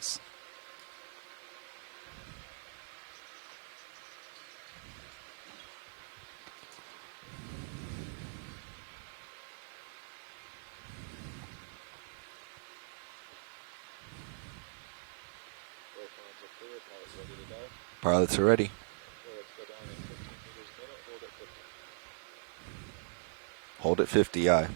seconds. Pilots are ready. Hold at 50, aye.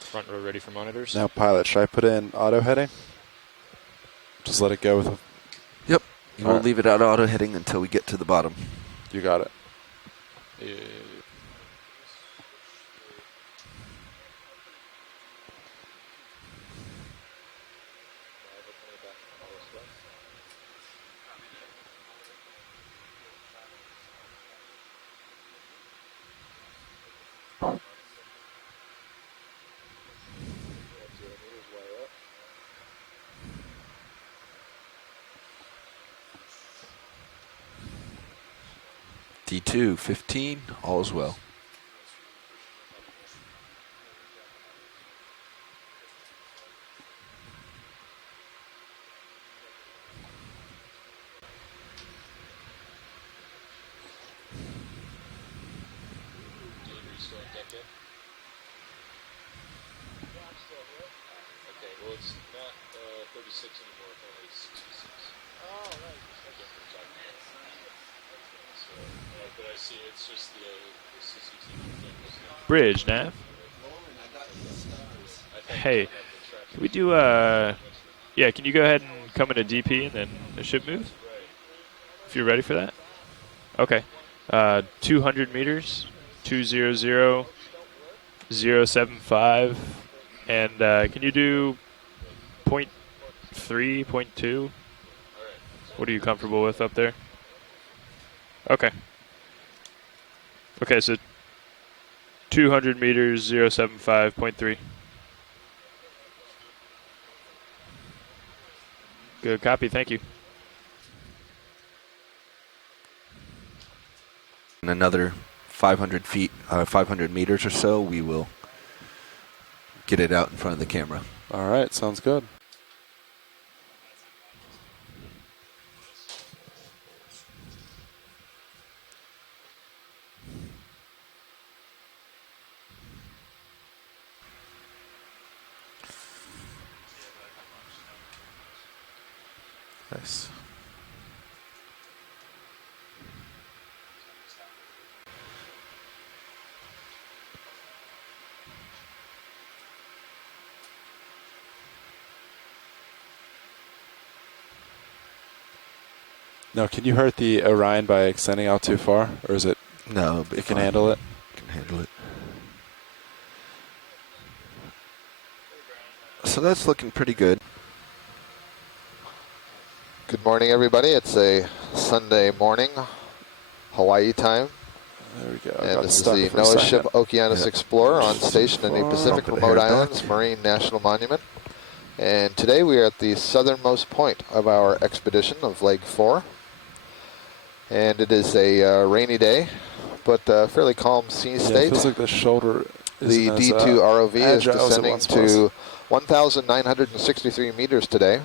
Front row ready for monitors. Now, pilot, should I put in auto heading? Just let it go with a... Yep. We'll leave it at auto heading until we get to the bottom. You got it. D2, 15, all is well. Well, it's not 36 anymore, it's only 66. Oh, right. But I see it's just the CCTV thing. Bridge, Nav. Hey, can we do, yeah, can you go ahead and come into DP and then the ship move? If you're ready for that? Okay. 200 meters, 200, 075, and can you do 0.3, 0.2? What are you comfortable with up there? Okay. Okay, so 200 meters, 075, 0.3. Good copy, thank you. In another 500 feet, 500 meters or so, we will get it out in front of the camera. All right, sounds good. Nice. Now, can you hurt the Orion by extending out too far, or is it? No, it can handle it. Can handle it. So that's looking pretty good. Good morning, everybody. It's a Sunday morning, Hawaii time. There we go. And this is the NOAA ship Okeanos Explorer on station in the Pacific Remote Islands Marine National Monument. And today we are at the southernmost point of our expedition of Leg 4. And it is a rainy day, but fairly calm sea state. It feels like the shoulder The D2 ROV is descending to 1,963 meters today.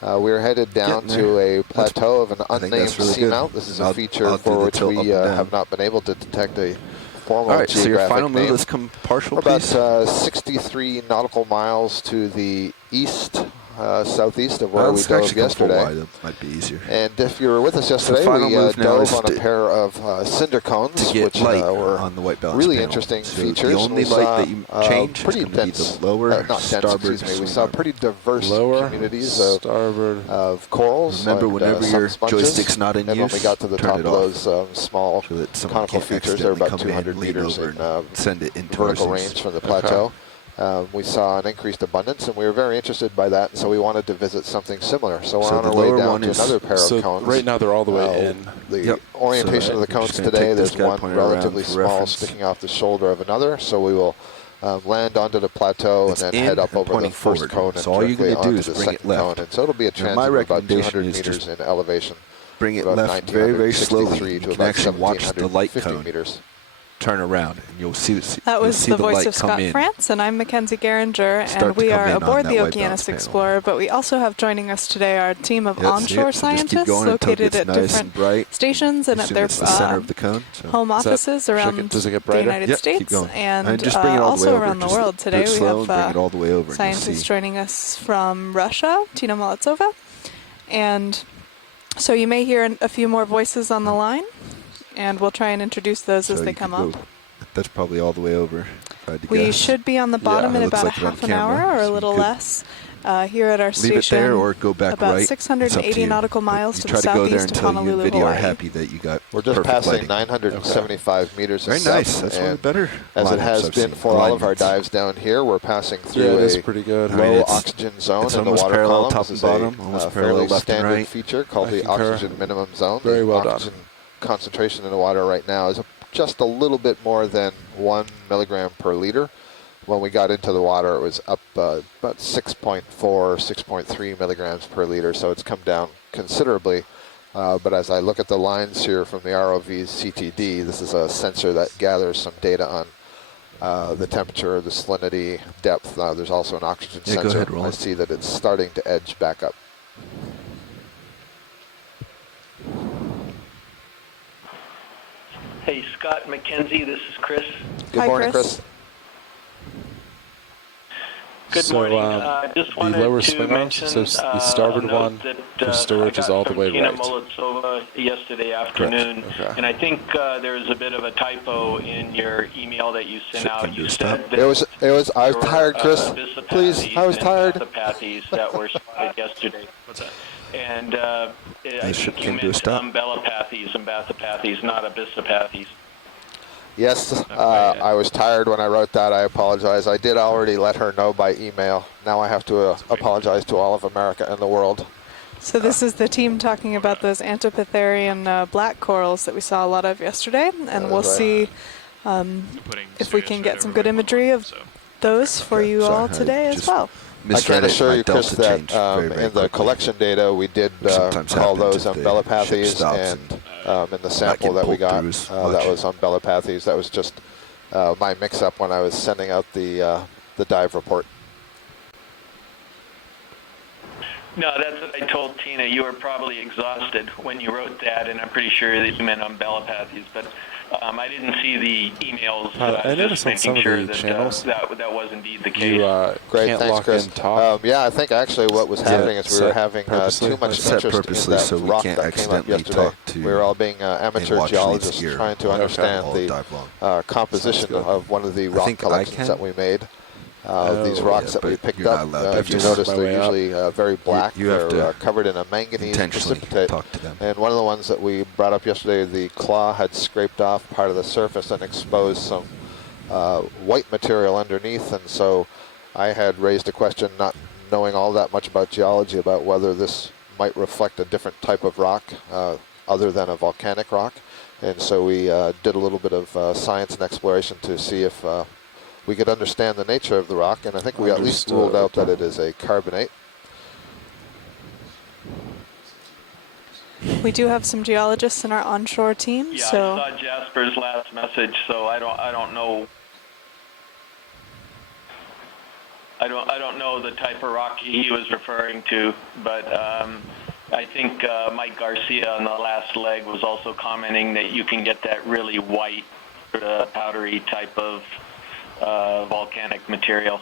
We're headed down to a plateau of an unnamed seamount. This is a feature for which we have not been able to detect a formal All right, so your final name. move, let's come partial, We're please. about 63 nautical miles to the east, southeast of where we dove yesterday. That might be easier. And if you were with us yesterday, we dove on a pair of cinder cones, which were on the white balance really panel. interesting So features. the only light that you change pretty is going to be dense, the lower not dense, starboard excuse me. We saw pretty diverse communities of corals. Remember, whenever your sponges, joystick's not in and use, when we got to the top turn of it those small so that conical features, they're about 200 meters in vertical range from the plateau. We saw an increased abundance, and we were very interested by that, and so we wanted to visit something similar. So we're on our way down to another pair of cones. Right now they're all the way in. The orientation of the cones today, there's one relatively small sticking off the shoulder of another, so we will land onto the plateau, It's and then in head up and over the pointing first forward. cone and So all you're directly gonna do onto is the bring it second left. cone. And so it'll be a Now, transit my of about recommendation 200 is meters just in elevation. bring it About left very, very slowly. 1963 You to can about actually watch the light 1750 cone meters. turn around, and you'll see That you'll was see the the voice light of come Scott in. France, and I'm Mackenzie Geringer, Start and to we come are in on aboard that the white balance Okeanos panel. Explorer, but we also have joining us today our team of Yep, see onshore it? So just keep scientists going until it located gets at nice different and bright. stations and at Assume their it's the center of the cone. So. home offices around does it get the brighter? United Yep, States keep going. and just bring it all the way also over. around the Just world. do Today it we slow and bring have it all the way over, and you'll scientists see. joining us from Russia, Tina Maletsova, and so you may hear a few more voices on the line, and we'll try and introduce those as So they you come could up. go- That's probably all the way over. If I had to We guess. should be on the bottom Yeah, in it looks about like it on half an camera, hour or a so you little could less. Here at our Leave it station, there or go back about right. It's up to 680 you. nautical But miles you to try the to go there southeast of until you and Honolulu, video are Hawaii. happy that you got We're just perfect passing lighting. 975 meters Very of nice. depth, That's one of and the better as it lineups has I've been seen. for all of our Alignments. dives down here, we're passing through Yeah, it is a pretty good. I mean, low it's- oxygen zone it's in the almost water parallel column. top This and is bottom, almost a parallel fairly left and standard right. feature called I the concur. oxygen minimum zone. Very The well done. oxygen concentration in the water right now is just a little bit more than 1 milligram per liter. When we got into the water, it was up about 6.4, 6.3 milligrams per liter, so it's come down considerably. But as I look at the lines here from the ROV's CTD, this is a sensor that gathers some data on the temperature, the salinity, depth. There's also an oxygen Yeah, go sensor. ahead, I Roland. see that it's starting to edge back up. Hey, Scott Mackenzie, this is Chris. Good Hi, morning, Chris. Chris. Good So, morning. Just the wanted lower to swing arms, mention so the starboard a note one that, for storage I is got all the from way Tina right. Molitsova yesterday afternoon, Okay. and I think there's a bit of a typo in your email that you sent Shit, out. can do You a said stop. that I was there were, tired, Chris. Please, I was abysopathes tired. and pathopathes that were spotted yesterday. What's that? And I ship think you can do a meant stop. umbellapathes and bathopathes, not abysopathes. Yes, quite yet. I was tired when I wrote that. I apologize. I did already let her know by email. Now I have to apologize to all of America and the world. So this is the team talking about those Antipatharian black corals that we saw a lot of yesterday, and we'll right. see Putting if we Sirius can right get some over good my imagery of so. those for Okay, you sorry, all I today as just well. I misread can it. assure My you, Chris, delta that changed very, very in the quickly. collection data we did Sometimes call happens those if the ship umbellapathes, stops and in the not sample get that we pulled got, through as that much. was umbellapathes. That was just my mix-up when I was sending out the dive report. No, that's what I told Tina. You were probably exhausted when you wrote that, and I'm pretty sure that you meant umbellapathes, but I didn't see the emails. I noticed just on making some of sure the that, channels that was indeed the case. You Great, can't thanks, lock Chris. in top. Yeah, I think actually what was happening is we were set having purposely. too much Set interest in purposely that so we rock can't that came up accidentally yesterday. talk to We were all being amateur watch geologists leads here trying to all understand the dive long. composition Sounds good. of one of the rock think I collections can. that we made. These Oh, rocks yeah, that we but picked you're not up, allowed to if you just notice, my they're way up. usually very black. You have They're to covered in a manganese intentionally precipitate. talk to them. And one of the ones that we brought up yesterday, the claw had scraped off part of the surface and exposed some white material underneath. And so I had raised a question, not knowing all that much about geology, about whether this might reflect a different type of rock other than a volcanic rock. And so we did a little bit of science and exploration to see if we could understand the nature of the rock, and I think we at least ruled out that it is a carbonate. We do have some geologists in our onshore team, Yeah, so I saw Jasper's last message, so I don't know. I don't know the type of rock he was referring to, but I think Mike Garcia on the last leg was also commenting that you can get that really white, powdery type of volcanic material.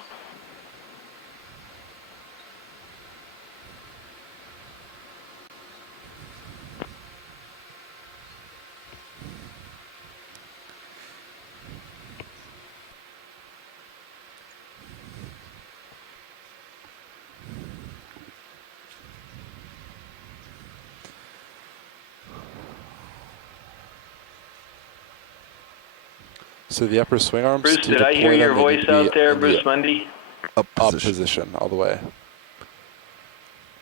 So the upper swing arms. Bruce, to did I hear deploy your them, they need voice to be out there, in the Bruce Mundy? Up Up position. position all the way.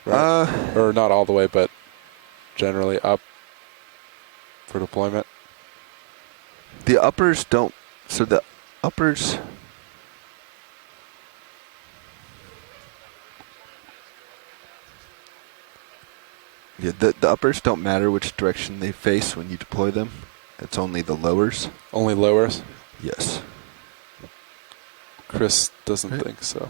Right. Or not all the way, but generally up for deployment. The uppers don't. So the uppers Yeah, the uppers don't matter which direction they face when you deploy them. It's only the lowers. Only lowers? Yes. Chris doesn't Right. think so.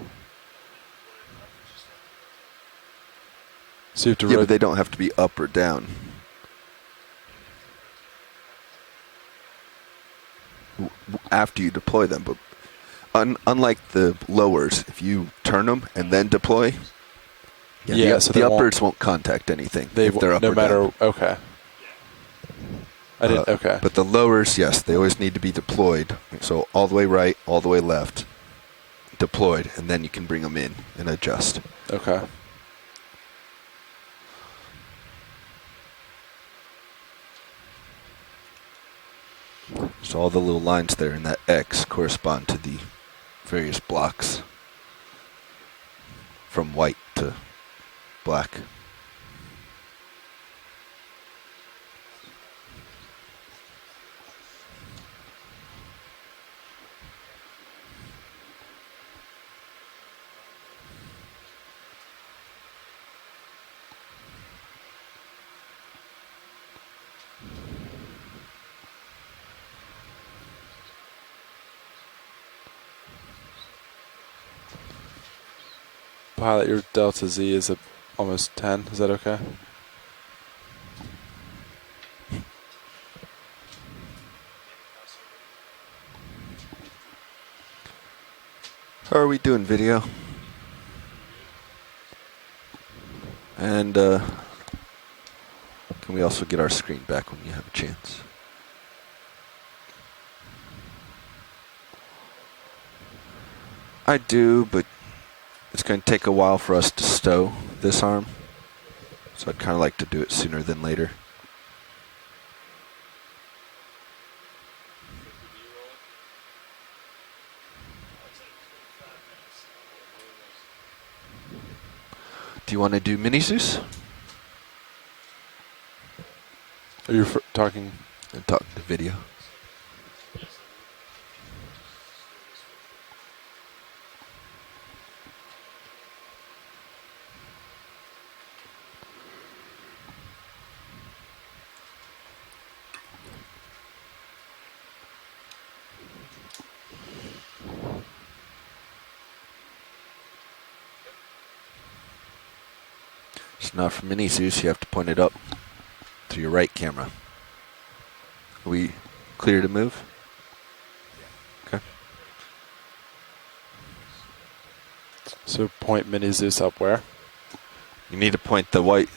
So you have to Yeah, but they don't have to be up or down. After you deploy them, but unlike the lowers, if you turn them and then deploy, Yeah, so they the won't- uppers won't contact anything They if they're up no or matter. down. Okay. I didn't. Okay. But the lowers, yes, they always need to be deployed. So all the way right, all the way left, deployed, and then you can bring them in and adjust. Okay. So all the little lines there in that X correspond to the various blocks from white to black. Pilot, your delta Z is almost 10. Is that okay? How are we doing, video? And can we also get our screen back when you have a chance? I do, but it's going to take a while for us to stow this arm. So I'd kind of like to do it sooner than later. Do you want to do mini Zeus? Are you talking? And talk to video. So now for mini Zeus, you have to point it up to your right camera. Are we clear to move? Okay. So point mini Zeus up where? You need to point the white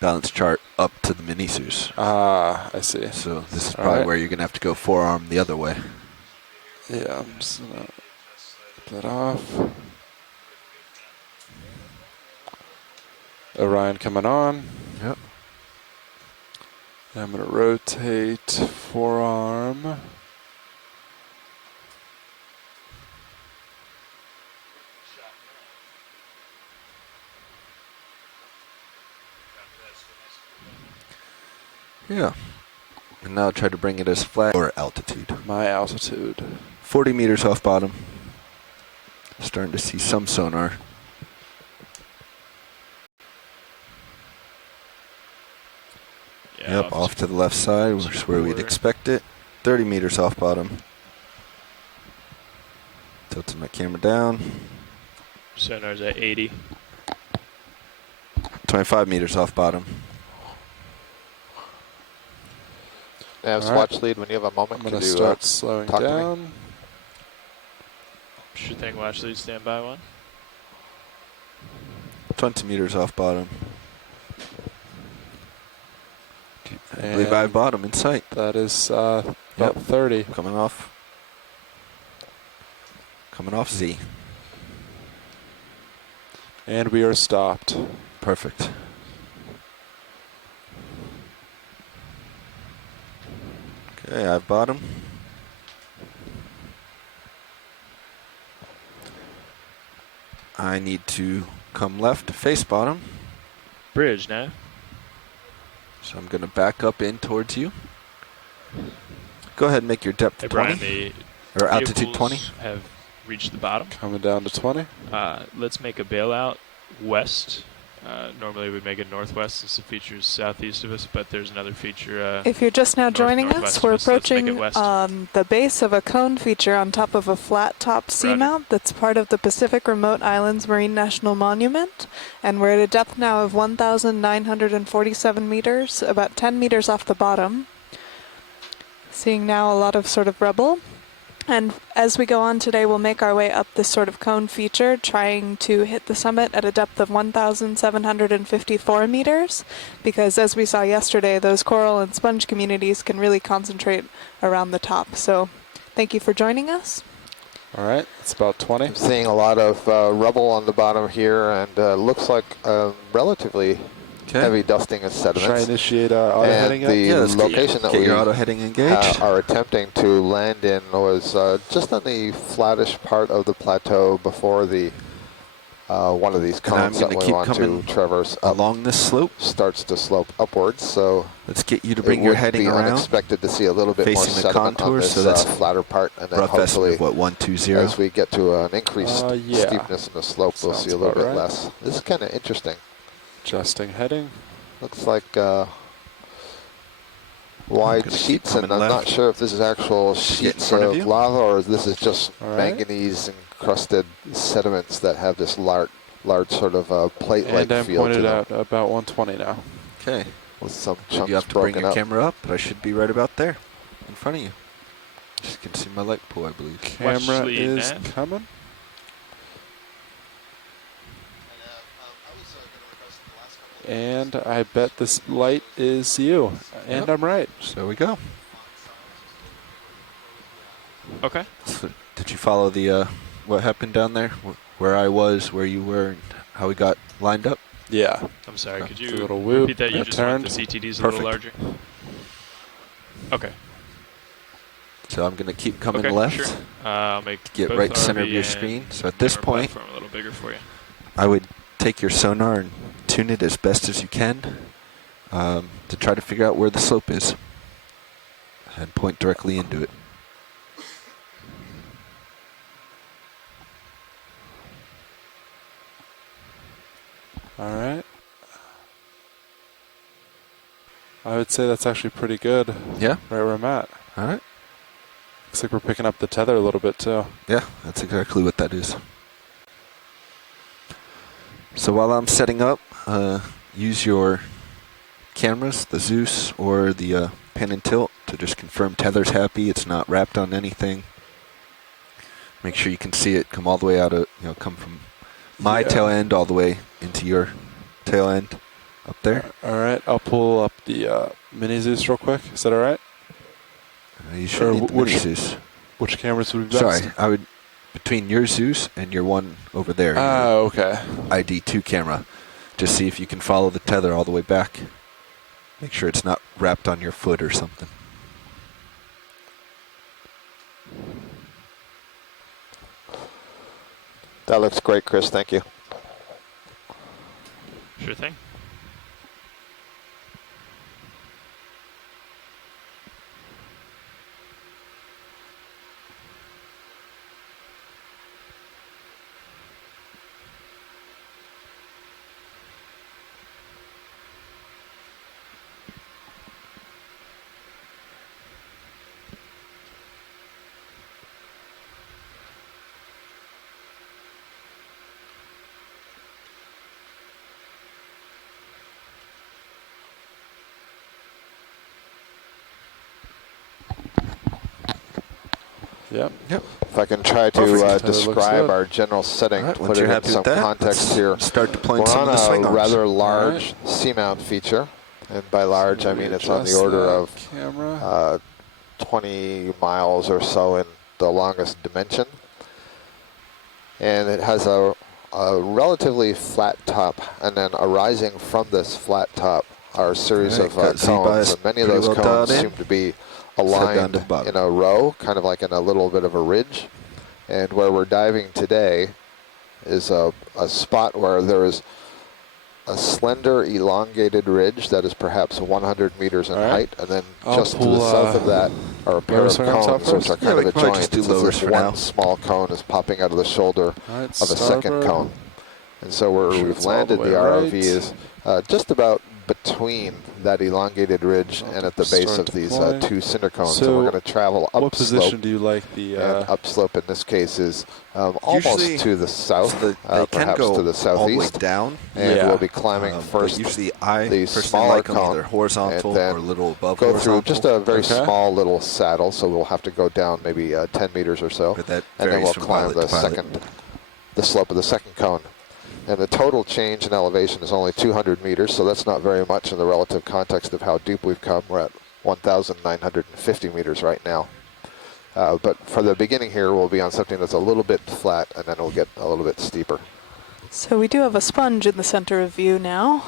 balance chart up to the mini Zeus. Ah, I see. So this is All probably right. where you're going to have to go forearm the other way. Yeah, I'm just gonna get that off. Orion coming on. Yep. I'm gonna rotate forearm. Yeah. And now try to bring it as flat or altitude. My altitude. 40 meters off bottom. Starting to see some sonar. Yeah, Yep, off to the left side, which is where we'd forward. expect it. 30 meters off bottom. Tilted my camera down. Sonar's at 80. 25 meters off bottom. Nav's All right. watch lead when you have a I'm moment. gonna Could you start slowing talk to me? down. Sure thing, watch lead, stand by one. 20 meters off bottom. I And believe I have bottom in sight. that is about Yep. 30. Coming off. Coming off Z. And we are stopped. Perfect. Okay, I have bottom. I need to come left to face bottom. Bridge now. So I'm going to back up in towards you. Go ahead and make your depth Hey 20. Brian, the Or altitude vehicles 20. have reached the bottom. Coming down to 20. Let's make a bailout west Normally we make it northwest since the feature is southeast of us, but there's another feature. If you're just now joining us, northwest we're of us, so let's make approaching it west. the base of a cone feature on top of a flat-top seamount that's part of the Pacific Remote Islands Marine National Monument, and we're at a depth now of 1,947 meters, about 10 meters off the bottom. Seeing now a lot of sort of rubble. And as we go on today, we'll make our way up this sort of cone feature, trying to hit the summit at a depth of 1,754 meters, because as we saw yesterday, those coral and sponge communities can really concentrate around the top. So thank you for joining us. All right, it's about 20. I'm seeing a lot of rubble on the bottom here, and looks like relatively heavy dusting of sediments. Should I initiate auto heading? And the location that we auto heading engaged. are attempting to land in was just on the flattish part of the plateau before the one of these cones that we want to traverse up along this slope. Starts to slope upwards. So let's get you to bring your heading around. around. Unexpected to see a little bit more facing the sediment contour, on this so that's flatter part, and then rough hopefully, estimate of what 120. as we get to an increased yeah. steepness in the slope, we'll see a little bit less. This is kind of interesting. Adjusting heading. Looks like wide sheets, and I'm not sure if this is actual sheets of lava or this is just manganese encrusted sediments that have this large sort of plate-like and I'm feel pointed to them. out about 120 now. Okay. With some chunks You have to bring broken your up. camera up, but I should be right about there, in front of you. Just can see my light pool, I believe. Camera is coming. And I bet this light is you. And I'm right. So there we go. Okay. So did you follow the what happened down there? Where I was, where you were, and how we got lined up? Yeah. I'm sorry, could you a little whoop, repeat that? You just want the CTDs a little larger? Okay. So I'm going to keep coming okay, left. Sure. I'll make get both right center RV of your and screen. So at this point, a little bigger for you. I would take your sonar and tune it as best as you can to try to figure out where the slope is and point directly into it. All right. I would say that's actually pretty good. Yeah? Right where I'm at. All right. Looks like we're picking up the tether a little bit too. Yeah, that's exactly what that is. So while I'm setting up, use your cameras, the Zeus or the pan and tilt, to just confirm tether's happy, it's not wrapped on anything. Make sure you can see it come all the way out of, come from my tail end all the way into your tail end up there. All right, I'll pull up the mini Zeus real quick. Is that all right? You should need the mini Zeus. Which cameras would be best? Sorry, I would, between your Zeus and your one over there. Oh, okay. ID2 camera. Just see if you can follow the tether all the way back. Make sure it's not wrapped on your foot or something. That looks great, Chris. Thank you. Sure thing. Yep. If I can try to describe our general setting, right, put it in some context here. Start deploying We're some on of the swing a arms. rather large seamount feature, and by large I mean it's on the order of 20 miles or so in the longest dimension. And it has a relatively flat top, and then arising from this flat top are a series of cones, and many of those cones seem to be aligned in a row, kind of like in a little bit of a ridge. And where we're diving today is a spot where there is a slender, elongated ridge that is perhaps 100 meters in height, and then just to the south of that are a pair of cones, which are kind of a joint. This one small cone is popping out of the shoulder of a second cone. And so where Sure we've it's all landed the the way ROV right. is just about between that elongated ridge and at the base Start of these deploying. two cinder cones. So So we're going to travel upslope. What position do you like the? And upslope in this case is Usually, almost to the south, so they can perhaps go to the all the way southeast. down. And Yeah. we'll be climbing But first usually I the personally smaller like them cone, either horizontal and then or a little above go horizontal. through just a very Okay. small little saddle, so we'll have to go down maybe 10 meters or so. But that And then varies we'll from climb pilot the to pilot. the slope of the second cone. And the total change in elevation is only 200 meters, so that's not very much in the relative context of how deep we've come. We're at 1,950 meters right now. But for the beginning here, we'll be on something that's a little bit flat, and then we'll get a little bit steeper. So we do have a sponge in the center of view now.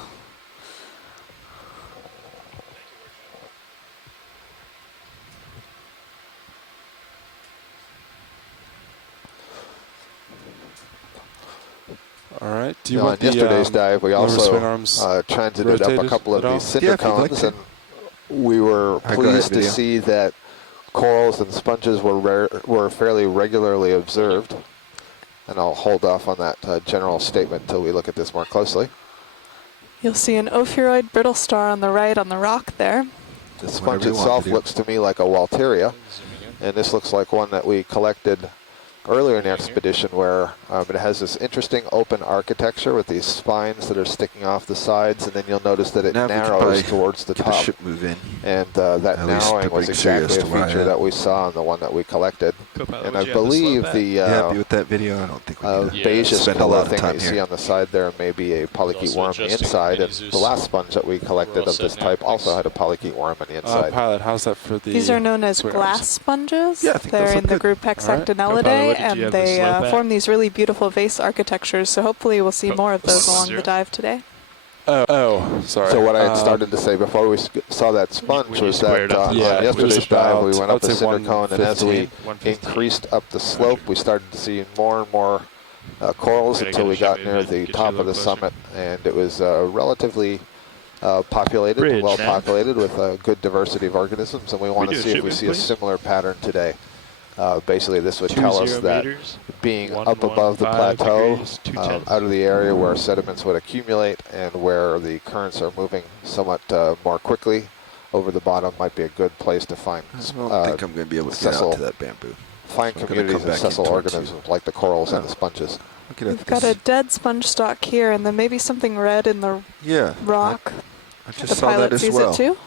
All right. Do you Now, want on the yesterday's dive, we lower swing also arms transited up a rotated couple of at all? these cinder Yeah, if you'd like cones, to. and we were Go ahead, pleased to video. see that corals and sponges were fairly regularly observed. And I'll hold off on that general statement until we look at this more closely. You'll see an ophiuroid brittle star on the right on the rock there. The Whatever sponge you want, itself video. looks to me like a Walteria, and this looks like one that we collected earlier in the expedition, where it has this interesting open architecture with these spines that are sticking off the sides, and then you'll notice that it Now if we could narrows probably towards the get the top. ship move in. And that At least narrowing to was bring serious exactly a to where I feature am. that we saw on the one that we collected. Co-pilot, And would I you have the believe slope the Yeah, happy with that video. I don't think we need to beige spend a color lot of thing that time you here. see on the side there may be a polychaete also worm on the adjusting inside, mini and Zeus. the last sponge that we collected We're all of this set now. type also Thanks. had a polychaete worm on the inside. pilot? How's that for the? These are known as swing glass arms? sponges. Yeah, I think They're those in look the good. group Co-pilot, what Hexactinellidae, did you and have the they slope at? form these really beautiful vase architectures. So hopefully we'll see more of those along Zero. the dive today. Oh, sorry. So what I had started to say before we saw that sponge When you was squared that up, on yeah, it yesterday's was dive we about, went I up would the say cinder cone, and as we 115. increased up the slope, we started to see more and more corals Gotta until get a we got shot near movement, the get you a top of little the closer. summit, and it was relatively populated, Bridge, well man. populated with a good diversity of organisms, and we want do to a see if ship we move, see a please? similar pattern today. Basically, this would tell us 20 that meters, being up above the 115 plateau, degrees, 210. out of the area where sediments would accumulate and where the currents are moving somewhat more quickly over the bottom, might be a good place to find I don't think I'm going to be able to get sessile- out to that bamboo. find I'm gonna communities come of back in sessile towards you. organisms like the corals and Oh. the sponges. Look at We've got a dead sponge stalk here, and then maybe something red in the yeah, rock. I The just saw that pilot as sees well. it too.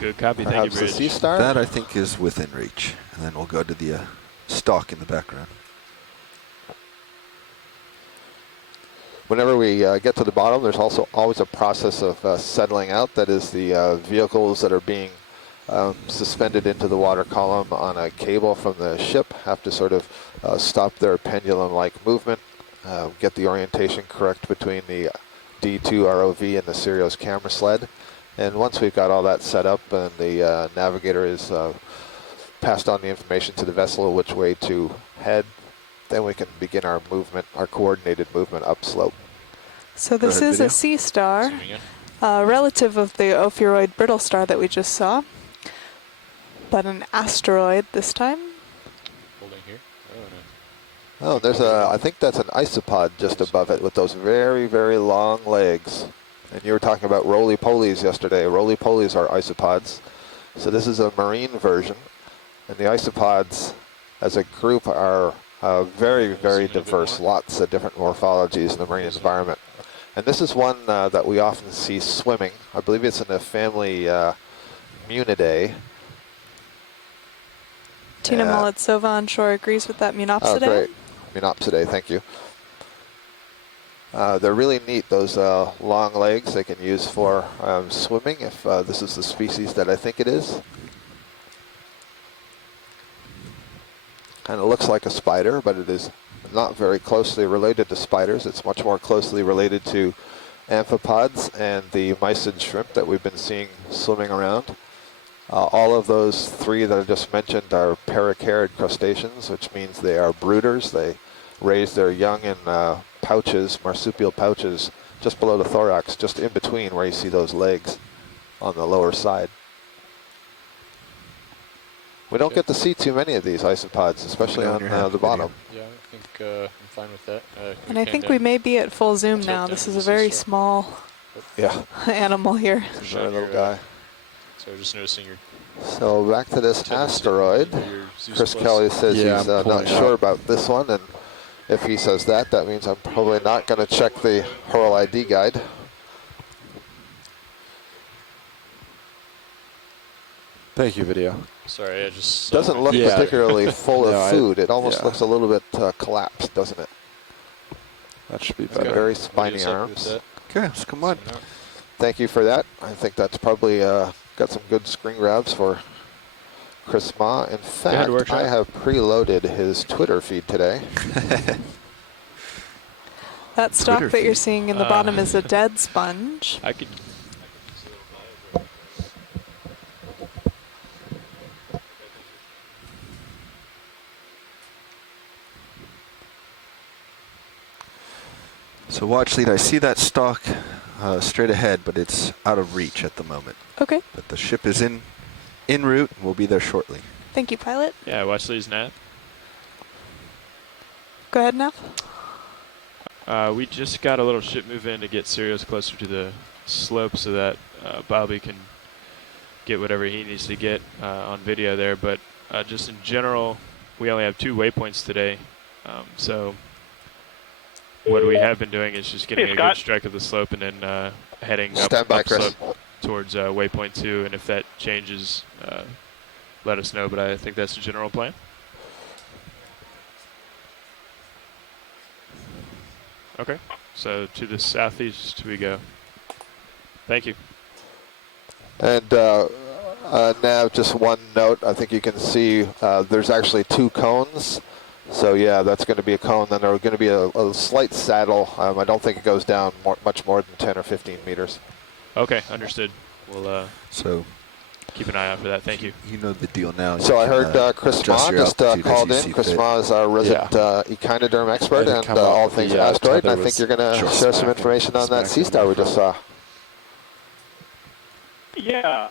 Good copy. Thank you, Perhaps the Bridge. sea star? That I think is within reach, and then we'll go to the stalk in the background. Whenever we get to the bottom, there's also always a process of settling out. That is, the vehicles that are being suspended into the water column on a cable from the ship have to sort of stop their pendulum-like movement, get the orientation correct between the D2 ROV and the Sirius camera sled. And once we've got all that set up and the navigator is passed on the information to the vessel which way to head, then we can begin our movement, our coordinated movement upslope. So this ahead, is video. a sea star, Zooming in. a relative of the ophiuroid brittle star that we just saw, but an asteroid this time. Holding here. Oh, no. Oh, there's I think that's an isopod just above it with those very, very long legs. And you were talking about roly-polies yesterday. Roly-polies are isopods. So this is a marine version. And the isopods as a group are very, very Zoom in a bit diverse. more. Lots of different morphologies in the marine environment. And this is one that we often see swimming. I believe it's in the family Munidae. Tina Yeah. Molitsova on shore agrees with that Oh, Munopsidae. great. Munopsidae, thank you. They're really neat, those long legs they can use for swimming, if this is the species that I think it is. Kind of looks like a spider, but it is not very closely related to spiders. It's much more closely related to amphipods and the mysid shrimp that we've been seeing swimming around. All of those three that I just mentioned are paracarid crustaceans, which means they are brooders. They raise their young in pouches, marsupial pouches, just below the thorax, just in between where you see those legs on the lower side. We don't get to see too many of these isopods, especially on the bottom. Yeah, I think I'm fine with that. And I think we may be at full zoom now. This is a very small animal here. Very little guy. So just noticing your. So back to this asteroid. Chris Kelly says he's not sure about this one, and if he says that, that means I'm probably not going to check the Hurl ID guide. Thank you, video. Sorry, I just doesn't look particularly full of food. It almost looks a little bit collapsed, doesn't it? That should be It's better. got very spiny arms. Okay, let's come on. Thank you for that. I think that's probably got some good screen grabs for Chris Ma. In fact, I have preloaded his Twitter feed today. That stalk that you're seeing in the bottom is a dead sponge. I could. So watch lead, I see that stalk straight ahead, but it's out of reach at the moment. Okay. But the ship is en route. We'll be there shortly. Thank you, pilot. Yeah, watch lead's nav. Go ahead, Nav. We just got a little ship move in to get Sirius closer to the slope so that Bobby can get whatever he needs to get on video there. But just in general, we only have 2 waypoints today. So what we have been doing is just getting a good strike of the slope and then heading up slope towards waypoint 2. And if that changes, let us know. But I think that's the general plan. Okay, so to the southeast we go. Thank you. And Nav, just one note. I think you can see there's actually 2 cones. So yeah, that's going to be a cone. Then there's going to be a slight saddle. I don't think it goes down much more than 10 or 15 meters. Okay, understood. We'll so keep an eye out for that. Thank you. You know the deal now. So I heard Chris Ma just called in. Chris Ma is our resident echinoderm expert and all things asteroid. And I think you're going to share some information on that sea star we just saw. Yeah,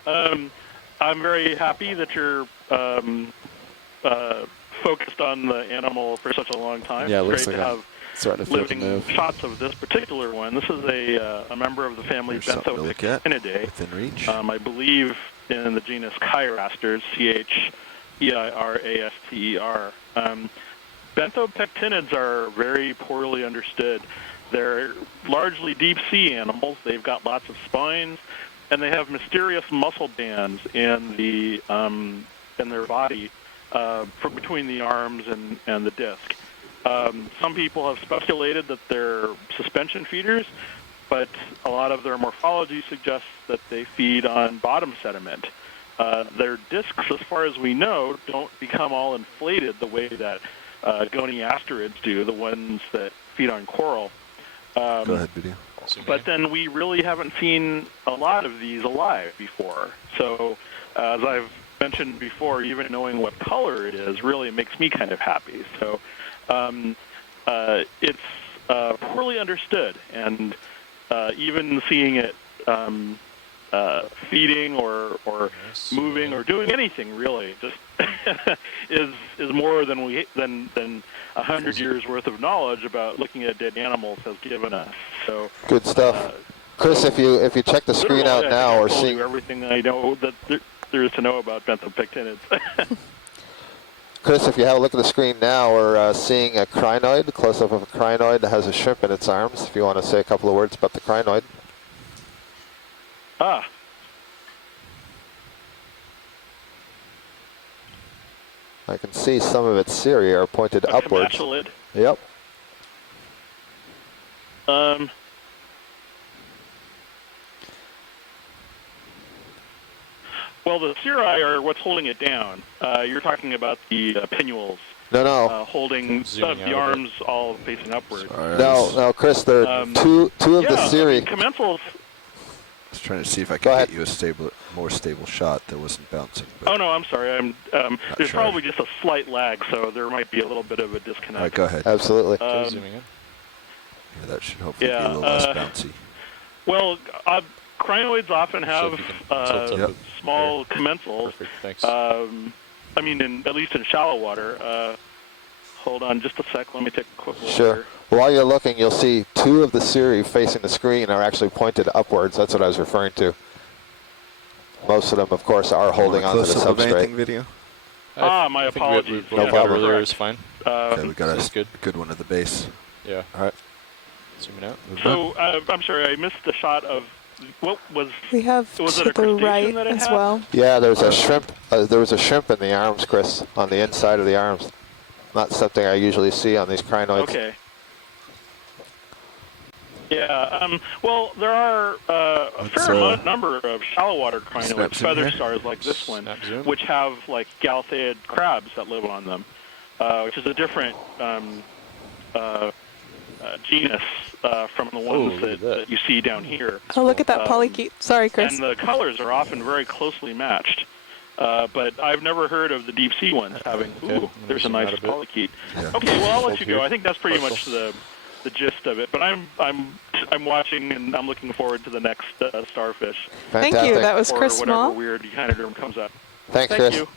I'm very happy that you're focused on the animal for such a long time. Yeah, it it's looks great like to have living shots of this particular one. This is a member of the family Benthopectinidae. Within reach. I believe in the genus Chirasters, Cheiraster. Benthopectinids are very poorly understood. They're largely deep sea animals. They've got lots of spines, and they have mysterious muscle bands in their body from between the arms and the disc. Some people have speculated that they're suspension feeders, but a lot of their morphology suggests that they feed on bottom sediment. Their discs, as far as we know, don't become all inflated the way that goniasterids do, the ones that feed on coral. Go ahead, video. But then we really haven't seen a lot of these alive before. So as I've mentioned before, even knowing what color it is really makes me kind of happy. So it's poorly understood, and even seeing it feeding or moving or doing anything really just is more than 100 years worth of knowledge about looking at dead animals has given us. So good stuff. Chris, if you check the screen out now or seeing everything I know that there is to know about benthopectinids. Chris, if you have a look at the screen now, we're seeing a crinoid, close-up of a crinoid that has a shrimp in its arms. If you want to say a couple of words about the crinoid. Ah. I can see some of its cilia are pointed upwards. Camatulid. Yep. Well, the cirri are what's holding it down. You're talking about the pinnules. No. Holding the arms all facing upward. No, Chris, there are two of the cirri. Commensals. I was trying to see if I could get you a more stable shot that wasn't bouncing. Oh no, I'm sorry. There's probably just a slight lag, so there might be a little bit of a disconnect. All right, go ahead. Absolutely. Zooming in. Yeah, that should hopefully be a little less bouncy. Well, crinoids often have small commensals. Perfect, thanks. I mean, at least in shallow water. Hold on just a sec. Let me take a quick look Sure. here. While you're looking, you'll see two of the Siri facing the screen are actually pointed upwards. That's what I was referring to. Most of them, of course, are holding onto the close-up of anything substrate. video? My I think apologies. what we No got problem. earlier is fine. Okay, we got That's good. a good one at the base. Yeah. All right. Zooming out. So I'm sorry, I missed the shot of what was. We have Was it to a the crustacean right that it as had? well. Yeah, there's a shrimp. There was a shrimp in the arms, Chris, on the inside of the arms. Not something I usually see on these crinoids. Okay. Yeah. Well, there are a fair number of shallow water crinoids, snaps in feather here. stars like this one, Snap zoom. which have like galtheid crabs that live on them, which is a different genus from the ones look at that. that you see down here. Oh, look at that polychaete. Sorry, Chris. And the colors are often very closely matched. But I've never heard of the deep sea ones having. Okay, I'm gonna There's a zoom nice out a bit. polychaete. Yeah. Okay, well I'll let Hold you here. go. I think that's pretty much Partial. the gist of it. But I'm watching and I'm looking forward to the next starfish Thank you. Fantastic. That was or Chris whatever Small. weird echinoderm comes up. Thanks, Thank Chris. you.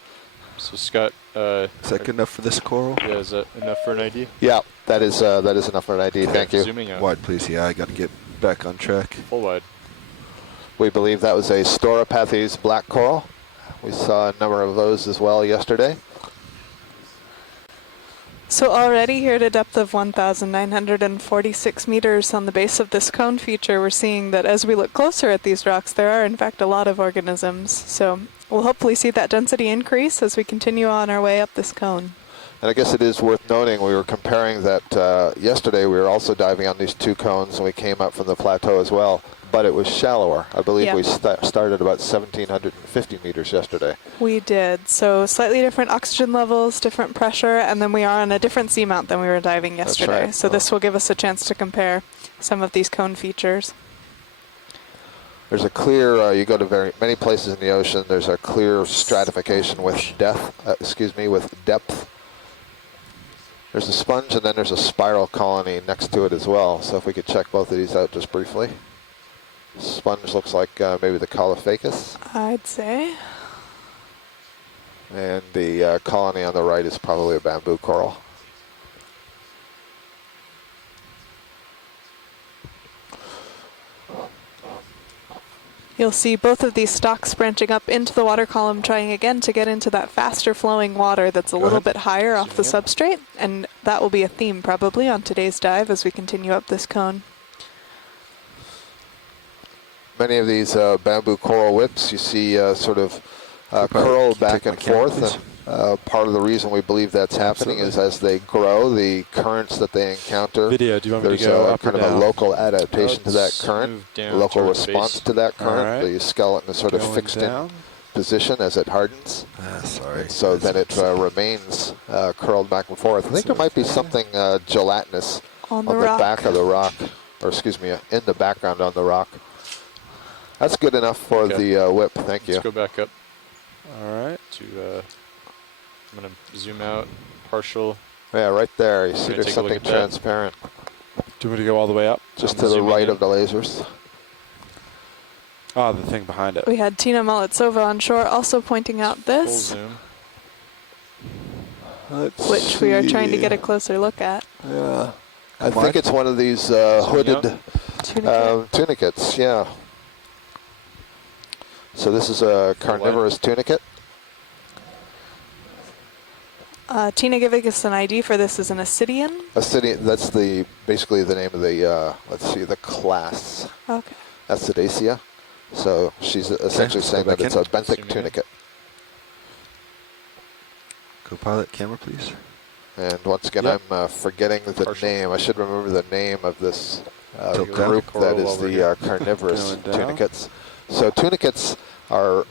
So Scott, Is that good enough for this coral? yeah, is that enough for an ID? Yeah, that is enough for an ID. Thank you. Zooming out. Wide, please. Yeah, I got to get back on track. Full wide. We believe that was a Storopathes black coral. We saw a number of those as well yesterday. So already here at a depth of 1,946 meters on the base of this cone feature, we're seeing that as we look closer at these rocks, there are in fact a lot of organisms. So we'll hopefully see that density increase as we continue on our way up this cone. And I guess it is worth noting, we were comparing that yesterday. We were also diving on these two cones, and we came up from the plateau as well, but it was shallower. I believe Yeah. we started about 1,750 meters yesterday. We did. So slightly different oxygen levels, different pressure, and then we are on a different seamount than we were diving That's yesterday. right. So this will give us a chance to compare some of these cone features. There's a clear, you go to very many places in the ocean, there's a clear stratification with with depth. There's a sponge and then there's a spiral colony next to it as well. So if we could check both of these out just briefly. Sponge looks like maybe the Caulophacus, I'd say. and the colony on the right is probably a bamboo coral. You'll see both of these stalks branching up into the water column, trying again to get into that faster flowing water that's a little bit higher off the substrate, and that will be a theme probably on today's dive as we continue up this cone. Many of these bamboo coral whips you see sort of curl back and forth. And part of the reason we believe that's happening is as they grow, the currents that they encounter, Video, do you want me there's to go a up or kind of a down? local adaptation to that Let's current, move down local towards the response base. to that current. Alright. The skeleton is sort of Going fixed down. in position as it hardens. Sorry. So then it remains curled back and forth. I think there might be something gelatinous On on the the rock. back of the rock, or excuse me, in the background on the rock. That's good enough for Okay. the whip. Thank you. Let's go back up All right. to, I'm going to zoom out, partial. Yeah, right there. You see gonna there's take a look something at that. transparent Do you want me to go all the way up? just I'm to the zooming right in. of the lasers. Oh, the thing behind it. We had Tina Maletsova on shore also pointing out Full this, zoom. Let's which we are trying to see. get a closer look at. Yeah. I Come think on. it's one of these Zooming hooded Tunicate. tunicates, yeah. So this is a carnivorous tunicate. Tina giving us an ID for this is an Ascidian. That's basically the name of the, let's see, the class. Okay. Acidaceae. So she's essentially let's saying go that back it's in. a benthic Zooming in. tunicate. Co-pilot camera, please. And once again, Yep. I'm forgetting the Partial. name. I should remember the name of this Tilt down. group Coral that is over the here. carnivorous Going down. tunicates. So tunicates are,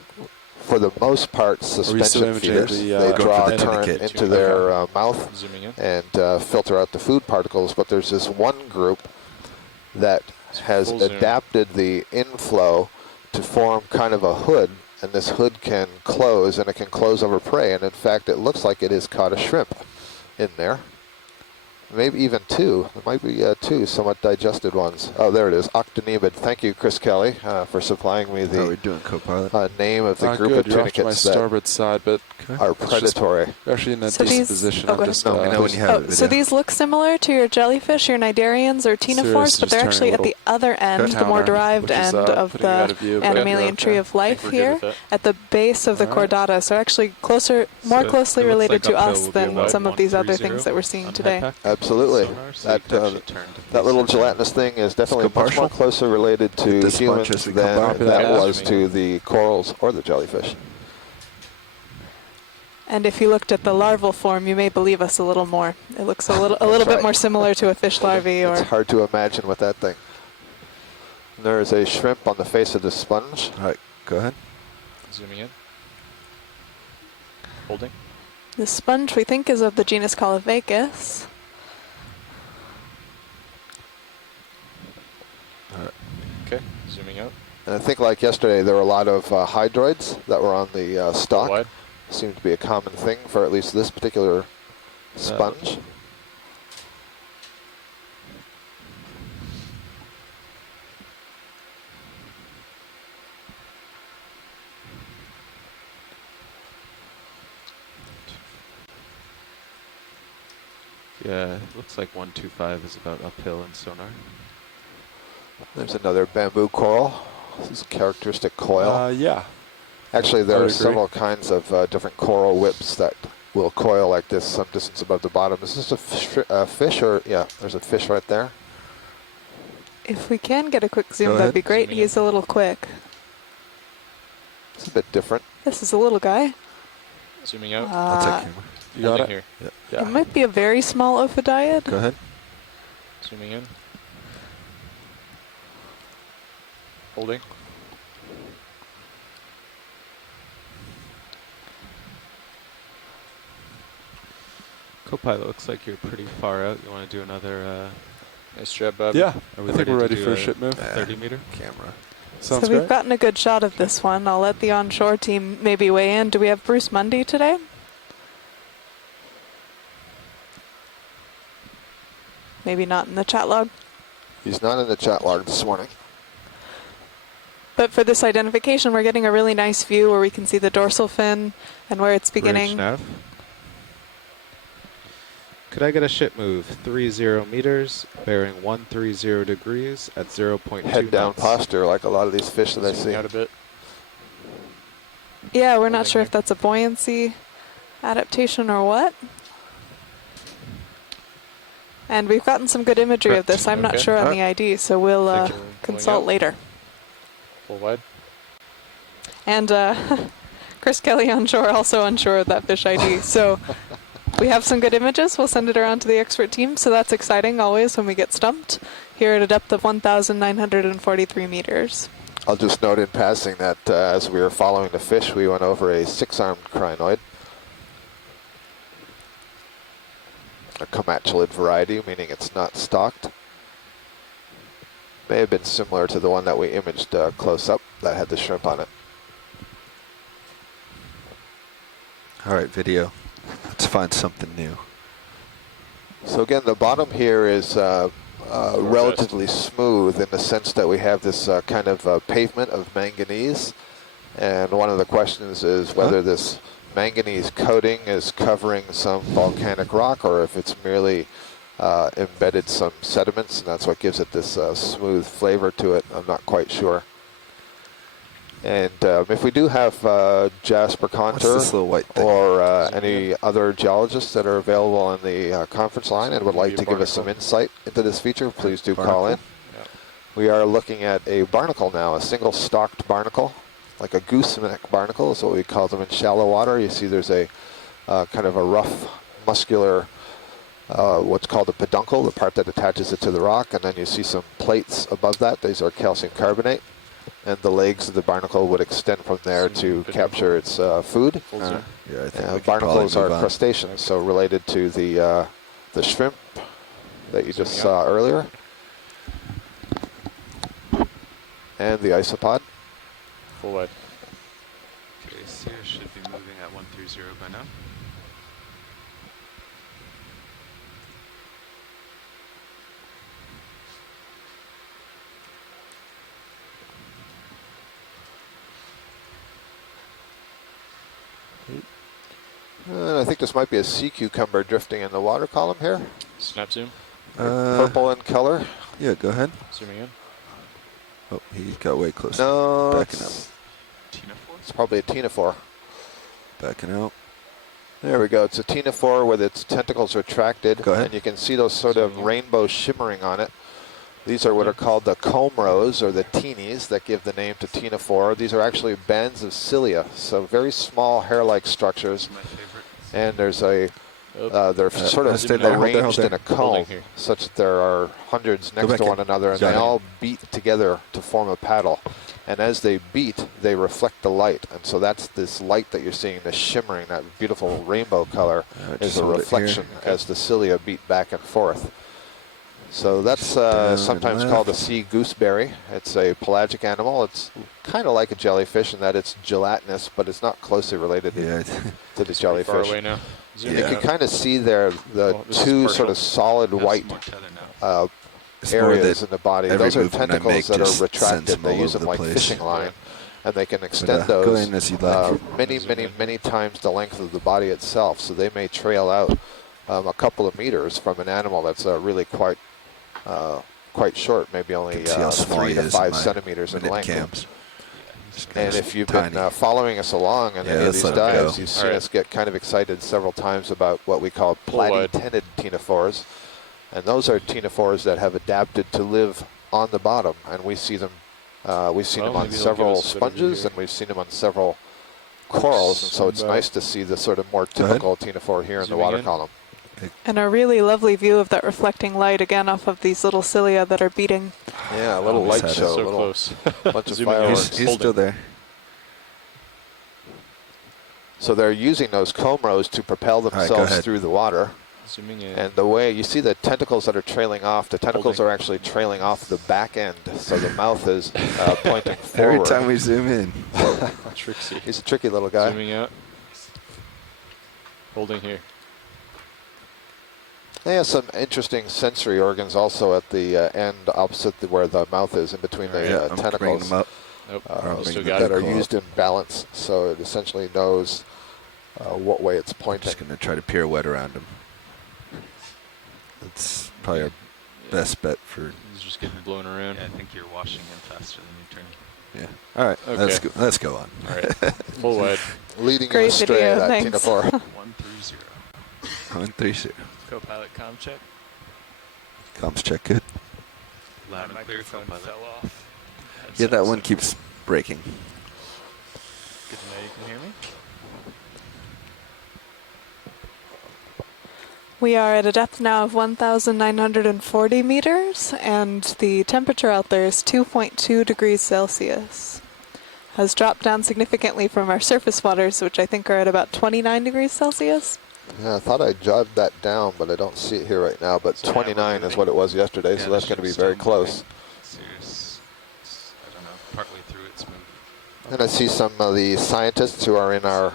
for the most part, still suspension imaging feeders. the, They go draw for the current tunicate. into their mouth Zooming in. and filter out the food particles. But there's this one group that has full zoom. adapted the inflow to form kind of a hood, and this hood can close, and it can close over prey. And in fact, it looks like it has caught a shrimp in there. maybe even two. There might be two somewhat digested ones. Oh, there it is, octonebid. Thank you, Chris Kelly, for supplying me How are we the doing, co-pilot? name of the group Good. of You're off to my tunicates that starboard side, but are it's just- predatory. you're actually in a So decent these- position. oh, I'm go just, ahead. No, we know when you have it, So video. these look similar to your jellyfish, your cnidarians or Sirius ctenophores, is but they're just actually turning at a the other end, the more counter, derived which is, end of putting you out the of view, but animalian you're tree okay. of life we're good here with it. at the base of the All right. chordata. So actually closer, more So closely it looks related like to uphill us will be than about some of these other 130 things that we're seeing on today. HIPAC Absolutely. sonar, so you That, can actually turn to that little face the sun. gelatinous thing is definitely Let's go much more partial. closer related Get to this bunch humans as we come than by. Copy that that. was to the corals or the jellyfish. And if you looked at the larval form, you may believe us a little more. It looks a little bit right. more similar to a fish larvae It's or hard to imagine with that thing. There's a shrimp on the face of the sponge. All right, go ahead. Zooming in. Holding. the sponge we think is of the genus Calavacus. Okay, zooming out. And I think like yesterday, there were a lot of hydroids that were on the stock. Wide. Seemed to be a common thing for at least this particular sponge. Yeah, it looks like 125 is about uphill in sonar. There's another bamboo coral. This is a characteristic coil. Yeah. Actually, I there would are agree. several kinds of different coral whips that will coil like this some distance above the bottom. Is this a fish or, yeah, there's a fish right there. If we can get a quick zoom, Go that'd ahead. be great. Zooming in. He's a little quick. It's a bit different. This is a little guy. Zooming out. That's Uh, that camera. You got Holding it? here. Yeah. It might be a very small ophidiid. Go ahead. Zooming in. Holding. Co-pilot, looks like you're pretty far out. You want to do another... Nice job, Bobby. Yeah, I think we're ready to for a do ship move. 30 meter. Camera. Sounds So we've great. gotten a good shot of this one. I'll let the onshore team maybe weigh in. Do we have Bruce Mundy today? Maybe not in the chat log. He's not in the chat log this morning. But for this identification, we're getting a really nice view where we can see the dorsal fin and where it's beginning. Bridge nav. Could I get a ship move 30 meters, bearing 130 degrees at 0.2 Head down knots? posture like a lot of these fish that I Zooming see. out a bit. Yeah, we're not Holding sure here. if that's a buoyancy adaptation or what. And we've gotten some good imagery of Correct. this. I'm not Okay. sure on the ID, so we'll Thank you. consult Going out. later. Full wide. And Chris Kelly onshore, also unsure of that fish ID. So we have some good images. We'll send it around to the expert team. So that's exciting always when we get stumped here at a depth of 1,943 meters. I'll just note in passing that as we were following the fish, we went over a 6-armed crinoid. A comatulid variety, meaning it's not stalked. May have been similar to the one that we imaged close up that had the shrimp on it. All right, video. Let's find something new. So again, the bottom here is relatively smooth in the sense that we have this kind of pavement of manganese. And one of the questions is whether this manganese coating is covering some volcanic rock or if it's merely embedded some sediments, and that's what gives it this smooth flavor to it. I'm not quite sure. And if we do have Jasper What's Conter this little white thing? or any other geologists that are available on the conference line and would like to give us some insight into this feature, please do call in. Yep. We are looking at a barnacle now, a single stalked barnacle, like a gooseneck barnacle is what we call them in shallow water. You see there's a kind of a rough, muscular, what's called a peduncle, the part that attaches it to the rock, and then you see some plates above that. These are calcium carbonate. And the legs of the barnacle would extend from there to capture its food. Full zoom. Yeah, I think we could probably Barnacles are move on. crustaceans, so related to the shrimp that you just Zooming saw earlier. And the isopod. Full wide. Okay, Sirius should be moving at 130 by now. And I think this might be a sea cucumber drifting in the water column here. Snap zoom. Purple in color. Yeah, go ahead. Zooming in. Oh, he got way close. No, Backing up. it's probably a ctenophore. Backing out. There we go. It's a ctenophore with its tentacles retracted. Go ahead. And you can see those sort of rainbow shimmering on it. These are what are called the comb rows, or the teenies, that give the name to ctenophore. These are actually bands of cilia, so very small hair-like structures. And there's a, they're sort of arranged in a comb, such that there are hundreds next to one another, and they all beat together to form a paddle. And as they beat, they reflect the light. And so that's this light that you're seeing, the shimmering, that beautiful rainbow color, is a reflection as the cilia beat back and forth. So that's sometimes called a sea gooseberry. It's a pelagic animal. It's kind of like a jellyfish in that it's gelatinous, but it's not closely related to the jellyfish. Far away now. You can kind of see there the two sort of solid white areas in the body. Those are tentacles that are retracted. They use them like fishing line, and they can extend those many times the length of the body itself. So they may trail out a couple of meters from an animal that's really quite short, maybe only 3 to 5 centimeters in length. And if you've been following us along in any of these dives, you've seen us get kind of excited several times about what we call platy-tended ctenophores. And those are ctenophores that have adapted to live on the bottom. And we see them, we've seen them on several sponges, and we've seen them on several corals. And so it's nice to see the sort of more typical ctenophore here in the water column. And a really lovely view of that reflecting light again off of these little cilia that are beating. Yeah, a little light show, a little bunch of fireworks. He's still there. So they're using those comb rows to propel themselves through the water. Zooming in. And the way you see the tentacles that are trailing off, the tentacles are actually trailing off the back end, so the mouth is pointing forward. Every time we zoom in. Tricksy. He's a tricky little guy. Zooming out. Holding here. They have some interesting sensory organs also at the end opposite where the mouth is, in between the tentacles that are used in balance. So it essentially knows what way it's pointing. Just going to try to pirouette around him. That's probably our best bet for... He's just getting blown around. Yeah, I think you're washing in faster than you're turning. Yeah. All right. Okay. Let's go on. All right. Full wide. Leading you astray, that ctenophore. 130. 130. Co-pilot comm check. Comms check good. Loud and clear, Microphone co-pilot. fell off. Yeah, that one keeps breaking. Good to know you can hear me. We are at a depth now of 1,940 meters, and the temperature out there is 2.2 degrees Celsius. Has dropped down significantly from our surface waters, which I think are at about 29 degrees Celsius. Yeah, I thought I jotted that down, but I don't see it here right now. But 29 is what it was yesterday, so that's going to be very close. I don't know, partly through its move. And I see some of the scientists who are in our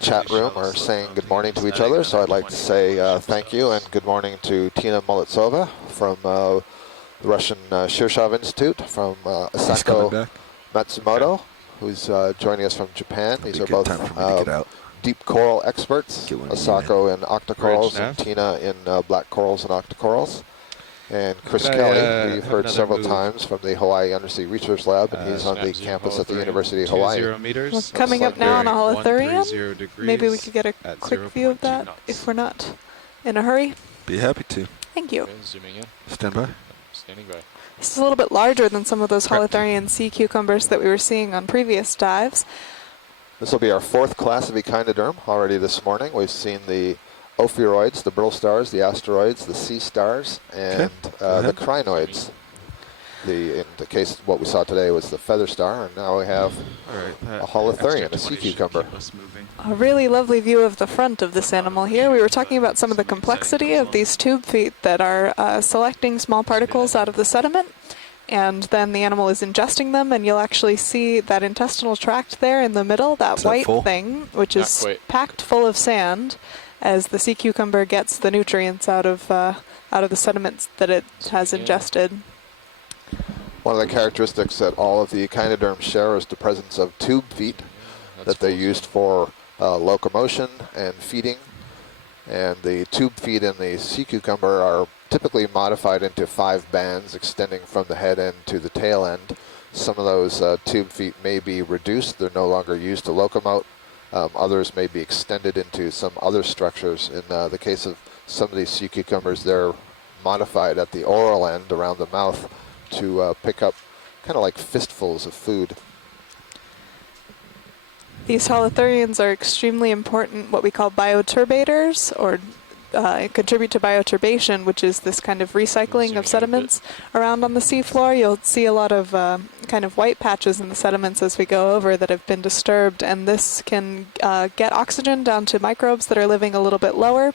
chat room are saying good morning to each other. So I'd like to say thank you and good morning to Tina Molitsova from the Russian Shirshov Institute, from Asako Matsumoto, who's joining us from Japan. These are both deep coral experts, Asako in octocorals and Tina in black corals and octocorals. And Chris Kelly, who you've heard several times from the Hawaii Undersea Research Lab, and he's on the campus at the University of Hawaii. Well, coming up now on a holothurian. Maybe we could get a quick view of that if we're not in a hurry. Be happy to. Thank you. Okay, zooming in. Stand by. Standing by. This is a little bit larger than some of those holothurian sea cucumbers that we were seeing on previous dives. This will be our fourth class of echinoderm already this morning. We've seen the ophiuroids, the brittle stars, the asteroids, the sea stars, and the crinoids. In the case, what we saw today was the feather star, and now we have a holothurian, a sea cucumber. A really lovely view of the front of this animal here. We were talking about some of the complexity of these tube feet that are selecting small particles out of the sediment, and then the animal is ingesting them, and you'll actually see that intestinal tract there in the middle, that white thing, which is packed full of sand, as the sea cucumber gets the nutrients out of the sediments that it has ingested. One of the characteristics that all of the echinoderms share is the presence of tube feet that they used for locomotion and feeding. And the tube feed in the sea cucumber are typically modified into 5 bands extending from the head end to the tail end. Some of those tube feet may be reduced. They're no longer used to locomote. Others may be extended into some other structures. In the case of some of these sea cucumbers, they're modified at the oral end around the mouth to pick up kind of like fistfuls of food. These holothurians are extremely important, what we call bioturbators, or contribute to bioturbation, which is this kind of recycling of sediments around on the seafloor. You'll see a lot of kind of white patches in the sediments as we go over that have been disturbed, and this can get oxygen down to microbes that are living a little bit lower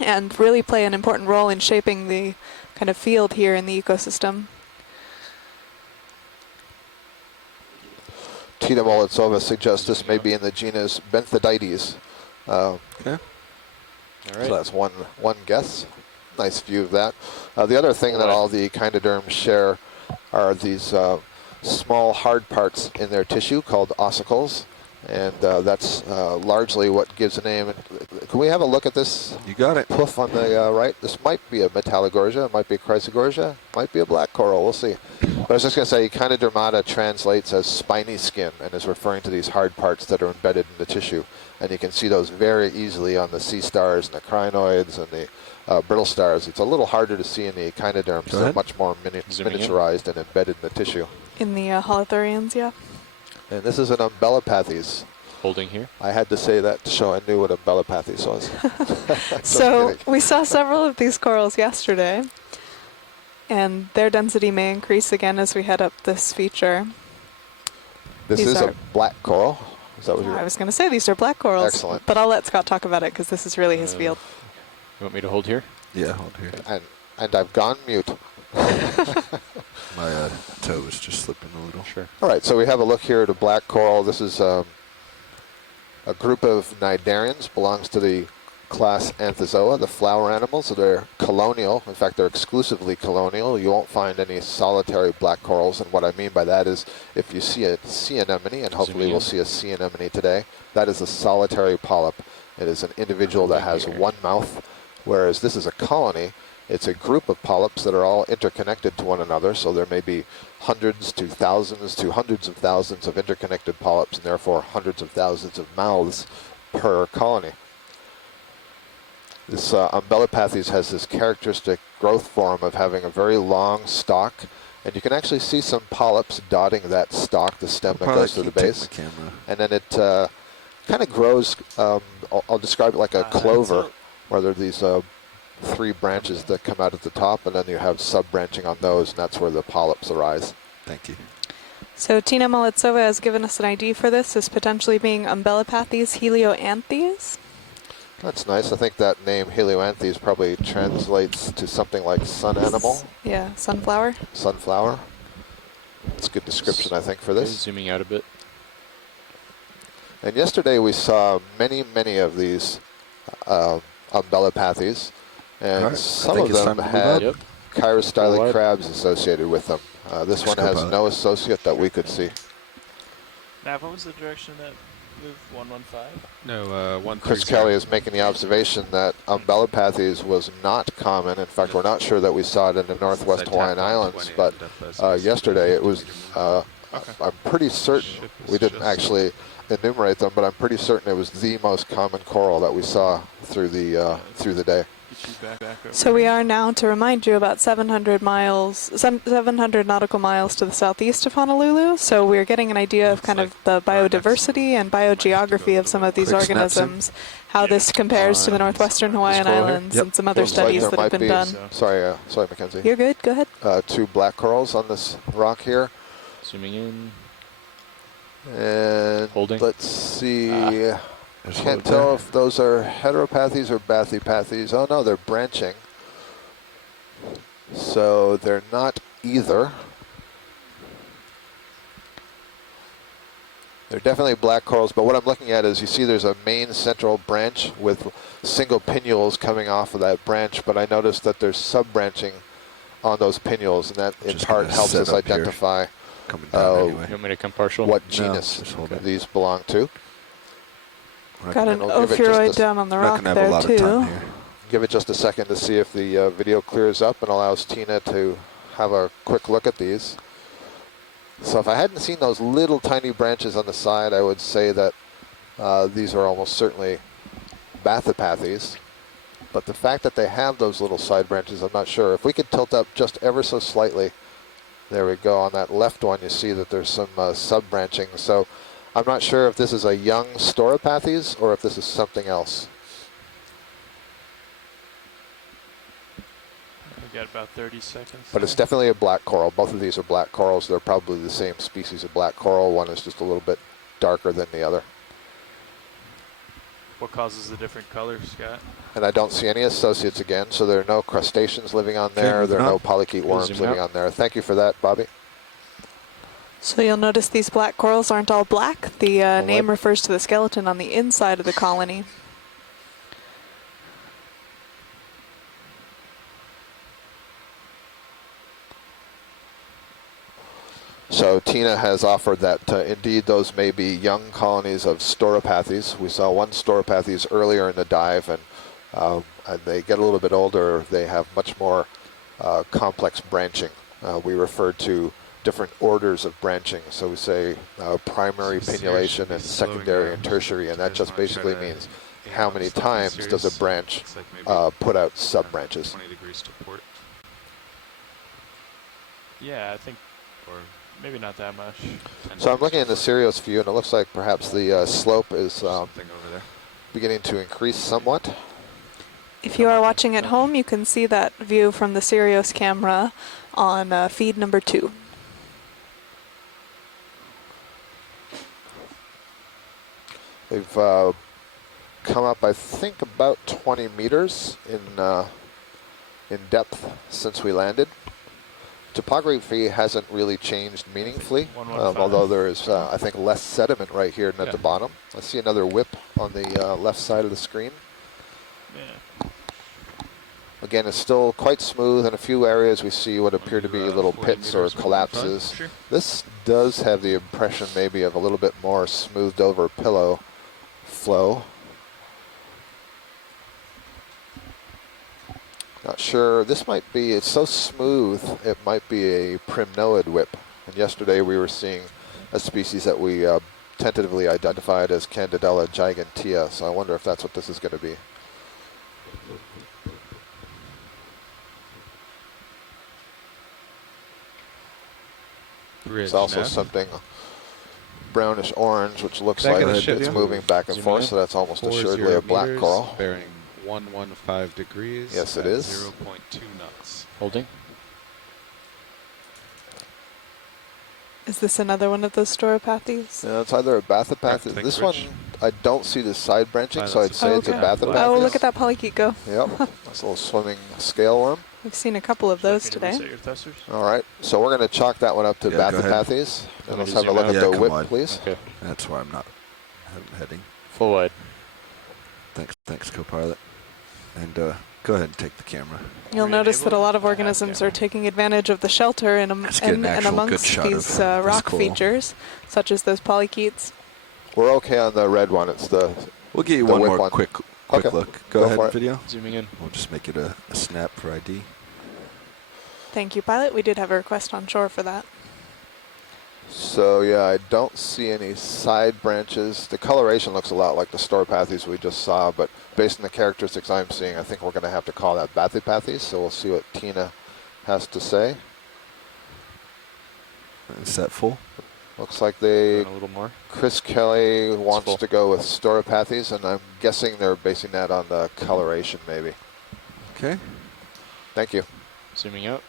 and really play an important role in shaping the kind of field here in the ecosystem. Tina Molitsova suggests this may be in the genus Benthidites. Okay. All right. So that's one guess. Nice view of that. The other thing that all the echinoderms share are these small hard parts in their tissue called ossicles, and that's largely what gives a name. Can we have a look at this? You got it. Poof on the right. This might be a Metallogorgia, it might be a Chrysogorgia, might be a black coral. We'll see. But I was just going to say, Echinodermata translates as spiny skin and is referring to these hard parts that are embedded in the tissue. And you can see those very easily on the sea stars and the crinoids and the brittle stars. It's a little harder to see in the echinoderms. They're much more miniaturized and embedded in the tissue. In the holothurians, yeah. And this is an Umbellapathes. Holding here. I had to say that to show I knew what Umbellapathes was. So we saw several of these corals yesterday, and their density may increase again as we head up this feature. This is a black coral. Is that what I was going to say these are black corals. Excellent. But I'll let Scott talk about it because this is really his field. You want me to hold here? Yeah, hold here. And I've gone mute. My toe was just slipping a little. Sure. All right, so we have a look here at a black coral. This is a group of cnidarians, belongs to the class Anthozoa, the flower animals. So they're colonial. In fact, they're exclusively colonial. You won't find any solitary black corals. And what I mean by that is if you see a sea anemone, and hopefully we'll see a sea anemone today, that is a solitary polyp. It is an individual that has one mouth, whereas this is a colony. It's a group of polyps that are all interconnected to one another, so there may be hundreds to thousands to hundreds of thousands of interconnected polyps, and therefore hundreds of thousands of mouths per colony. This Umbellapathes has this characteristic growth form of having a very long stalk, and you can actually see some polyps dotting that stalk, the stem that goes to the base. And then it kind of grows, I'll describe it like a clover, where there are these 3 branches that come out at the top, and then you have sub-branching on those, and that's where the polyps arise. Thank you. So Tina Molitsova has given us an ID for this as potentially being Umbellapathes helioanthes. That's nice. I think that name helioanthes probably translates to something like sun animal. Yeah, sunflower. Sunflower. It's a good description, I think, for this. Zooming out a bit. And yesterday we saw many, many of these Umbellapathes, and some of them had chirostylic crabs associated with them. This one has no associate that we could see. Nav, what was the direction that moved 115? No, 130. Chris Kelly is making the observation that Umbellapathes was not common. In fact, we're not sure that we saw it in the Northwest Hawaiian Islands, but yesterday it was, I'm pretty certain, we didn't actually enumerate them, but I'm pretty certain it was the most common coral that we saw through the day. So we are now, to remind you, about 700 nautical miles to the southeast of Honolulu. So we're getting an idea of kind of the biodiversity and biogeography of some of these organisms, how this compares to the northwestern Hawaiian Islands and some other studies that have been done. Sorry, Mackenzie. You're good. Go ahead. 2 black corals on this rock here. Zooming in. And holding. Let's see. Can't tell if those are heteropathes or bathypathes. Oh no, they're branching. So they're not either. They're definitely black corals, but what I'm looking at is you see there's a main central branch with single pinnules coming off of that branch, but I noticed that there's sub-branching on those pinnules, and that in part helps us identify you want me to come partial? what genus these belong to. Got an And we'll give it just ophiuroid a- down on the We're not rock going to have a there lot of time too. here. Give it just a second to see if the video clears up and allows Tina to have a quick look at these. So if I hadn't seen those little tiny branches on the side, I would say that these are almost certainly Bathypathes. But the fact that they have those little side branches, I'm not sure. If we could tilt up just ever so slightly, there we go. On that left one, you see that there's some sub-branching. So I'm not sure if this is a young Storopathes or if this is something else. We got about 30 seconds. But it's definitely a black coral. Both of these are black corals. They're probably the same species of black coral. One is just a little bit darker than the other. What causes the different colors, Scott? And I don't see any associates again, so there are no crustaceans living on there. There are no polychaete worms zoom living out. on there. Thank you for that, Bobby. So you'll notice these black corals aren't all black. The name refers to the skeleton on the inside of the colony. So Tina has offered that indeed those may be young colonies of Storopathes. We saw one Storopathes earlier in the dive, and as they get a little bit older, they have much more complex branching. We refer to different orders of branching. So we say primary pinnulation and secondary and tertiary, and that just basically means how many times does a branch put out sub-branches. 20 degrees to port. Yeah, I think, or maybe not that much. So I'm looking at the Sirius view, and it looks like perhaps the slope is Something over there. beginning to increase somewhat. If you are watching at home, you can see that view from the Sirius camera on feed number 2. They've come up, I think, about 20 meters in depth since we landed. Topography hasn't really changed meaningfully, although there is, I think, less sediment right here and at the bottom. I see another whip on the left side of the screen. Yeah. Again, it's still quite smooth. In a few areas, we see what appear to be little 40 pits or meters, 115? collapses. Sure. This does have the impression maybe of a little bit more smoothed over pillow flow. Not sure. This might be, it's so smooth, it might be a primnoid whip. And yesterday we were seeing a species that we tentatively identified as Candidella gigantea. So I wonder if that's what this is going to be. Bridge It's also now. something brownish orange, which looks Back like of the it's ship. moving back and Zoom forth. in. So that's almost 40 assuredly a black meters, coral. bearing 115 degrees. Yes, it at is. 0.2 knots. Holding. Is this another one of those Storopathes? Yeah, it's either a Bathypathes. Thanks, This Rich. one, I don't see the side branching, so I'd say it's a Okay. Bathypathes. Oh, look at that polychaete go. Yep, that's a little swimming scale worm. We've seen a couple of those today. Reset your thrusters? All right, so we're going to chalk that one up to Yeah, go ahead. Bathypathes. And Want me let's to have a zoom look out? at Yeah, the come whip, on. please. Okay. That's why I'm not heading. Full wide. Thanks, co-pilot. And go ahead and take the camera. You'll we notice that a enabled? lot of I have organisms camera. are taking advantage of the shelter in, Let's get an and actual good amongst shot these of this rock coral. features, such as those polychaetes. We're okay on the red one. It's the We'll get you The one whip more one. quick Okay. look. Go Go ahead, for it. video. Zooming in. We'll just make it a snap for ID. Thank you, pilot. We did have a request on shore for that. So yeah, I don't see any side branches. The coloration looks a lot like the Storopathes we just saw, but based on the characteristics I'm seeing, I think we're going to have to call that Bathypathes. So we'll see what Tina has to say. Is that full? Looks like they, Going a little more. Chris Kelly wants full. to go with Storopathes, and I'm guessing they're basing that on the coloration, maybe. Okay. Thank you. Zooming out.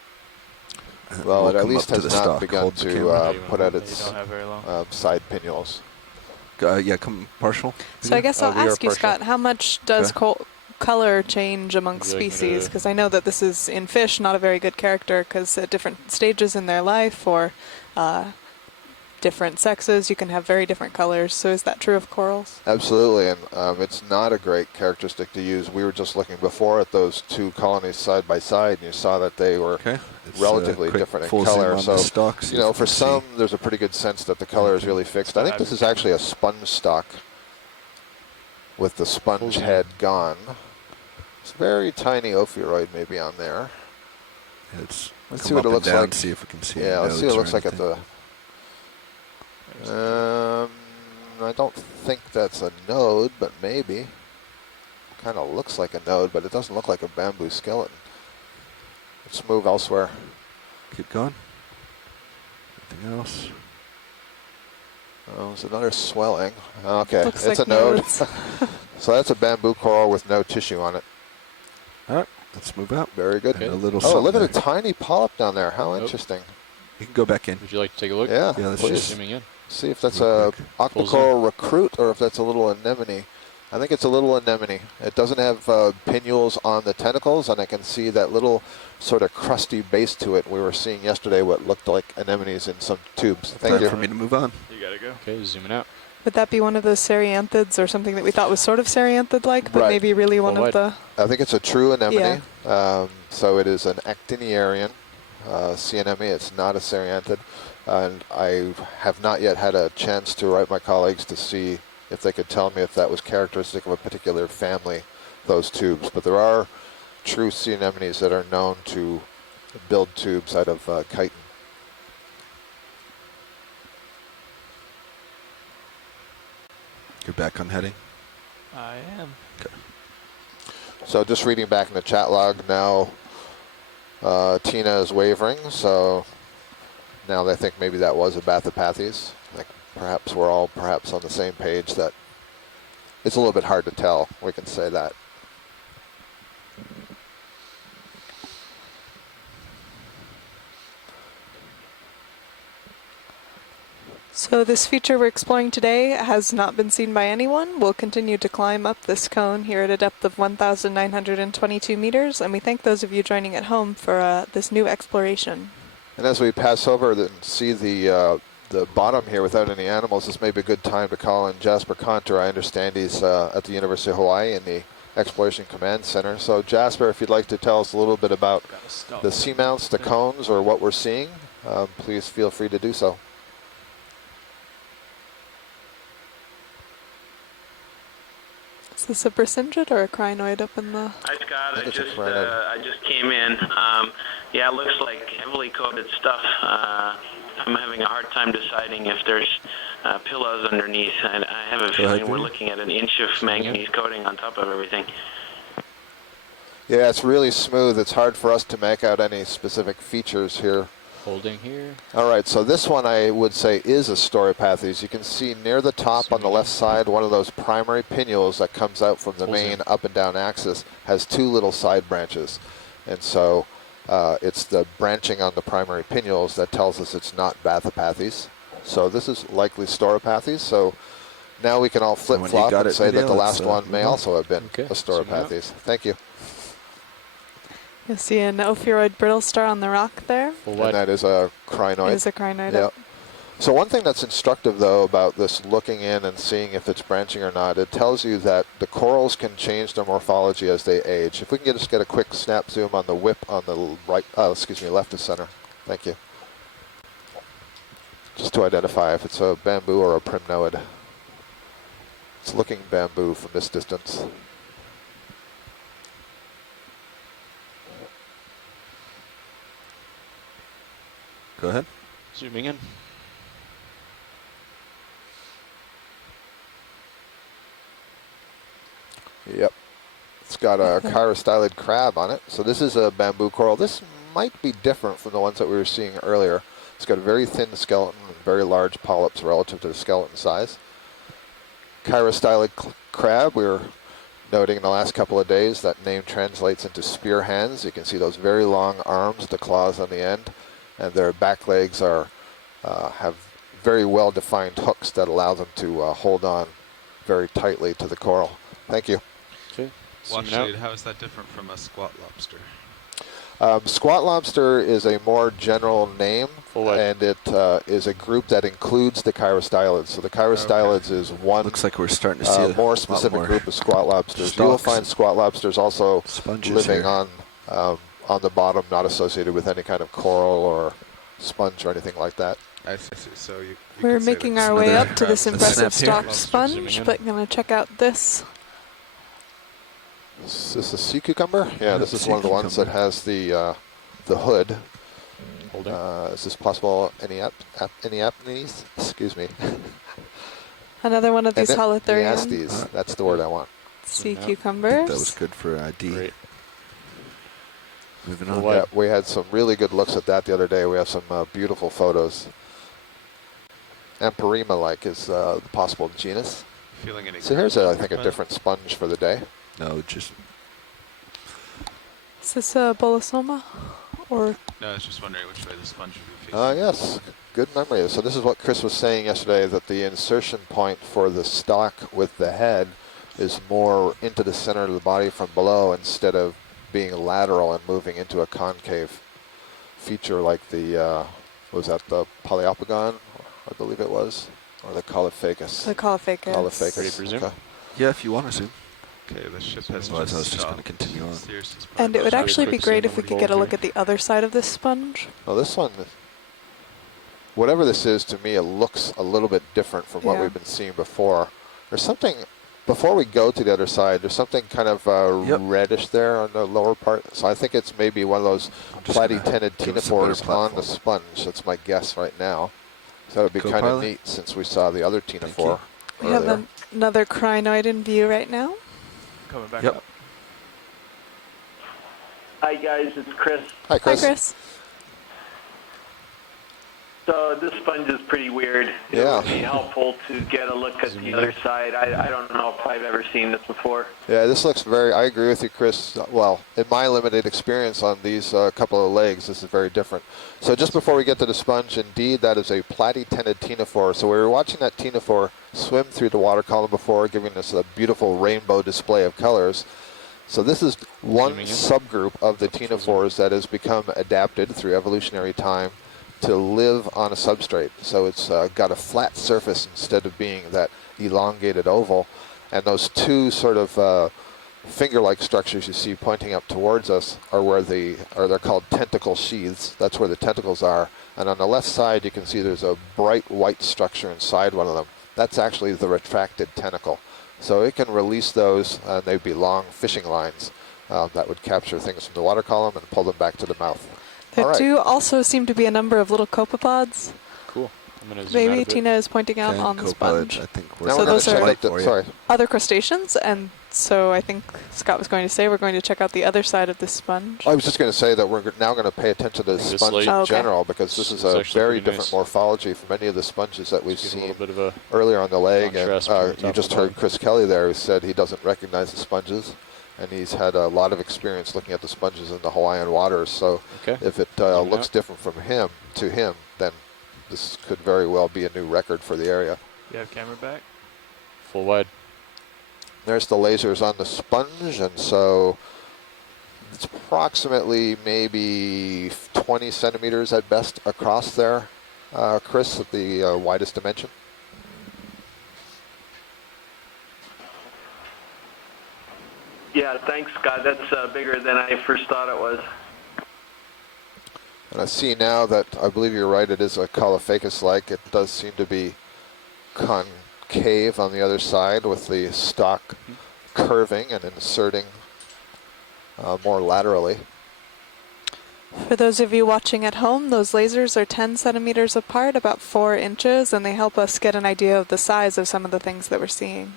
Well, We'll it at come least up to has the not stock. begun Hold the to camera. put out You its don't have very long. side pinnules. Yeah, come partial. So I guess I'll we are ask you, partial. Scott, how much does color change amongst Would you like me species? to- Because I know that this is, in fish, not a very good character, because at different stages in their life or different sexes, you can have very different colors. So is that true of corals? Absolutely, and it's not a great characteristic to use. We were just looking before at those two colonies side by side, and you saw that they were Okay. It's, relatively quick different in full zoom color. on So, the stock, see you know, if for we can some, see. there's a pretty good sense that the color is really fixed. I think this is actually a sponge stock. with the sponge head gone. It's a very tiny ophiuroid maybe on there. Let's see what it looks like. See if we can see. Yeah, let's see what it looks like at anything. the. I don't think that's a node, but maybe. Kind of looks like a node, but it doesn't look like a bamboo skeleton. Let's move elsewhere. Keep going. Anything else? Oh, it's another swelling. Okay, Looks it's like a node. nodes. So that's a bamboo coral with no tissue on it. All right, let's move out. Very good. And a little Oh, look at something a tiny polyp down there. How interesting. You can go back in. Would you like to take a look? Yeah, Yeah, let's please. just Zooming in. See if that's Real a quick. octocoral recruit or if that's a little anemone. I think it's a little anemone. It doesn't have pinnules on the tentacles, and I can see that little sort of crusty base to it. We were seeing yesterday what looked like anemones in some tubes. Thank Time you. for me to move on. You gotta go. Okay, zooming out. Would that be one of those cereanthids or something that we thought was sort of cereanthid-like, but Right. maybe really one Well, of the... I think it's a true anemone. So it is an actiniarian sea anemone. It's not a cereantid. And I have not yet had a chance to write my colleagues to see if they could tell me if that was characteristic of a particular family, those tubes. But there are true sea anemones that are known to build tubes out of chitin. You're back on heading. I am. So just reading back in the chat log now, Tina is wavering, so now they think maybe that was a Bathypathes. Like perhaps we're all perhaps on the same page that it's a little bit hard to tell. We can say that. So this feature we're exploring today has not been seen by anyone. We'll continue to climb up this cone here at a depth of 1,922 meters, and we thank those of you joining at home for this new exploration. And as we pass over and see the bottom here without any animals, this may be a good time to call in Jasper Conter. I understand he's at the University of Hawaii in the Exploration Command Center. So Jasper, if you'd like to tell us a little bit about the seamounts, the cones, or what we're seeing, please feel free to do so. Is this a Brachyndrid or a crinoid up in the... Hi, Scott. I think it's a crinoid. I just came in. Yeah, it looks like heavily coated stuff. I'm having a hard time deciding if there's pillows underneath. And I have a feeling we're looking at an inch of manganese coating on top of everything. Yeah, it's really smooth. It's hard for us to make out any specific features here. Holding here. All right, so this one I would say is a Storypathes. You can see near the top on the left side, one of those primary pinnules that comes out from the main up and down axis has two little side branches. And so it's the branching on the primary pinnules that tells us it's not Bathypathes. So this is likely Storypathes. So now we can all flip-flop and say that the last one may also have been a Storypathes. Thank you. You'll see an ophiuroid brittle star on the rock there. And that is a crinoid. It is a crinoid. Yep. So one thing that's instructive, though, about this looking in and seeing if it's branching or not, it tells you that the corals can change their morphology as they age. If we can just get a quick snap zoom on the whip on the right, left of center. Thank you. Just to identify if it's a bamboo or a primnoid. It's looking bamboo from this distance. Go ahead. Zooming in. Yep. It's got a chirostylid crab on it. So this is a bamboo coral. This might be different from the ones that we were seeing earlier. It's got a very thin skeleton and very large polyps relative to the skeleton size. Chirostylid crab, we were noting in the last couple of days that name translates into spear hands. You can see those very long arms, the claws on the end, and their back legs are have very well-defined hooks that allow them to hold on very tightly to the coral. Thank you. Okay. Washade, how is that different from a squat lobster? Squat lobster is a more general name, and it is a group that includes the chirostylids. So the chirostylids is one. Looks like we're starting to see a more specific lot more group of squat lobsters. You will find squat lobsters also living here. on the bottom, not associated with any kind of coral or sponge or anything like that. I see. So you We're could say making that our way another up to this crab- impressive snap here. stalked sponge, but gonna check out this Is this a sea cucumber? Yeah, this is sea one of the ones that cucumber. has the hood. Holding. Is this possible? Any apneas? Excuse me. Another one of these holothurian Neastes. That's the word I want. sea Zoom out. cucumbers. That was good for ID. Great. Moving Full on. wide. Yeah, we had some really good looks at that the other day. We have some beautiful photos. Amperima-like is the possible genus. Feeling any So here's, I think, a fun? different sponge for the day. No, just Is this a bolosoma? Or No, I was just wondering which way the sponge would be facing. Yes, good memory. So this is what Chris was saying yesterday, that the insertion point for the stock with the head is more into the center of the body from below instead of being lateral and moving into a concave feature like the, was that the Poliopogon, I believe it was, or the Caulophacus? the caulophacus. Caulophacus. Ready for zoom? Okay. yeah. If you want to zoom. Okay, the ship has Otherwise, just I was just going to stopped. continue on. Steers is And it would probably actually be quick great zoom if we on could get a bold look here. at the other side of this sponge. Well, this one, whatever this is, to me, it looks a little bit different from what Yeah. we've been seeing before. There's something, before we go to the other side, there's something kind of Yep. reddish there on the lower part. So I think it's maybe one of those I'm just gonna platy-tended give us a better ctenophores on the platform. sponge. That's my guess right now. So that would be kind of Co-pilot? neat since we saw the other ctenophore We have earlier. another crinoid in view right now. Coming back Yep. up. Hi guys, it's Chris. Hi, Hi, Chris. Chris. So this sponge is pretty weird. It Yeah. would be helpful to get a look at the other side. I don't know if I've ever seen this before. Yeah, this looks very, I agree with you, Chris. Well, in my limited experience on these couple of legs, this is very different. So just before we get to the sponge, indeed, that is a platy-tended ctenophore. So we were watching that ctenophore swim through the water column before, giving us a beautiful rainbow display of colors. So this is one Zooming in. subgroup of the ctenophores that has become adapted through evolutionary time to live on a substrate. So it's got a flat surface instead of being that elongated oval. And those two sort of finger-like structures you see pointing up towards us are where they're called tentacle sheaths. That's where the tentacles are. And on the left side, you can see there's a bright white structure inside one of them. That's actually the retracted tentacle. So it can release those, and they'd be long fishing lines that would capture things from the water column and pull them back to the mouth. There All right. do also seem to be a number of little copepods. Cool. I'm going to zoom out Maybe a bit. Tina is pointing out Okay, on the co-pilot, sponge. I think Now we're So we're going those to check are- out the, sorry. Other crustaceans, and so I think Scott was going to say we're going to check out the other side of this sponge. I was just going to say that we're now going to pay attention to the This sponge late. in Oh, okay. general, because this is It's a actually very pretty different nice. morphology from any of the sponges that we've Just get a seen little bit of a earlier on the leg. And contrast between the top you and just bottom. heard Chris Kelly there, who said he doesn't recognize the sponges, and he's had a lot of experience looking at the sponges in the Hawaiian waters. So Okay. if it Zoom looks out. different from him to him, then this could very well be a new record for the area. You have camera back? full wide. There's the lasers on the sponge, and so it's approximately maybe 20 centimeters at best across there, Chris, at the widest dimension. Yeah, thanks, Scott. That's bigger than I first thought it was. And I see now that, I believe you're right, it is a Caulophacus-like. It does seem to be concave on the other side with the stalk curving and inserting more laterally. For those of you watching at home, those lasers are 10 centimeters apart, about 4 inches, and they help us get an idea of the size of some of the things that we're seeing.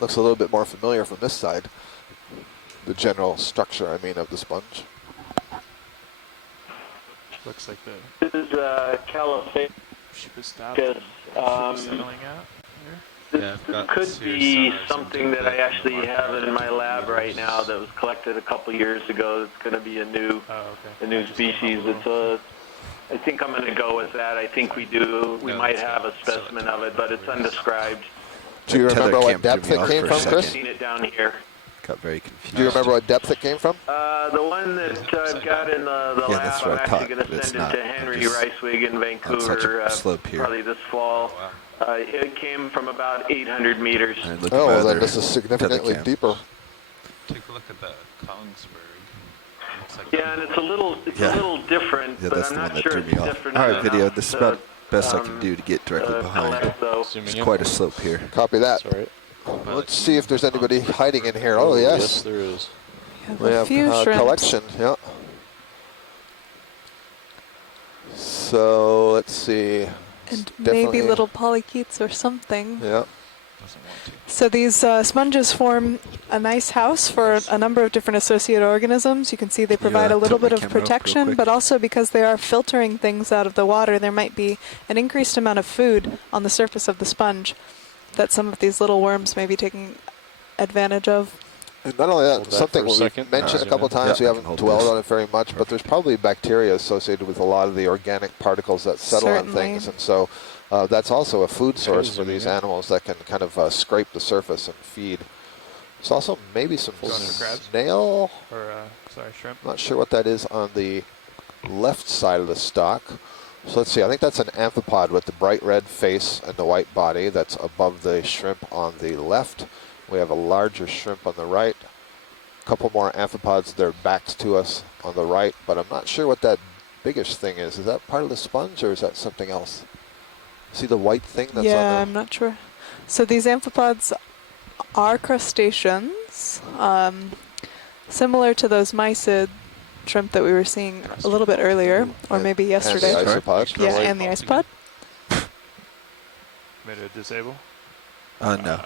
Looks a little bit more familiar from this side. The general structure, I mean, of the sponge. Looks like the This is Caulophacus. ship is stopped. Yes, Ship is settling out here. This, Yeah, I've this got could series be sonars something into that the I actually marker have in my meters. lab right now that was collected a couple years ago. It's going to be a new Okay. species. It's a. I think I'm going to go with that. I think we do. We No, might it's have a got specimen of it, but it's undescribed. Do you The tether remember what cam threw depth me it off came for a from, second. I've Chris? seen it down here. Got very confused. Do you remember what depth it came from? The one that I've got in the Yeah, that's lab, what I'm I actually thought, going but to it's send not. it to I Henry just- Reiswig in on such a Vancouver slope here. probably this fall. It came from about 800 meters. And look at Oh, my well, then other this is significantly tether cam. deeper. Take a look at the Kongsberg. Yeah, and it's a little different, Yeah, but that's I'm the one not that sure threw it's me off. different All right, enough video. This is to, about best I can do to get directly behind. collect, though. It's quite a slope here. Copy that. That's all right. Let's see if there's anybody hiding in here. Oh, Yes, yes. there is. We a have few a shrimps. collection, yeah. So let's see. And Definitely- maybe little polychaetes or something. Yeah. Doesn't want to. So these sponges form a nice house for a number of different associated organisms. You can see they Can you, provide a little tilt bit my of camera up real protection, quick? but also because they are filtering things out of the water, there might be an increased amount of food on the surface of the sponge that some of these little worms may be taking advantage of. And not only Hold that, that something for a we've second. mentioned a Zoom couple in. times, Yeah, we I can haven't hold dwelled this. on it very much, but there's probably bacteria associated with a lot of the organic particles that settle on Certainly. things. And so that's also a food source for zoom these in. animals that can kind of scrape the surface and feed. There's also maybe some Going for crabs? snail. Or, sorry, shrimp. Not sure what that is on the left side of the stock. So let's see, I think that's an amphipod with the bright red face and the white body. That's above the shrimp on the left. We have a larger shrimp on the right. A couple more amphipods, their backs to us on the right, but I'm not sure what that biggish thing is. Is that part of the sponge or is that something else? See the white thing that's Yeah, on I'm not sure. So these amphipods are crustaceans, similar to those mysid shrimp that we were seeing a little bit earlier, or And- maybe yesterday. And the isopod. Yeah, and the isopod. Made it disable? No.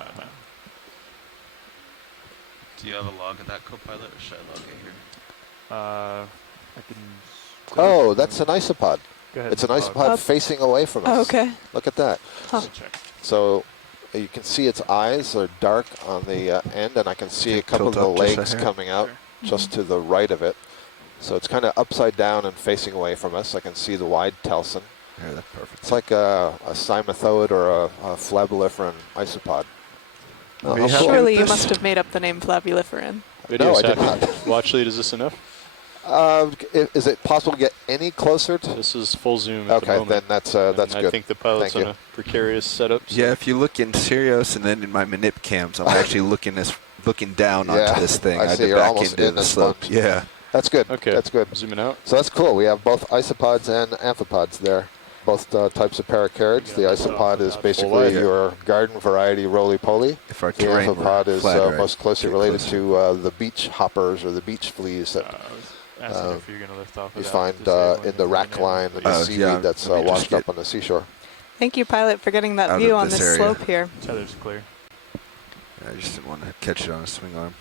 Do you have a log of that, Copilot, or should I log it here? I can. Oh, that's an isopod. Go ahead. It's an log. isopod facing away from us. Oh, okay. Look at that. Huh. Check. So you can see its eyes are dark on the end, and I can see a couple of tilt the up just a legs hair. coming out Sure. just to the right of it. So it's kind of upside down and facing away from us. I can see the wide telson. Yeah, that's perfect. It's like a cymathoid or a flabuliferan isopod. Oh, Are how you happy cool. Surely with you this? must have made up the name flabuliferan. No, I did happy. not. Watch lead, is this enough? Is it possible to get any closer to? This is full zoom at the Okay, moment. then that's And good. I think the pilot's Thank on you. a precarious setup. So Yeah, if you look in Sirius and then in my manip cams, I'm actually looking down Yeah, onto this thing. I I had see, to you're back almost into in the the slope. sponge. Yeah. That's good. Okay. That's good. Zooming out. So that's cool. We have both isopods and amphipods there. Both types of paracarids. Yeah, The that's isopod awesome. is That's basically full your garden variety roly-poly. If our The terrain amphipod were is flat, right, most closely get related closer. to the beach hoppers or the beach fleas that I was asking if you're going to lift off. you without find disabling in the it. rack line and the Oh, seaweed yeah, that's let me just washed get- up on the seashore. Thank you, pilot, for getting that Out view of on this this area. slope here. Tether's clear. I just didn't want to catch it on a swing arm.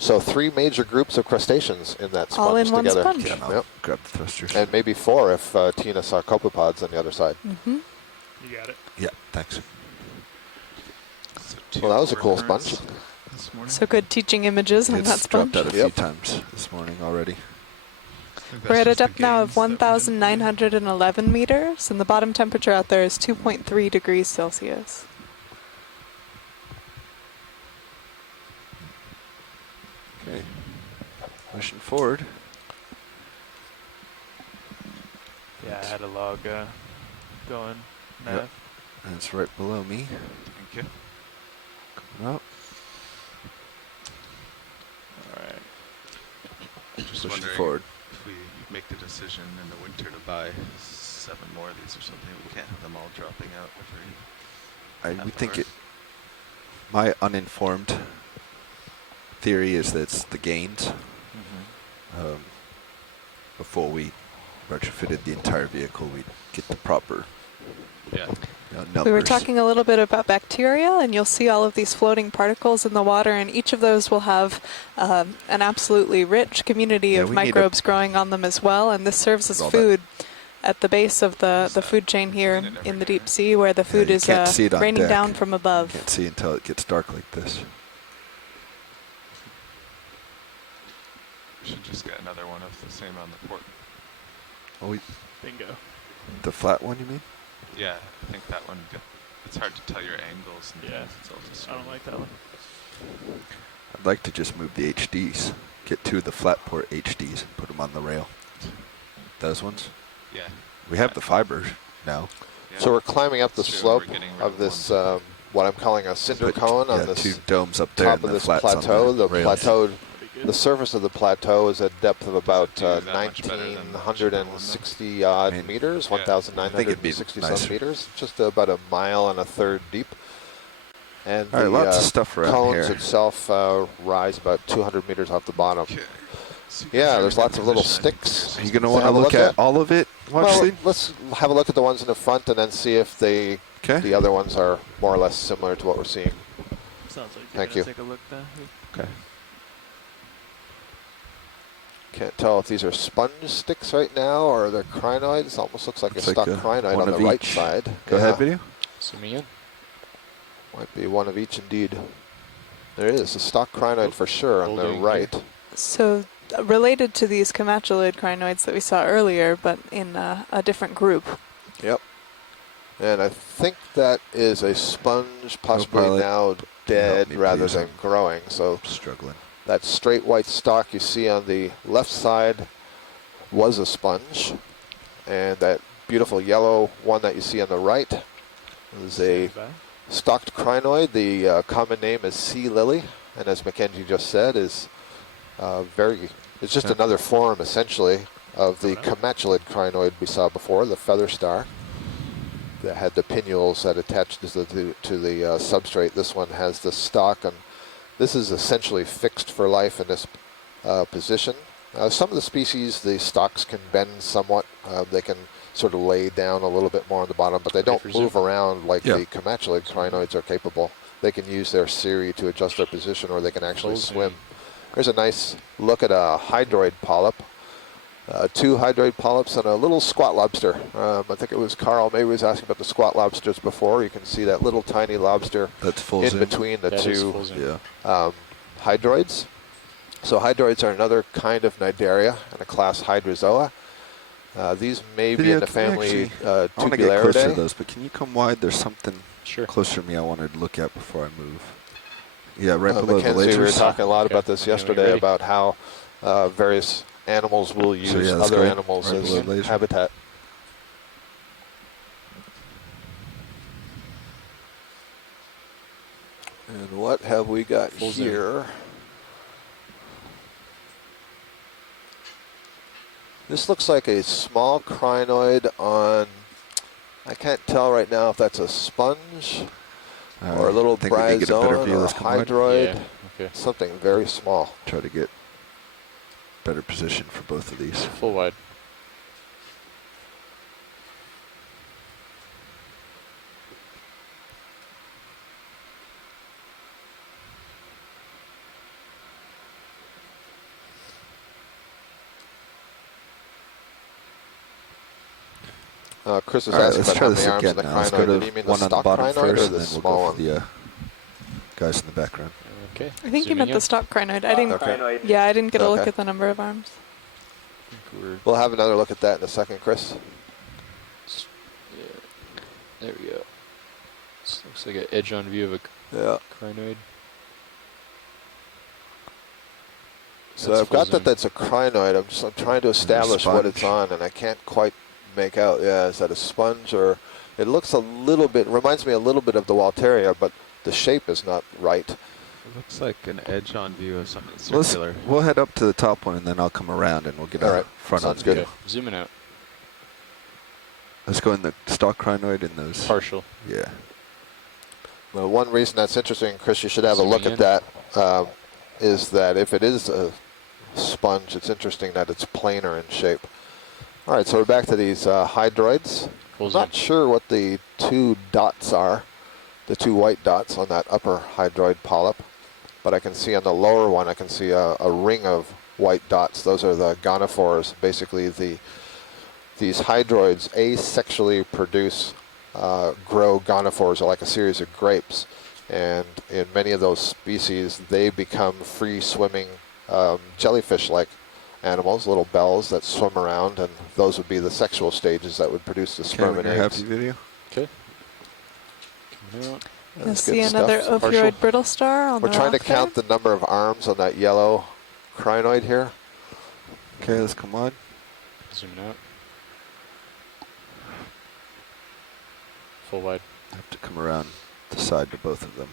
So 3 major groups of crustaceans in that sponge All in one together. sponge. Yeah, and I'll Yep. grab the thrusters. And maybe 4 if Tina saw copepods on the other side. Hmm. You got it. Yeah, thanks. So Well, that was a cool currents sponge. This morning. So good teaching images on that It's dropped sponge. out a Yep. few times this morning already. Maybe We're that's at a just the depth now gains of that we didn't- 1,911 meters, and the bottom temperature out there is 2.3 degrees Celsius. Okay. Pushing forward. Yeah, I had a log going. Nav. Yep. And it's right below me. Thank you. Coming up. All right. Just Pushing wondering forward. if we make the decision in the winter to buy 7 more of these or something, we can't have them all dropping out every I would half think hour. it. My uninformed theory is that it's the gains. Before we retrofitted the entire vehicle, we'd get the proper Yeah. numbers. We were talking a little bit about bacteria, and you'll see all of these floating particles in the water, and each of those will have an absolutely rich community Yeah, of we need a- microbes growing on them as well, and this serves as Roll that. food at the base of the food chain here in the deep sea, where the food you is can't see it on raining deck. down from above. Can't see until it gets dark like this. We should just get another one of the same on the port. Oh, Bingo. the flat one, you mean? Yeah, I think that one, it's hard to tell your angles and Yeah. things. It's all just I don't like that one. I'd like to just move the HDs. Get 2 of the flat port HDs and put them on the rail. Those ones? Yeah. We have the fibers now. Yeah. So we're climbing up the It's true, slope we're getting rid of of this, one. what I'm calling a cinder Put cone on yeah, this 2 domes up there top and of the this flats plateau. on the The rails. plateau That'd be The surface of the plateau is a depth of about do that much better than the 1,960 odd I mean, meters, yeah. 1,960 some nicer. meters, just about a mile and a third deep. And All right, the lots of stuff around cones here. itself rise about 200 meters off the bottom. Okay. So you guys Yeah, are there's in a lots of little position, I think, sticks. to Are you going to So want to have a look look at at- all of it, Well, Watchley? let's have a look at the ones in the front and then see if the Okay. other ones are more or less similar to what we're seeing. Sounds like Thank you. take a look there. Okay. Can't tell if these are sponge sticks right now or they're crinoids. Almost looks like Looks a like stock crinoid one on the of right each. side. Go Yeah, ahead, video. Zooming in. might be one of each indeed. There is a stock crinoid for sure on the Holding right. So related to these comatulid crinoids that we saw earlier, but in a different group. Yep. And I think that is a sponge, possibly pilot, now dead me, rather please? than growing. So I'm struggling. that straight white stalk you see on the left side was a sponge. And that beautiful yellow one that you see on the right is a stalked crinoid. The common name is sea lily. And as Mackenzie just said, is it's just another form, essentially, of the comatulid crinoid we saw before, the feather star, that had the pinnules that attached to the substrate. This one has the stalk, and this is essentially fixed for life in this position. Some of the species, the stalks can bend somewhat. They can sort of lay down a little bit more on the bottom, but they don't move around like the comatulid crinoids are capable. They can use their cirri to adjust their position, or they can actually swim. Here's a nice look at a hydroid polyp. 2 hydroid polyps and a little squat lobster. I think it was Carl maybe was asking about the squat lobsters before. You can see that little tiny lobster That's full in zoom. between the two Yeah. hydroids. So hydroids are another kind of Cnidaria and a class Hydrozoa. These may be in the family I want to get closer to Tubularidae. those, but can you come wide? There's something closer to me I wanted to look at before I move. Yeah, right below the Mackenzie, we were lasers. talking a lot about this yesterday, about how various animals will use let's other go ahead. animals Right as below the laser. habitat. And what have we got here? This looks like a small crinoid on, I can't tell right now if that's a sponge or a little think we can get a better bryozoan view. or a Let's come wide. hydroid. Something very small. Try to get better position for both of these. Full wide. Chris is All right, asking let's about try how this many arms again in the now. Let's go crinoid. to Did he mean the one on the stock bottom crinoid first, or and the then we'll small go one? for the guys in the background. Okay. I think you meant the stock crinoid. I didn't. Okay. Yeah, I didn't get a look Okay. at the number of arms. We'll have another look at that in a second, Chris. Yeah. There we go. This looks like an edge-on view of a crinoid. So I've got that that's a crinoid. I'm trying to establish what it's on, and I can't quite make out. Yeah, is that a sponge or? It looks a little bit, reminds me a little bit of the Walteria, but the shape is not right. It looks like an edge-on view of something Let's- circular. We'll head up to the top one, and then I'll come around, and we'll get All a right. front on Sounds good. view. Okay. Zooming out. Let's go in the stock crinoid in those. Partial. Yeah. Well, one reason that's interesting, Chris, you should have a look Zooming at that, is that if it is a sponge, it's interesting that it's planar in shape. All right, so we're back to these hydroids. I'm not sure what the 2 dots are, the 2 white dots on that upper hydroid polyp, but I can see on the lower one, I can see a ring of white dots. Those are the gonophores. Basically, these hydroids asexually produce, grow gonophores, are like a series of grapes. And in many of those species, they become free-swimming jellyfish-like animals, little bells that swim around, and those would be the sexual stages that would produce the sperm Cameron, and you're eggs. happy video? Okay. Coming out. You'll That's see good another stuff. opioid brittle star on We're the trying to rock there. count the number of arms on that yellow crinoid here. Okay, let's come on. Zooming out. Full wide. I have to come around the side to both of them.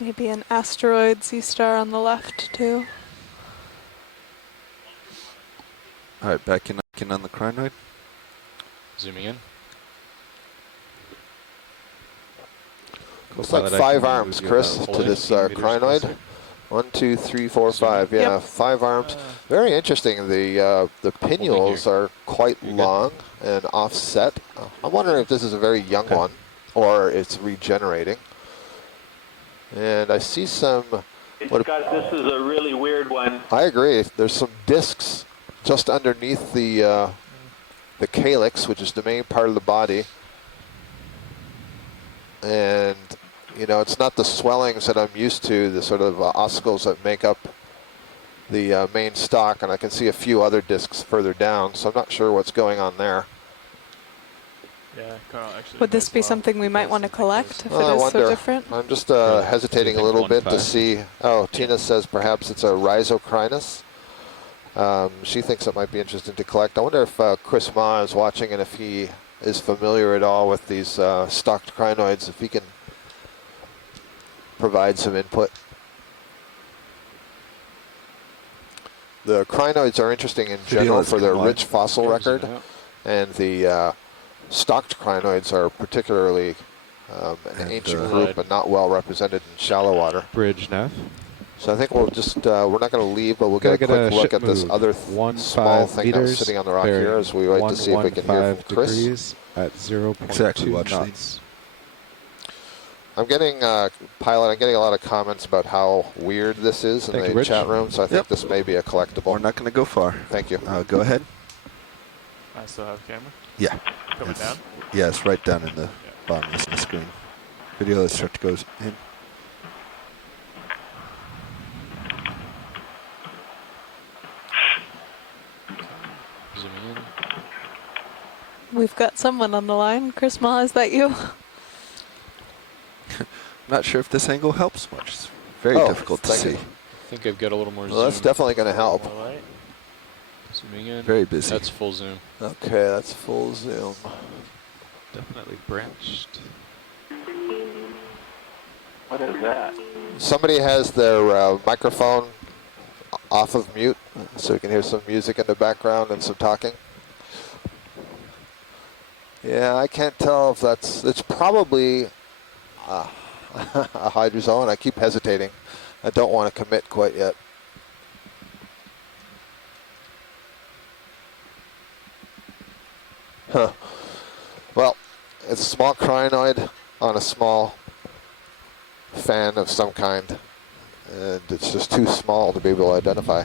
Maybe an asteroid sea star on the left too. All right, back in on the crinoid. Zooming in. Looks like 5 arms, Chris, to this crinoid. 1, 2, 3, 4, 5. Yeah, Yep. 5 arms. Very interesting. The pinnules are quite long and offset. I'm wondering if this is a very young one or it's regenerating. And I see some. This is a really weird one. I agree. There's some discs just underneath the calyx, which is the main part of the body. And you know, it's not the swellings that I'm used to, the sort of ossicles that make up the main stalk, and I can see a few other discs further down, so I'm not sure what's going on there. Yeah, Carl, actually. Would this be something we might want to collect if I it is wonder. so different? I'm just hesitating a little bit to see. Oh, Tina says perhaps it's a rhizocrinus. She thinks it might be interesting to collect. I wonder if Chris Ma is watching and if he is familiar at all with these stalked crinoids, if he can provide some input. The crinoids are interesting in general for their rich fossil record, and the stalked crinoids are particularly an ancient group but not well represented in shallow water. Bridge nav. So I think we'll just, we're not going to leave, but we'll get a quick look at this other small thing that's sitting on the rock here as we wait to see if we can hear from Chris. Degrees at 0.2 Exactly, watch knots. I'm getting, Pilot, I'm getting a lot of comments about how weird this is in the chat room, so I think this may be a collectible. We're not going to go far. Thank you. Go ahead. I still have camera. Yeah. Coming down? Yeah, it's right down in the bottom of the screen. Video, let's start to go in. Zooming in. We've got someone on the line. Chris Ma, is that you? Not sure if this angle helps much. It's very difficult to see. I think I've got a little more zoom. Well, that's definitely going to help. Zooming in. Very busy. That's full zoom. Okay, that's full zoom. Definitely branched. What is that? Somebody has their microphone off of mute, so you can hear some music in the background and some talking. Yeah, I can't tell if it's probably a hydrozoan. I keep hesitating. I don't want to commit quite yet. Huh. Well, it's a small crinoid on a small fan of some kind, and it's just too small to be able to identify.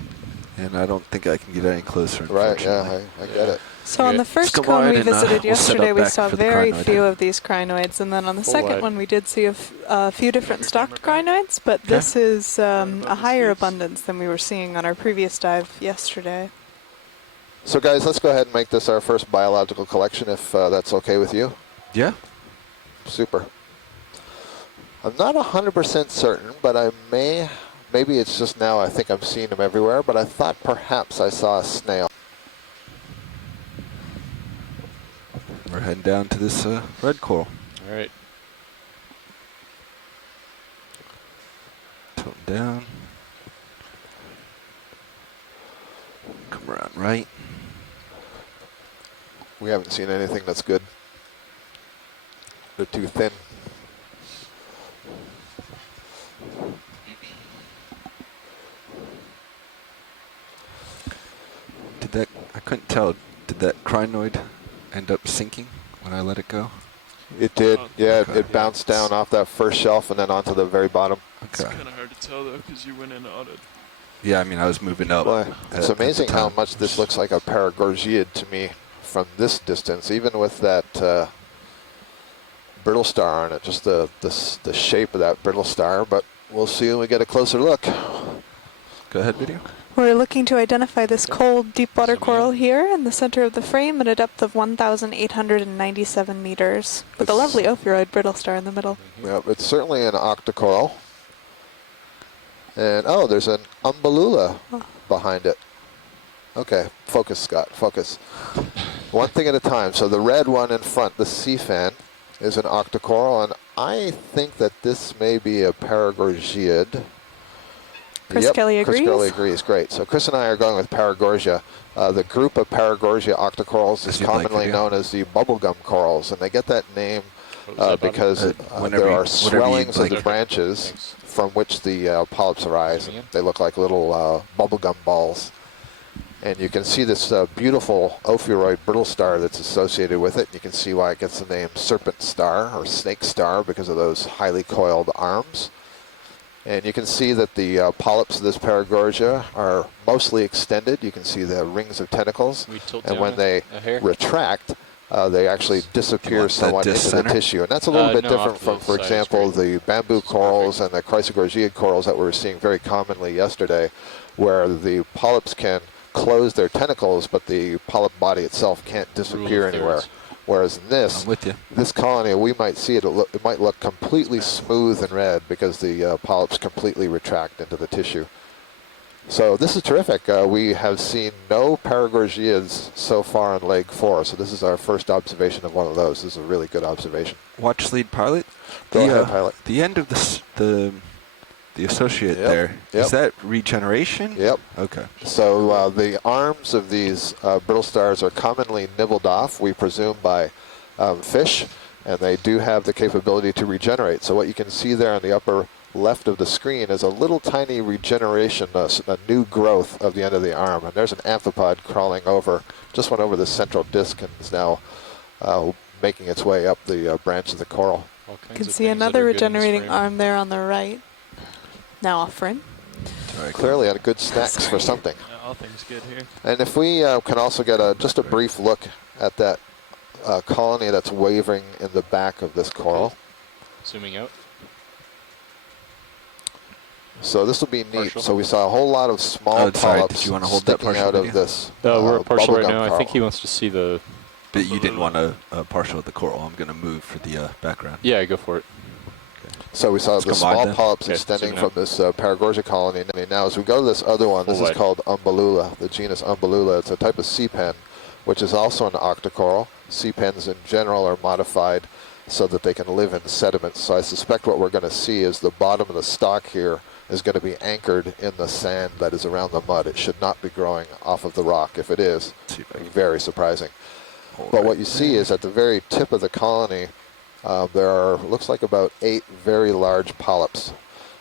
And I don't think I can get any closer. Right, yeah, I get it. So on the first Let's go cone we ahead and, visited we'll set yesterday, up we back saw for the very crinoid. few of these crinoids, and then on the second one we did see a few different stalked crinoids, but this is a higher abundance than we were seeing on our previous dive yesterday. So guys, let's go ahead and make this our first biological collection, if that's okay with you. Yeah. Super. I'm not 100% certain, but I maybe it's just now I think I'm seeing them everywhere, but I thought perhaps I saw a snail. We're heading down to this red coral. All right. Tilt down. Come around right. We haven't seen anything that's good. They're too thin. I couldn't tell, did that crinoid end up sinking when I let it go? It did, yeah, Okay. it bounced down off that first shelf and then onto the very bottom. It's Okay. kind of hard to tell though, because you went in on it. Yeah, I mean, I was moving up. Boy, it's at the amazing how time. much this looks like a paragorgiid to me from this distance, even with that brittle star on it, just the shape of that brittle star, but we'll see when we get a closer look. Go ahead, video. We're looking to identify this cold deep water coral here in the center of the frame at a depth of 1,897 meters, with a lovely ophiuroid brittle star in the middle. Yeah, it's certainly an octocoral. And oh, there's an umbellula behind it. Okay, focus, Scott, focus. One thing at a time. So the red one in front, the sea fan, is an octocoral, and I think that this may be a Paragorgiid. Chris Kelly Chris agrees. Kelly agrees. Great. So Chris and I are going with Paragorgia. The group of Paragorgia octocorals is commonly known as the bubblegum corals, and they get that name because there are swellings of the branches from which the polyps arise. They look like little bubblegum balls. And you can see this beautiful ophiuroid brittle star that's associated with it. You can see why it gets the name serpent star or snake star because of those highly coiled arms. And you can see that the polyps of this Paragorgia are mostly extended. You can see the rings of tentacles. And when they retract, they actually disappear somewhat into the tissue. And that's a little bit different from, for example, the bamboo corals and the Chrysogorgiid corals that we were seeing very commonly yesterday, where the polyps can close their tentacles, but the polyp body itself can't disappear anywhere. Whereas in this colony, we might see it might look completely smooth and red because the polyps completely retract into the tissue. So this is terrific. We have seen no Paragorgiids so far on leg 4, so this is our first observation of one of those. This is a really good observation. Watch lead pilot. Go ahead, pilot. The end of the associate there, is that regeneration? Yep. Okay. So the arms of these brittle stars are commonly nibbled off, we presume, by fish, and they do have the capability to regenerate. So what you can see there on the upper left of the screen is a little tiny regeneration, a new growth of the end of the arm. And there's an amphipod crawling over, just went over the central disc and is now making its way up the branch of the coral. You can see another regenerating arm there on the right. Now off frame. Clearly had a good snacks for something. All things good here. And if we can also get just a brief look at that colony that's wavering in the back of this coral. Zooming out. So this will be neat. Partial. So we saw a whole lot of small polyps Did you want to hold that sticking partial out of this. We're at partial right now. coral. I think he wants to see the... But you didn't want a partial of the coral. I'm going to move for the background. Yeah, go for it. So we saw the small polyps extending from this Paragorgia colony. And now as we go to this other one, this is called Umbellula, the genus Umbellula. It's a type of sea pen, which is also an octocoral. Sea pens in general are modified so that they can live in sediments. So I suspect what we're going to see is the bottom of the stalk here is going to be anchored in the sand that is around the mud. It should not be growing off of the rock. If it is, very surprising. But what you see is at the very tip of the colony, there are, looks like about 8 very large polyps.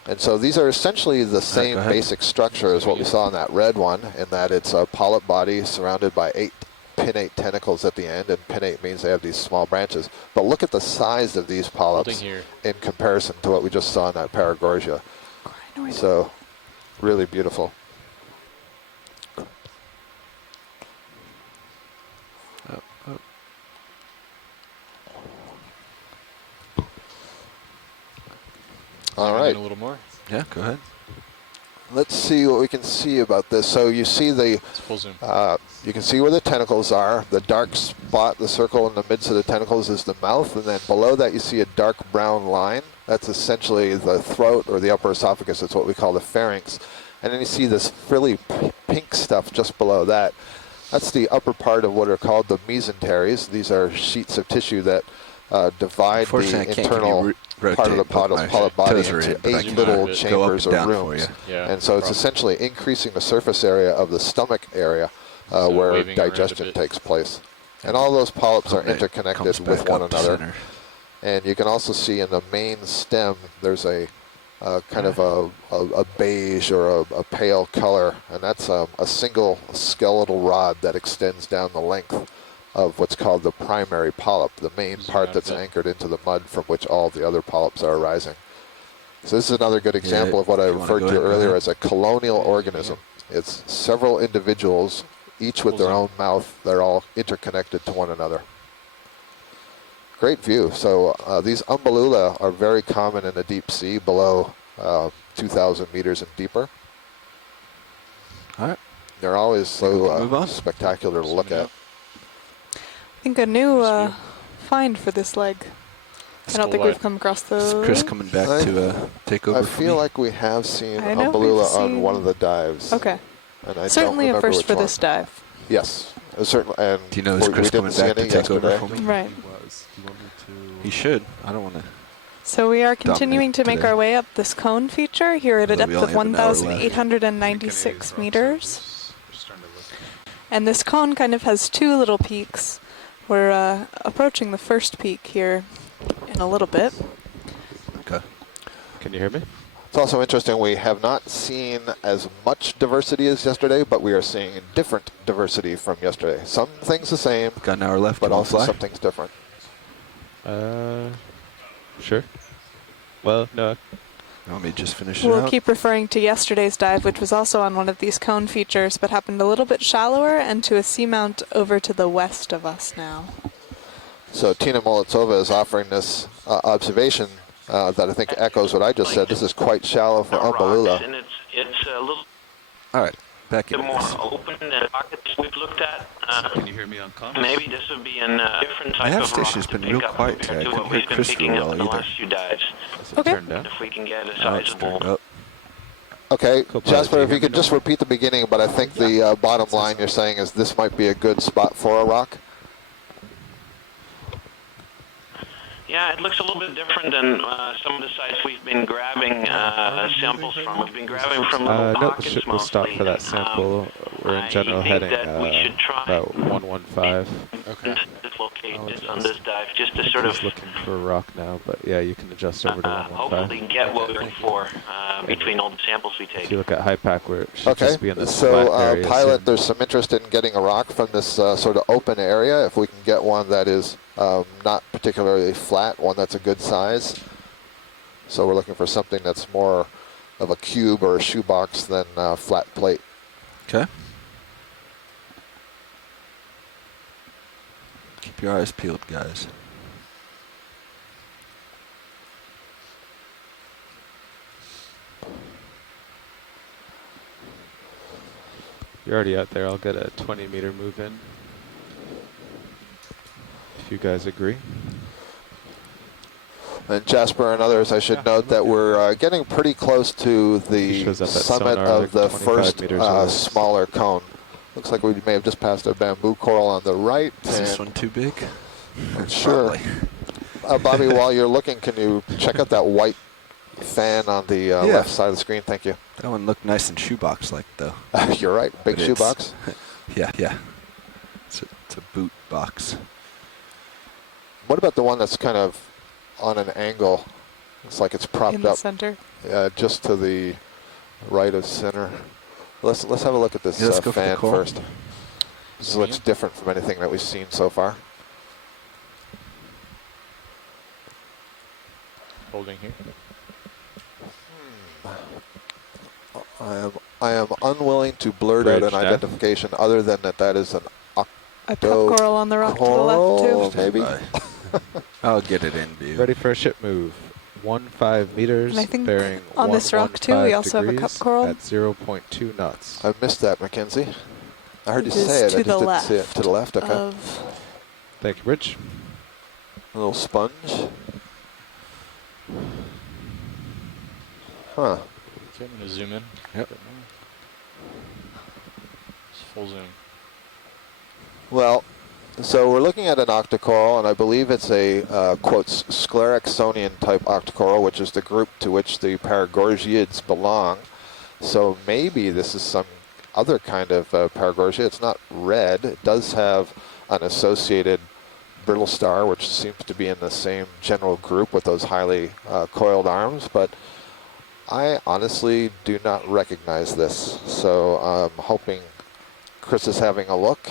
And so these are essentially the same basic structure as what we saw in that red one, in that it's a polyp body surrounded by 8 pinnate tentacles at the end, and pinnate means they have these small branches. But look at the size of these polyps in comparison to what we just saw in that Paragorgia. So, really beautiful. All right. A little more. Yeah, go ahead. Let's see what we can see about this. So you see the, full zoom. You can see where the tentacles are. The dark spot, the circle in the midst of the tentacles is the mouth, and then below that you see a dark brown line. That's essentially the throat or the upper esophagus. It's what we call the pharynx. And then you see this frilly pink stuff just below that. That's the upper part of what are called the mesenteries. These are sheets of tissue that divide the internal part of the polyp body into 8 little chambers or rooms. And so it's essentially increasing the surface area of the stomach area where digestion takes place. And all those polyps are interconnected with one another. And you can also see in the main stem, there's a kind of a beige or a pale color, and that's a single skeletal rod that extends down the length of what's called the primary polyp, the main part that's anchored into the mud from which all the other polyps are arising. So this is another good example of what I referred to earlier as a colonial organism. It's several individuals, each with their own mouth. They're all interconnected to one another. Great view. So these Umbellula are very common in the deep sea, below 2,000 meters and deeper. All right. They're always so spectacular to look at. I think a new find for this leg. I don't think we've come across those. Is Chris coming back to take over? I feel like we have seen Umbellula on one of the dives. Okay. And I certainly a first for this dive. Yes, certainly. And do you know is Chris coming back to take over for me? Right. You should. I don't want to. So we are continuing to make today. our way up this cone feature here at a Although we depth of only have an hour left. 1,896 meters. We're starting to look. And this cone kind of has two little peaks. We're approaching the first peak here in a little bit. Okay. Can you hear me? It's also interesting, we have not seen as much diversity as yesterday, but we are seeing different diversity from yesterday. Some things the same, Got an hour left. but You wanna also fly? some things different. Sure. Well, no. You want me to just finish it We'll out? keep referring to yesterday's dive, which was also on one of these cone features, but happened a little bit shallower and to a seamount over to the west of us now. So Tina Molotova is offering this observation that I think echoes what I just said. This is quite shallow for Umbalula. And it's a little All right. Back bit in more this. open than pockets we've looked at. Can you hear me on comms? Maybe this would be a different My type nav of rock station's to been pick real up quiet compared today. I to couldn't what hear we've been Christopher picking up well in the either. last few dives. Is it Okay. turned down? If we can get a Now it's sizable turned up. Okay, Co-pilot, Jasper, do if you you hear could me just repeat the beginning, but I think the bottom line you're saying is this might be a good spot for a rock. Yeah, it looks a little bit different than some of the sites we've been grabbing samples from. We've been grabbing from little No, the pockets ship will mostly. stop for that sample. We're in I general think heading that we should try about 115. Okay. dislocate this on this dive just to sort of Just looking for a rock now, but yeah, you can adjust over to hopefully 115. get what we're looking for between all the samples we If take. you look at high pack, where it should Okay, just be in this flat so area. pilot, soon. there's some interest in getting a rock from this sort of open area. If we can get one that is not particularly flat, one that's a good size. So we're looking for something that's more of a cube or a shoebox than a flat plate. Okay. Keep your eyes peeled, guys. You're already out there. I'll get a 20-meter move in. If you guys agree. And Jasper and others, I should note that we're getting pretty close to He the shows up at summit sonar, of like the 25 first meters away. smaller cone. Looks like we may have just passed a bamboo coral on the right. Is this and one too big? Sure. Probably. Bobby, while you're looking, can you check out that white fan on the left side of the screen? Thank you. That one looked nice and shoebox-like, though. You're right. Big But it's- shoebox. Yeah. It's a boot box. What about the one that's kind of on an angle? It's like it's propped In the up center. just to the right of center. Let's have a look at this Yeah, let's go for the fan core. first. This looks different from anything that we've seen so far. Holding here. I am unwilling to blurt out Bridge an down. identification other than that is an A cup Go coral on the rock to the coral, left, too. maybe. I'll get it in view. Ready for a ship move. 15 meters, And I think bearing on this rock, too, we 115 also have a cup degrees coral. at 0.2 knots. I missed that, Mackenzie. I heard It you is say it. to I the just didn't left see it. To the left, okay. of Thank you, Rich. A little sponge. Huh. Okay, I'm going to zoom in. Yep. It's full zoom. Well, so we're looking at an octocoral, and I believe it's a, quotes, sclerexonian type octocoral, which is the group to which the paragorgiids belong. So maybe this is some other kind of paragorgia. It's not red. It does have an associated brittle star, which seems to be in the same general group with those highly coiled arms, but I honestly do not recognize this. So I'm hoping Chris is having a look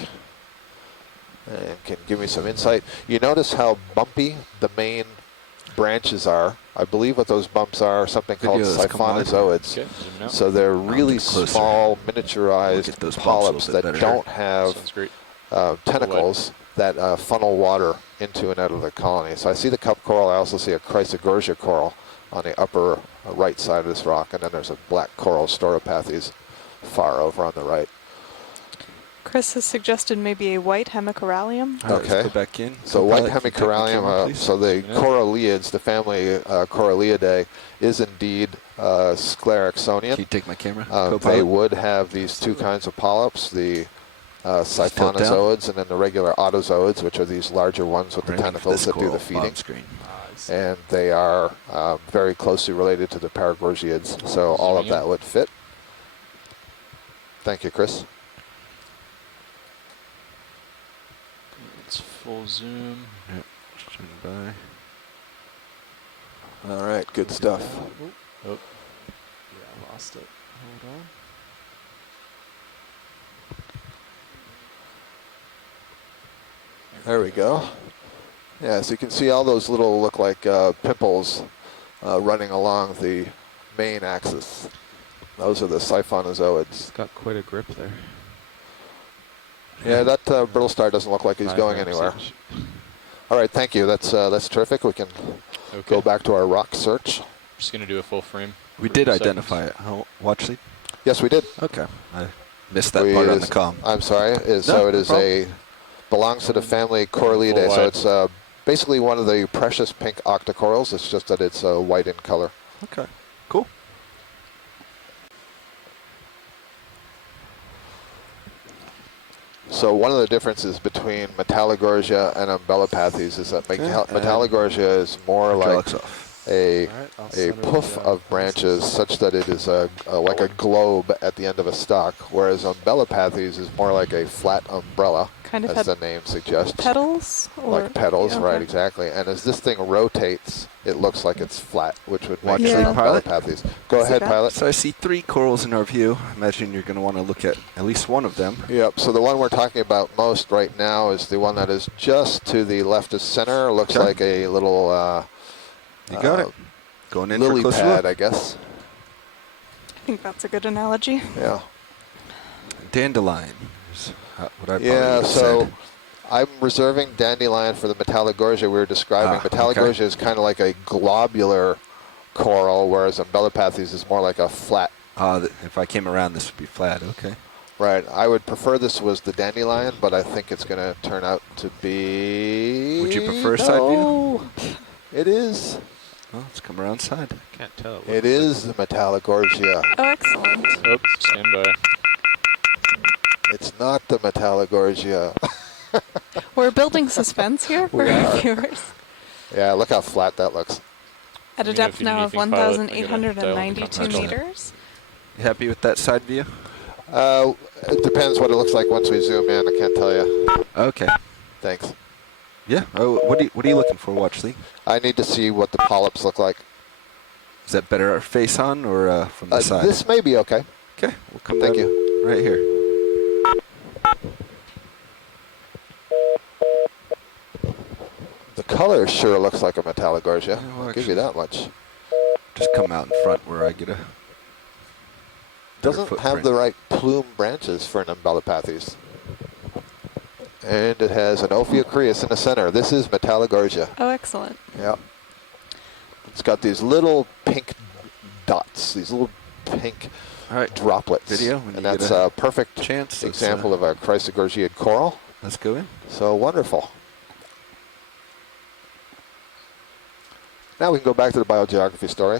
and can give me some insight. You notice how bumpy the main branches are. I believe what those bumps are something called Video that's come live. siphonozoids. Okay, zoom out. So they're really get closer. small, Look at miniaturized those bumps a polyps little that bit better. don't have Sounds great. tentacles that funnel water into and out of the colony. So I see the cup coral. I also see a chrysogorgia coral on the upper right side of this rock, and then there's a black coral Stauropathes far over on the right. Chris has suggested maybe a white hemicorallium. All right, let's Okay. go back in. So white Co-pilot, can you take my camera, hemicorallium, please? so the Yeah. coralliids, the family Coralliidae, is indeed sclerexonian. Can you take my camera? They Co-pilot? would have these two kinds of polyps, the siphonozoids and then the regular autozoids, which are these larger ones with the tentacles that do the feeding. And they are very closely related to the paragorgiids, so all of that would fit. Thank you, Chris. It's full zoom. Yep, standing by. All right, good stuff. Oh, yeah, I lost it. Hold on. There we go. Yeah, so you can see all those little look like pimples running along the main axis. Those are the siphonozoids. It's got quite a grip there. Yeah, that brittle star doesn't look like he's going anywhere. All right, thank you. That's terrific. We can go back to our rock search. Just going to do a full frame. We did identify it. Oh, watch lead? Yes, we did. Okay. I missed that part on the comm. I'm sorry. So it is belongs to the family Corallidae. So it's basically one of the precious pink octocorals. It's just that it's white in color. Okay, cool. So one of the differences between Metallogorgia and Umbellapathes is that Metallogorgia is more like a poof of branches such that it is like a globe at the end of a stalk, whereas Umbellapathes is more like a flat umbrella, kind of as the name suggests. Petals? Like petals, yeah, right, okay. exactly. And as this thing rotates, it looks like it's flat, which would make Yeah. it Umbellapathes. Go ahead, Pilot. So I see 3 corals in our view. I imagine you're going to want to look at least one of them. Yep, so the one we're talking about most right now is the one that is just to the left of center. Looks like a little you got it. Going in for lily closer pad, look. I guess. I think that's a good analogy. Yeah. Dandelion is what I probably Yeah, would've so said. I'm reserving dandelion for the Metallogorgia we were describing. Metallogorgia okay. is kind of like a globular coral, whereas Umbellapathes is more like a flat. If I came around, this would be flat. Okay. Right. I would prefer this was the dandelion, but I think it's going to turn out to be... Would you prefer side view? It is. Well, let's come around side. Can't tell. It is the Metallogorgia. Oh, excellent. Oh, stand by. It's not the Metallogorgia. We're building suspense here for our viewers. Yeah, look how flat that looks. At a Let me know depth if you need now of anything, Pilot. I got a dial 1,892 contact. meters. You happy with that side view? It depends what it looks like once we zoom in. I can't tell you. Okay. Thanks. Yeah. Oh, what are you looking for, Watchley? I need to see what the polyps look like. Is that better face on or from the side? This may be okay. Okay, we'll come Thank down you. right here. The color sure looks like a Metallogorgia. Yeah, well, I'll give you that much. Just come out in front where I get a Doesn't footprint. have the right plume branches for an Umbellapathes. And it has an Ophiocreus in the center. This is Metallogorgia. Oh, excellent. Yep. It's got these little pink dots, these little pink droplets. Video, when and you that's get a perfect chance, example of a Chrysogorgiid coral. Let's go in. So wonderful. Now we can go back to the biogeography story.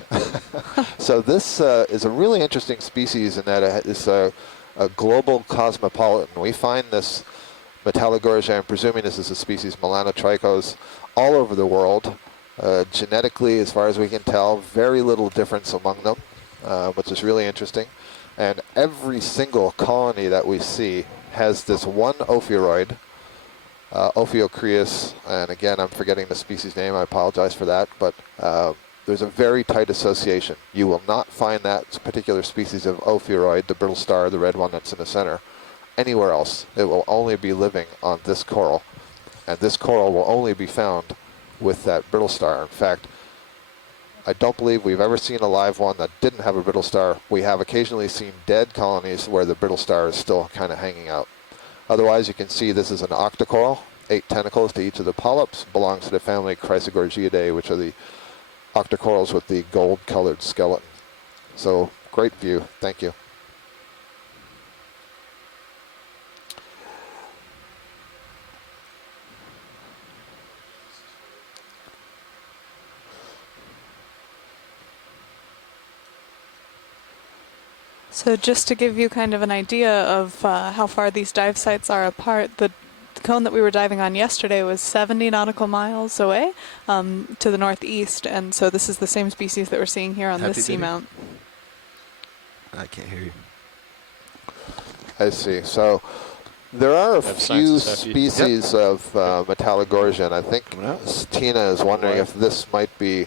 So this is a really interesting species in that it's a global cosmopolitan. We find this Metallogorgia, I'm presuming this is a species Melanotrichos, all over the world. Genetically, as far as we can tell, very little difference among them, which is really interesting. And every single colony that we see has this one ophiuroid, Ophiocreus, and again, I'm forgetting the species name, I apologize for that, but there's a very tight association. You will not find that particular species of ophiuroid, the brittle star, the red one that's in the center, anywhere else. It will only be living on this coral, and this coral will only be found with that brittle star. In fact, I don't believe we've ever seen a live one that didn't have a brittle star. We have occasionally seen dead colonies where the brittle star is still kind of hanging out. Otherwise, you can see this is an octocoral, 8 tentacles to each of the polyps, belongs to the family Chrysogorgiidae, which are the octocorals with the gold-colored skeleton. So, great view. Thank you. So just to give you kind of an idea of how far these dive sites are apart, the cone that we were diving on yesterday was 70 nautical miles away to the northeast, and so this is the same species that we're seeing here on Happy this video? seamount. I can't hear you. I see. So there are a Have few scientists happy. species of Metallogorgia, and I think Coming out. Tina is wondering if this might be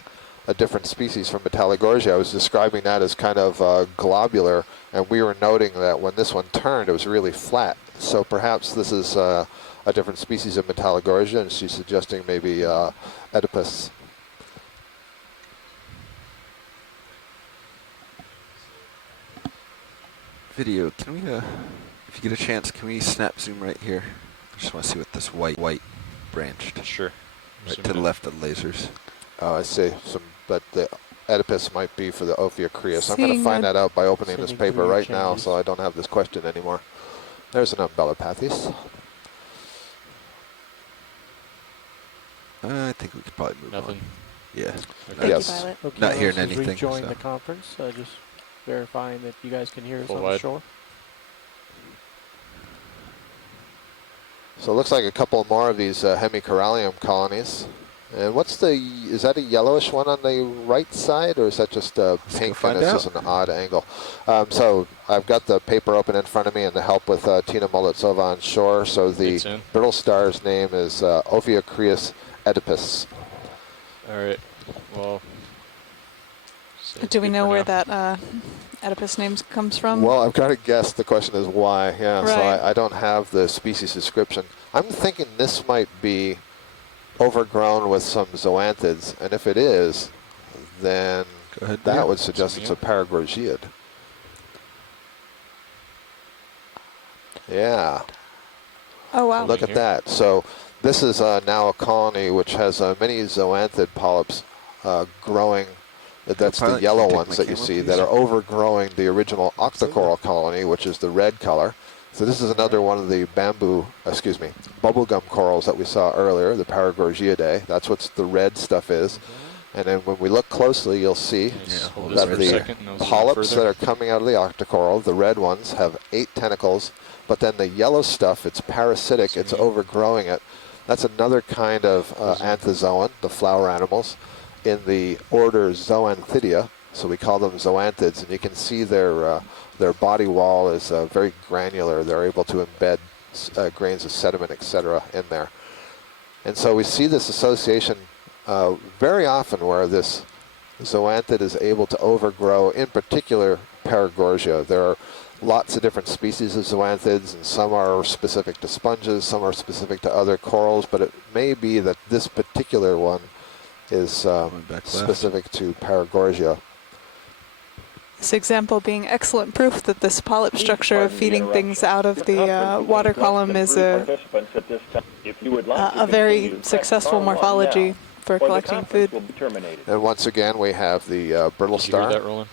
a different species from Metallogorgia. I was describing that as kind of globular, and we were noting that when this one turned, it was really flat. So perhaps this is a different species of Metallogorgia, and she's suggesting maybe Oedipus. Video, can we, if you get a chance, can we snap zoom right here? I just want to see what this white branched. Sure. Right Zoom to the in. left of the lasers. Oh, I see. But the Oedipus might be for the Ophiocrius. I'm going to Seeing find a- that out by opening this Sending paper through right now, changes. so I don't have this question anymore. There's an Umbellapathes. I think we could probably move Nothing. on. Yeah. Thank Yes. you, Violet. Okeanos Not hearing has anything, rejoined so. the conference. Just verifying that you guys can hear us Full on the wide. shore. So it looks like a couple more of these hemicorallium colonies. And is that a yellowish one on the right side, or is that just go pink find and it's out. just an odd angle? So I've got the paper open in front of me and the help with Tina Molitsova on shore. So the It's in. brittle star's name is Ophiocrius Oedipus. All right. Well. Do we good know for where now. that Oedipus name comes from? Well, I've got to guess. The question is why. Yeah, so Right. I don't have the species description. I'm thinking this might be overgrown with some zoanthids, and if it is, then Go ahead. that there. would suggest Zooming it's a paragorgiid. Yeah, Oh, wow. look at here. that. So this is now a colony which has many zoanthid polyps growing. That's the Pilot, yellow can you take ones my that you camera, see please? that are overgrowing the original octocoral colony, which is the red color. So this is another one of the bubblegum corals that we saw earlier, the Paragorgiidae. That's what the red stuff is. And then when we look closely, you'll see Just hold that this for a the second and I'll zoom polyps further. that are coming out of the octocoral, the red ones, have 8 tentacles. But then the yellow stuff, it's parasitic, it's overgrowing it. That's another kind of anthozoan, the flower animals, in the order Zoanthidia. So we call them zoanthids, and you can see their body wall is very granular. They're able to embed grains of sediment, etc., in there. And so we see this association very often where this zoanthid is able to overgrow, in particular, Paragorgia. There are lots of different species of zoanthids, and some are specific to sponges, some are specific to other corals, but it may be that this particular one is Going back left. specific to Paragorgia. This example being excellent proof that this polyp structure of feeding things out of the water column is a very successful morphology for collecting food. And once again, we have the brittle Did you hear star. that, Roland?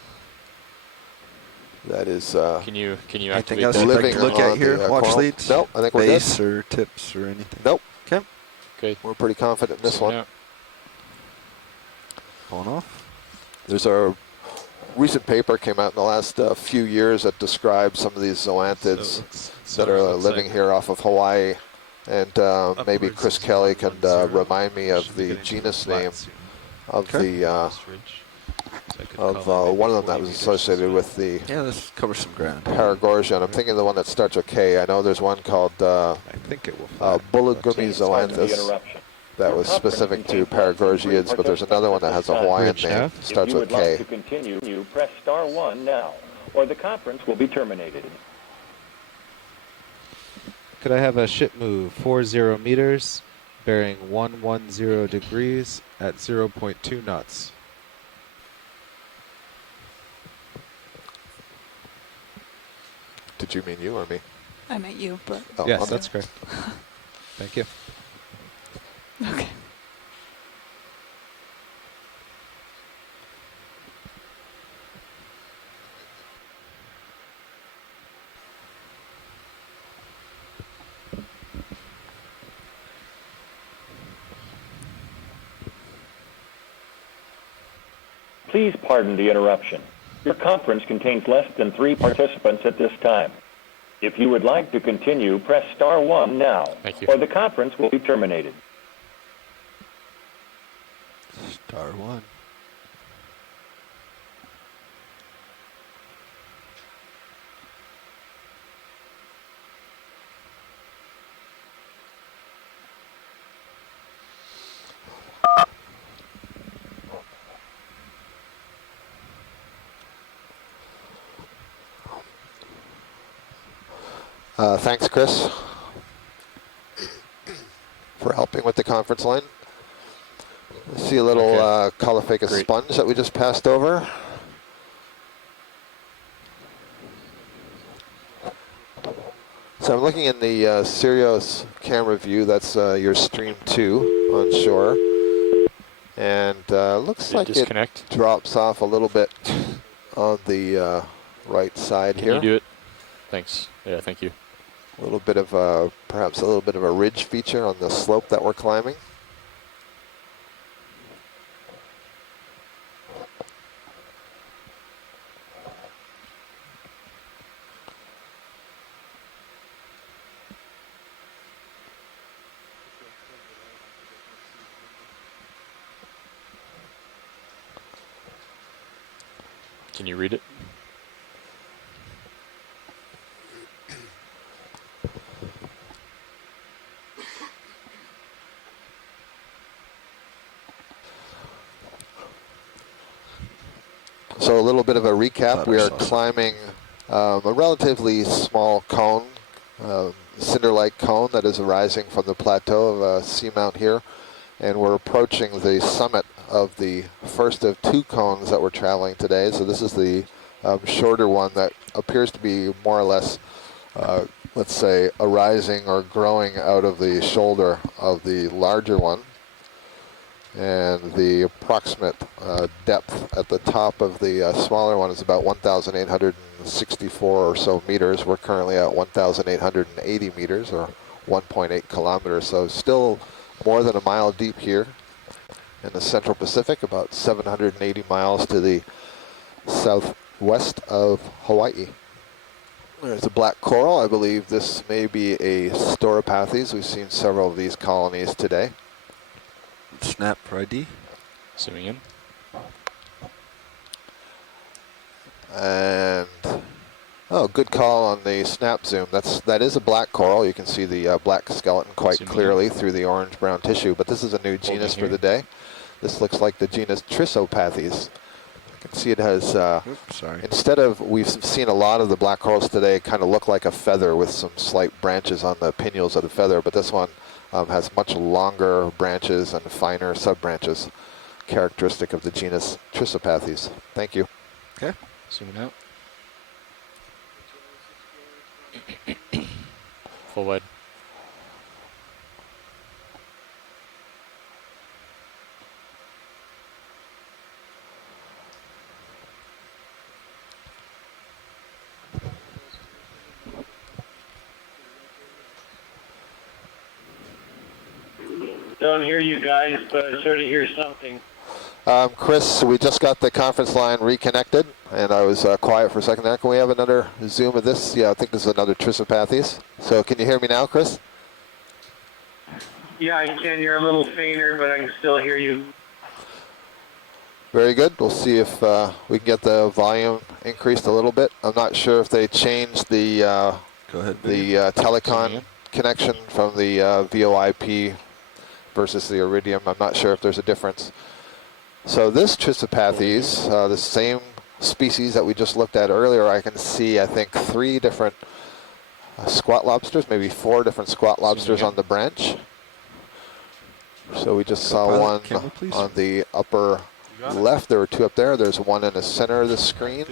That is Can you Anything activate else that? you'd like living to look on at here? the Watch coral. leads? Nope, I think we're good. Base or tips or anything? Nope, Okay. Okay. we're pretty confident in this zoom one. out. Pulling off. There's a recent paper came out in the last few years that describes some of these zoanthids that are living here off of Hawaii. And maybe Upwards Chris of Kelly can 110. remind me of Should be the getting to a genus flat name soon. of Okay. the This ridge. So I could of cover maybe one of them 40 that was meters associated this with the Yeah, let's cover some ground. Paragorgia. And I'm thinking the one that starts with K. I know there's one called I think it will fly. Bulligumi zoanthus that was specific to Paragorgiids, but there's another one that has a Hawaiian Bridge name, nav. starts with K. continue, press star 1 now, or the conference will be terminated. Could I have a ship move 40 meters, bearing 110 degrees at 0.2 knots? Did you mean you or me? I meant you, but Oh, Yes, okay. that's correct. Thank you. okay. Please pardon the interruption. Your conference contains less than 3 participants at this time. If you would like to continue, press star 1 now, Thank you. or the conference will be terminated. Star 1. Thanks, Chris, for helping with the conference line. I see a little Caulophacus Great. sponge that we just passed over. So I'm looking in the Sirius camera view. That's your stream 2 on shore. And looks like disconnect? it drops off a little bit on the right side Can here. you do it? Thanks. Yeah, thank you. A little bit of a, perhaps a little bit of a ridge feature on the slope that we're climbing. Can you read it? So a little bit of a recap. We are climbing a relatively small cone, cinder-like cone that is arising from the plateau of a seamount here. And we're approaching the summit of the first of 2 cones that we're traveling today. So this is the shorter one that appears to be more or less, let's say, arising or growing out of the shoulder of the larger one. And the approximate depth at the top of the smaller one is about 1,864 or so meters. We're currently at 1,880 meters, or 1.8 kilometers. So still more than a mile deep here in the Central Pacific, about 780 miles to the southwest of Hawaii. There's a black coral. I believe this may be a Storopathes. We've seen several of these colonies today. Snap for ID. Zooming in. And oh, good call on the snap zoom. That is a black coral. You can see the black skeleton quite clearly through the orange-brown tissue. But this is a new genus for the day. This looks like the genus Trissopathes. You can see it has. Instead of, we've seen a lot of the black corals today kind of look like a feather with some slight branches on the pinnules of the feather. But this one has much longer branches and finer sub-branches, characteristic of the genus Trissopathes. Thank you. Okay. Zooming out. Full wide. Don't hear you guys, but I sort of hear something. Chris, we just got the conference line reconnected, and I was quiet for a second there. Can we have another zoom of this? Yeah, I think this is another Trissopathes. So can you hear me now, Chris? Yeah, I can. You're a little fainter, but I can still hear you. Very good. We'll see if we can get the volume increased a little bit. I'm not sure if they changed the telecom connection from the VoIP versus the Iridium. I'm not sure if there's a difference. So this Trissopathes, the same species that we just looked at earlier, I can see, I think, 3 different squat lobsters, maybe 4 different squat lobsters on the branch. So we just saw one on the upper left. There were 2 up there. There's one in the center of the screen.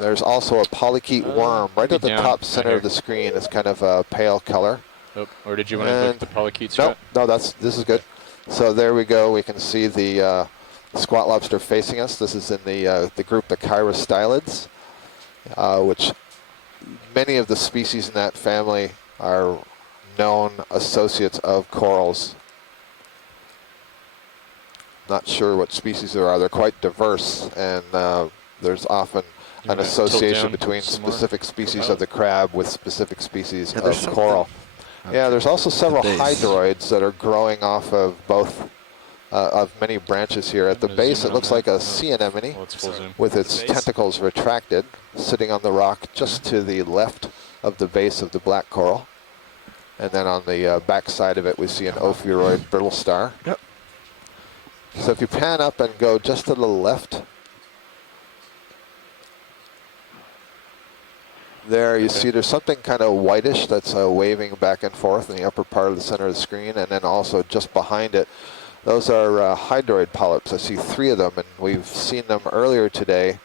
There's also a polychaete worm right at the top center of the screen. It's kind of a pale color. Oh, or did you want to look at the polychaete shot? No, this is good. So there we go. We can see the squat lobster facing us. This is in the group the Chirostylids, which many of the species in that family are known associates of corals. Not sure what species there are. They're quite diverse, and there's often an wanna tilt association down between some more? specific species of the crab with specific species Yeah, there's of coral. Yeah, there's also several base. hydroids that are growing off of both of many branches here. At the gonna base, zoom it in looks on like that. a sea anemone Well, it's full zoom. with its tentacles retracted, sitting on the rock just to the left of the base of the black coral. And then on the back side of it, we see an ophiuroid brittle star. Yep. So if you pan up and go just to the left, there you see there's something kind of whitish that's waving back and forth in the upper part of the center of the screen, and then also just behind it, those are hydroid polyps. I see 3 of them, and we've seen them earlier today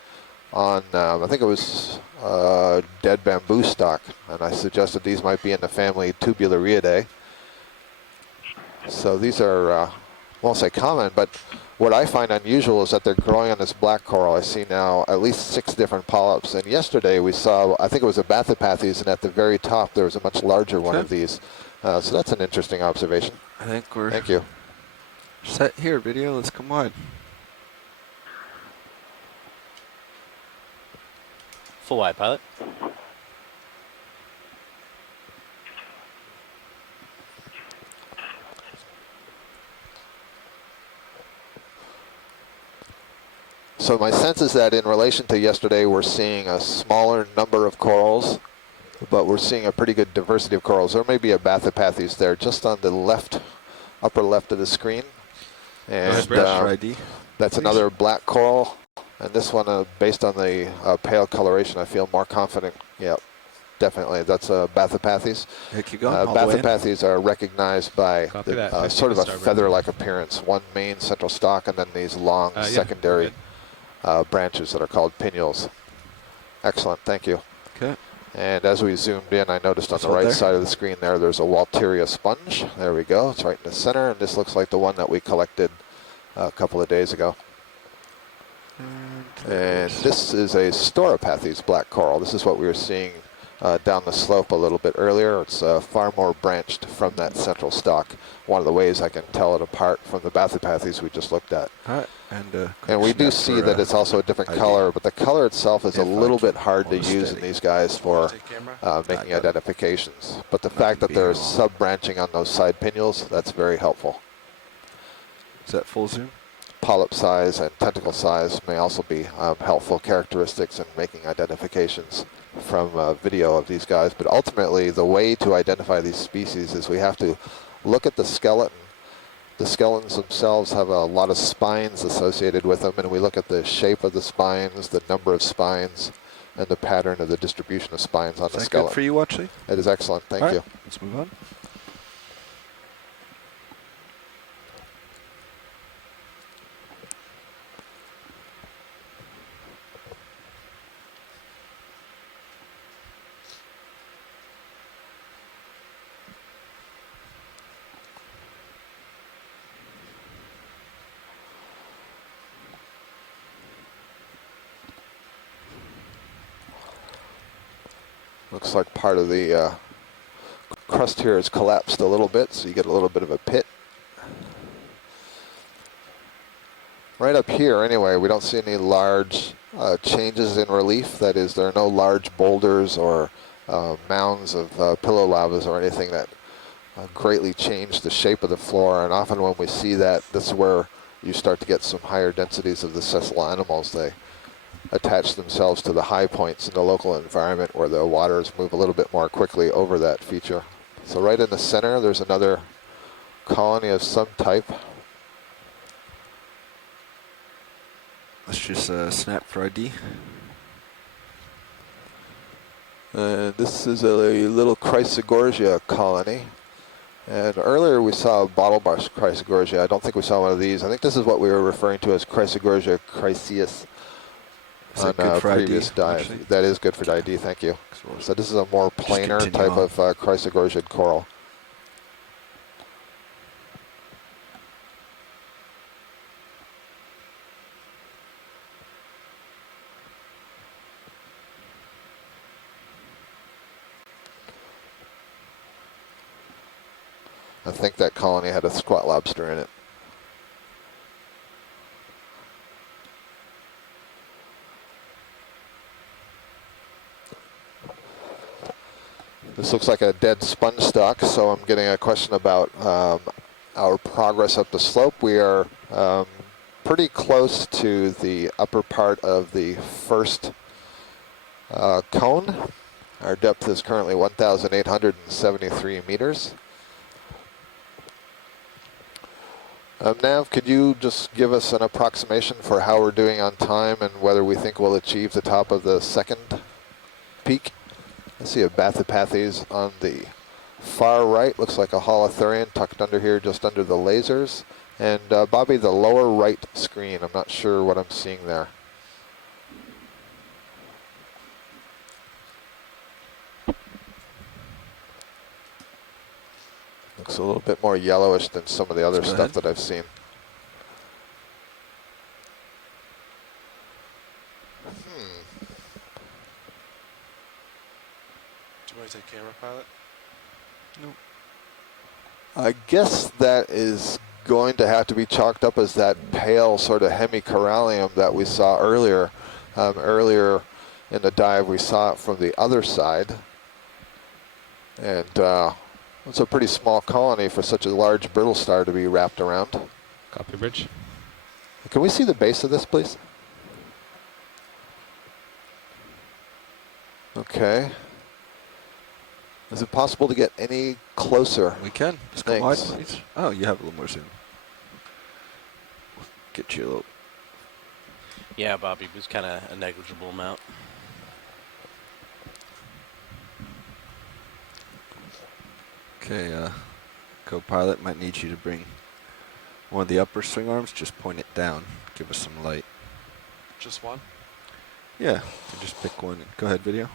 on, I think it was dead bamboo stock, and I suggested these might be in the family Tubulariidae. So these are, won't say common, but what I find unusual is that they're growing on this black coral. I see now at least 6 different polyps, and yesterday we saw, I think it was a Bathypathes, and at the very top there was a much larger one of these. So that's an interesting observation. I think we're Thank you. set here, video. Let's come wide. Full wide, pilot. So my sense is that in relation to yesterday, we're seeing a smaller number of corals, but we're seeing a pretty good diversity of corals. There may be a Bathypathes there just on the left, upper left of the screen. And that's another black coral. And this one, based on the pale coloration, I feel more confident. Yeah, definitely. That's a Bathypathes. Yeah, keep going. Bathypathes are recognized by sort of a starboard. feather-like appearance. One main central stalk and then these long secondary branches that are called pinnules. Excellent, thank you. Okay. And as we zoomed in, I noticed on the right side of the screen there's a Walteria sponge. There we go, it's right in the center, and this looks like the one that we collected a couple of days ago. And this is a Storopathes black coral. This is what we were seeing down the slope a little bit earlier. It's far more branched from that central stalk. One of the ways I can tell it apart from the Bathypathes we just looked at. All right. And we do see that it's also a different color, but the color itself is a little bit hard to use in these guys for making identifications. But the fact that they're sub-branching on those side pinnules, that's very helpful. Is that full zoom? Polyp size and tentacle size may also be helpful characteristics in making identifications from video of these guys. But ultimately, the way to identify these species is we have to look at the skeleton. The skeletons themselves have a lot of spines associated with them, and we look at the shape of the spines, the number of spines, and the pattern of the distribution of spines on the skeleton. Good for you, Watchley? It is excellent. Thank you. Let's move on. Looks like part of the crust here has collapsed a little bit, so you get a little bit of a pit. Right up here, anyway, we don't see any large changes in relief. That is, there are no large boulders or mounds of pillow lavas or anything that greatly change the shape of the floor. And often when we see that, this is where you start to get some higher densities of the sessile animals. They attach themselves to the high points in the local environment where the waters move a little bit more quickly over that feature. So right in the center, there's another colony of some type. Let's just snap for ID. This is a little Chrysogorgia colony. And earlier we saw a bottle-brush Chrysogorgia. I don't think we saw one of these. I think this is what we were referring to as Chrysogorgia chryseus on a previous dive. That is good for ID, thank you. So this is a more planar type of Chrysogorgia coral. I think that colony had a squat lobster in it. This looks like a dead sponge stock, so I'm getting a question about our progress up the slope. We are pretty close to the upper part of the first cone. Our depth is currently 1,873 meters. Nav, could you just give us an approximation for how we're doing on time and whether we think we'll achieve the top of the second peak? I see a Bathypathes on the far right. Looks like a holothurian tucked under here, just under the lasers. And Bobby, the lower right screen, I'm not sure what I'm seeing there. Looks a little bit more yellowish than some of the other stuff that I've seen. Do you want to take camera pilot? Nope. I guess that is going to have to be chalked up as that pale sort of hemicorallium that we saw earlier. Earlier in the dive, we saw it from the other side. And it's a pretty small colony for such a large brittle star to be wrapped around. Copy, Bridge. Can we see the base of this, please? Okay. Is it possible to get any closer? We can. Just go wide, please. Oh, you have a little more zoom. Get you a little. Yeah, Bobby, it was kind of a negligible amount. Okay, co-pilot might need you to bring one of the upper swing arms. Just point it down. Give us some light. Just one? Yeah, just pick one. Go ahead, video.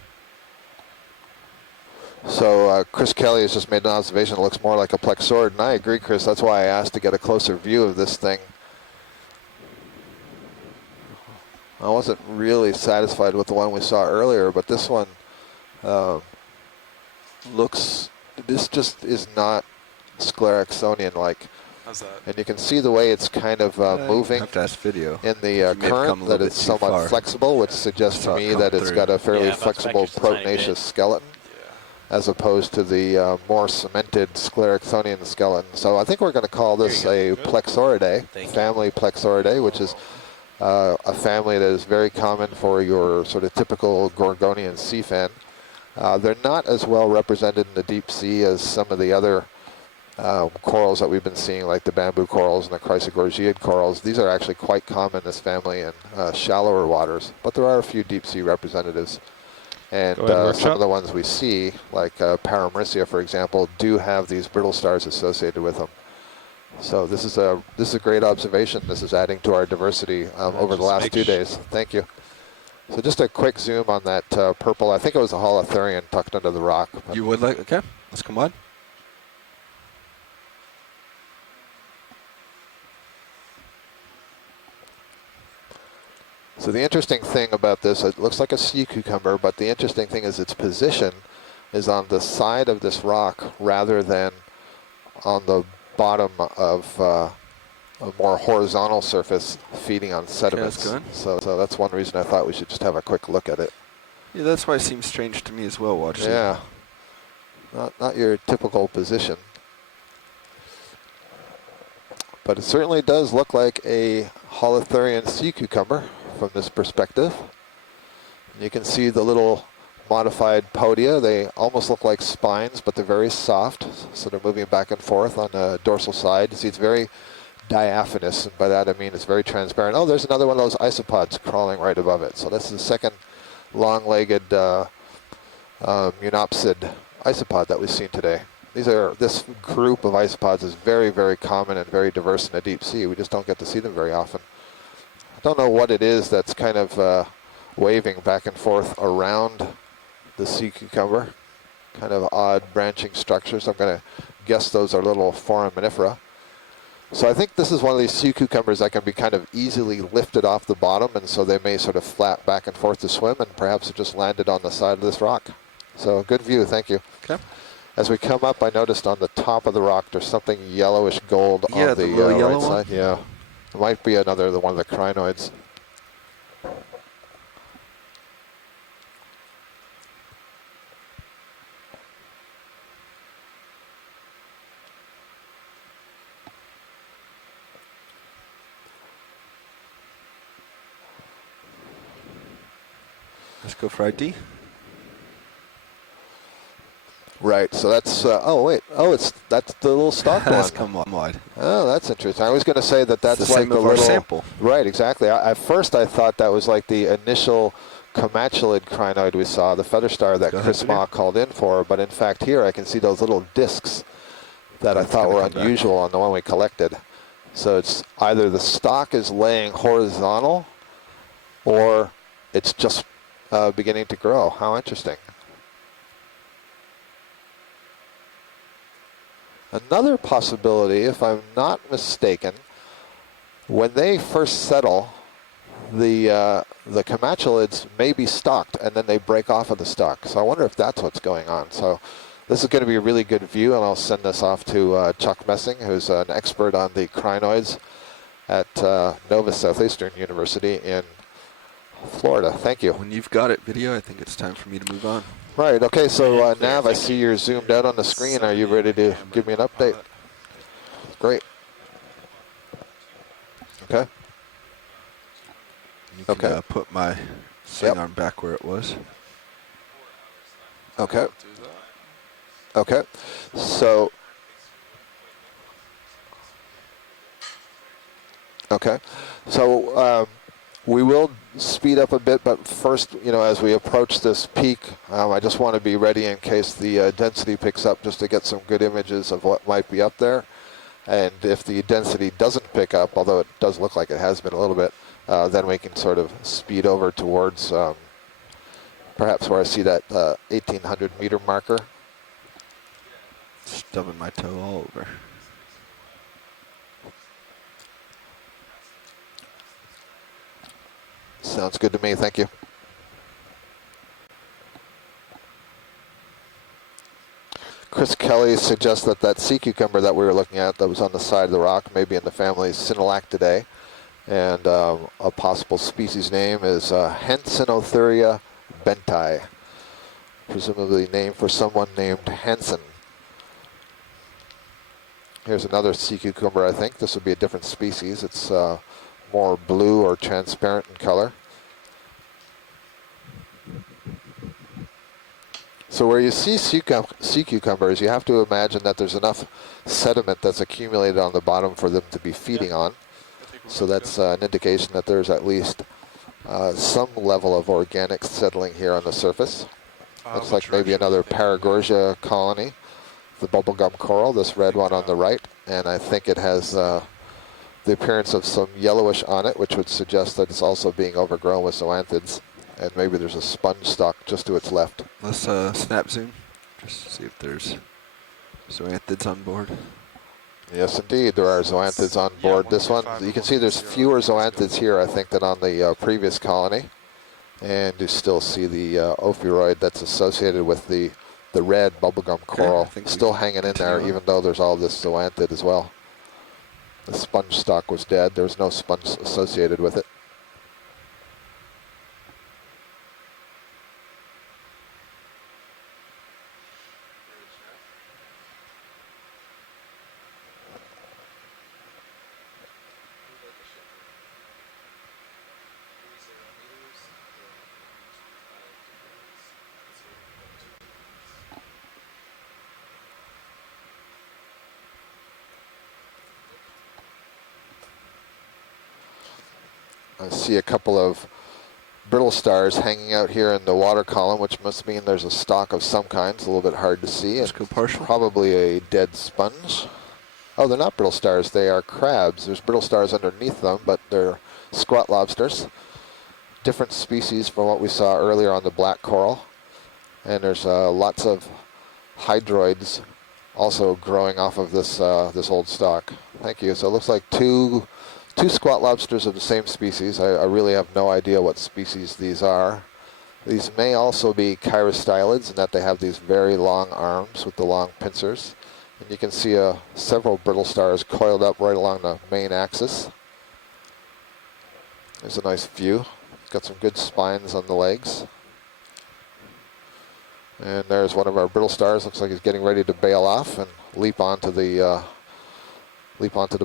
So Chris Kelly has just made an observation. It looks more like a plexaurid, and I agree, Chris. That's why I asked to get a closer view of this thing. I wasn't really satisfied with the one we saw earlier, but this one looks. This just is not Scleraxonian-like. How's that? And you can see the way it's kind of moving have to ask video. in the current, that it's somewhat flexible, which suggests to me that it's got a fairly flexible proteinaceous skeleton, as opposed to the more cemented Scleraxonian skeleton. So I think we're going to call this a Plexauridae, family Plexauridae, which is a family that is very common for your sort of typical Gorgonian sea fan. They're not as well represented in the deep sea as some of the other corals that we've been seeing, like the bamboo corals and the Chrysogorgiid corals. These are actually quite common in this family in shallower waters, but there are a few deep sea representatives. And some of the ones we see, like Paramaricia, for example, do have these brittle stars associated with them. So this is a great observation. This is adding to our diversity over the last 2 days. Thank you. So just a quick zoom on that purple. I think it was a holothurian tucked under the rock. You would like? Okay, let's come on. So the interesting thing about this, it looks like a sea cucumber, but the interesting thing is its position is on the side of this rock rather than on the bottom of a more horizontal surface feeding on sediments. Okay, that's so that's one reason I thought we should just have a quick look at it. Yeah, that's why it seems strange to me as well, watching. Yeah, not your typical position. But it certainly does look like a holothurian sea cucumber from this perspective. You can see the little modified podia. They almost look like spines, but they're very soft, so they're moving back and forth on the dorsal side. You see it's very diaphanous, and by that I mean it's very transparent. Oh, there's another one of those isopods crawling right above it. So this is the second long-legged Munopsid isopod that we've seen today. This group of isopods is very, very common and very diverse in the deep sea. We just don't get to see them very often. I don't know what it is that's kind of waving back and forth around the sea cucumber. Kind of odd branching structures. I'm going to guess those are little foraminifera. So I think this is one of these sea cucumbers that can be kind of easily lifted off the bottom, and so they may sort of flap back and forth to swim, and perhaps it just landed on the side of this rock. So good view, thank you. Okay. As we come up, I noticed on the top of the rock there's something yellowish gold on the little yellow right side. Yeah, it might be one of the crinoids. Let's go for ID. Right, so that's, oh wait, that's the little stock That's one. come wide. Oh, that's interesting. I was going to say that that's It's the like same the of our little sample. Right, exactly. At first, I thought that was like the initial comatulid crinoid we saw, the feather star that Go ahead, Chris video. Ma called in for. But in fact, here I can see those little discs that I That's thought gonna were come back. unusual on the one we collected. So it's either the stock is laying horizontal, or it's just beginning to grow. How interesting. Another possibility, if I'm not mistaken, when they first settle, the comatulids may be stalked and then they break off of the stalk. So I wonder if that's what's going on. So this is going to be a really good view, and I'll send this off to Chuck Messing, who's an expert on the crinoids at Nova Southeastern University in Florida. Thank you. When you've got it, video, I think it's time for me to move on. Right, okay, so Clear, Nav, I thank see you. you're zoomed out on the screen. Are you ready to give me an update? Great. Okay. You can Okay. put my swing arm back where it was. Okay. Okay. So. Okay. So we will speed up a bit, but first, as we approach this peak, I just want to be ready in case the density picks up, just to get some good images of what might be up there. And if the density doesn't pick up, although it does look like it has been a little bit, then we can sort of speed over towards perhaps where I see that 1,800 meter marker. Stubbing my toe all over. Sounds good to me, thank you. Chris Kelly suggests that sea cucumber that we were looking at that was on the side of the rock may be in the family Synalactidae. And a possible species name is Hansenothuria bentai, presumably named for someone named Hansen. Here's another sea cucumber, I think. This would be a different species. It's more blue or transparent in color. So where you see sea cucumbers, you have to imagine that there's enough sediment that's accumulated on the bottom for them to be feeding on. So that's an indication that there's at least some level of organics settling here on the surface. Looks like maybe another Paragorgia colony. The bubblegum coral, this red one on the right, and I think it has the appearance of some yellowish on it, which would suggest that it's also being overgrown with zoanthids, and maybe there's a sponge stalk just to its left. Let's snap zoom, just to see if there's zoanthids on board. Yes, indeed, there are zoanthids on board. This one, you can see there's fewer zoanthids here, I think, than on the previous colony, and you still see the ophiuroid that's associated with the red bubblegum coral still hanging in there, even though there's all this zoanthid as well. The sponge stalk was dead. There was no sponge associated with it. I see a couple of brittle stars hanging out here in the water column, which must mean there's a stalk of some kind. It's a little bit hard to see. It's probably a dead sponge. Oh, they're not brittle stars. They are crabs. There's brittle stars underneath them, but they're squat lobsters. Different species from what we saw earlier on the black coral. And there's lots of hydroids also growing off of this this old stalk. Thank you. So it looks like two squat lobsters of the same species. I really have no idea what species these are. These may also be chirostylids in that they have these very long arms with the long pincers. And you can see several brittle stars coiled up right along the main axis. There's a nice view. It's got some good spines on the legs. And there's one of our brittle stars. Looks like he's getting ready to bail off and leap onto the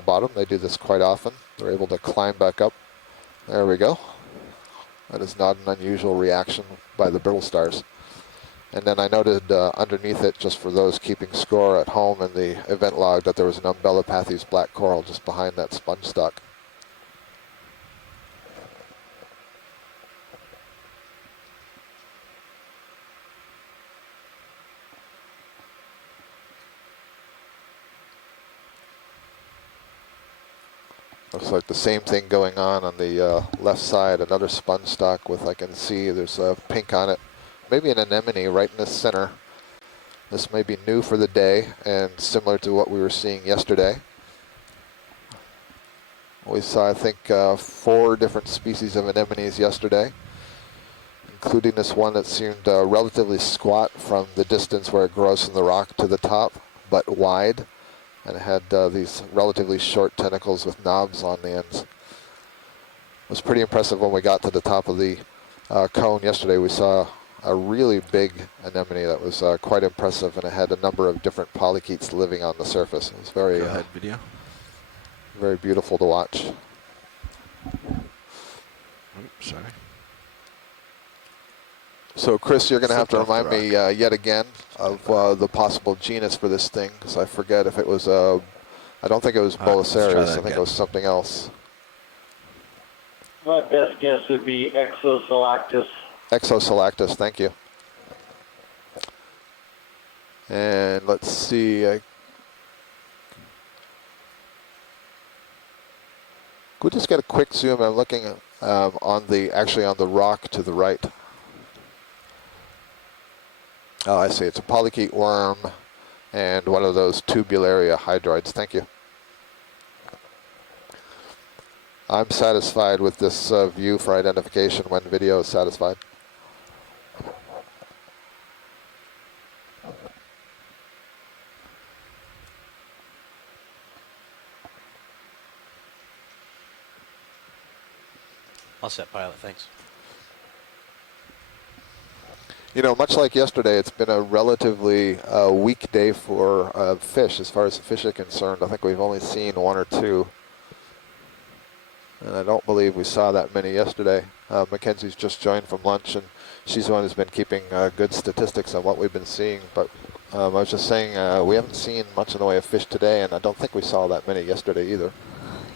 bottom. They do this quite often. They're able to climb back up. There we go. That is not an unusual reaction by the brittle stars. And then I noted underneath it, just for those keeping score at home in the event log, that there was an Umbellapathes black coral just behind that sponge stock. Looks like the same thing going on the left side, another sponge stock with, I can see there's pink on it. Maybe an anemone right in the center. This may be new for the day and similar to what we were seeing yesterday. We saw, I think, 4 different species of anemones yesterday, including this one that seemed relatively squat from the distance where it grows from the rock to the top, but wide. And it had these relatively short tentacles with knobs on the ends. It was pretty impressive when we got to the top of the cone yesterday. We saw a really big anemone that was quite impressive, and it had a number of different polychaetes living on the surface. It was very, video. Very beautiful to watch. Sorry. So, Chris, you're going to have to remind me yet again of the possible genus for this thing, because I forget if it was, I don't think it was Bolacerius, I think it was something else. My best guess would be Exosalactus. Exosalactus, thank you. And let's see. Could we just get a quick zoom? I'm looking actually on the rock to the right. Oh, I see. It's a polychaete worm and one of those tubularia hydroids. Thank you. I'm satisfied with this view for identification when video is satisfied. All set, pilot. Thanks. You know, much like yesterday, it's been a relatively weak day for fish as far as fish are concerned. I think we've only seen 1 or 2. And I don't believe we saw that many yesterday. Mackenzie's just joined from lunch, and she's the one who's been keeping good statistics on what we've been seeing. But I was just saying we haven't seen much in the way of fish today, and I don't think we saw that many yesterday either.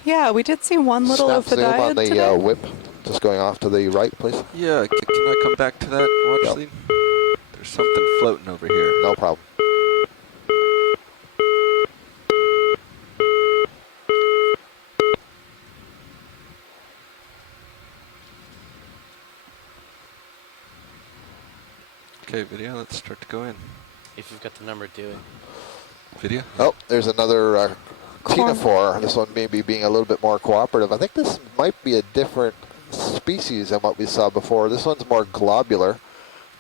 Yeah, we did see one little ophidiid on the today. whip, just going off to the right, please. Yeah, can I come back to that, watch lead? There's something floating over here. No problem. Okay, video, let's start to go in. If you've got the number, do it. Video? Oh, there's another ctenophore. This one may be being a little bit more cooperative. I think this might be a different species than what we saw before. This one's more globular.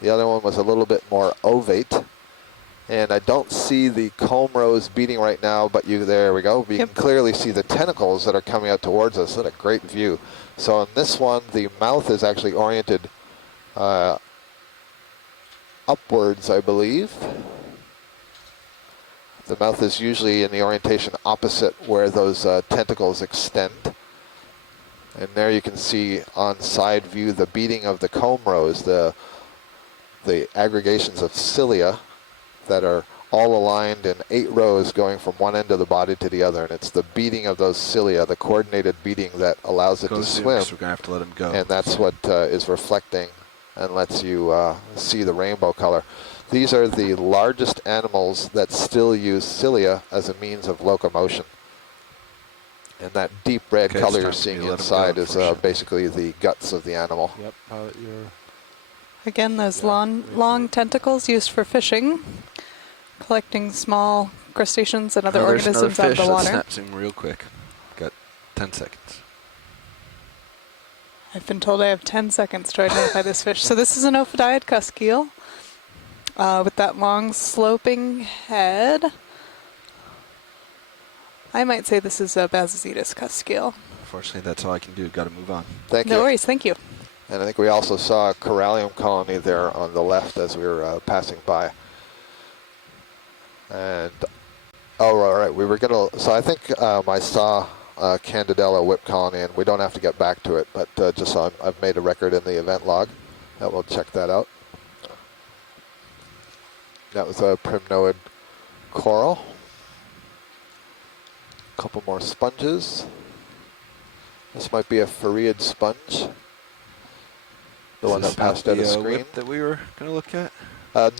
The other one was a little bit more ovate. And I don't see the comb rows beating right now, but there we go. You can clearly see the tentacles that are coming out towards us. What a great view. So on this one, the mouth is actually oriented upwards, I believe. The mouth is usually in the orientation opposite where those tentacles extend. And there you can see on side view the beating of the comb rows, the aggregations of cilia that are all aligned in 8 rows going from one end of the body to the other. And it's the beating of those cilia, the coordinated beating, that allows it to swim. We're going to have to let him go. And that's what is reflecting and lets you see the rainbow color. These are the largest animals that still use cilia as a means of locomotion. And that deep red color you're seeing inside is basically the guts of the animal. Yep, pilot, you're... Again, those long tentacles used for fishing, collecting small crustaceans and other organisms out of the water. Let's snap zoom real quick. Got 10 seconds. I've been told I have 10 seconds to identify this fish. So this is an ophidiid cusk eel with that long sloping head. I might say this is a Basocetus cusk eel. Unfortunately, that's all I can do. Got to move on. Thank you. No worries, thank you. And I think we also saw a corallium colony there on the left as we were passing by. And, oh, all right, we were going to, so I think I saw Candidella whip colony, and we don't have to get back to it, but just so I've made a record in the event log that we'll check that out. That was a primnoid coral. A couple more sponges. This might be a farreid sponge. The one that passed out of screen. Whip that we were going to look at?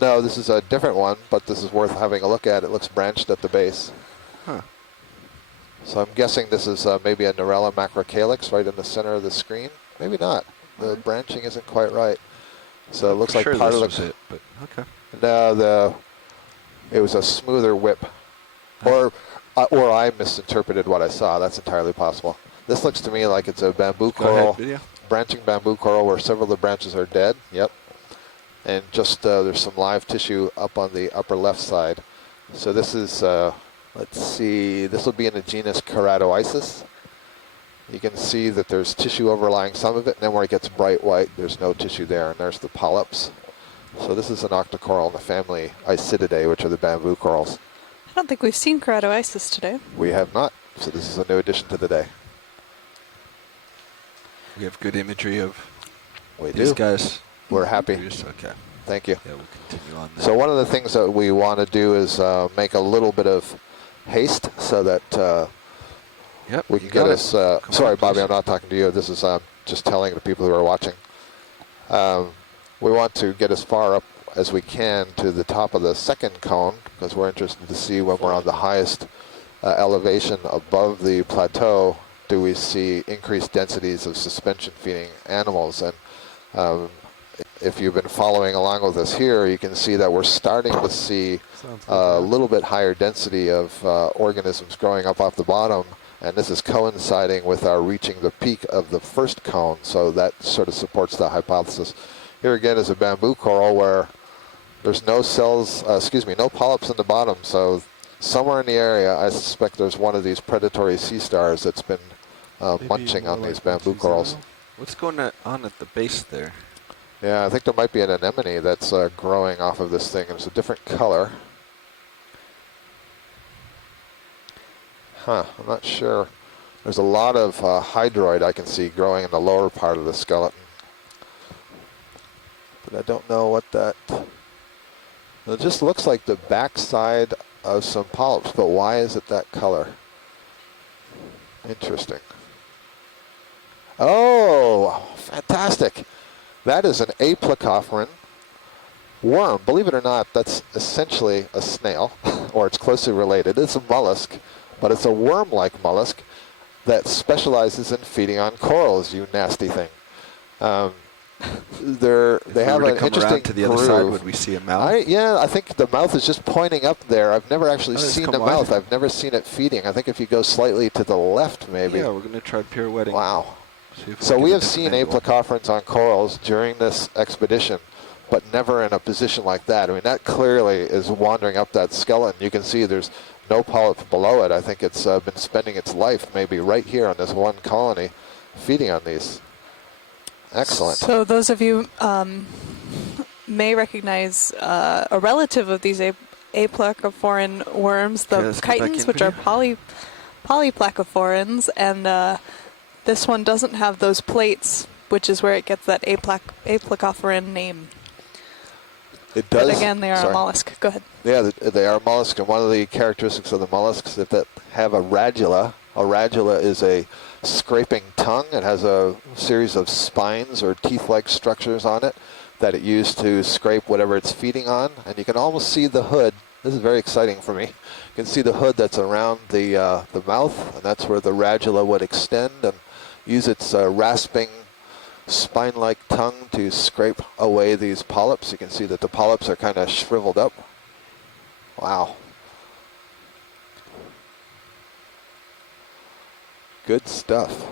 No, this is a different one, but this is worth having a look at. It looks branched at the base. Huh. So I'm guessing this is maybe a Narella macrocalyx right in the center of the screen. Maybe not. The branching isn't quite right. So it looks like sure part this of was the. it, but okay. No, it was a smoother whip, or I misinterpreted what I saw. That's entirely possible. This looks to me like it's a bamboo coral, branching bamboo coral where several of the branches are dead. Yep. And just there's some live tissue up on the upper left side. So this is, let's see, this will be in the genus Keratoisis. You can see that there's tissue overlying some of it, and then where it gets bright white, there's no tissue there, and there's the polyps. So this is an octocoral in the family Isididae, which are the bamboo corals. I don't think we've seen Keratoisis today. We have not, so this is a new addition to the day. We have good imagery of We these do. guys. We're happy. Okay. Thank you. Yeah, we'll continue on that. So one of the things that we want to do is make a little bit of haste so that we can get us... sorry, Bobby, I'm not talking to you. This is just telling the people who are watching. We want to get as far up as we can to the top of the second cone because we're interested to see when we're on the highest elevation above the plateau, do we see increased densities of suspension feeding animals. And if you've been following along with us here, you can see that we're starting to see a little bit higher density of organisms growing up off the bottom, and this is coinciding with our reaching the peak of the first cone, so that sort of supports the hypothesis. Here again is a bamboo coral where there's no cells, no polyps in the bottom, so somewhere in the area I suspect there's one of these predatory sea stars that's been munching on these bamboo corals. What's going on at the base there? Yeah, I think there might be an anemone that's growing off of this thing, and it's a different color. I'm not sure. There's a lot of hydroid I can see growing in the lower part of the skeleton. But I don't know what that... It just looks like the backside of some polyps, but why is it that color? Interesting. Oh, fantastic. That is an aplecophoran worm. Believe it or not, that's essentially a snail, or it's closely related. It's a mollusk, but it's a worm-like mollusk that specializes in feeding on corals, you nasty thing. They have an interesting to the other side, would we see a mouth? I think the mouth is just pointing up there. I've never actually seen the mouth. wide. I've never seen it feeding. I think if you go slightly to the left, maybe. Yeah, we're going to try pirouetting. Wow. So we have seen aplecopherans on corals during this expedition, but never in a position like that. I mean, that clearly is wandering up that skeleton. You can see there's no polyp below it. I think it's been spending its life maybe right here on this one colony, feeding on these. Excellent. So those of you may recognize a relative of these aplecophoran worms, the chitons, which are polyplacophorans, and this one doesn't have those plates, which is where it gets that aplecophoran name. It does. But again, they are a mollusk. Go ahead. Yeah, they are a mollusk, and one of the characteristics of the mollusks is that have a radula. A radula is a scraping tongue. It has a series of spines or teeth-like structures on it that it used to scrape whatever it's feeding on, and you can almost see the hood. This is very exciting for me. You can see the hood that's around the mouth, and that's where the radula would extend and use its rasping spine-like tongue to scrape away these polyps. You can see that the polyps are kind of shriveled up. Wow. Good stuff.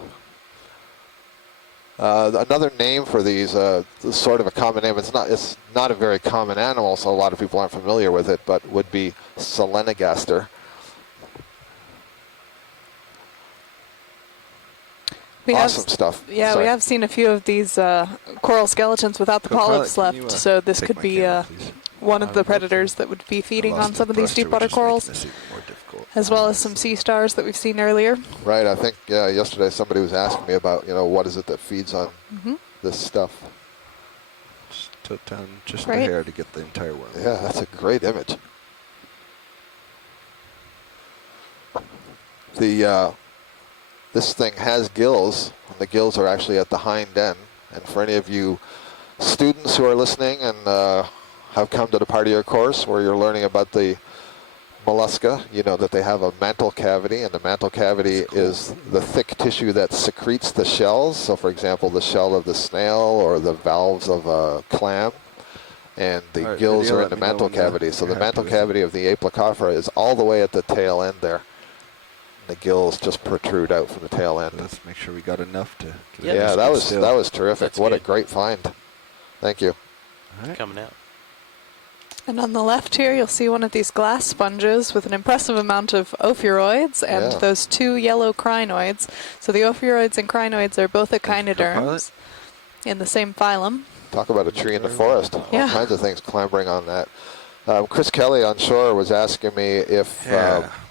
Another name for these, sort of a common name, it's not a very common animal, so a lot of people aren't familiar with it, but would be selenogaster. Awesome stuff. Yeah, Sorry. we have seen a few of these coral skeletons without the polyps left, so this could be one of the predators that would be feeding on some of these deep water corals. as well as some sea stars that we've seen earlier. Right. I think yesterday somebody was asking me about, what is it that feeds on this stuff. Just tilt down just Right. a hair to get the entire world. Yeah, that's a great image. This thing has gills, and the gills are actually at the hind end. And for any of you students who are listening and have come to the part of your course where you're learning about the mollusca, you know that they have a mantle cavity, and the mantle cavity is the thick tissue that secretes the shells. So for example, the shell of the snail or the valves of a clam. And the gills are in the mantle cavity. So the mantle cavity of the Aplacophora is all the way at the tail end there. The gills just protrude out from the tail end. Let's make sure we got enough to. Yeah, that was terrific. That's what good. a great find. Thank you. All right. Coming out. And on the left here, you'll see one of these glass sponges with an impressive amount of ophiuroids and those two yellow crinoids. So the ophiuroids and crinoids are both echinoderms in the same phylum. Talk about a tree in the forest. All Yeah. kinds of things clambering on that. Chris Kelly on shore was asking me if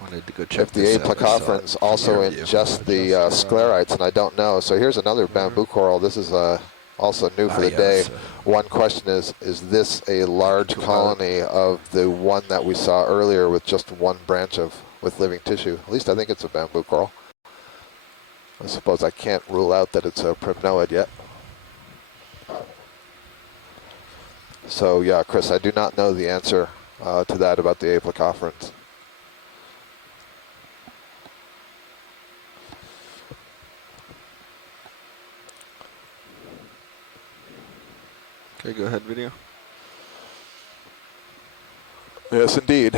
wanted to go check if the this out. I saw Aplacophorans it also from your view. ingest the sclerites, and I don't know. So here's another bamboo coral. This is also new for the day. One question is this a large colony of the one that we saw earlier with just one branch with living tissue? At least I think it's a bamboo coral. I suppose I can't rule out that it's a primnoid yet. So yeah, Chris, I do not know the answer to that about the Aplacophorans. Okay, go ahead, video. Yes, indeed.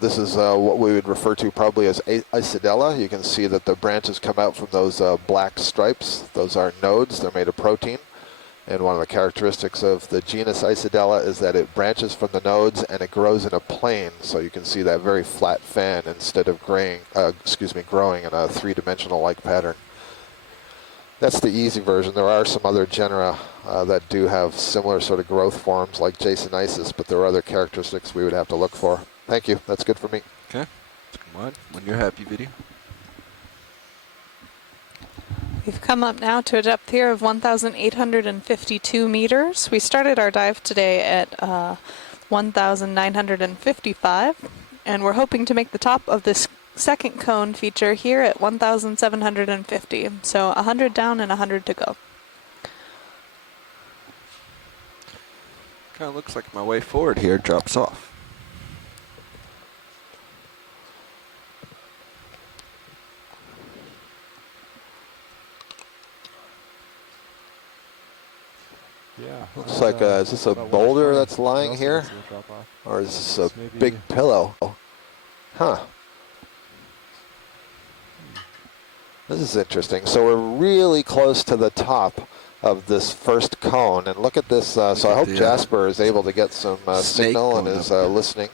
This is what we would refer to probably as Isidella. You can see that the branches come out from those black stripes. Those are nodes. They're made of protein. And one of the characteristics of the genus Isidella is that it branches from the nodes and it grows in a plane. So you can see that very flat fan instead of growing in a three-dimensional like pattern. That's the easy version. There are some other genera that do have similar sort of growth forms like Jasonisis, but there are other characteristics we would have to look for. Thank you. That's good for me. Okay. Come on. When you're happy, video. We've come up now to a depth here of 1,852 meters. We started our dive today at 1,955, and we're hoping to make the top of this second cone feature here at 1,750. So 100 down and 100 to go. Kind of looks like my way forward here drops off. Yeah. Looks like, is this a boulder that's lying here? Or is this a big pillow? Huh. This is interesting. So we're really close to the top of this first cone. And look at this. So I hope Jasper is able to get some signal and is listening.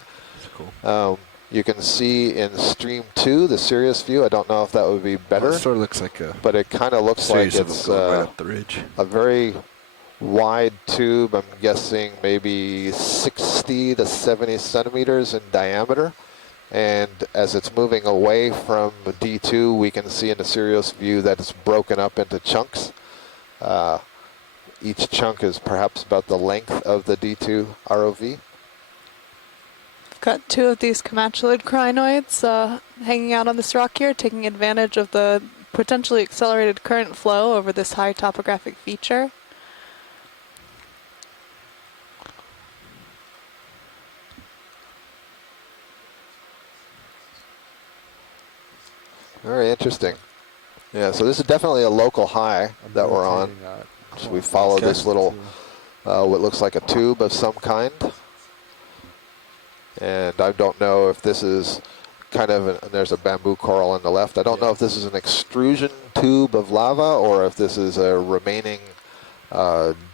Cool. You can see in stream 2 the Sirius view. I don't know if that would be better. Well, it sort of looks like a... But it kind of looks like it's right up the ridge. a very wide tube. I'm guessing maybe 60 to 70 centimeters in diameter. And as it's moving away from D2, we can see in the Sirius view that it's broken up into chunks. Each chunk is perhaps about the length of the D2 ROV. We've got two of these comatulid crinoids hanging out on this rock here, taking advantage of the potentially accelerated current flow over this high topographic feature. Very interesting. Yeah, so this is definitely a local high that we're on. So we follow this little, what looks like a tube of some kind. And I don't know if this is kind of, and there's a bamboo coral on the left. I don't know if this is an extrusion tube of lava or if this is a remaining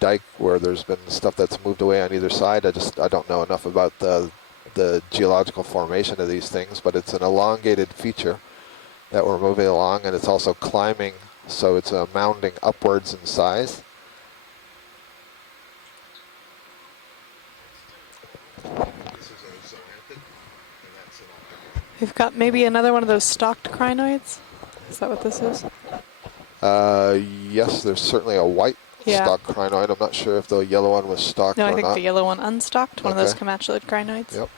dike where there's been stuff that's moved away on either side. I don't know enough about the geological formation of these things, but it's an elongated feature that we're moving along, and it's also climbing, so it's mounding upwards in size. We've got maybe another one of those stalked crinoids. Is that what this is? Yes, there's certainly a white stalked crinoid. I'm not sure if the yellow one was stalked or No, not. I think the yellow one unstalked, one of those comatulate crinoids. Yep.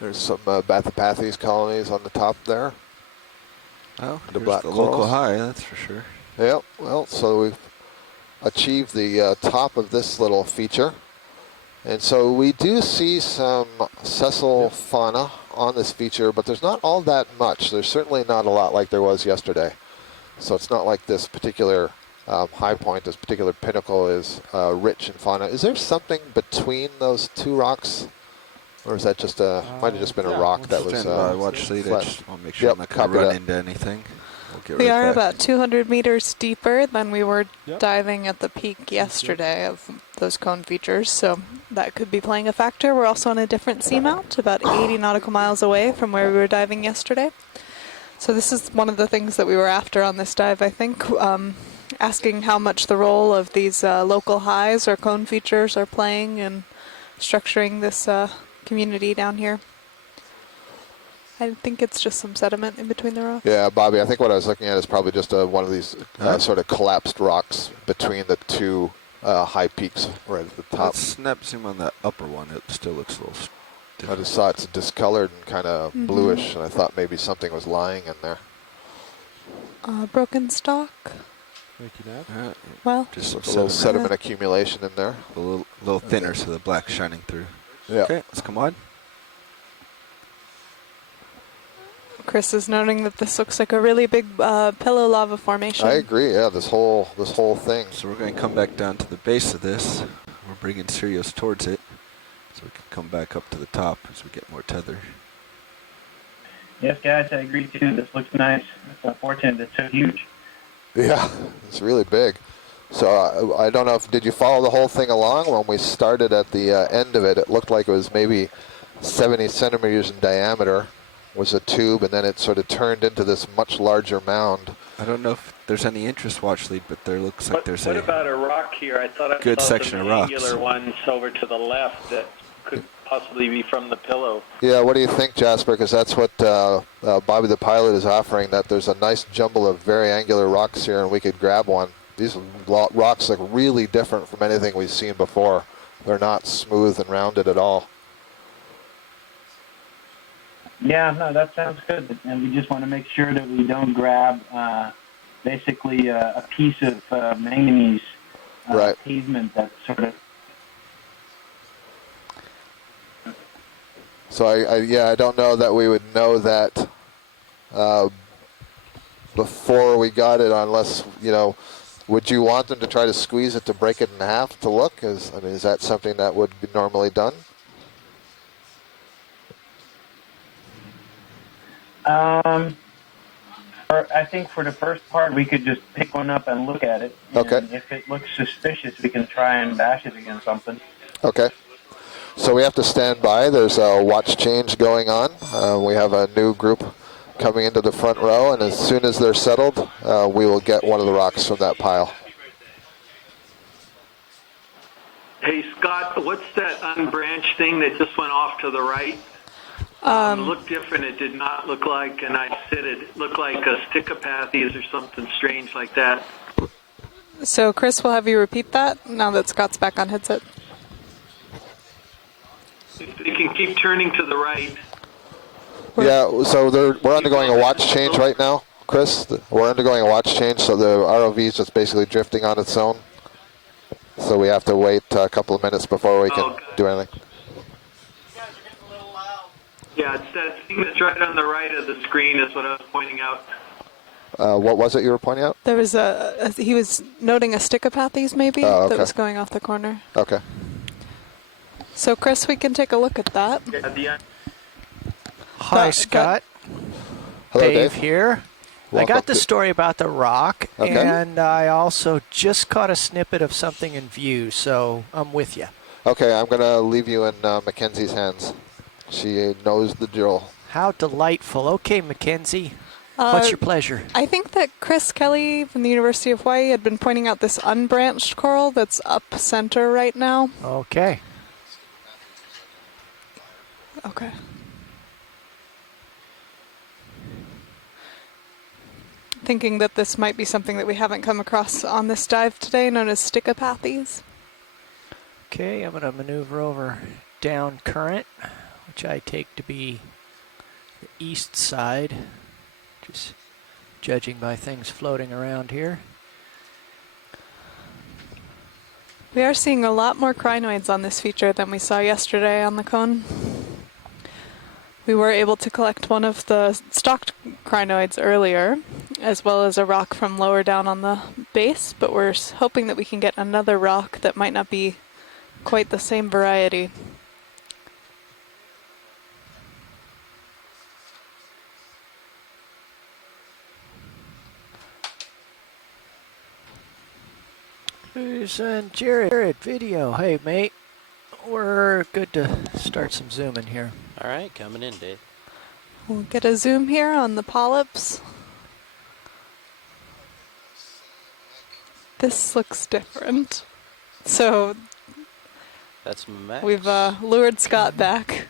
There's some Bathypathes colonies on the top there. Oh, the here's black the corals. local high, that's for sure. Yep, well, so we've achieved the top of this little feature. And so we do see some sessile fauna on this feature, but there's not all that much. There's certainly not a lot like there was yesterday. So it's not like this particular high point, this particular pinnacle is rich in fauna. Is there something between those two rocks? Or is that just might have just been a rock that was Stand by, watch lead. I flat? just want to make sure I'm not going to run into anything. We are about 200 meters deeper than we were diving at the peak yesterday of those cone features, so that could be playing a factor. We're also on a different seamount, about 80 nautical miles away from where we were diving yesterday. So this is one of the things that we were after on this dive, I think, asking how much the role of these local highs or cone features are playing in structuring this community down here. I think it's just some sediment in between the rocks. Yeah, Bobby, I think what I was looking at is probably just one of these sort of collapsed rocks between the two high peaks right at the top. Let's snap zoom on that upper one. It still looks a little different. I just saw it's discolored and kind of bluish, and I thought maybe something was lying in there. Broken stalk. Well, just a little sediment accumulation in there. A little thinner, so the black's shining through. Yeah. Okay, let's come on. Chris is noting that this looks like a really big pillow lava formation. I agree. Yeah, this whole thing. So we're going to come back down to the base of this. We're bringing Sirius towards it, so we can come back up to the top as we get more tether. Yes, guys, I agree too. This looks nice. It's unfortunate it's so huge. Yeah, it's really big. So I don't know if did you follow the whole thing along? When we started at the end of it, it looked like it was maybe 70 centimeters in diameter. Was a tube, and then it sort of turned into this much larger mound. I don't know if there's any interest, watch lead, but there looks like there's What about a rock here? I thought I good saw section some of rocks. angular ones over to the left that could possibly be from the pillow. Yeah, what do you think, Jasper? Because that's what Bobby the pilot is offering, that there's a nice jumble of very angular rocks here, and we could grab one. These rocks look really different from anything we've seen before. They're not smooth and rounded at all. Yeah, no, that sounds good. And we just want to make sure that we don't grab basically a piece of manganese pavement that's sort of... So I don't know that we would know that before we got it, unless, would you want them to try to squeeze it to break it in half to look? Is that something that would be normally done? I think for the first part, we could just pick one up and look at it. Okay. And if it looks suspicious, we can try and bash it against something. Okay. So we have to stand by. There's a watch change going on. We have a new group coming into the front row, and as soon as they're settled, we will get one of the rocks from that pile. Hey, Scott, what's that unbranched thing that just went off to the right? It looked different. It did not look like, and I said it looked like a Stichopathes or something strange like that. So, Chris, we'll have you repeat that now that Scott's back on headset. If they can keep turning to the right. Yeah, so we're undergoing a watch change right now, Chris. We're undergoing a watch change, so the ROV is just basically drifting on its own. So we have to wait a couple of minutes before we can do anything. Yeah, it's that thing that's right on the right of the screen is what I was pointing out. What was it you were pointing out? There was he was noting a Stichopathes maybe that was going off the corner. Okay. So, Chris, we can take a look at that. Yeah, Hi, Scott. Hello, Dave here. Welcome I got the story about the rock, Okay. and I also just caught a snippet of something in view, so I'm with you. Okay, I'm going to leave you in Mackenzie's hands. She knows the drill. How delightful. Okay, Mackenzie. What's your pleasure? I think that Chris Kelly from the University of Hawaii had been pointing out this unbranched coral that's up center right now. Okay. Okay. Thinking that this might be something that we haven't come across on this dive today, known as stichopathes. Okay, I'm going to maneuver over down current, which I take to be the east side, just judging by things floating around here. We are seeing a lot more crinoids on this feature than we saw yesterday on the cone. We were able to collect one of the stocked crinoids earlier, as well as a rock from lower down on the base, but we're hoping that we can get another rock that might not be quite the same variety. And Jared, video. Hey, mate. We're good to start some zooming here. All right, coming in, Dave. We'll get a zoom here on the polyps. This looks different. So that's Max. We've lured Scott back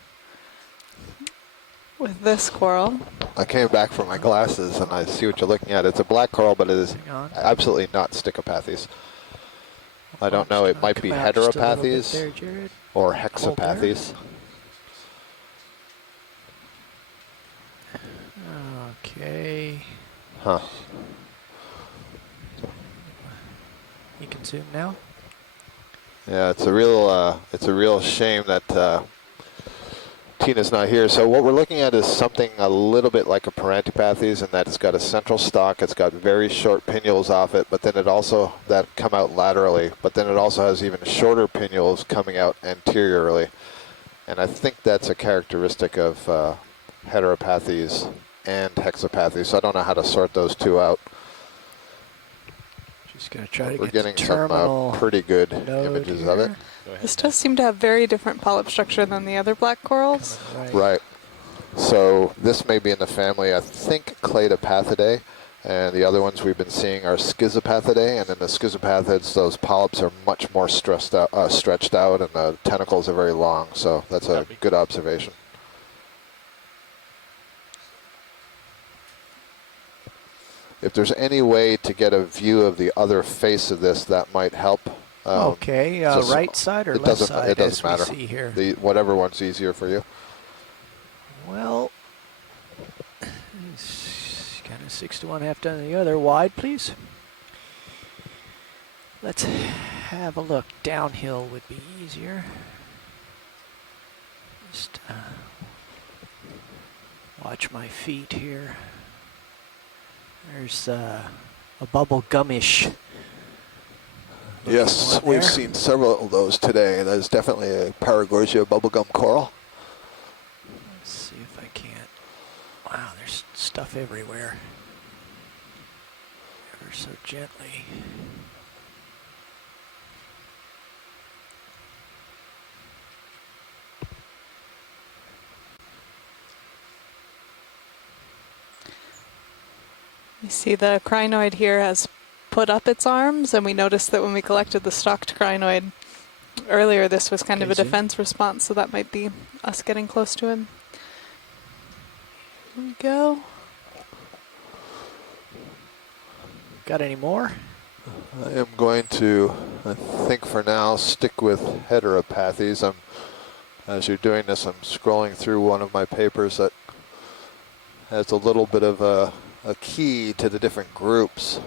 with this coral. I came back for my glasses and I see what you're looking at. It's a black coral, but it is absolutely not stichopathes. I don't know, it might be heteropathes or hexapathes. Okay. Huh. You can zoom now. Yeah, it's a real shame that Tina's not here. So what we're looking at is something a little bit like a parantipathes, in that it's got a central stalk, it's got very short pinnules off it, but then it also, that come out laterally, but then it also has even shorter pinnules coming out anteriorly. And I think that's a characteristic of heteropathes and hexapathes, so I don't know how to sort those two out. Just going to try to We're get getting the some terminal pretty good images of it. This does seem to have very different polyp structure than the other black corals. Right. So this may be in the family, I think, Cladopathidae, and the other ones we've been seeing are Schizopathidae, and in the schizopathids, those polyps are much more stretched out, and the tentacles are very long, so that's a good observation. If there's any way to get a view of the other face of this, that might help. Okay, right side or left side? It doesn't matter. See here. Whatever one's easier for you. Well, it's kind of 6 to 1, half done the other. Wide, please. Let's have a look. Downhill would be easier. Just watch my feet here. There's a bubble gummish. Yes, we've seen several of those today. That is definitely a Paragorgia bubblegum coral. Let's see if I can't. Wow, there's stuff everywhere. Ever so gently. You see the crinoid here has put up its arms, and we noticed that when we collected the stocked crinoid earlier, this was kind of a defense response, so that might be us getting close to him. Here we go. Got any more? I am going to, I think for now, stick with heteropathes. As you're doing this, I'm scrolling through one of my papers that has a little bit of a key to the different groups.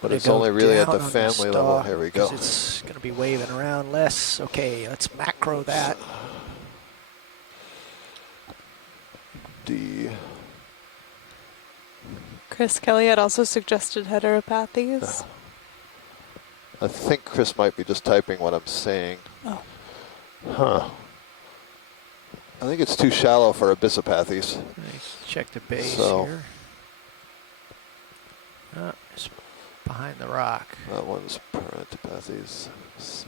But it's only really at the family level. Here we go. It's going to be waving around less. Okay, let's macro that. D. Chris Kelly had also suggested heteropathes. I think Chris might be just typing what I'm saying. Oh. Huh. I think it's too shallow for abyssopathes. Nice. Check the base So, here. Oh, it's behind the rock. That one's parantipathes. C.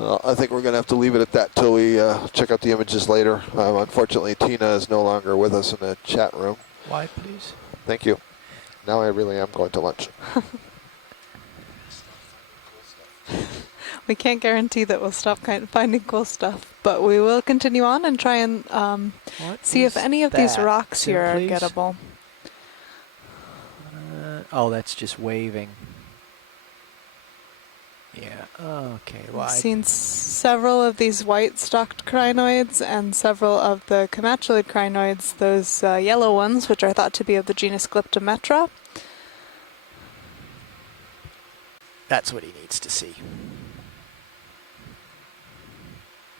Well, I think we're going to have to leave it at that till we check out the images later. Unfortunately, Tina is no longer with us in the chat room. Why, please? Thank you. Now I really am going to lunch. We can't guarantee that we'll stop finding cool stuff, but we will continue on and try and see if any of these rocks Zoom, here are please. gettable. Oh, that's just waving. Yeah, okay. Well, I've seen several of these white-stalked crinoids and several of the comatulid crinoids, those yellow ones, which are thought to be of the genus Glyptometra. That's what he needs to see.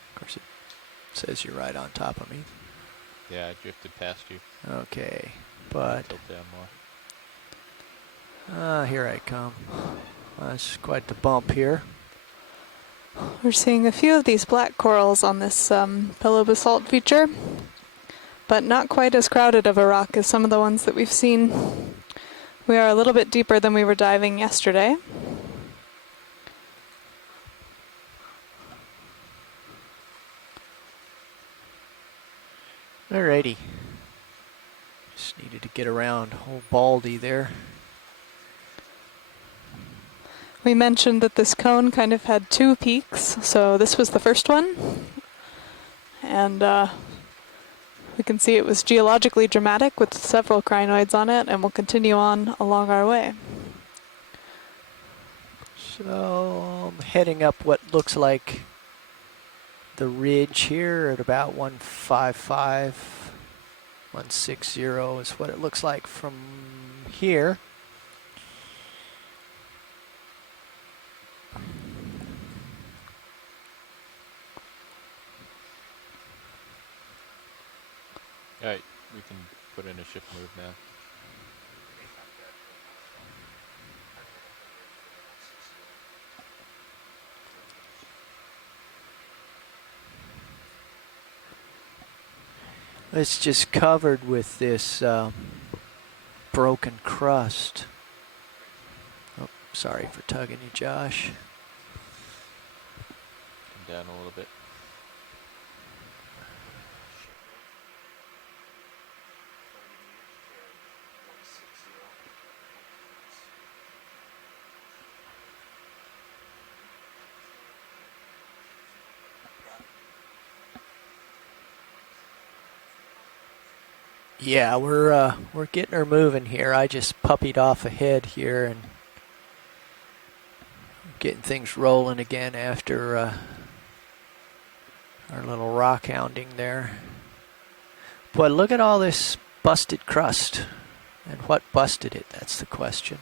Of course, it says you're right on top of me. Yeah, I drifted past you. Okay, but Tilt down more. here I come. That's quite the bump here. We're seeing a few of these black corals on this pillow basalt feature, but not quite as crowded of a rock as some of the ones that we've seen. We are a little bit deeper than we were diving yesterday. Alrighty. Just needed to get around old Baldy there. We mentioned that this cone kind of had two peaks, so this was the first one. And we can see it was geologically dramatic with several crinoids on it, and we'll continue on along our way. So I'm heading up what looks like the ridge here at about 155, 160 is what it looks like from here. Alright, we can put in a shift move now. It's just covered with this broken crust. Oh, sorry for tugging you, Josh. Come down a little bit. Yeah, we're getting her moving here. I just puppied off ahead here and getting things rolling again after our little rock hounding there. Boy, look at all this busted crust. And what busted it? That's the question.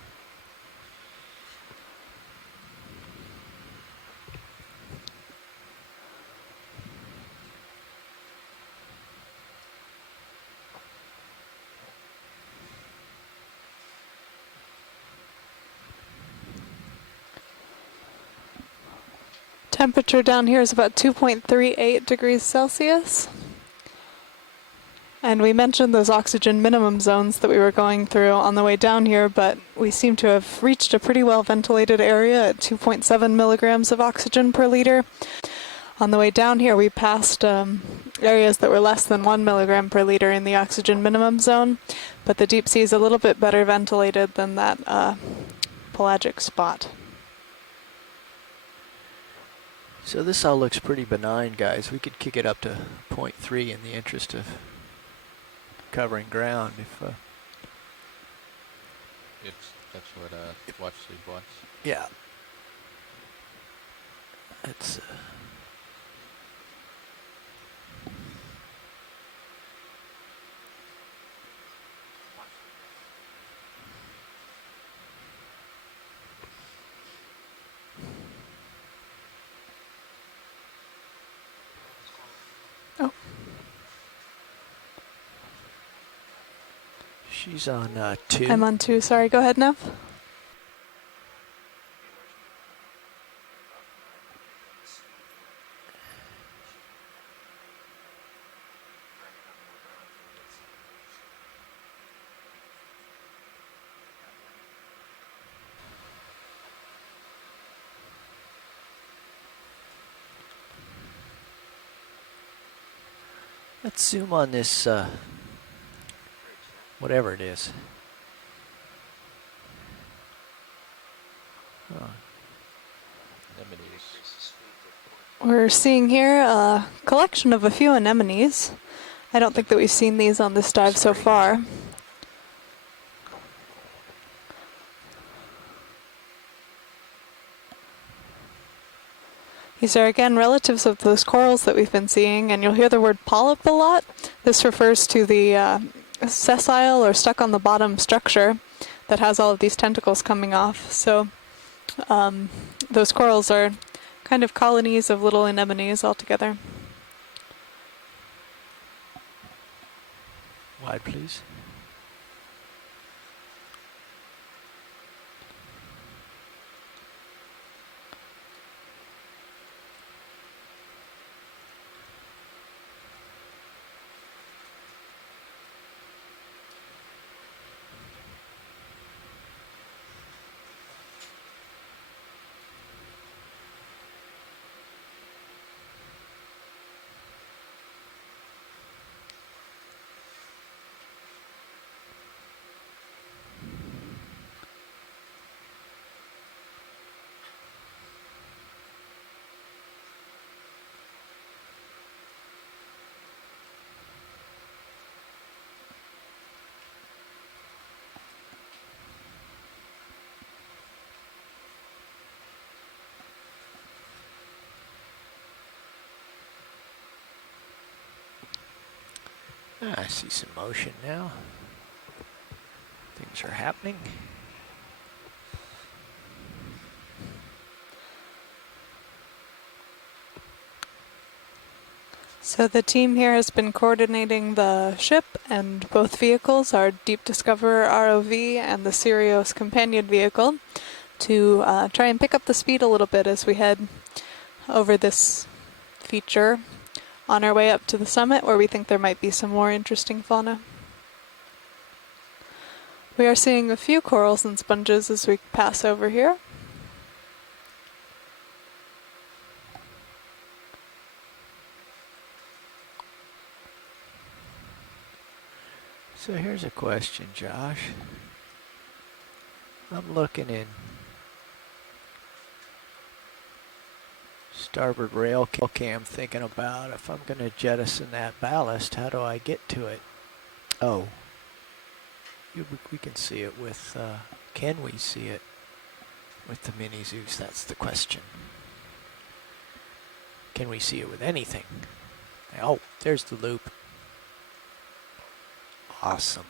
Temperature down here is about 2.38 degrees Celsius. And we mentioned those oxygen minimum zones that we were going through on the way down here, but we seem to have reached a pretty well ventilated area at 2.7 milligrams of oxygen per liter. On the way down here, we passed areas that were less than 1 milligram per liter in the oxygen minimum zone, but the deep sea is a little bit better ventilated than that pelagic spot. So this all looks pretty benign, guys. We could kick it up to 0.3 in the interest of covering ground if that's what watch sleep wants. yeah. It's Oh. She's on 2. I'm on 2. Sorry, go ahead, Nev. Let's zoom on this, whatever it is. Oh. We're seeing here a collection of a few anemones. I don't think that we've seen these on this dive so far. These are again relatives of those corals that we've been seeing, and you'll hear the word polyp a lot. This refers to the sessile or stuck on the bottom structure that has all of these tentacles coming off. So those corals are kind of colonies of little anemones all together. Wide, please. I see some motion now. Things are happening. So the team here has been coordinating the ship, and both vehicles, our Deep Discoverer ROV and the Sirius companion vehicle, to try and pick up the speed a little bit as we head over this feature on our way up to the summit, where we think there might be some more interesting fauna. We are seeing a few corals and sponges as we pass over here. So here's a question, Josh. I'm looking in starboard rail cam, thinking about if I'm going to jettison that ballast, how do I get to it? Oh, we can see it with, can we see it with the Mini Zeus? That's the question. Can we see it with anything? Oh, there's the loop. Awesome.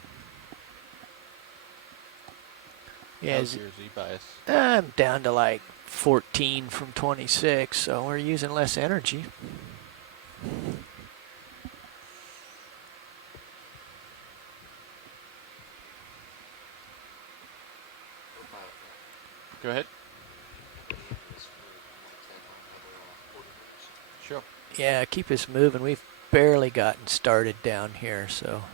Yeah, how's your Z-bias? I'm down to like 14 from 26, so we're using less energy. Go ahead. Sure. Yeah, keep us moving. We've barely gotten started down here, so.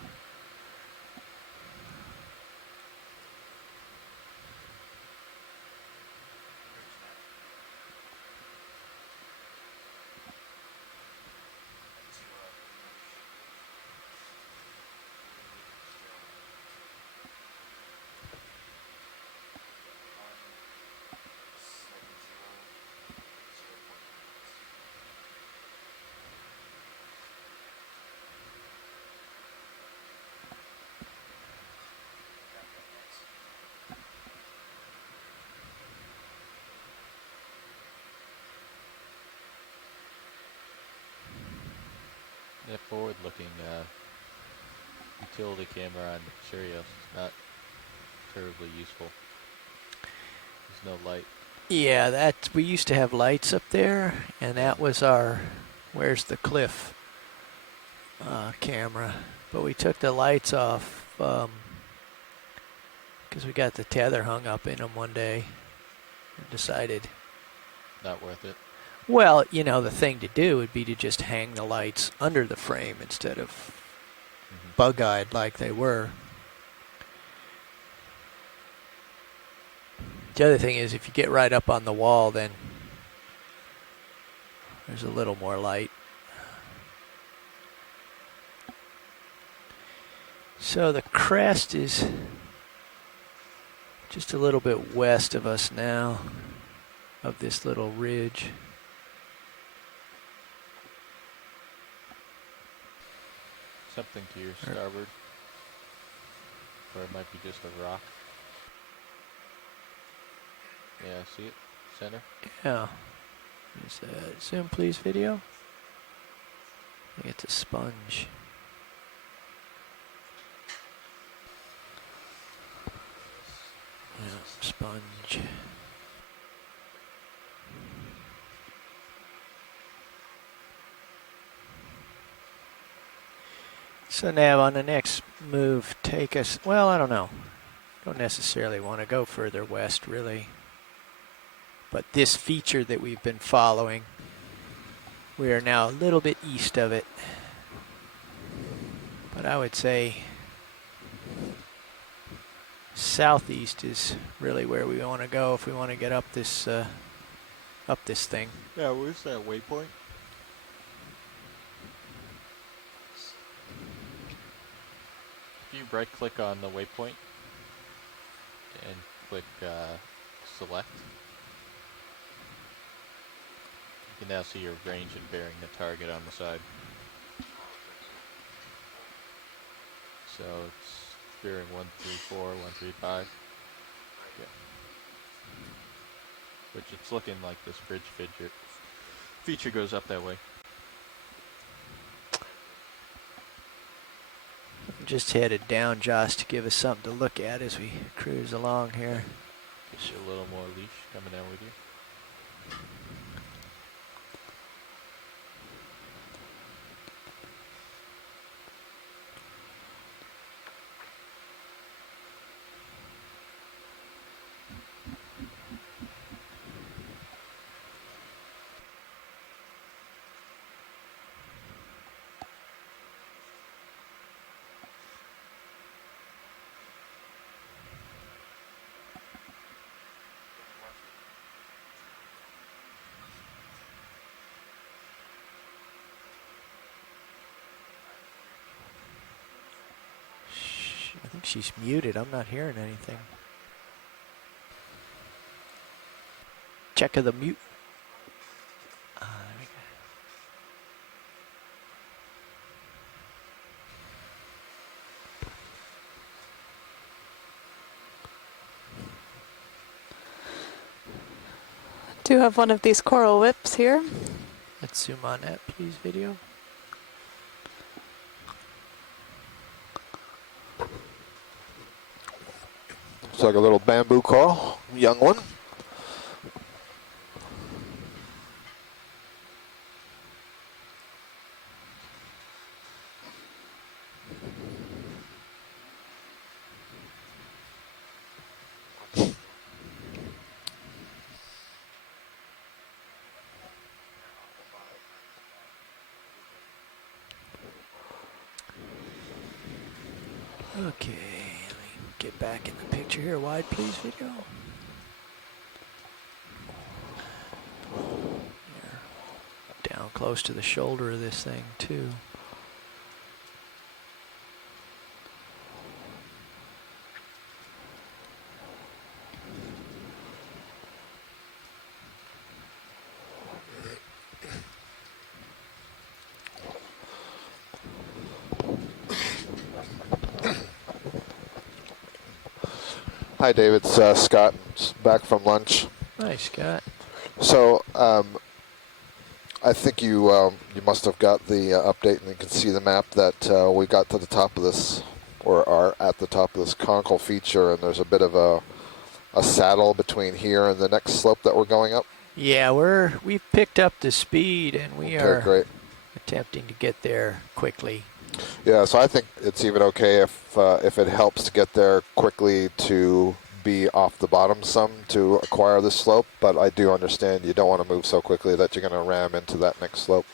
That forward-looking utility camera on Sirius is not terribly useful. There's no light. Yeah, we used to have lights up there, and that was our where's the cliff camera. But we took the lights off because we got the tether hung up in them one day and decided. Not worth it. Well, you know, the thing to do would be to just hang the lights under the frame instead of bug-eyed like they were. The other thing is if you get right up on the wall, then there's a little more light. So the crest is just a little bit west of us now, of this little ridge. Something to your starboard. Or it might be just a rock. Yeah, see it? Center? Yeah. Is that zoom, please, video? I think it's a sponge. Yeah, sponge. So now on the next move, take us, well, I don't know. Don't necessarily want to go further west, really. But this feature that we've been following, we are now a little bit east of it. But I would say southeast is really where we want to go if we want to get up this thing. Yeah, where's that waypoint? If you right click on the waypoint and click select, you can now see your range and bearing the target on the side. So it's bearing 134, 135. Yeah. Which it's looking like this bridge feature goes up that way. I'm just headed down, Josh, to give us something to look at as we cruise along here. Gives you a little more leash coming down with you. I think she's muted. I'm not hearing anything. Check of the mute. There we go. Do have one of these coral whips here. Let's zoom on that, please, video. Looks like a little bamboo coral, young one. Okay, let me get back in the picture here. Wide, please, video. Here. Down close to the shoulder of this thing, too. Hi, David. It's Scott. Just back from lunch. Hi, Scott. So, I think you must have got the update, and you can see the map that we got to the top of this, or are at the top of this conical feature, and there's a bit of a saddle between here and the next slope that we're going up. Yeah, we've picked up the speed, and we are great. attempting to get there quickly. Yeah, so I think it's even okay if it helps to get there quickly to be off the bottom some to acquire this slope, but I do understand you don't want to move so quickly that you're going to ram into that next slope.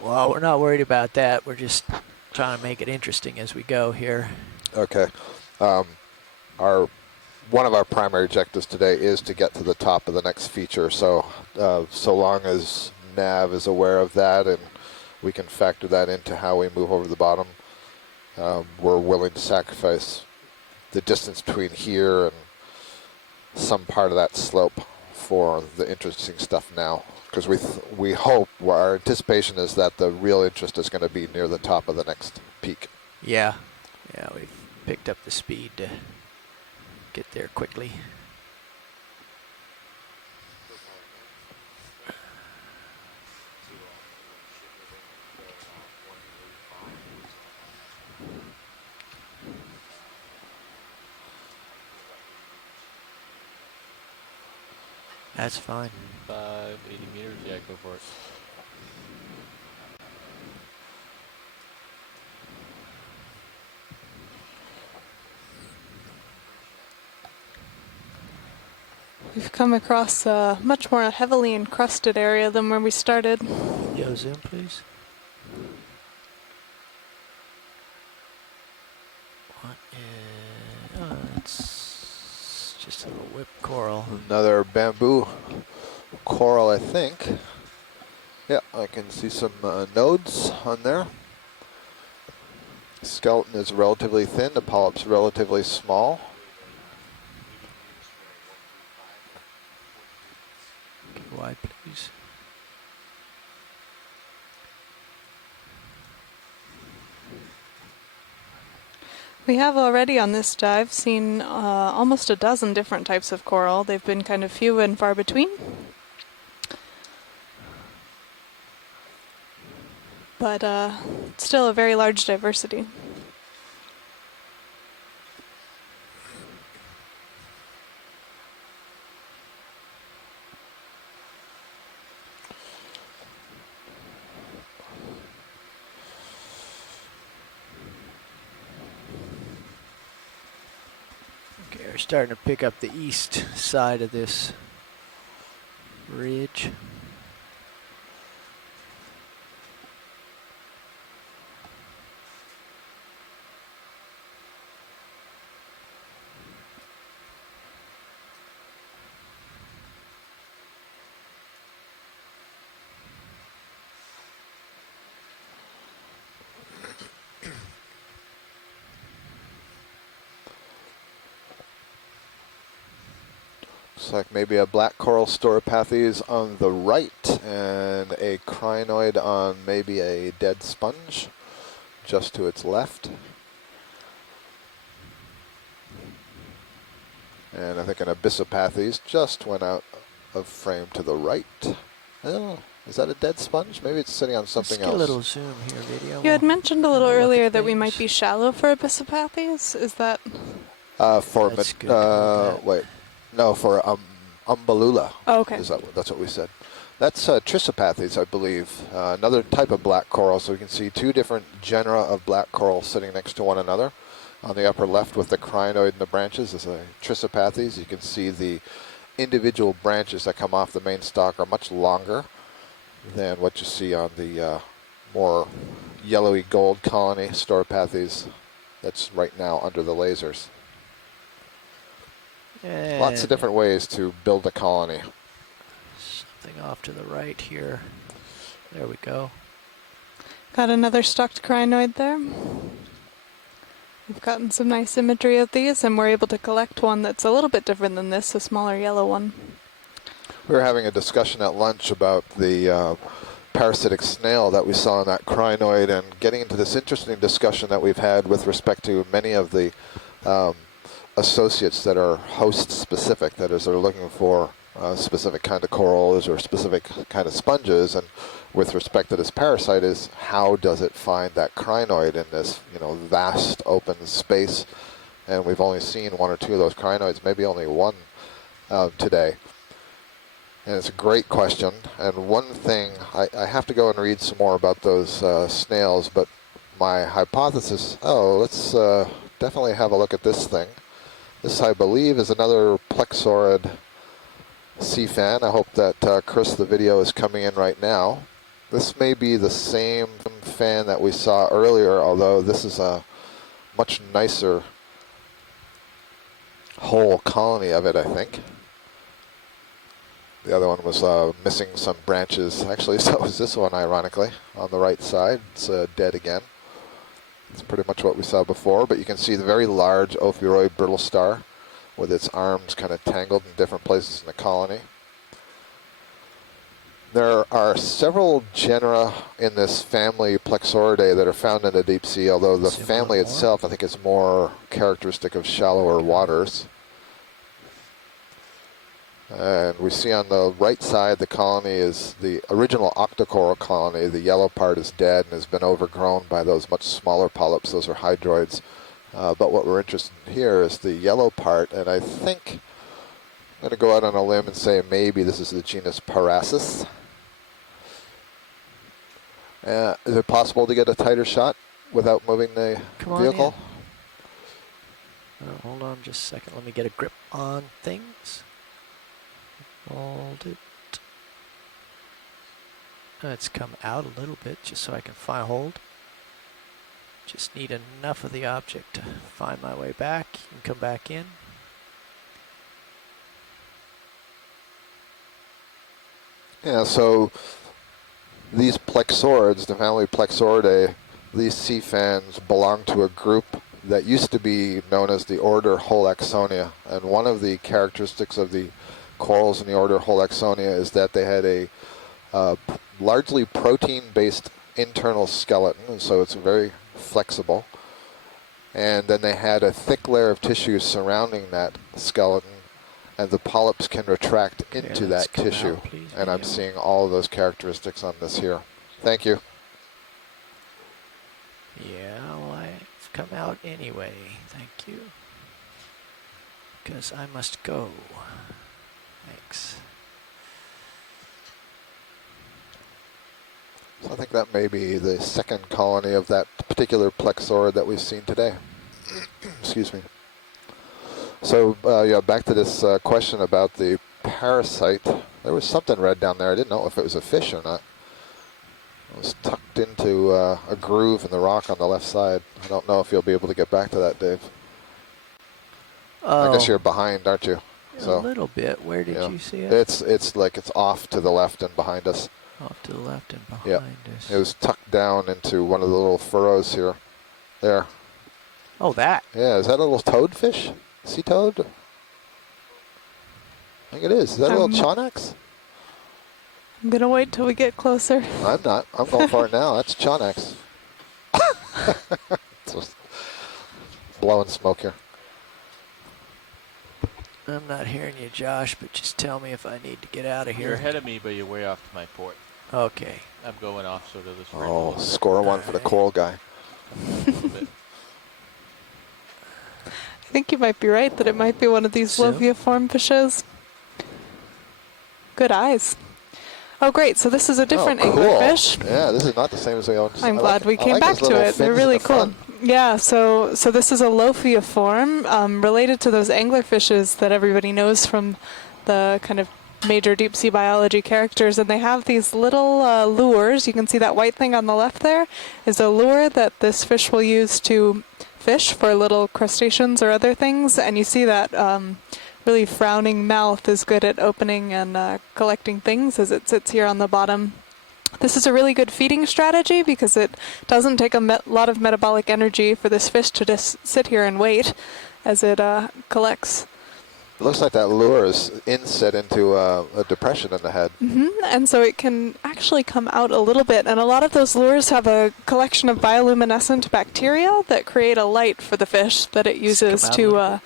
Well, we're not worried about that. We're just trying to make it interesting as we go here. Okay. One of our primary objectives today is to get to the top of the next feature, so so long as Nav is aware of that and we can factor that into how we move over the bottom, we're willing to sacrifice the distance between here and some part of that slope for the interesting stuff now. Because we hope, our anticipation is that the real interest is going to be near the top of the next peak. Yeah, we've picked up the speed to get there quickly. That's fine. 580 meters, yeah, go for it. We've come across a much more heavily encrusted area than where we started. Yo, zoom, please. What is... Oh, it's just a little whipped coral. Another bamboo coral, I think. Yeah, I can see some nodes on there. Skeleton is relatively thin, the polyp's relatively small. Wide, please. We have already on this dive seen almost a dozen different types of coral. They've been kind of few and far between. But still a very large diversity. Okay, we're starting to pick up the east side of this ridge. Looks like maybe a black coral Storopathes on the right and a crinoid on maybe a dead sponge just to its left. And I think an Abyssopathes just went out of frame to the right. Oh, is that a dead sponge? Maybe it's sitting on something Let's get else. a little zoom here, video. You had mentioned a little earlier that we might be shallow for Abyssopathes. Is that? For That's good, hold that. wait, no, for Umbellula. Oh, okay. That's what we said. That's Trissopathes, I believe. Another type of black coral. So we can see two different genera of black coral sitting next to one another. On the upper left with the crinoid and the branches is a Trissopathes. You can see the individual branches that come off the main stalk are much longer than what you see on the more yellowy gold colony Storopathes that's right now under the lasers. And Lots of different ways to build a colony. something off to the right here. There we go. Got another stucked crinoid there. We've gotten some nice imagery of these, and we're able to collect one that's a little bit different than this, a smaller yellow one. We were having a discussion at lunch about the parasitic snail that we saw in that crinoid, and getting into this interesting discussion that we've had with respect to many of the associates that are host specific, that is, they're looking for specific kind of corals or specific kind of sponges, and with respect to this parasite is how does it find that crinoid in this vast open space. And we've only seen one or two of those crinoids, maybe only one today. And it's a great question, and one thing, I have to go and read some more about those snails, but my hypothesis, let's definitely have a look at this thing. This, I believe, is another plexaurid sea fan. I hope that, Chris, the video is coming in right now. This may be the same fan that we saw earlier, although this is a much nicer whole colony of it, I think. The other one was missing some branches. Actually, so was this one, ironically, on the right side. It's dead again. It's pretty much what we saw before, but you can see the very large ophiuroid brittle star with its arms kind of tangled in different places in the colony. There are several genera in this family Plexauridae that are found in the deep sea, although the family itself I think is more characteristic of shallower waters. And we see on the right side the colony is the original octocoral colony. The yellow part is dead and has been overgrown by those much smaller polyps. Those are hydroids. But what we're interested in here is the yellow part, and I think I'm going to go out on a limb and say maybe this is the genus Parassus. Is it possible to get a tighter shot without moving the vehicle? Hold on just a second. Let me get a grip on things. Hold it. It's come out a little bit just so I can find hold. Just need enough of the object to find my way back and come back in. Yeah, so these plexaurids, the family Plexauridae, these sea fans belong to a group that used to be known as the order Holaxonia. And one of the characteristics of the corals in the order Holaxonia is that they had a largely protein-based internal skeleton, and so it's very flexible. And then they had a thick layer of tissue surrounding that skeleton, and the polyps can retract into that tissue. And I'm seeing all of those characteristics on this here. Thank you. Yeah, well, I've come out anyway. Thank you. Because I must go. Thanks. So I think that may be the second colony of that particular plexaurid that we've seen today. Excuse me. So yeah, back to this question about the parasite. There was something red down there. I didn't know if it was a fish or not. It was tucked into a groove in the rock on the left side. I don't know if you'll be able to get back to that, Dave. I guess you're behind, aren't you? A little bit. Where did you see it? It's like it's off to the left and behind us. Off to the left and behind us. It was tucked down into one of the little furrows here. There. Oh, that. Yeah, is that a little toadfish? Sea toad? I think it is. Is that a little Chonax? I'm going to wait till we get closer. I'm not. I'm going for it now. That's Chonax. Just blowing smoke here. I'm not hearing you, Josh, but just tell me if I need to get out of here. You're ahead of me, but you're way off to my port. Okay. I'm going off sort of this way. Oh, score one for the coral guy. I think you might be right that it might be one of these loviiform fishes. Good eyes. Oh, great. So this is a different anglerfish. Yeah, this is not the same as we own. I'm glad we came back to it. They're really cool. Yeah, so this is a loviiform, related to those anglerfishes that everybody knows from the kind of major deep sea biology characters, and they have these little lures. You can see that white thing on the left there is a lure that this fish will use to fish for little crustaceans or other things, and you see that really frowning mouth is good at opening and collecting things as it sits here on the bottom. This is a really good feeding strategy because it doesn't take a lot of metabolic energy for this fish to just sit here and wait as it collects. It looks like that lure is inset into a depression in the head. And so it can actually come out a little bit. And a lot of those lures have a collection of bioluminescent bacteria that create a light for the fish that it uses to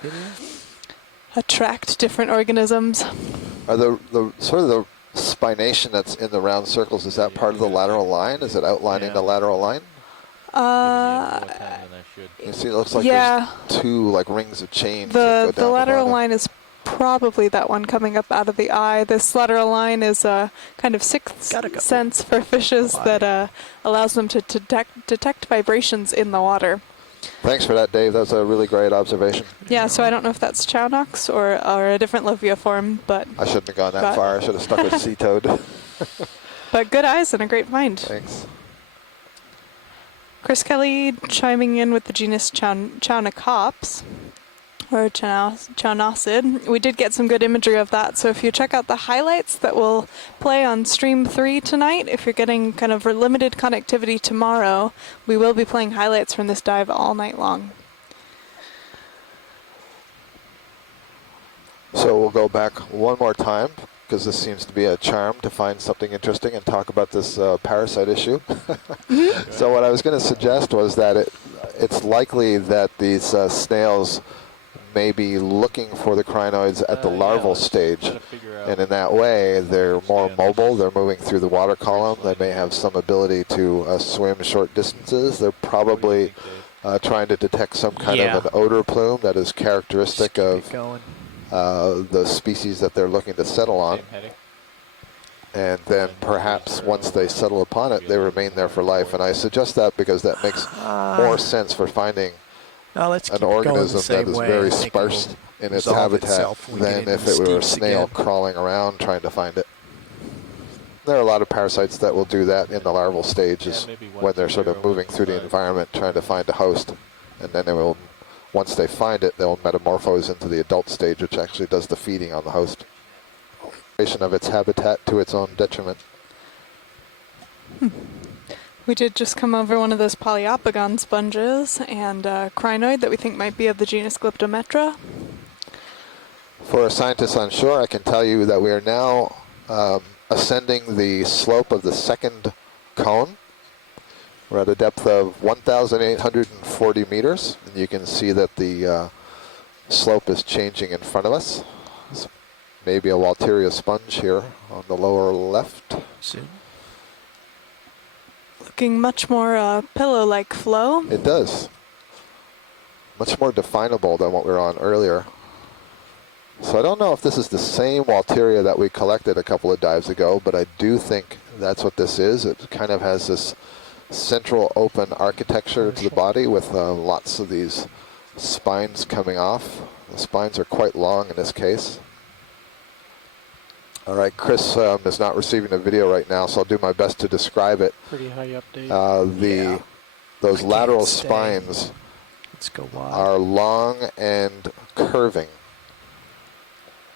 attract different organisms. Are the sort of the spination that's in the round circles, is that part of the lateral line? Is it outlining the lateral line? You see, it looks like there's two like rings of chains. The lateral line is probably that one coming up out of the eye. This lateral line is a kind of sixth sense for fishes that allows them to detect vibrations in the water. Thanks for that, Dave. That was a really great observation. Yeah, so I don't know if that's Chownox or a different loviiform, but... I shouldn't have gone that far. I should have stuck with sea toad. But good eyes and a great find. Thanks. Chris Kelly chiming in with the genus Chownocops. or Chownocid. We did get some good imagery of that, so if you check out the highlights that will play on stream 3 tonight, if you're getting kind of limited connectivity tomorrow, we will be playing highlights from this dive all night long. So we'll go back one more time, because this seems to be a charm to find something interesting and talk about this parasite issue. So what I was going to suggest was that it's likely that these snails may be looking for the crinoids at the larval stage, and in that way they're more mobile, they're moving through the water column, they may have some ability to swim short distances, they're probably trying to detect some kind of an odor plume that is characteristic of the species that they're looking to settle on. And then perhaps once they settle upon it, they remain there for life. And I suggest that because that makes more sense for finding an organism that is very sparse in its habitat than if it were a snail crawling around trying to find it. There are a lot of parasites that will do that in the larval stages when they're sort of moving through the environment trying to find a host. And then they will, once they find it, they'll metamorphose into the adult stage, which actually does the feeding on the host. Of its habitat to its own detriment. We did just come over one of those Poliopogon sponges and a crinoid that we think might be of the genus Glyptometra. For a scientist on shore, I can tell you that we are now ascending the slope of the second cone. We're at a depth of 1,840 meters, and you can see that the slope is changing in front of us. Maybe a Walteria sponge here on the lower left. Looking much more pillow-like flow. It does. Much more definable than what we were on earlier. So I don't know if this is the same Walteria that we collected a couple of dives ago, but I do think that's what this is. It kind of has this central open architecture to the body with lots of these spines coming off. The spines are quite long in this case. All right, Chris is not receiving a video right now, so I'll do my best to describe it. Pretty high update. Those lateral spines are long and curving,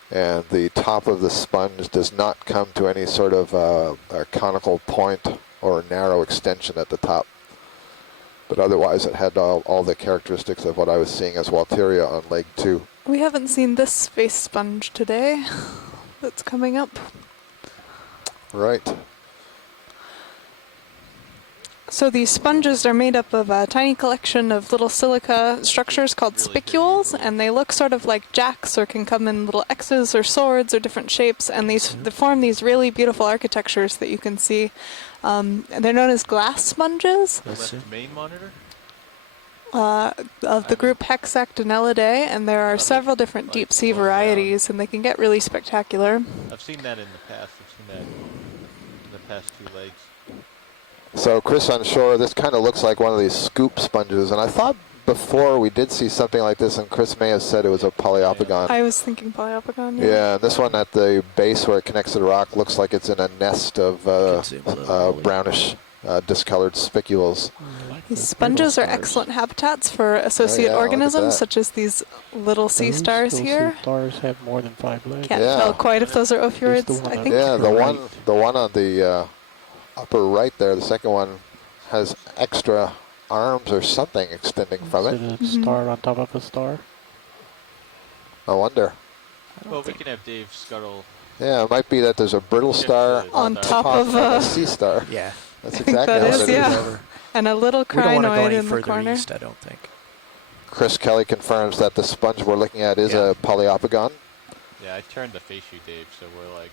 and the top of the sponge does not come to any sort of a conical point or narrow extension at the top. But otherwise, it had all the characteristics of what I was seeing as Walteria on leg 2. We haven't seen this face sponge today. That's coming up. Right. So these sponges are made up of a tiny collection of little silica structures called spicules, and they look sort of like jacks or can come in little X's or swords or different shapes, and they form these really beautiful architectures that you can see. They're known as glass sponges. Main monitor? Of the group Hexactinellidae, and there are several different deep sea varieties, and they can get really spectacular. I've seen that in the past. I've seen that in the past 2 legs. So Chris on shore, this kind of looks like one of these scoop sponges, and I thought before we did see something like this, and Chris may have said it was a Poliopogon. I was thinking Poliopogon, Yeah, this one at the base where it connects to the rock looks like it's in a nest of brownish discolored spicules. These sponges are excellent habitats for associate organisms, such as these little sea stars here. Sea stars have more than 5 legs. Can't tell quite if those are ophiurids, I think. Yeah, the one on the upper right there, the second one, has extra arms or something extending from it. Is it a star on top of a star? I wonder. Well, we can have Dave scuttle. Yeah, it might be that there's a brittle star on top of a sea star. Yeah. That's exactly what it is. And a little We don't want to go crinoid any in the further corner. east, I don't think. Chris Kelly confirms that the sponge we're looking at is a Poliopogon. Yeah, I turned to face you, Dave, so we're like,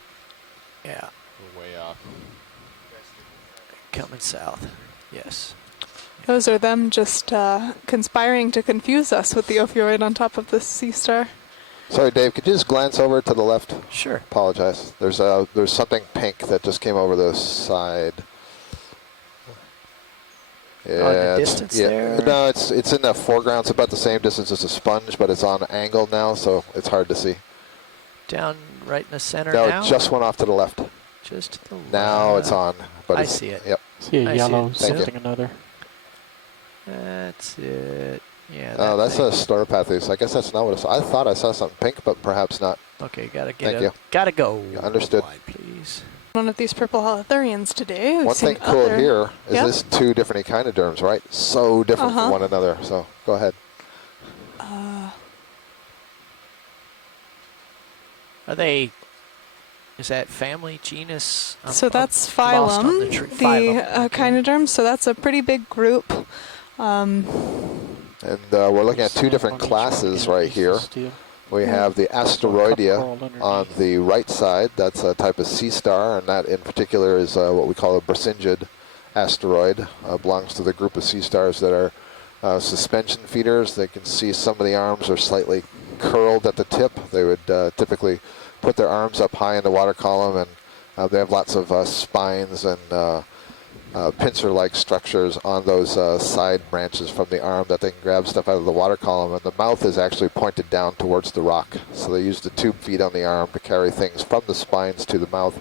we're way off. Coming south, yes. Those are them just conspiring to confuse us with the ophioid on top of the sea star. Sorry, Dave, could you just glance over to the left? Sure. Apologize. There's something pink that just came over the side. Yeah, the distance there? No, it's in the foreground. It's about the same distance as a sponge, but it's on angle now, so it's hard to see. Down right in the center no, now? it just went off to the left. Just to the left. Now it's on. But I see it. Yep. See a yellow Thank something another. That's it. Yeah. Oh, that's a Stauropathes. I guess that's not what I saw. I thought I saw something pink, but perhaps not. Okay, gotta Thank you. Gotta go. Understood. Please. One of these purple holothurians today. We've One seen thing cool other- here is Yep. this two different echinoderms, right? So different from one another. So go ahead. Are they? Is that family, genus? So that's lost on phylum, the the phylum. echinoderms. So that's a pretty big group. And we're looking at two different classes right here. We have the Asteroidea on the right side. That's a type of sea star, and that in particular is what we call a Brisingid asteroid. Belongs to the group of sea stars that are suspension feeders. They can see some of the arms are slightly curled at the tip. They would typically put their arms up high in the water column, and they have lots of spines and pincer-like structures on those side branches from the arm that they can grab stuff out of the water column, and the mouth is actually pointed down towards the rock. So they use the tube feet on the arm to carry things from the spines to the mouth.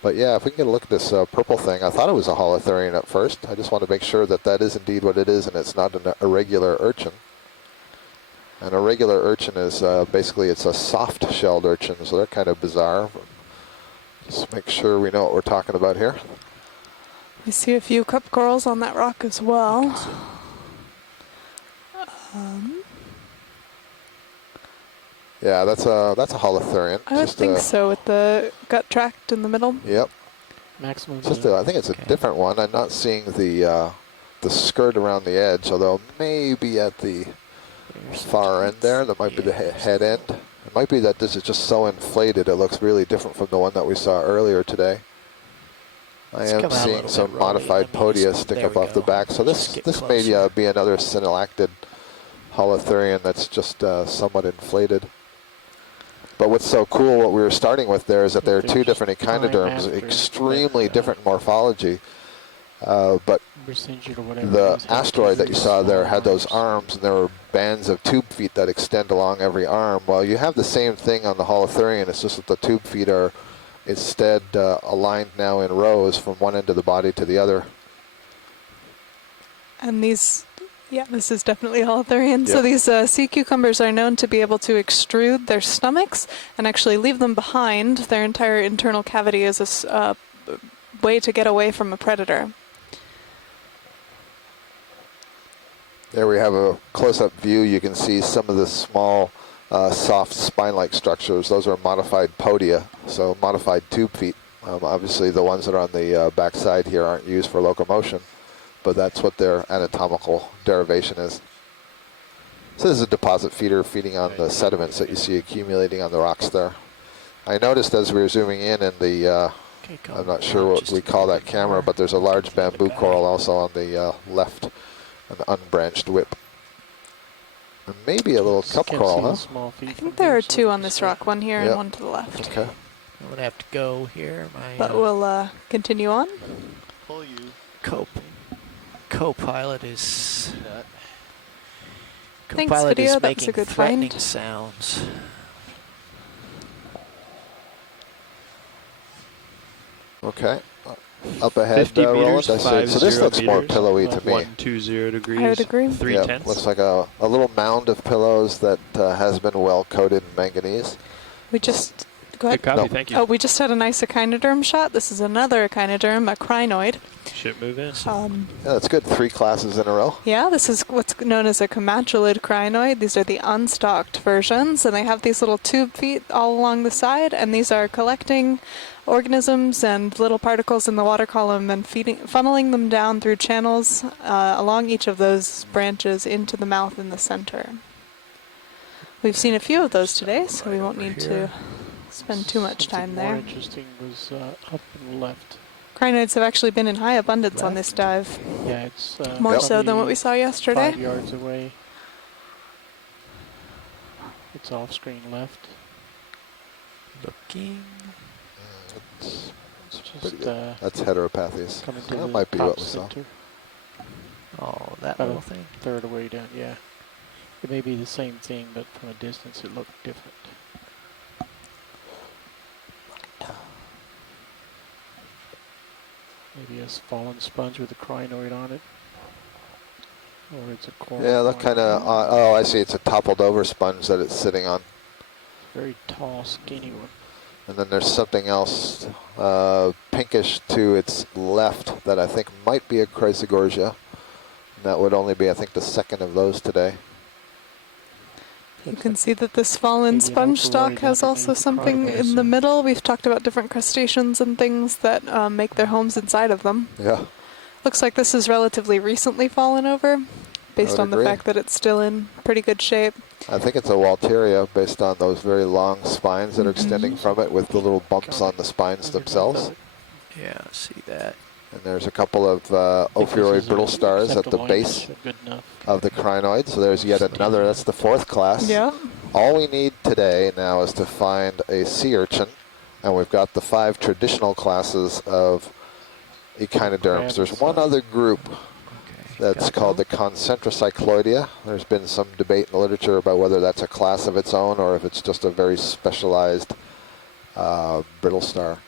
But yeah, if we can get a look at this purple thing, I thought it was a holothurian at first. I just want to make sure that that is indeed what it is, and it's not an irregular urchin. An irregular urchin is basically, it's a soft-shelled urchin, so they're kind of bizarre. Just make sure we know what we're talking about here. We see a few cup corals on that rock as well. Yeah, that's a holothurian. I would think so, with the gut tract in the middle. Yep. Maximum. I think it's a different one. I'm not seeing the skirt around the edge, although maybe at the far end there, that might be the head end. It might be that this is just so inflated it looks really different from the one that we saw earlier today. I am seeing some modified podia stick up off the back, so this may be another synallactid holothurian that's just somewhat inflated. But what's so cool, what we were starting with there, is that there are two different echinoderms, extremely different morphology. But the asteroid that you saw there had those arms, and there were bands of tube feet that extend along every arm. Well, you have the same thing on the holothurian, it's just that the tube feet are instead aligned now in rows from one end of the body to the other. And these, yeah, this is definitely holothurian. Yep. So these sea cucumbers are known to be able to extrude their stomachs and actually leave them behind. Their entire internal cavity is a way to get away from a predator. There we have a close-up view. You can see some of the small, soft spine-like structures. Those are modified podia, so modified tube feet. Obviously, the ones that are on the back side here aren't used for locomotion, but that's what their anatomical derivation is. So this is a deposit feeder feeding on the sediments that you see accumulating on the rocks there. I noticed as we were zooming in the, I'm not sure what we call that camera, but there's a large bamboo coral also on the left. An unbranched whip. And maybe a little cup coral, huh? I think there are two on this rock, one here and one to the left. Okay. I'm gonna have to go here. But we'll continue on. Pull you. Co-pilot is. Thanks, Co-pilot video. is That was making a good threatening find. sounds. Okay. Up ahead, 50 meters, Roland, I see. So this looks more pillowy to me. 120 degrees. I would agree. 3/10. Looks like a little mound of pillows that has been well coated in manganese. We just, go ahead. Good copy, thank you. Oh, we just had a nice echinoderm shot. This is another echinoderm, a crinoid. Ship move in. Yeah, that's good. 3 classes in a row. Yeah, this is what's known as a comatulid crinoid. These are the unstalked versions, and they have these little tube feet all along the side, and these are collecting organisms and little particles in the water column and funneling them down through channels along each of those branches into the mouth in the center. We've seen a few of those today, so we won't need to spend too much time there. More interesting was up and left. Crinoids have actually been in high abundance on this dive. Yeah, it's more so than what we saw yesterday. 5 yards away. It's off screen left. Looking. It's just that's heteropathies. Coming to That the might be top what we saw. center. Oh, that About little a thing. third away down, yeah. It may be the same thing, but from a distance it looked different. Maybe a fallen sponge with a crinoid on it. Or it's a coral. Yeah, look kind of. Oh, I see. It's a toppled over sponge that it's sitting on. Very tall, skinny one. And then there's something else pinkish to its left that I think might be a Chrysogorgia. And that would only be, I think, the second of those today. You can see that this fallen sponge stock has also something in the middle. We've talked about different crustaceans and things that make their homes inside of them. Yeah. Looks like this is relatively recently fallen over, based on the agree. fact that it's still in pretty good shape. I think it's a Walteria based on those very long spines that are extending from it with the little bumps on the spines themselves. Yeah, see that. And there's a couple of ophiuroid brittle stars at the base of the crinoid. So there's yet another, that's the fourth class. Yeah. All we need today now is to find a sea urchin. And we've got the 5 traditional classes of echinoderms. There's one other group that's called the Concentrocycloidea. There's been some debate in the literature about whether that's a class of its own or if it's just a very specialized brittle star.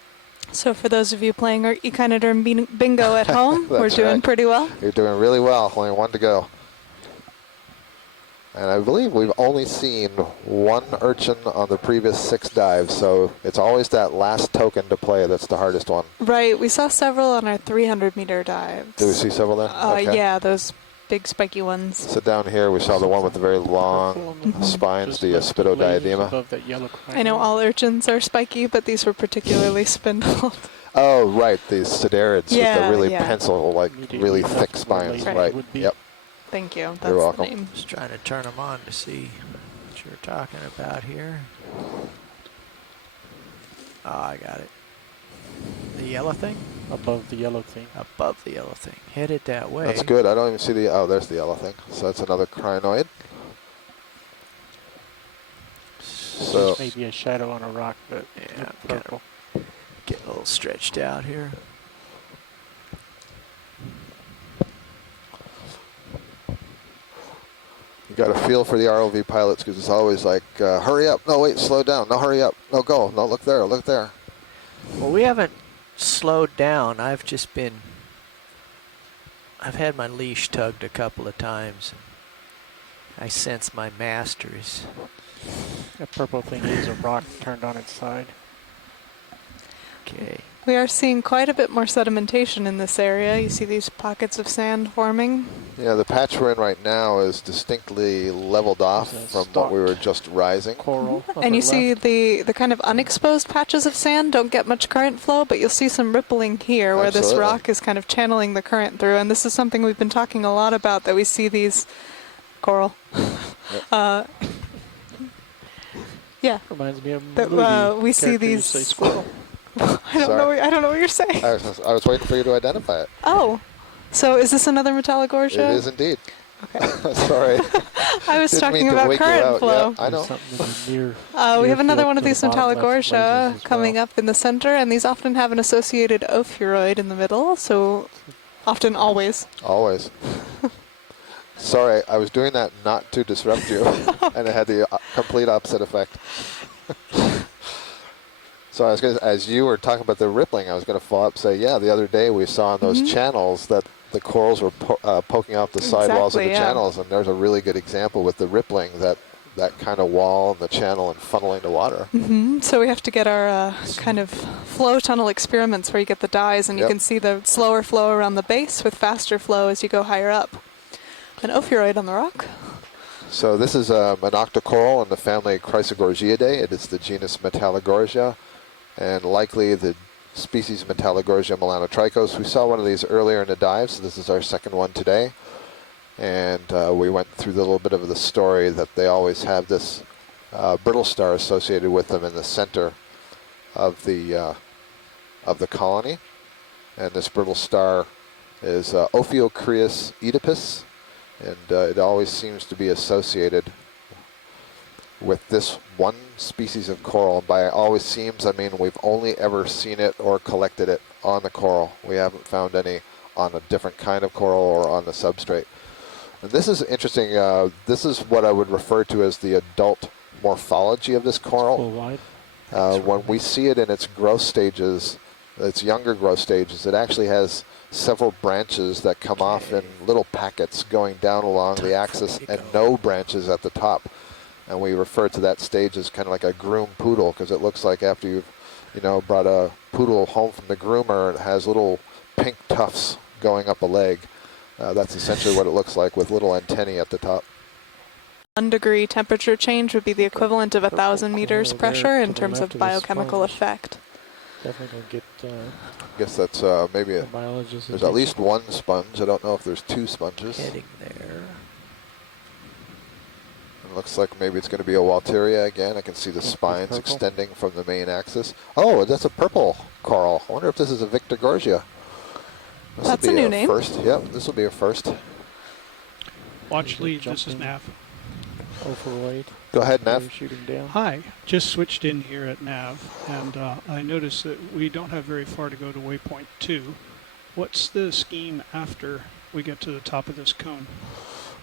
So for those of you playing our echinoderm bingo at home, we're That's doing right. pretty well. You're doing really well. Only one to go. And I believe we've only seen one urchin on the previous 6 dives, so it's always that last token to play that's the hardest one. Right, we saw several on our 300-meter dives. Did we see several there? Okay. Yeah, those big spiky ones. So down here we saw the one with the very long spines, the Spidodiadema. I know all urchins are spiky, but these were particularly spindled. Oh, right, these siderids with the really yeah. pencil, like really thick spines. Right. Yep. Thank you. That's You're welcome. the name. Just trying to turn them on to see what you're talking about here. Oh, I got it. The yellow thing? Above the yellow thing. Above the yellow thing. Headed that way. That's good. I don't even see the, oh, there's the yellow thing. So that's another crinoid. So Just maybe a shadow on a rock, but yeah, purple. Get a little stretched out here. you got a feel for the ROV pilots because it's always like, hurry up. No, wait, slow down. No, hurry up. No, go. No, look there. Look there. Well, we haven't slowed down. I've had my leash tugged a couple of times. I sense my masters. That purple thing is a rock turned on its side. Okay. We are seeing quite a bit more sedimentation in this area. You see these pockets of sand forming. Yeah, the patch we're in right now is distinctly leveled off from what we were just rising. Coral. And you see the kind of unexposed patches of sand don't get much current flow, but you'll see some rippling here where this rock is kind of channeling the current through. And this is something we've been talking a lot about, that we see these coral. Yeah. Reminds me of that we see these. Squirrel. I don't know what you're saying. I was waiting for you to identify it. Oh, so is this another Metallogorgia? It is indeed. Okay. Sorry. I was Didn't talking mean to about wake you current out. flow. Yeah, I know. We have another one of these Metallogorgia coming up in the center, and these often have an associated ophiuroid in the middle, so often always. Always. Sorry, I was doing that not to disrupt you, and it had the complete opposite effect. So I was gonna, as you were talking about the rippling, I was going to follow up and say, yeah, the other day we saw in those channels that the corals were poking out the sidewalls of the channels, and there's a really good example with the rippling, that kind of wall in the channel and funneling the water. So we have to get our kind of flow tunnel experiments where you get the dyes, and you can see the slower flow around the base with faster flow as you go higher up. An ophiuroid on the rock. So this is an octocoral in the family Chrysogorgiidae. It is the genus Metallogorgia, and likely the species Metallogorgia melanotrichos. We saw one of these earlier in the dive, so this is our second one today. And we went through the little bit of the story that they always have this brittle star associated with them in the center of the colony. And this brittle star is Ophiocrius oedipus, and it always seems to be associated with this one species of coral. By always seems, I mean we've only ever seen it or collected it on the coral. We haven't found any on a different kind of coral or on the substrate. And this is interesting. This is what I would refer to as the adult morphology of this coral. When we see it in its growth stages, its younger growth stages, it actually has several branches that come off in little packets going down along the axis and no branches at the top. And we refer to that stage as kind of like a groom poodle, because it looks like after you've, brought a poodle home from the groomer, it has little pink tufts going up a leg. That's essentially what it looks like with little antennae at the top. 1 degree temperature change would be the equivalent of 1,000 meters pressure in terms of biochemical effect. Definitely don't get. I guess that's maybe there's at least one sponge. I don't know if there's 2 sponges. Heading there. It looks like maybe it's going to be a Walteria again. I can see the spines extending from the main axis. Oh, that's a purple coral. I wonder if this is a Victor Gorgia. That's a new name. First. Yep, this will be a first. Watch lead, this is Nav. Overweight. Go ahead, Nav. Shooting down. Hi, just switched in here at Nav, and I noticed that we don't have very far to go to waypoint 2. What's the scheme after we get to the top of this cone?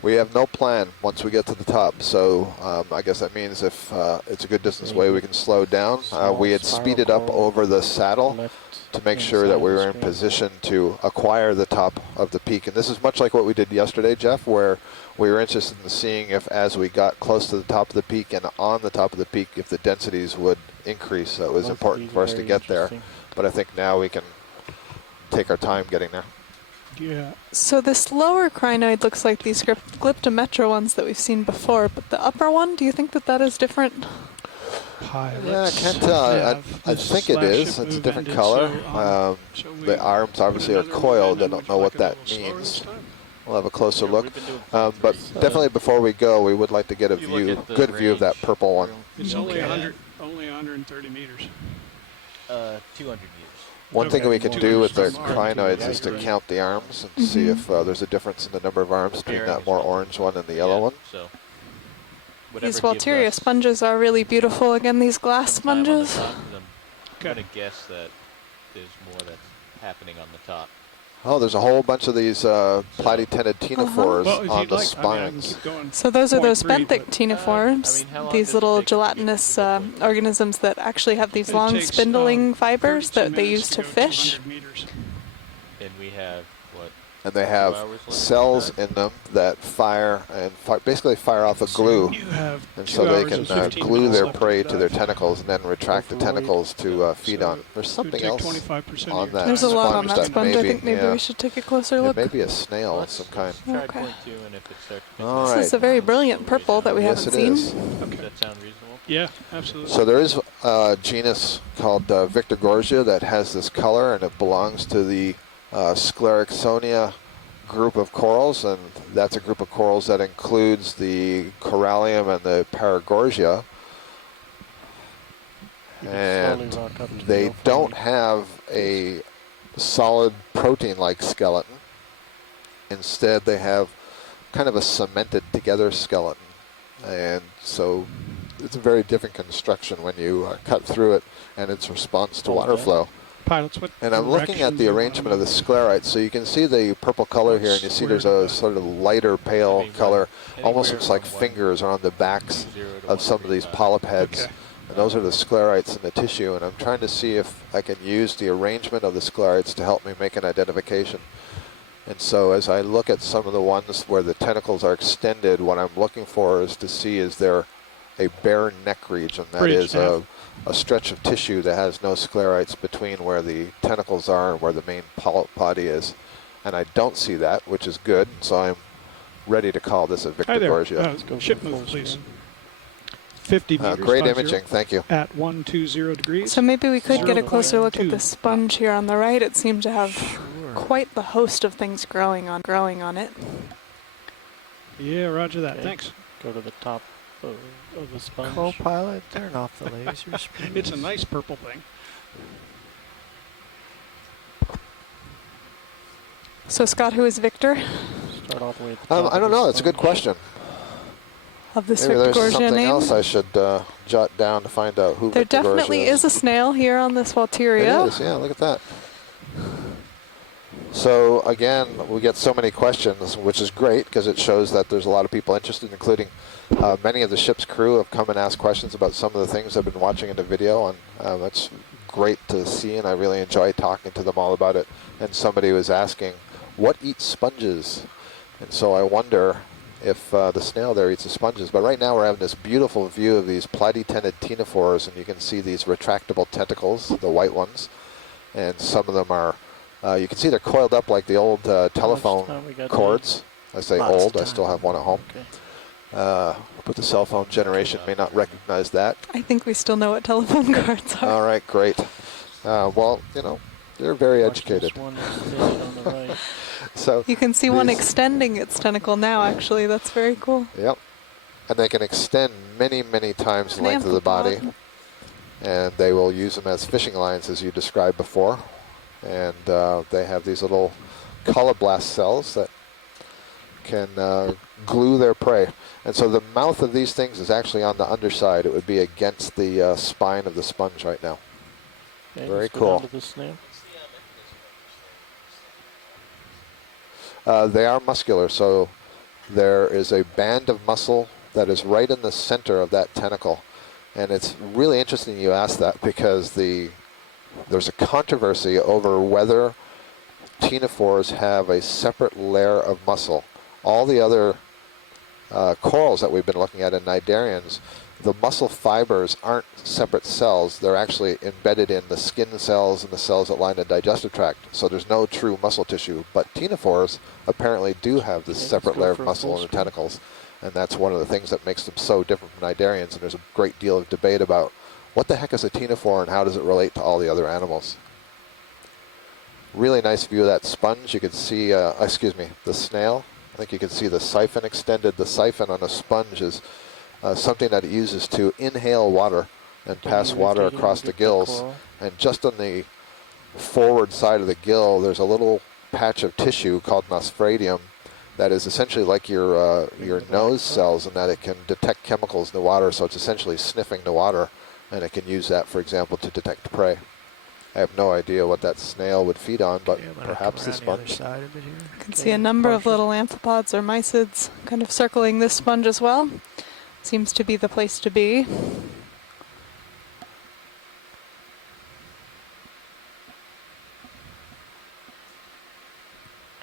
We have no plan once we get to the top, so I guess that means if it's a good distance away, we can slow down. We had speeded up over the saddle to make sure that we were in position to acquire the top of the peak. And this is much like what we did yesterday, Jeff, where we were interested in seeing if as we got close to the top of the peak and on the top of the peak, if the densities would increase. So it was important for us to get there. But I think now we can take our time getting there. Yeah. So this lower crinoid looks like these Glyptometra ones that we've seen before, but the upper one, do you think that that is different? Yeah, I can't tell. I think it is. It's a different color. The arms obviously are coiled. I don't know what that means. We'll have a closer look. But definitely before we go, we would like to get a good view of that purple one. It's only 130 meters. 200 meters. One thing we can do with the crinoids is to count the arms and see if there's a difference in the number of arms between that more orange one and the yellow one. So these Walteria sponges are really beautiful. Again, these glass sponges. I'm going to guess that there's more that's happening on the top. Oh, there's a whole bunch of these platytended ctenophores on the spines. So those are those benthic ctenophores, these little gelatinous organisms that actually have these long spindling fibers that they use to fish. And we have, what? And they have cells in them that fire and basically fire off a glue. And so they can glue their prey to their tentacles and then retract the tentacles to feed on. There's something else on that. There's a lot on that sponge. I think maybe we should take a closer look. Maybe a snail of some kind. Okay. All right. This is a very brilliant purple that we haven't seen. Does that sound reasonable? Yeah, absolutely. So there is a genus called Victor Gorgia that has this color, and it belongs to the Sclerixonia group of corals, and that's a group of corals that includes the corallium and the Paragorgia. And they don't have a solid protein-like skeleton. Instead, they have kind of a cemented together skeleton. And so it's a very different construction when you cut through it and its response to water flow. Pilots, what and I'm looking at the arrangement of the sclerites. So you can see the purple color here, and you see there's a sort of lighter pale color. Almost looks like fingers are on the backs of some of these polyp heads. And those are the sclerites in the tissue. And I'm trying to see if I can use the arrangement of the sclerites to help me make an identification. And so as I look at some of the ones where the tentacles are extended, what I'm looking for is to see, is there a bare neck region? That is a stretch of tissue that has no sclerites between where the tentacles are and where the main polyp body is. And I don't see that, which is good. So I'm ready to call this a Victor Gorgia. Ship move, please. 50 meters. Great imaging, thank you. At 120 degrees. So maybe we could get a closer look at the sponge here on the right. It seemed to have quite the host of things growing on it. Yeah, roger that. Thanks. Go to the top of the sponge. Co-pilot, turn off the lasers, please. It's a nice purple thing. So Scott, who is Victor? Start all the way at the top I don't know. It's a good question. Of this Maybe Victor there's Gorgia something name? else I should jot down to find out who There Victor Gorgia definitely is a snail here on this Walteria. It is, yeah, look at that. So again, we get so many questions, which is great because it shows that there's a lot of people interested, including many of the ship's crew have come and asked questions about some of the things I've been watching in the video, and that's great to see, and I really enjoy talking to them all about it. And somebody was asking, what eats sponges? And so I wonder if the snail there eats the sponges. But right now we're having this beautiful view of these platy-tended ctenophores, and you can see these retractable tentacles, the white ones. And some of them are, you can see they're coiled up like the old telephone cords. I say old, I still have one at home. Okay. But the cell phone generation may not recognize that. I think we still know what telephone cards are. All right, great. Well, you know, they're very educated. This one is on the right. So You can see one extending its tentacle now, actually. That's very cool. Yep. And they can extend many, many times the An length of the body. amphipod. And they will use them as fishing lines, as you described before. And they have these little coloblast cells that can glue their prey. And so the mouth of these things is actually on the underside. It would be against the spine of the sponge right now. Okay, Very let's go cool. down to the snail. They are muscular, so there is a band of muscle that is right in the center of that tentacle. And it's really interesting you ask that, because there's a controversy over whether ctenophores have a separate layer of muscle. All the other corals that we've been looking at in cnidarians, the muscle fibers aren't separate cells. They're actually embedded in the skin cells and the cells that line the digestive tract. So there's no true muscle tissue. But ctenophores apparently do have this separate layer of muscle in the tentacles. And that's one of the things that makes them so different from cnidarians. And there's a great deal of debate about what the heck is a ctenophore and how does it relate to all the other animals. Really nice view of that sponge. You can see, the snail. I think you can see the siphon extended. The siphon on a sponge is something that it uses to inhale water and pass water across the gills. And just on the forward side of the gill, there's a little patch of tissue called nostradium that is essentially like your nose cells, in that it can detect chemicals in the water. So it's essentially sniffing the water, and it can use that, for example, to detect prey. I have no idea what that snail would feed on, but perhaps the sponge. You can see a number of little amphipods or mysids kind of circling this sponge as well. Seems to be the place to be.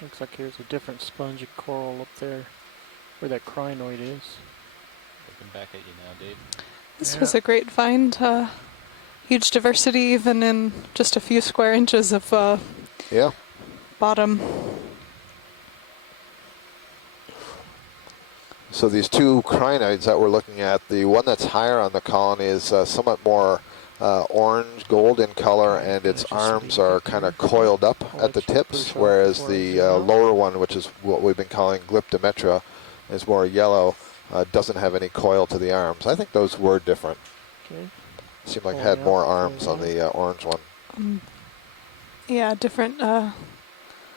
Looks like here's a different sponge coral up there where that crinoid is. Looking back at you now, Dave. This was a great find. Huge diversity even in just a few square inches of bottom. So these two crinoids that we're looking at, the one that's higher on the colony is somewhat more orange gold in color, and its arms are kind of coiled up at the tips, whereas the lower one, which is what we've been calling Glyptometra, is more yellow, doesn't have any coil to the arms. I think those were different. Okay. Seemed like it had more arms on the orange one. Yeah, different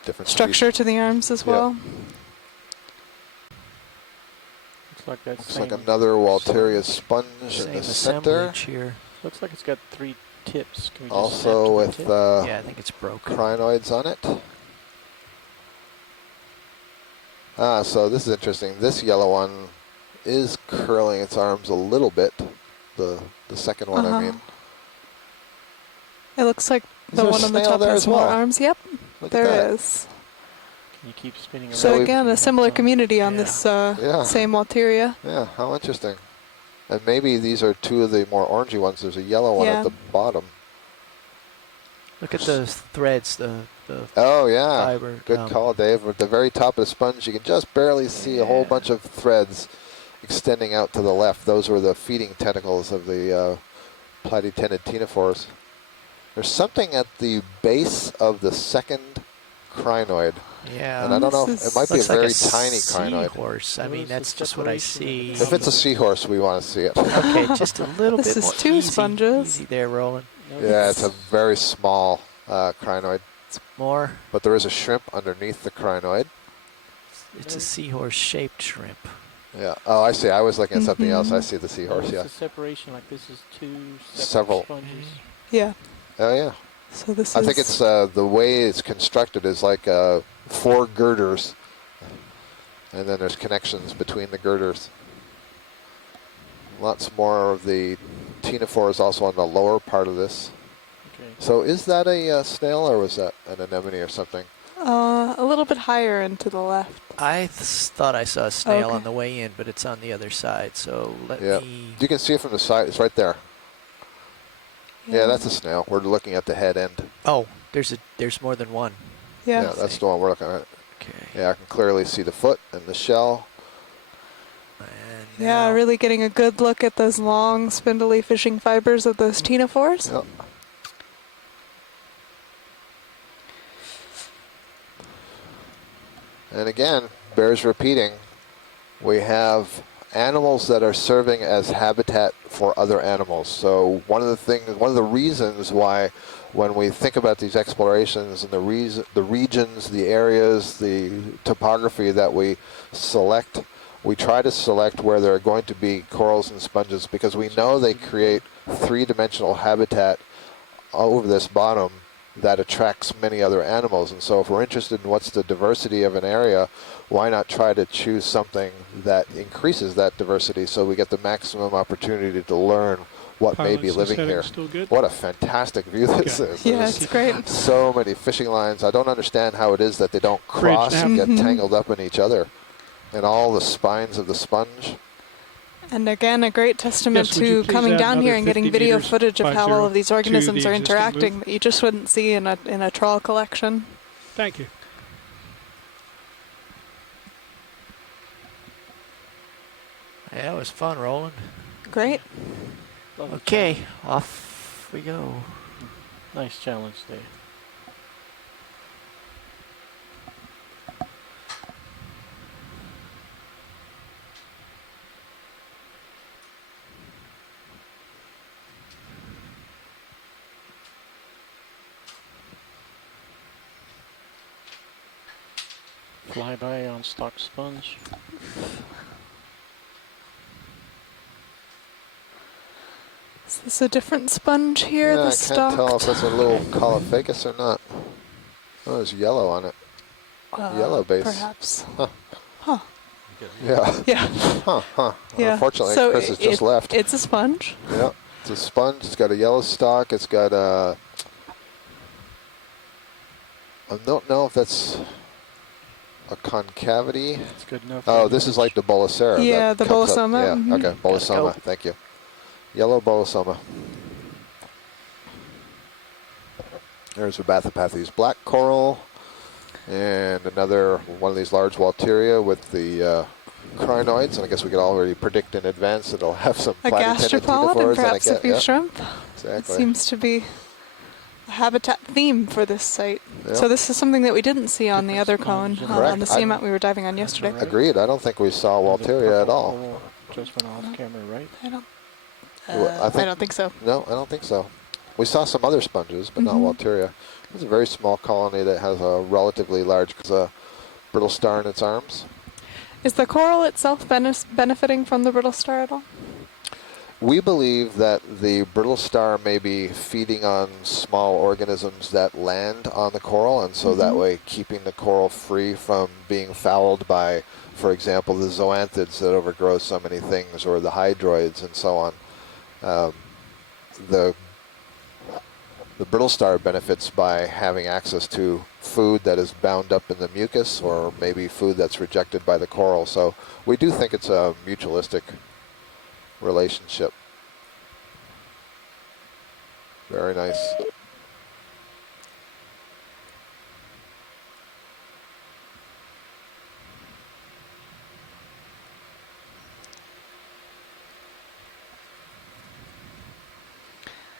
Different structure to the arms as well. Looks like that Looks like another Walterius sponge in the center. Here. Looks like it's got 3 tips. Can we just Also snap with to the tip? Yeah, I think it's broken. crinoids on it. So this is interesting. This yellow one is curling its arms a little bit. The second one, I mean. It looks like the there a one on the snail top there has as more well? arms. Yep, Look at there that. is. Can you keep spinning around? So again, a similar community on this same Walteria. Yeah, how interesting. And maybe these are two of the more orangey ones. There's a yellow one Yeah. at the bottom. Look at the threads, the Oh, yeah. fiber. Good call, Dave. At the very top of the sponge, you can just barely see a whole bunch of threads extending out to the left. Those were the feeding tentacles of the platy-tended ctenophores. There's something at the base of the second crinoid. Yeah. And I don't know, it might be a looks like very tiny crinoid. Seahorse. I mean, that's just what I see. If it's a seahorse, we want to see it. Okay, just a little This bit is more two sponges. easy there, Roland. Yeah, it's a very small crinoid. More. But there is a shrimp underneath the crinoid. It's a seahorse-shaped shrimp. Yeah. Oh, I see. I was looking at something else. I see the seahorse, Notice yeah. the separation, like this is 2 separate Several. sponges. Yeah. Oh, yeah. So this I is. think it's the way it's constructed is like 4 girders. And then there's connections between the girders. Lots more of the ctenophores also on the lower part of this. So is that a snail, or was that an anemone or something? A little bit higher and to the left. I thought I saw a snail Okay. on the way in, but it's on the other side. So let Yeah. me. You can see it from the side. It's right there. Yeah, that's a snail. We're looking at the head end. Oh, there's more than one. Yeah. That's the one we're looking at. Okay. Yeah, I can clearly see the foot and the shell. And Yeah, really getting a good look at those long, spindly fishing fibers of those ctenophores. Yep. And again, bears repeating, we have animals that are serving as habitat for other animals. So one of the reasons why when we think about these explorations and the regions, the areas, the topography that we select, we try to select where there are going to be corals and sponges because we know they create three-dimensional habitat over this bottom that attracts many other animals. And so if we're interested in what's the diversity of an area, why not try to choose something that increases that diversity so we get the maximum opportunity to learn what may be living here. What a fantastic view this is. Yeah, it's great. So many fishing lines. I don't understand how it is that they don't cross and get tangled up in each other. And all the spines of the sponge. And again, a great testament to coming down here and getting video footage of how all of these organisms are interacting that you just wouldn't see in a trawl collection. Thank you. Yeah, it was fun, Roland. Great. Okay, off we go. Nice challenge there. Flyby on stock sponge. Is this a different sponge here? Yeah, the I can't stocked? tell if it's a little Caulophacus or not. Oh, there's yellow on it. Yellow base. Perhaps. Huh. Huh. Yeah. Yeah. Huh. Yeah. Unfortunately, So Chris has just left. It's a sponge. Yeah. It's a sponge. It's got a yellow stalk. It's got a... I don't know if that's a concavity. That's good enough. Oh, this is like the Bolacera. Yeah, that the comes up. Bolosoma. Yeah, Mhm. okay, Bolosoma. Thank you. Yellow Bolosoma. There's a Bathypathes black coral. And another one of these large Walteria with the crinoids. And I guess we could already predict in advance that it'll have some A platypendent gastropod and perhaps a few yeah. shrimp. Exactly. It seems to be a habitat theme for this site. Yeah. So this is something that we didn't see on the other cone, on the seamount we were diving on yesterday. Agreed. I don't think we saw Walteria at all. Just went off camera, right? I don't. I don't think so. No, I don't think so. We saw some other sponges, but not Walteria. It's a very small colony that has a relatively large brittle star in its arms. Is the coral itself benefiting from the brittle star at all? We believe that the brittle star may be feeding on small organisms that land on the coral, and so that way keeping the coral free from being fouled by, for example, the zoanthids that overgrow so many things, or the hydroids and so on. The brittle star benefits by having access to food that is bound up in the mucus, or maybe food that's rejected by the coral. So we do think it's a mutualistic relationship. Very nice.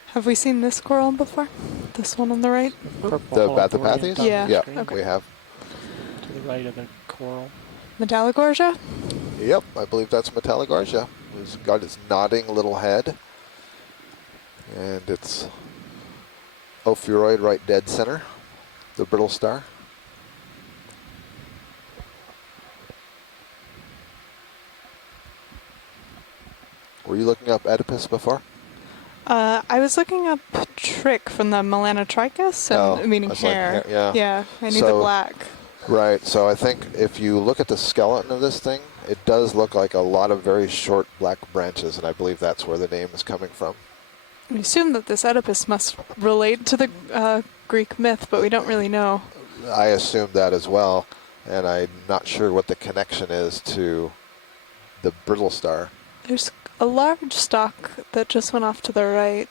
Have we seen this coral before? This one on the right? The Bathypathes? Yeah. Yeah, Okay. we have. To the right of the coral. Metallogorgia? Yep, I believe that's Metallogorgia. It's got its nodding little head. And its ophiuroid right dead center, the brittle star. Were you looking up Oedipus before? I was looking up trick from the Melanotrichus, and meaning that's like hair. yeah. Yeah, I need the black. Right, so I think if you look at the skeleton of this thing, it does look like a lot of very short black branches, and I believe that's where the name is coming from. We assume that this Oedipus must relate to the Greek myth, but we don't really know. I assumed that as well, and I'm not sure what the connection is to the brittle star. There's a large stalk that just went off to the right.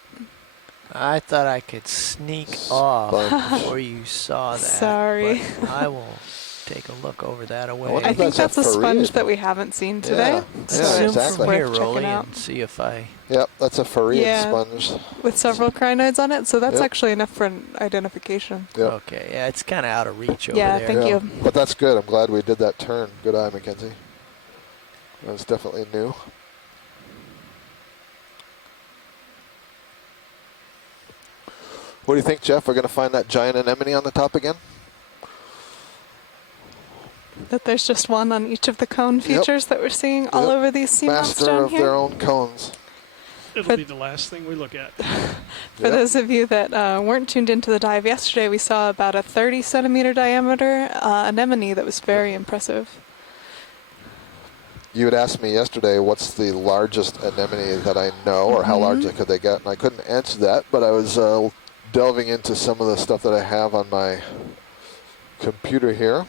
I thought I could sneak off before you saw that. Sorry. But I will take a look over that away. I think that's a sponge that we haven't seen today. Yeah, exactly. Here, Rolly, and see if I... Yep, that's a Fareid sponge. With several crinoids on it, so that's actually enough for an identification. Yep. Okay, yeah, it's kind of out of reach over Yeah, there. thank you. But that's good. I'm glad we did that turn. Good eye, Mackenzie. That was definitely new. What do you think, Jeff? We're going to find that giant anemone on the top again? That there's just one on each of the cone features that we're seeing all over these seamounts down Master of here. their own cones. It'll be the last thing we look at. For those of you that weren't tuned into the dive yesterday, we saw about a 30-centimeter diameter anemone that was very impressive. You had asked me yesterday what's the largest anemone that I know, or how large could they get, and I couldn't answer that, but I was delving into some of the stuff that I have on my computer here.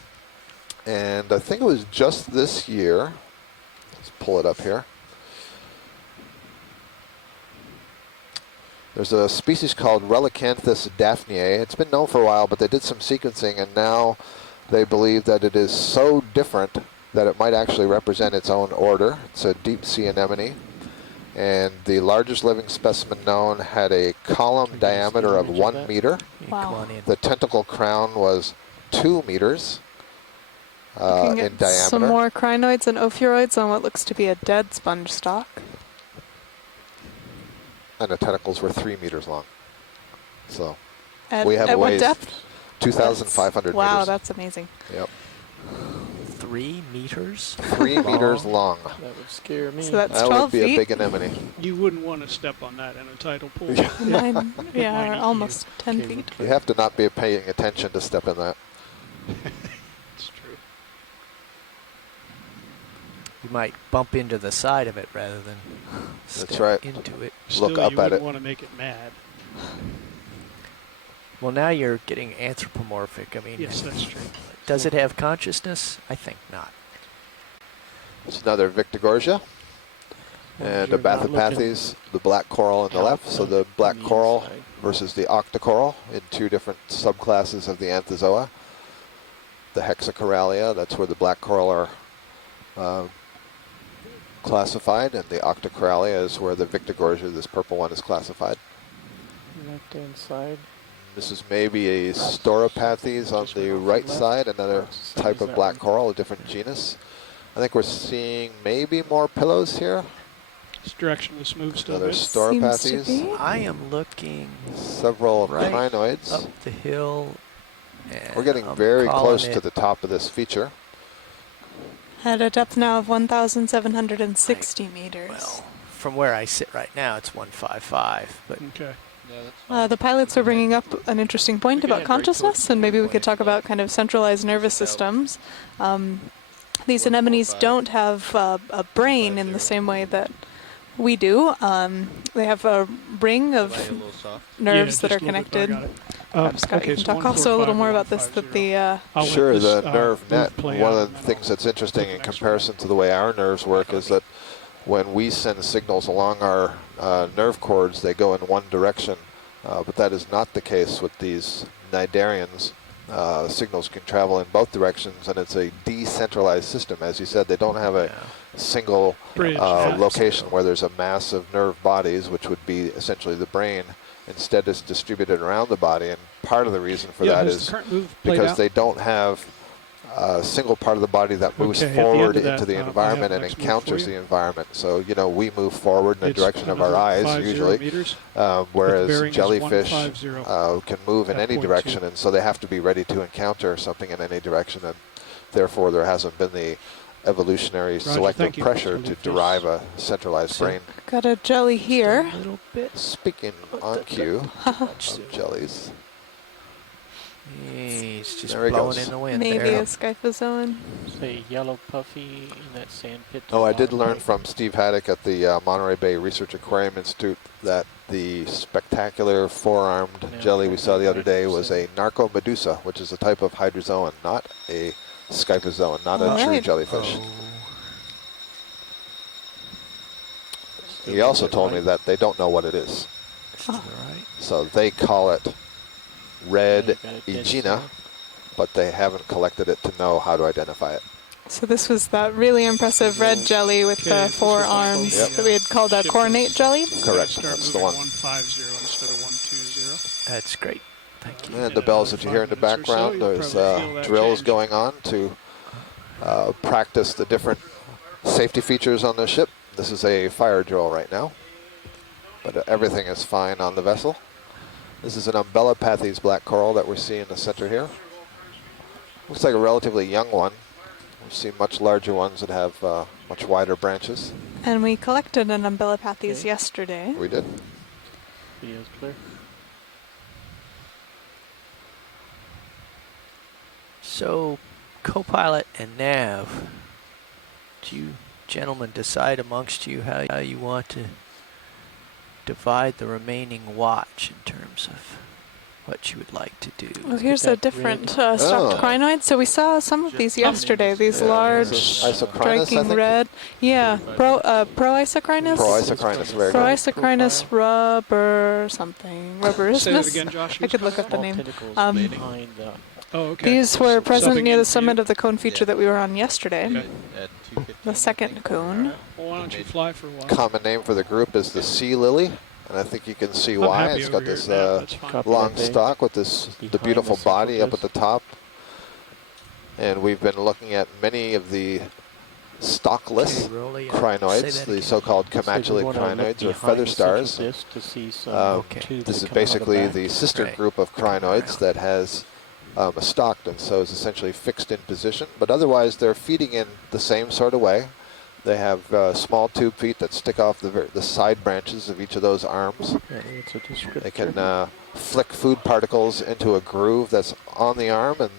And I think it was just this year. Let's pull it up here. There's a species called Relicanthus daphniae. It's been known for a while, but they did some sequencing, and now they believe that it is so different that it might actually represent its own order. It's a deep sea anemone. And the largest living specimen known had a column diameter of 1 meter. Wow. The tentacle crown was 2 meters. Looking in at diameter. some more crinoids and ophiuroids on what looks to be a dead sponge stalk. And the tentacles were 3 meters long. So At, we have at what ways depth? 2,500 Wow, meters. that's amazing. Yep. 3 meters? 3 meters long. That would scare me. So that's That 12 would be feet. a big anemone. You wouldn't want to step on that in a tidal pool. Mine, yeah, or almost 10 feet. You have to not be paying attention to step in that. It's true. You might bump into the side of it rather than That's step right. into it. Still, Look up you at wouldn't it. want to make it mad. Well, now you're getting anthropomorphic. I mean, Yes, that's true. does it have consciousness? I think not. It's another Victigorgia. And the you're not Bathypathes, the black coral on the left. So the black coral versus the octocoral in 2 different subclasses of the Anthozoa. The Hexacoralia, that's where the black coral are classified, and the Octocoralia is where the Victigorgia, this purple one, is classified. Left-hand side. This is maybe a Storopathes on the right side, another type of black coral, a different genus. I think we're seeing maybe more pillows here. This direction this move still Another good. Storopathes. I am looking Several right crinoids. up the hill. And We're getting I'm very calling close it- to the top of this feature. At a depth now of 1,760 meters. Well, from where I sit right now, it's 155. But Okay. The pilots were bringing up an interesting point about consciousness, and maybe we could talk about kind of centralized nervous systems. These anemones don't have a brain in the same way that we do. They have a ring of nerves that are connected. Scott, you can talk also a little more about this. That the Sure, the nerve net. One of the things that's interesting in comparison to the way our nerves work is that when we send signals along our nerve cords, they go in one direction. But that is not the case with these cnidarians. Signals can travel in both directions, and it's a decentralized system. As you said, they don't have a single location where there's a mass of nerve bodies, which would be essentially the brain. Instead, it's distributed around the body, and part of the reason for that is because they don't have a single part of the body that moves forward into the environment and encounters the environment. So, you know, we move forward in the direction of our eyes, usually, whereas jellyfish can move in any direction, and so they have to be ready to encounter something in any direction, and therefore there hasn't been the evolutionary selective pressure to derive a centralized brain. got a jelly here. Speaking on cue of jellies. He's just There he blowing goes. in the wind Maybe there. a skyphozoan. Say yellow puffy in that sand pit. to Oh, the I did bottom learn right. from Steve Haddock at the Monterey Bay Research Aquarium Institute that the spectacular four-armed Now jelly we saw the other right day of was a seven. narcomedusa, which is a type of hydrozoan, not a scyphozoan, not a true Alright. jellyfish. Still He a also bit told me right. that they don't know what it is. Right. So they call it Now red you got it dead Aegina, still. but they haven't collected it to know how to identify it. So this was that really impressive red jelly with Okay, the this four looks like arms the, that we had called a ship cornate is jelly. Correct, Start that's the moving one. 150 instead of 120. That's great. Thank you. And the bells that you hear in the 5 minutes or so, background, you'll there's probably feel that drills change. going on to practice the different safety features on the ship. This is a fire drill right now, but everything is fine on the vessel. This is an Umbellapathes black coral that we see in the center here. Looks like a relatively young one. We've seen much larger ones that have much wider branches. And we collected an Umbellapathes yesterday. We did. Video's clear. So, co-pilot and nav, do you gentlemen decide amongst you how you want to divide the remaining watch in terms of what you would like to do? Oh, here's a different stocked crinoid. So we saw some of these yesterday. These large, striking red. Yeah, Proisocrinus. Proisocrinus, very good. Proisocrinus rubber something. Rubberismus. Say that again, Josh. I could look up the name. Behind the Oh, okay. These were present Subbing near in the for summit you? of the cone feature that we were on yesterday. Okay. At 2:15, The second cone. Well, why don't you fly for a while? Common name for the group is the sea lily, and I think you can see I'm why. happy It's over got this here now, that's fine. long Copy that, stalk with this the Behind beautiful the central body up at disc. the top. And we've been looking at many of the stalkless Okay, roll the, say crinoids, that the again. so-called So we camatulid wanna look crinoids or behind feather the central stars. disc to see some Okay. tubes This is that come out of basically back. the sister Right. group of crinoids that has a stalked and so is essentially fixed in position. But otherwise, they're feeding in the same sort of way. They have small tube feet that stick off the side branches of each of those arms. Yeah, it's a descriptor. They can flick food particles into a groove that's on the arm, and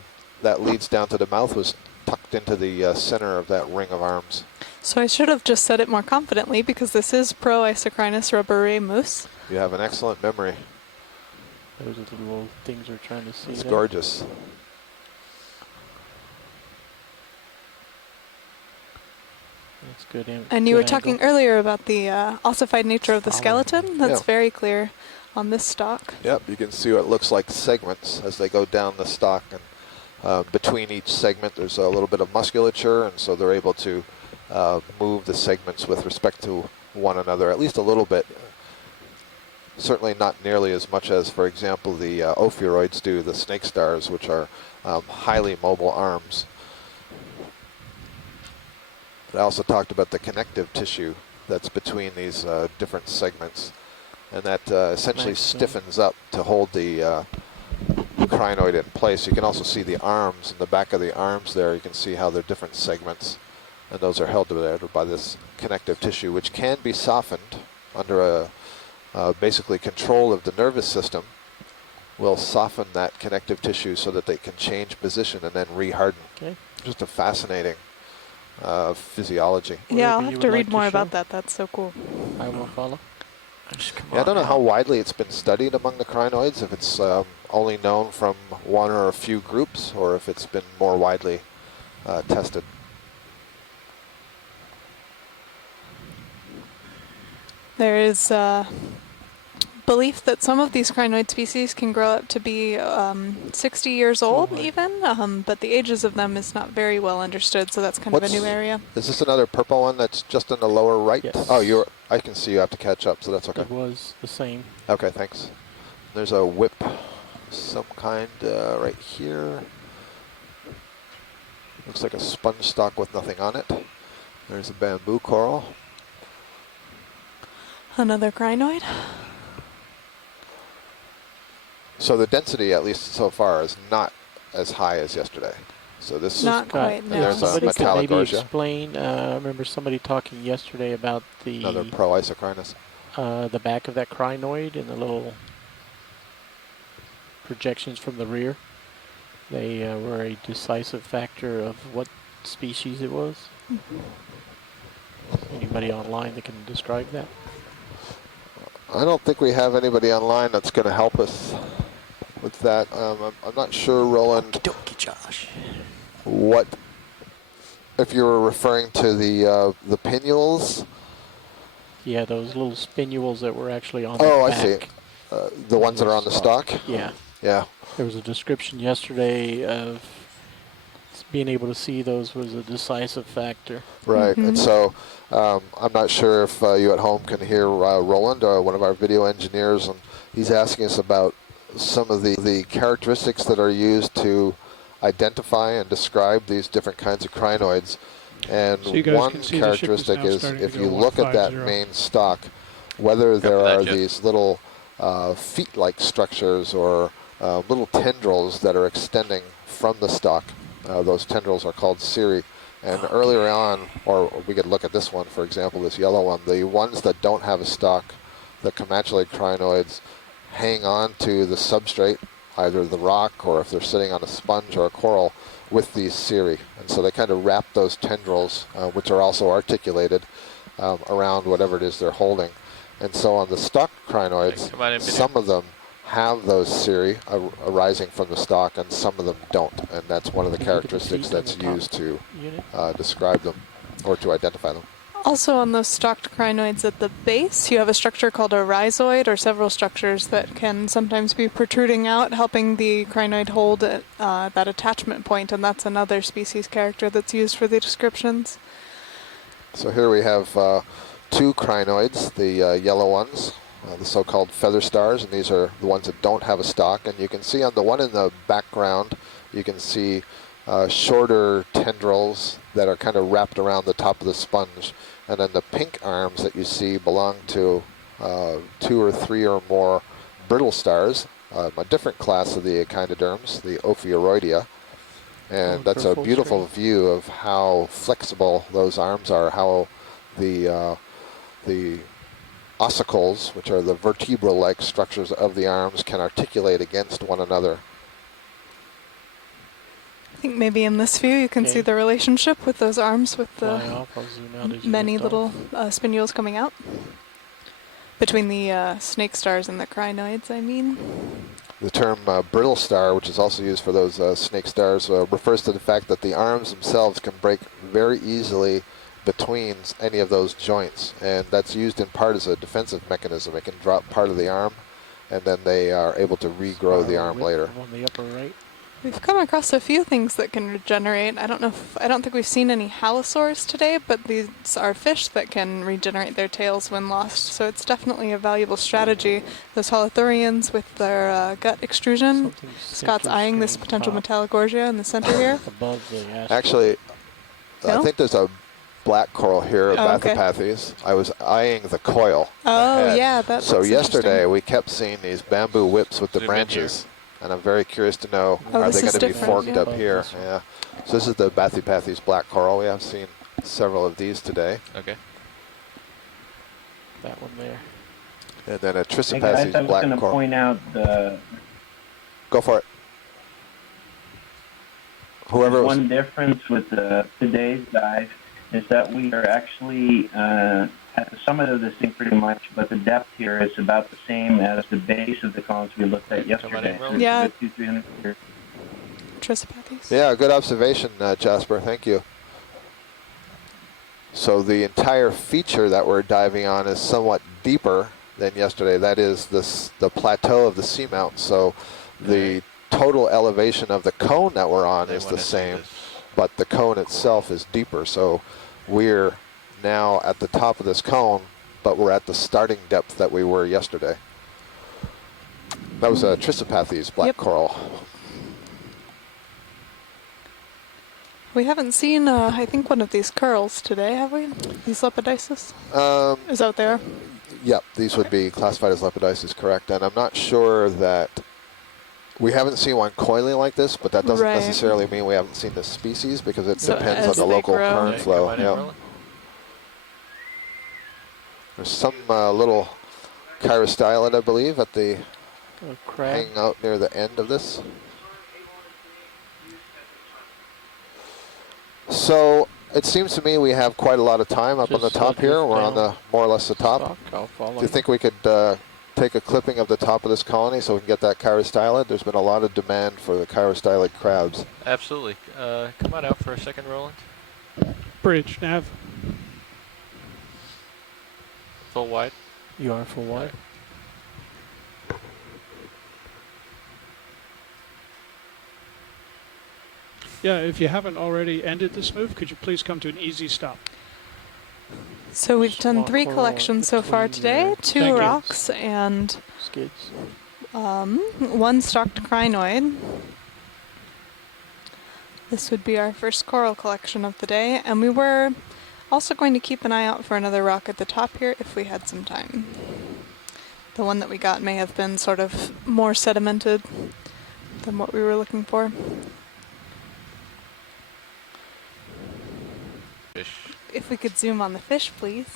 that leads down to the mouth, was tucked into the center of that ring of arms. So I should have just said it more confidently because this is Proisocrinus rubberemus. You have an excellent memory. Those are the little things we're trying to see. It's there. gorgeous. That's good. And you were good talking angle. earlier about the ossified nature of the skeleton. That's Yeah. very clear on this stalk. Yep, you can see what looks like segments as they go down the stalk, and between each segment there's a little bit of musculature, and so they're able to move the segments with respect to one another, at least a little bit. Certainly not nearly as much as, for example, the ophiuroids do, the snake stars, which are highly mobile arms. But I also talked about the connective tissue that's between these different segments, and that essentially stiffens up to hold the crinoid in place. You can also see the arms, in the back of the arms there, you can see how they're different segments, and those are held together by this connective tissue, which can be softened under a basically control of the nervous system. Will soften that connective tissue so that they can change position and then re-harden. Okay. Just a fascinating physiology. Yeah, I'll Whatever have you to would read like more to about show. that. That's so cool. I will follow. Yeah, I don't know how widely it's been studied among the crinoids, if it's only known from one or a few groups, or if it's been more widely tested. There is belief that some of these crinoid species can grow up to be 60 years old even, but the ages of them is not very well understood, so that's kind of a new area. Is this another purple one that's just in the lower right? Yes. Oh, I can see you have to catch up, so that's okay. It was the same. Okay, thanks. There's a whip, some kind right here. Looks like a sponge stalk with nothing on it. There's a bamboo coral. Another crinoid. So the density, at least so far, is not as high as yesterday. So this Not is quite, no. There's a Somebody could maybe metallogorgia. explain. I remember somebody talking yesterday about Another the Proisocrinus. the back of that crinoid and the little projections from the rear. They were a decisive factor of what species it was. Anybody online that can describe that? I don't think we have anybody online that's going to help us with that. I'm not sure, Roland. Okie Josh. What, if you were referring to the pinnules? Yeah, those little spinules that were actually on the Oh, back. I see. The ones that are on the stock? Yeah. Yeah. There was a description yesterday of being able to see those was a decisive factor. Right, and so I'm not sure if you at home can hear Roland, one of our video engineers, and he's asking us about some of the characteristics that are used to identify and describe these different kinds of crinoids. And So you guys one can see the ship is characteristic now is starting if to you go look at that 150. main stock, whether there that, are Jeff. these little feet-like structures or little tendrils that are extending from the stock. Those tendrils are called cirri. And earlier on, or we could look at this one, for example, this yellow one, the ones that don't have a stock, the comatulate crinoids, hang on to the substrate, either the rock or if they're sitting on a sponge or a coral, with these cirri. And so they kind of wrap those tendrils, which are also articulated, around whatever it is they're holding. And so on the stock crinoids, some of them have those cirri arising from the stock, and some of them don't. And that's one of the characteristics that's used to describe them or to identify them. Also on those stalked crinoids at the base, you have a structure called a rhizoid, or several structures that can sometimes be protruding out, helping the crinoid hold that attachment point, and that's another species character that's used for the descriptions. So here we have two crinoids, the yellow ones, the so-called feather stars, and these are the ones that don't have a stock. And you can see on the one in the background, you can see shorter tendrils that are kind of wrapped around the top of the sponge. And then the pink arms that you see belong to 2 or 3 or more brittle stars, a different class of the echinoderms, the Ophiuroidea. And that's a beautiful view of how flexible those arms are, how the ossicles, which are the vertebral-like structures of the arms, can articulate against one another. I think maybe in this view you can see the relationship with those arms with the many little spinules coming out. Between the snake stars and the crinoids, I mean. The term brittle star, which is also used for those snake stars, refers to the fact that the arms themselves can break very easily between any of those joints, and that's used in part as a defensive mechanism. It can drop part of the arm, and then they are able to regrow the arm later. On the upper right. We've come across a few things that can regenerate. I don't think we've seen any halosaurs today, but these are fish that can regenerate their tails when lost. So it's definitely a valuable strategy. Those holothurians with their gut extrusion. Scott's eyeing this potential metallic gorgia in the center here. Above the Actually, I think there's a black coral here at okay. Bathypathes. I was eyeing the coil. Oh, ahead. yeah, that So looks yesterday we kept seeing these bamboo whips with the branches. And I'm very curious to know, are they going to be forked up here? Yeah. So this is the Bathypathes black coral. We have seen several of these today. Okay. That one there. And then a Hey guys, Trissopathes I was black going to coral. point out the Go for it. Whoever was. one difference with today's dive is that we are actually at the summit of this thing pretty much, but the depth here is about the same as the base of the cones we looked at yesterday. So it's Yeah. 200-300 meters. Trissopathes. Yeah, good observation, Jasper. Thank you. So the entire feature that we're diving on is somewhat deeper than yesterday. That is the plateau of the seamount. So the total elevation of the cone that we're on is the same, but the cone itself is deeper. So we're now at the top of this cone, but we're at the starting depth that we were yesterday. That was a Trissopathes black coral. We haven't seen, I think, one of these curls today, have we? These Lepidopsis? Is out there? Yep, these would be classified as Lepidopsis, correct. And I'm not sure that we haven't seen one coiling like this, but that doesn't necessarily mean we haven't seen this species, because it depends on the local current flow. Yep. There's some little chirostylid, I believe, at the hanging out near the end of this. So it seems to me we have quite a lot of time up on the Just, top here. drift We're on down. the more or less the top. Stock, I'll follow Do you think we could take a clipping of the top of this colony so we can get that chirostylid? There's been a lot of demand for the chirostylid crabs. Absolutely. Come on out for a second, Roland. Bridge, nav. Full wide. You are full wide. Yeah, if you haven't already ended this move, could you please come to an easy stop? So we've done Small 3 coral collections so far between today, your 2 Thank you. rocks and skids. 1 stalked crinoid. This would be our first coral collection of the day, and we were also going to keep an eye out for another rock at the top here if we had some time. The one that we got may have been sort of more sedimented than what we were looking for. Fish. If we could zoom on the fish, please.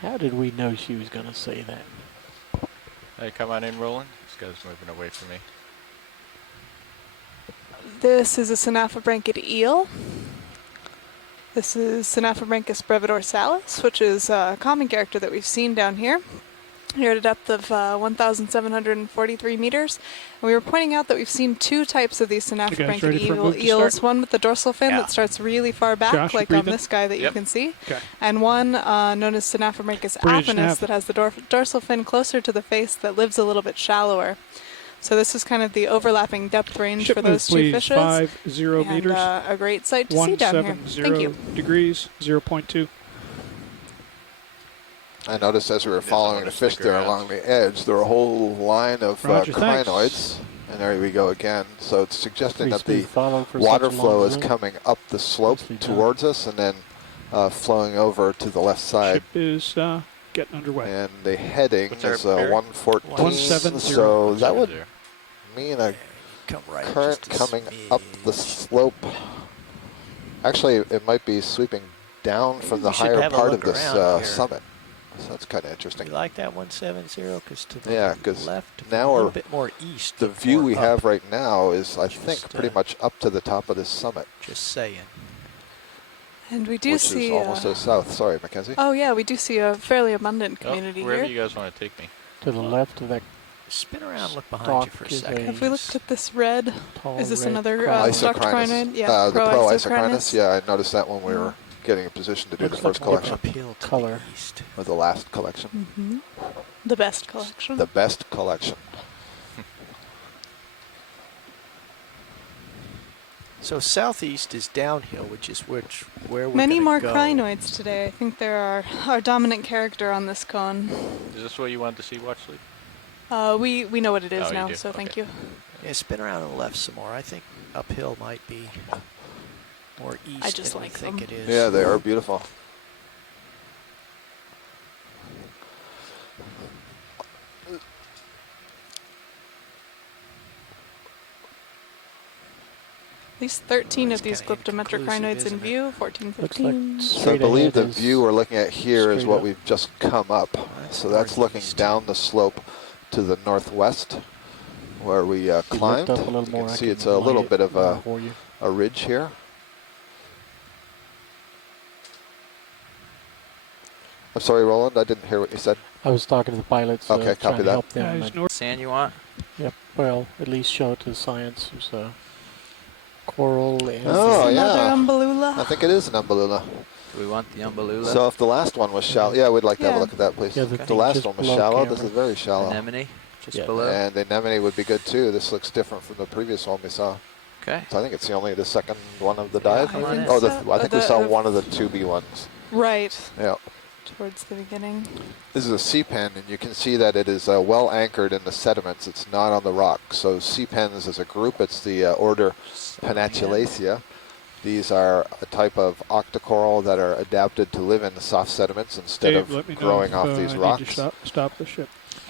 How did we know she was going to say that? Hey, come on in, Roland. This guy's moving away from me. This is a Synaphobranchid eel. This is Synaphobranchus brevidorsalis, which is a common character that we've seen down here. Here at a depth of 1,743 meters. And we were pointing out that we've seen 2 types of these ready Synaphobranchid for a move to eels. start? One with the dorsal fin Yeah. that starts really far back, Josh, you like on breathing? this guy that you Yep. can see. Okay. And one known as Synaphobranchus Bridge affinis nav. that has the dorsal fin closer to the face that lives a little bit shallower. So this is kind of the overlapping depth range Ship for move, those 2 please. fishes. 50 and meters. a great sight to see down here. Thank 170 you. degrees, 0.2. I noticed as we were following the to fish stick there around. along the edge, there were a whole line of Roger, thanks. crinoids. And there we go again. So it's suggesting Free that the speed follow for water such a flow long is run. coming up the slope Nicely done. towards us and then flowing over to the left side. Ship is getting underway. And the heading What's our is bearing? 114. 170. So that would There. mean a Come right current just a coming up the slope. Actually, it might be sweeping down from the We should higher have a part of look this around here. summit. So that's kind of You interesting. like that 170? Because to the Yeah, 'cause left, now a little we're- bit more east. The and view more we up. have right now is, I think, Just, pretty much up to the top of this summit, Just saying. And we do which see. is almost to the south. Sorry, Mackenzie. Oh yeah, we do see a fairly abundant community Wherever here. you guys want to take me. To the left of that Spin around, look behind you stalk for a is second. Have we looked at this red? tall Is this red another crab. stalked Isocrinus. crinoid? Yeah, The pro isocrinus. Pro-isocrinus. Yeah, I noticed that when we were getting in position to do the Looks first like more collection, Uphill to color. the east. or the last collection. Hmm. The best collection. The best collection. So southeast is downhill, which is where we're Many gonna more go. crinoids today. I think they're our dominant character on this cone. Is this what you wanted to see, Watchley? We know what it is Oh, you now, do? so thank Okay. you. Yeah, spin around on the left some more. I think uphill might be more east I just than like we think them. it is. Yeah, they are beautiful. At least 13 That's of these kinda glyptometric inconclusive, crinoids in isn't it? view, 14, Looks like 15. So I straight believe the ahead is view we're looking at here is straight what up. we've just come up. That's So that's looking northeast. down the slope to the northwest where we If you lift climbed. up a little You more, can I see can it's a little lay bit of it a, for you. a ridge here. I'm sorry, Roland, I didn't hear what you said. I was talking to the pilots. Okay, trying copy to that. help them. Guys, and- north. Sand you want? Yep. Well, at least show it to science. There's a coral and Oh, Another yeah. umbellula. I think it is an umbellula. Do we want the umbellula? So if the last one was shallow, yeah, we'd like to have a Yeah. look at that, please. Yeah, the If the thing last just one was below shallow. camera. This is very shallow. Anemone, just Yeah. below. And the anemone would be good too. This looks different from the previous one we saw. Okay. So I think it's only the second one of the dive. come on maybe? in. Oh, So, I think we the- saw one of the 2B ones. Right, Yeah. towards the beginning. This is a sea pen, and you can see that it is well anchored in the sediments. It's not on the rock. So sea pens as a group, it's the order Penatulacea. These are a type of octocoral that are adapted to live in the soft sediments instead Dave, of let me know growing if, off I these need rocks. to stop the ship.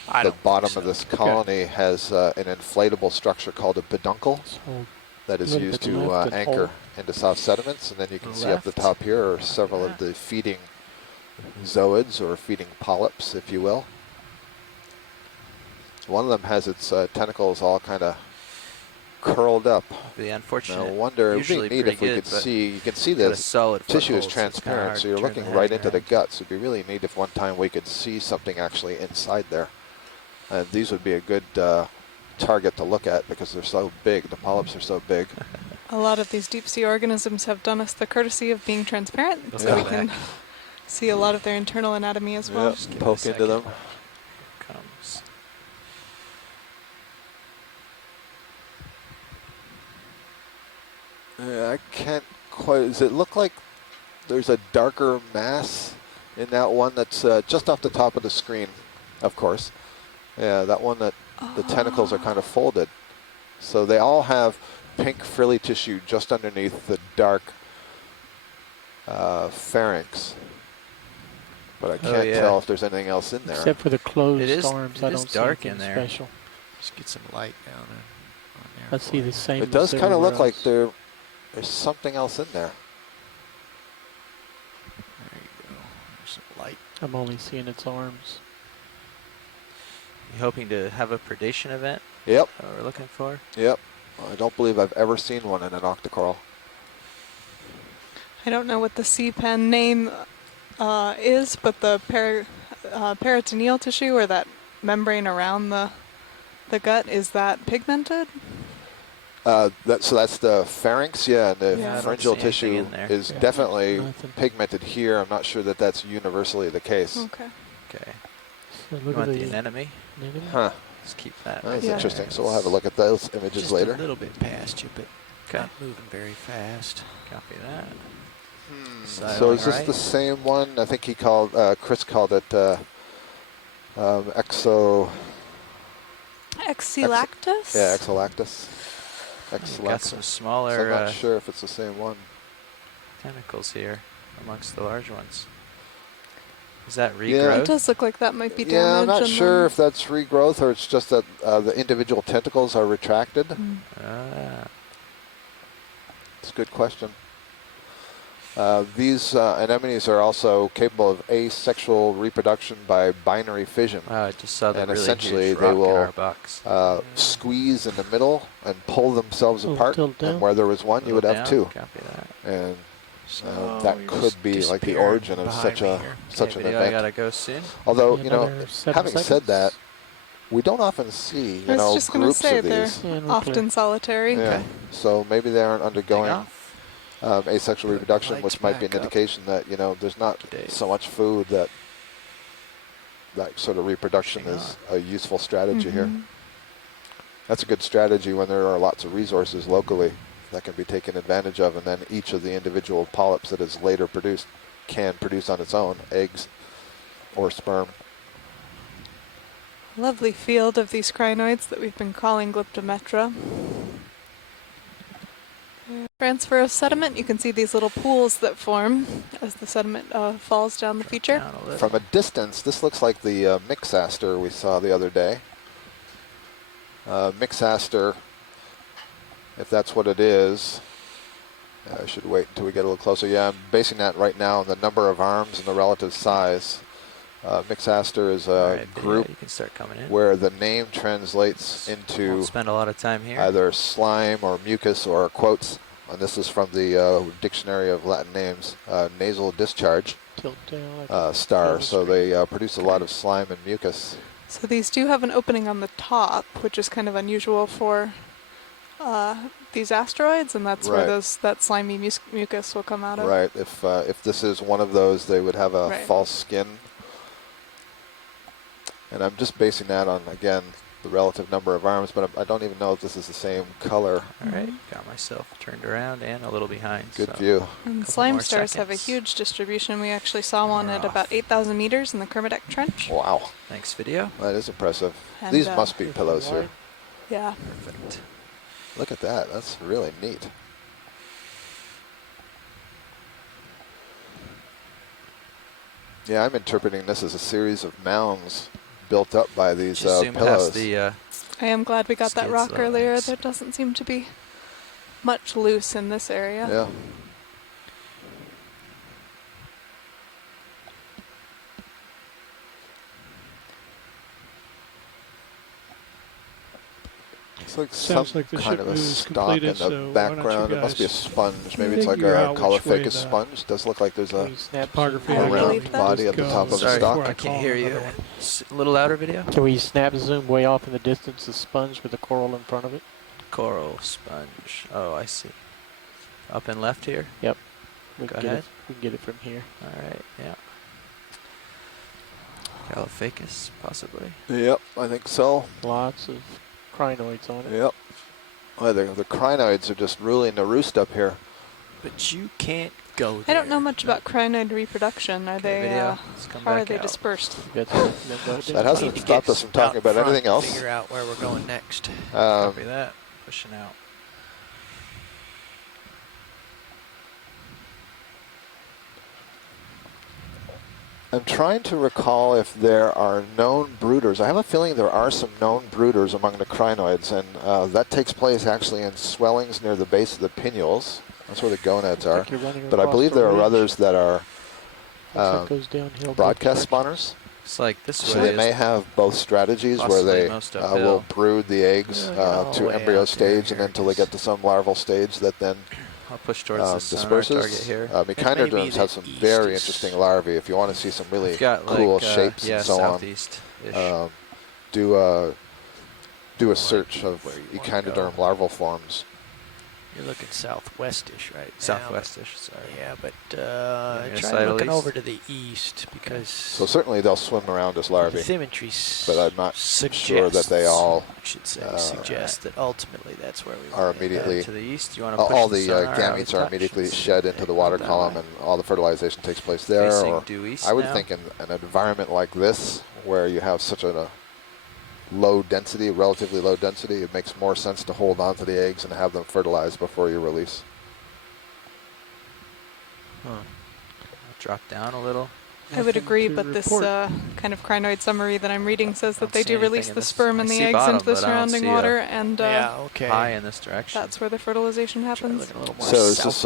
I The don't bottom think of so. this colony has an inflatable structure called a peduncle So that is little used bit to left and anchor hold. into soft sediments. And then you can see up the Left. top here are several of the feeding zooids, or feeding polyps, if you will. One of them has its tentacles all kind of curled up. The unfortunate. I wonder, it would Usually be neat if we pretty could good, but see, you can see got a the solid tissue is foothold, so it's kinda transparent, hard so to you're turn looking the right head into the around. guts. It'd be really neat if one time we could see something actually inside there. These would be a good target to look at because they're so big. The polyps are so big. A lot of these deep sea organisms have done us the courtesy of being transparent, Let's so go we back. can see a lot of their internal anatomy as well. Yep, poke into them. Comes. Yeah, I can't quite. Does it look like there's a darker mass in that one that's just off the top of the screen? Of course. Yeah, that one that the tentacles are kind of folded. So they all have pink frilly tissue just underneath the dark pharynx. But I can't tell if there's anything else in there. Except for the closed It is, arms, I it is don't see dark anything in there. special. Just get some light down on there. I see the same. It does as kind of look everywhere like else. there's something else in there. There you go. There's some light. I'm only seeing its arms. You hoping to have a predation event? Yep. That we're looking for? Yep. I don't believe I've ever seen one in an octocoral. I don't know what the sea pen name is, but the peritoneal tissue, or that membrane around the gut, is that pigmented? So that's the pharynx, yeah, and the Yeah. I don't pharyngeal see anything tissue in there. is Yeah. definitely Nothing. pigmented here. I'm not sure that that's universally the case. Okay. Okay. So You look want at the anemone? anemone. Huh. Let's keep that. That's Yeah. interesting. So we'll have a look at those images Just later. a little bit past you, but not moving very fast. Copy that. Side So on is this right. the same one? I think he called, Chris called it exo... Exilactus? Yeah, exolactus. You've got some smaller So I'm not sure if it's the same one. tentacles here amongst the large ones. Is that regrowth? Yeah. It does look like that might be damaged. Yeah, I'm not and sure then- if that's regrowth or it's just that the individual tentacles are retracted. It's a good question. These anemones are also capable of asexual reproduction by binary fission. I just saw the and really essentially huge they rock in will our box. squeeze in the middle and pull themselves Oh, apart. tilt down. And where there was one, you would have Down. two. Copy that. And So that you're could just be like the disappearing origin of behind such me a here. such Okay, an video, event. I gotta go soon. Although, Maybe you know, another 7 having said seconds. that, we don't often see, I you was know, just going to groups say of they're these. Yeah, and we're often clear. solitary. Yeah. So maybe they aren't undergoing asexual reproduction, lights which might be an back up. indication that, you know, there's not Today. so much food that sort of reproduction Pushing is a useful strategy here. Mhm. That's a good strategy when there are lots of resources locally that can be taken advantage of, and then each of the individual polyps that is later produced can produce on its own eggs or sperm. Lovely field of these crinoids that we've been calling Glyptometra. Transfer of sediment, you can see these little pools that form as the sediment falls down the feature. Down a little. From a distance, this looks like the mixaster we saw the other day. Mixaster, if that's what it is, I should wait until we get a little closer. Yeah, I'm basing that right now on the number of arms and the relative size. Mixaster is a Alright, video, group you can start coming in. where the name translates into Won't spend a lot of time here. either slime or mucus or quotes. And this is from the Dictionary of Latin Names, nasal discharge Tilt down. Like star. the So screen. they produce a lot of slime and mucus. So these do have an opening on the top, which is kind of unusual for these asteroids, and that's where Right. that slimy mucus will come out of. Right. If this is one of those, they would have a Right. false skin. And I'm just basing that on, again, the relative number of arms, but I don't even know if this is the same color. All right, got myself turned around and a little behind. Good so view. And couple slime more stars have a seconds. huge distribution. We actually saw one at about 8,000 meters in the Kermadec Trench. Wow. Thanks, video. That is impressive. And, These must be pillows here. Yeah. Perfect. Look at that. That's really neat. Yeah, I'm interpreting this as a series of mounds built up by these Just zoom pillows. past the. I am glad we got that Skids rock the earlier. legs. There doesn't seem to be much loose in this area. Yeah. Looks like Sounds some like the kind ship of a move is stock completed, in so the why don't you background. It must be a guys sponge. Maybe it's like figure a out which way color the sponge. Does look like there's a topography I of the believe mountain that. body at the top of the Sorry, stock. I can't hear you. A little louder, video. Can we snap zoom way off in the distance, the sponge with the coral in front of it? Coral sponge. Oh, I see. Up and left here? Yep. We Go can get ahead. it. We can get it from here. All right, yeah. Calophacus, possibly. Yep, I think so. Lots of crinoids on it. Yep. Well, the crinoids are just ruling the roost up here. But you can't go I there. don't know much about crinoid reproduction. Are they? video. Let's come How are back they out. dispersed? That hasn't stopped us from talking about anything else. Figure out where we're going next. Um, Copy that. Pushing out. I'm trying to recall if there are known brooders. I have a feeling there are some known brooders among the crinoids, and that takes place actually in swellings near the base of the pinnules. That's where the gonads are. But I believe there are others that are broadcast spawners. It's like this So way they may have both strategies where they will brood the eggs to embryo stage and then until they get to some larval stage that then I'll push towards this disperses. target here. Echinoderms have some very interesting larvae. If you want to see some really cool shapes and so on, do a search of echinoderm larval forms. You're looking southwestish right now. Southwestish, sorry. Yeah, but try looking over to the east because... So certainly they'll swim around as larvae. Bathymetry but I'm not sure that they all suggest that ultimately that's where we are immediately to the east. You want to push all the the sonar gametes out are of immediately touch? shed into the water column, and all the fertilization takes place there. Facing Or due east I would now. think in an environment like this, where you have such a low density, relatively low density, it makes more sense to hold on to the eggs and have them fertilized before you release. Drop down a little. I would agree, but this kind of crinoid summary that I'm reading says that they do release the sperm and the eggs into the surrounding water, and high in this direction. that's where the fertilization happens. So is this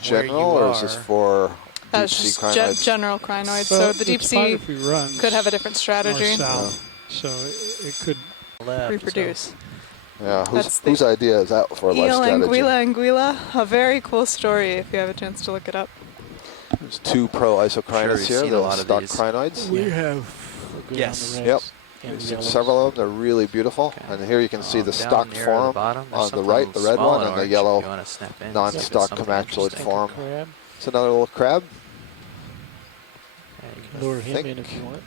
general, or is this for deep sea Just crinoids? general crinoids. Well, So the deep the sea topography runs could have a different strategy. north-south, so it could Reproduce. Yeah, That's whose idea is that for a life Eel strategy? anguilla anguilla. A very cool story if you have a chance to look it up. There's two pro-isocrinids we've here, seen a the lot of stock these. crinoids. We have. Yes. Yep. We've seen several of them. They're really beautiful. And here you can see the down stock near the form bottom, there's on the something right, the red small one, and and the orange yellow if you wanna snap in and non-stock see if it's something commaculated interesting. form. Crab. It's another little crab. Lure him in if you want.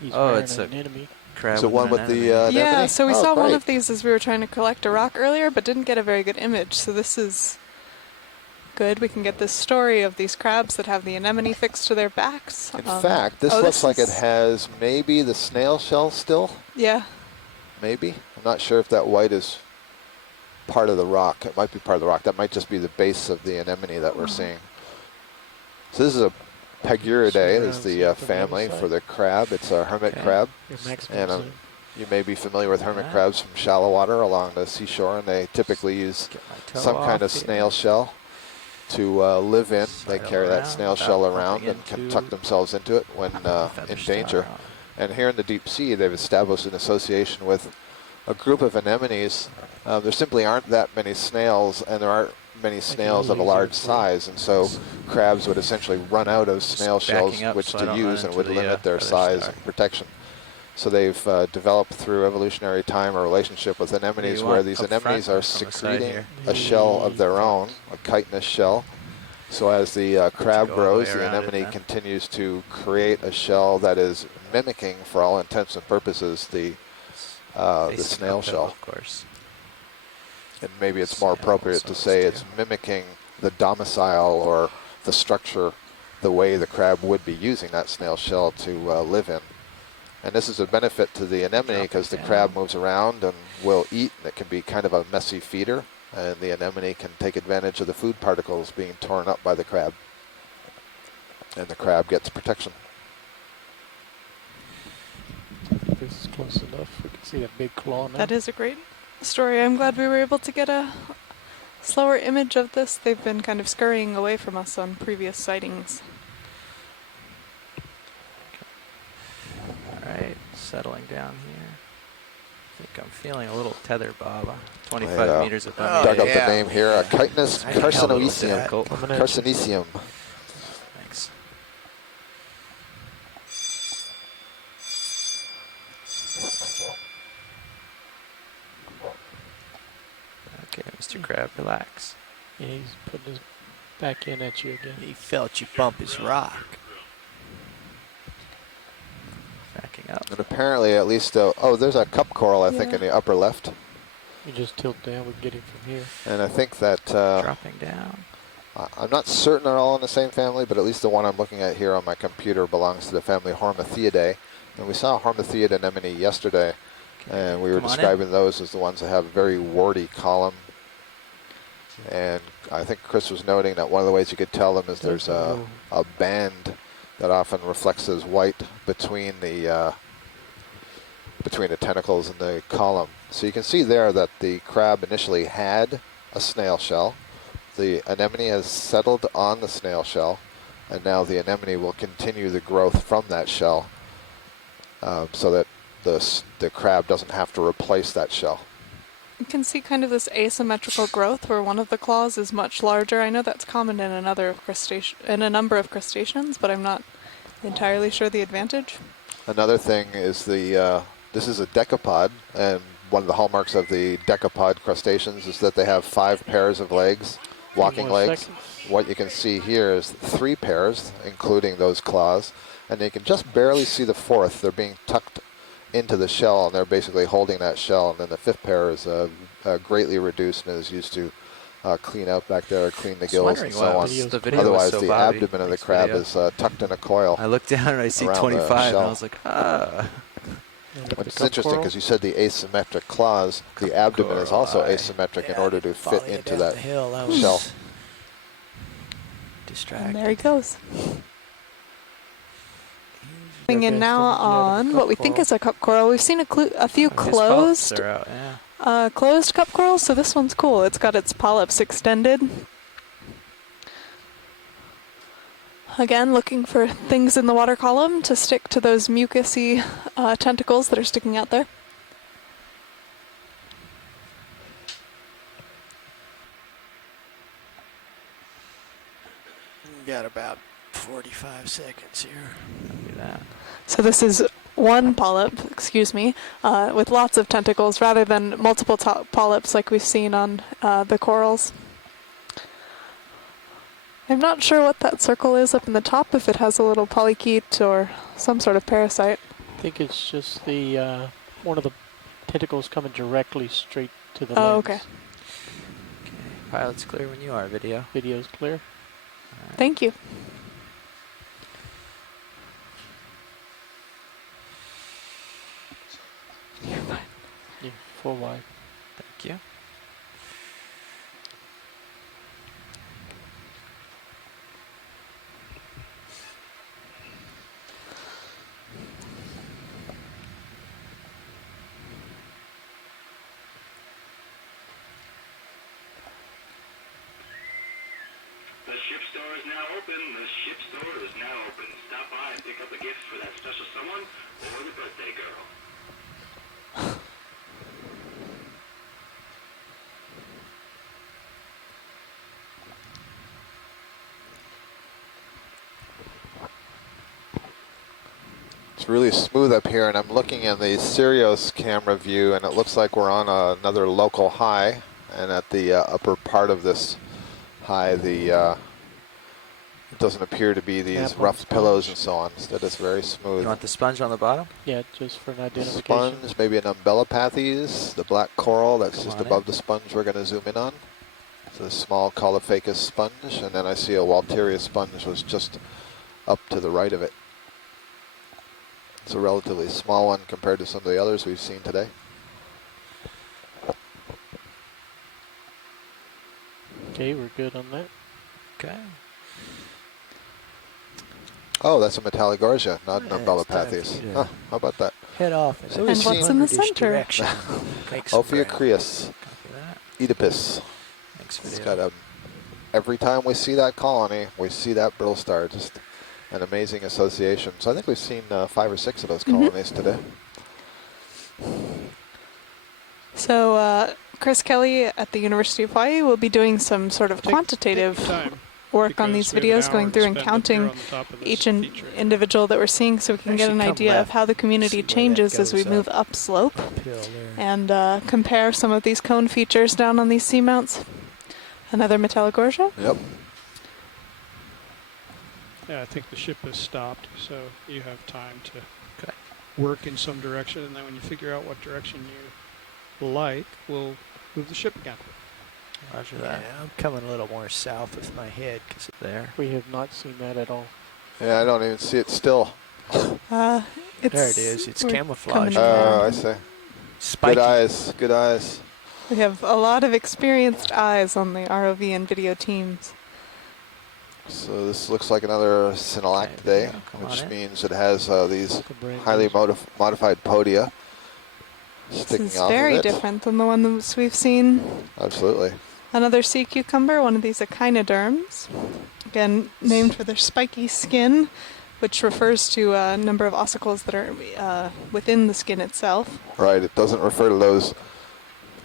He's Oh, wearing it's an a anemone. crab. Is it one with the Yeah, anemone? so we Oh, saw one great. of these as we were trying to collect a rock earlier, but didn't get a very good image. So this is good. We can get this story of these crabs that have the anemone fixed to their backs. In fact, this looks like it has maybe the snail shell still. Yeah. Maybe. I'm not sure if that white is part of the rock. It might be part of the rock. That might just be the base of the anemone that we're seeing. So this is a Paguridae, is the family for the crab. It's a hermit crab. And you may be familiar with hermit crabs from shallow water along the seashore, and they typically use some kind of snail shell to live in. They carry that snail shell around and can tuck themselves into it when in danger. And here in the deep sea, they've established an association with a group of anemones. There simply aren't that many snails, and there aren't many snails of a large size, and so crabs would essentially run out of snail shells which to use and would limit their size and protection. So they've developed through evolutionary time a relationship with anemones where these anemones are secreting a shell of their own, a chitinous shell. So as the crab grows, the anemone continues to create a shell that is mimicking, for all intents and purposes, the snail shell. Of course. And maybe it's more appropriate to say it's mimicking the domicile or the structure, the way the crab would be using that snail shell to live in. And this is a benefit to the anemone because the crab moves around and will eat, and it can be kind of a messy feeder, and the anemone can take advantage of the food particles being torn up by the crab. And the crab gets protection. This is close enough. We can see that big claw now. That is a great story. I'm glad we were able to get a slower image of this. They've been kind of scurrying away from us on previous sightings. All right, settling down here. think I'm feeling a little tether, Bob. 25 meters above dug me. up the name here, Chitinus carcinoecium. Carcinoecium. Thanks. Okay, Mr. Crab, relax. Yeah, he's putting his back in at you again. He felt you bump his rock. Backing up. And apparently at least, there's a cup coral, I think, in the upper left. You just tilt down, we can get him from here. And I think that... dropping down. I'm not certain they're all in the same family, but at least the one I'm looking at here on my computer belongs to the family Hormathiidae. And we saw a Hormathiid anemone yesterday, and we were describing those as the ones that have a very warty column. And I think Chris was noting that one of the ways you could tell them is there's a band that often reflects as white between the tentacles and the column. So you can see there that the crab initially had a snail shell. The anemone has settled on the snail shell, and now the anemone will continue the growth from that shell so that the crab doesn't have to replace that shell. You can see kind of this asymmetrical growth where one of the claws is much larger. I know that's common in a number of crustaceans, but I'm not entirely sure the advantage. Another thing is this is a decapod, and one of the hallmarks of the decapod crustaceans is that they have 5 pairs of legs, walking legs. What you can see here is 3 pairs, including those claws, and you can just barely see the 4th. They're being tucked into the shell, and they're basically holding that shell, and then the 5th pair is greatly reduced and is used to clean out back there, clean the gills and so on. Otherwise, the abdomen of the crab is tucked in a coil. I look down and I see 25, and I was like, ah. It's interesting because you said the asymmetric claws, the abdomen is also asymmetric in order to fit into that shell. And there he goes. Coming in now on what we think is a cup coral. We've seen a few closed cup corals, so this one's cool. It's got its polyps extended. Again, looking for things in the water column to stick to those mucusy tentacles that are sticking out there. Got about 45 seconds here. Look at that. So this is one polyp, with lots of tentacles rather than multiple polyps like we've seen on the corals. I'm not sure what that circle is up in the top, if it has a little polychaete or some sort of parasite. I think it's just the one of the tentacles coming directly straight to the lens. Oh, okay. Pilot's clear when you are, video. Video's clear. Right. Thank you. You're fine. Yeah, full wide. Thank you. The ship store is now open. The ship store is now open. Stop by and pick up a gift for that special someone or the birthday girl. It's really smooth up here, and I'm looking in the Sirius camera view, and it looks like we're on another local high. And at the upper part of this high, it doesn't appear to be these rough pillows and so on. Instead, it's very smooth. You want the sponge on the bottom? Yeah, just for an identification. Sponge, maybe an umbellapathes, the black coral that's just above the sponge we're going to zoom in on. It's a small Caulophacus sponge, and then I see a Walteria sponge was just up to the right of it. It's a relatively small one compared to some of the others we've seen today. Okay, we're good on that. Okay. Oh, that's a Metallogorgia, not an umbellapathes. Huh, how about that? Head off. So And what's in the center? Ophiocreus, Oedipus. Thanks, It's video. got every time we see that colony, we see that brittle star. Just an amazing association. So I think we've seen 5 or 6 of those colonies today. So Chris Kelly at the University of Hawaii will be doing some sort of quantitative work on these videos, going through and counting each individual that we're seeing so we can get an idea of how the community changes as we move upslope and compare some of these cone features down on these seamounts. Another Metallogorgia? Yep. Yeah, I think the ship has stopped, so you have time to work in some direction, and then when you figure out what direction you like, we'll move the ship again. Roger that. Yeah, I'm coming a little more south with my head because there. We have not seen that at all. Yeah, I don't even see it still. There it is. It's camouflage. Oh, I see. Spiky. Good eyes. Good eyes. We have a lot of experienced eyes on the ROV and video teams. So this looks like another Synalactidae, which means it has these highly modified podia sticking This is off very of it. different than the one that we've seen. Absolutely. Another sea cucumber, one of these echinoderms. Again, named for their spiky skin, which refers to a number of ossicles that are within the skin itself. Right, it doesn't refer to those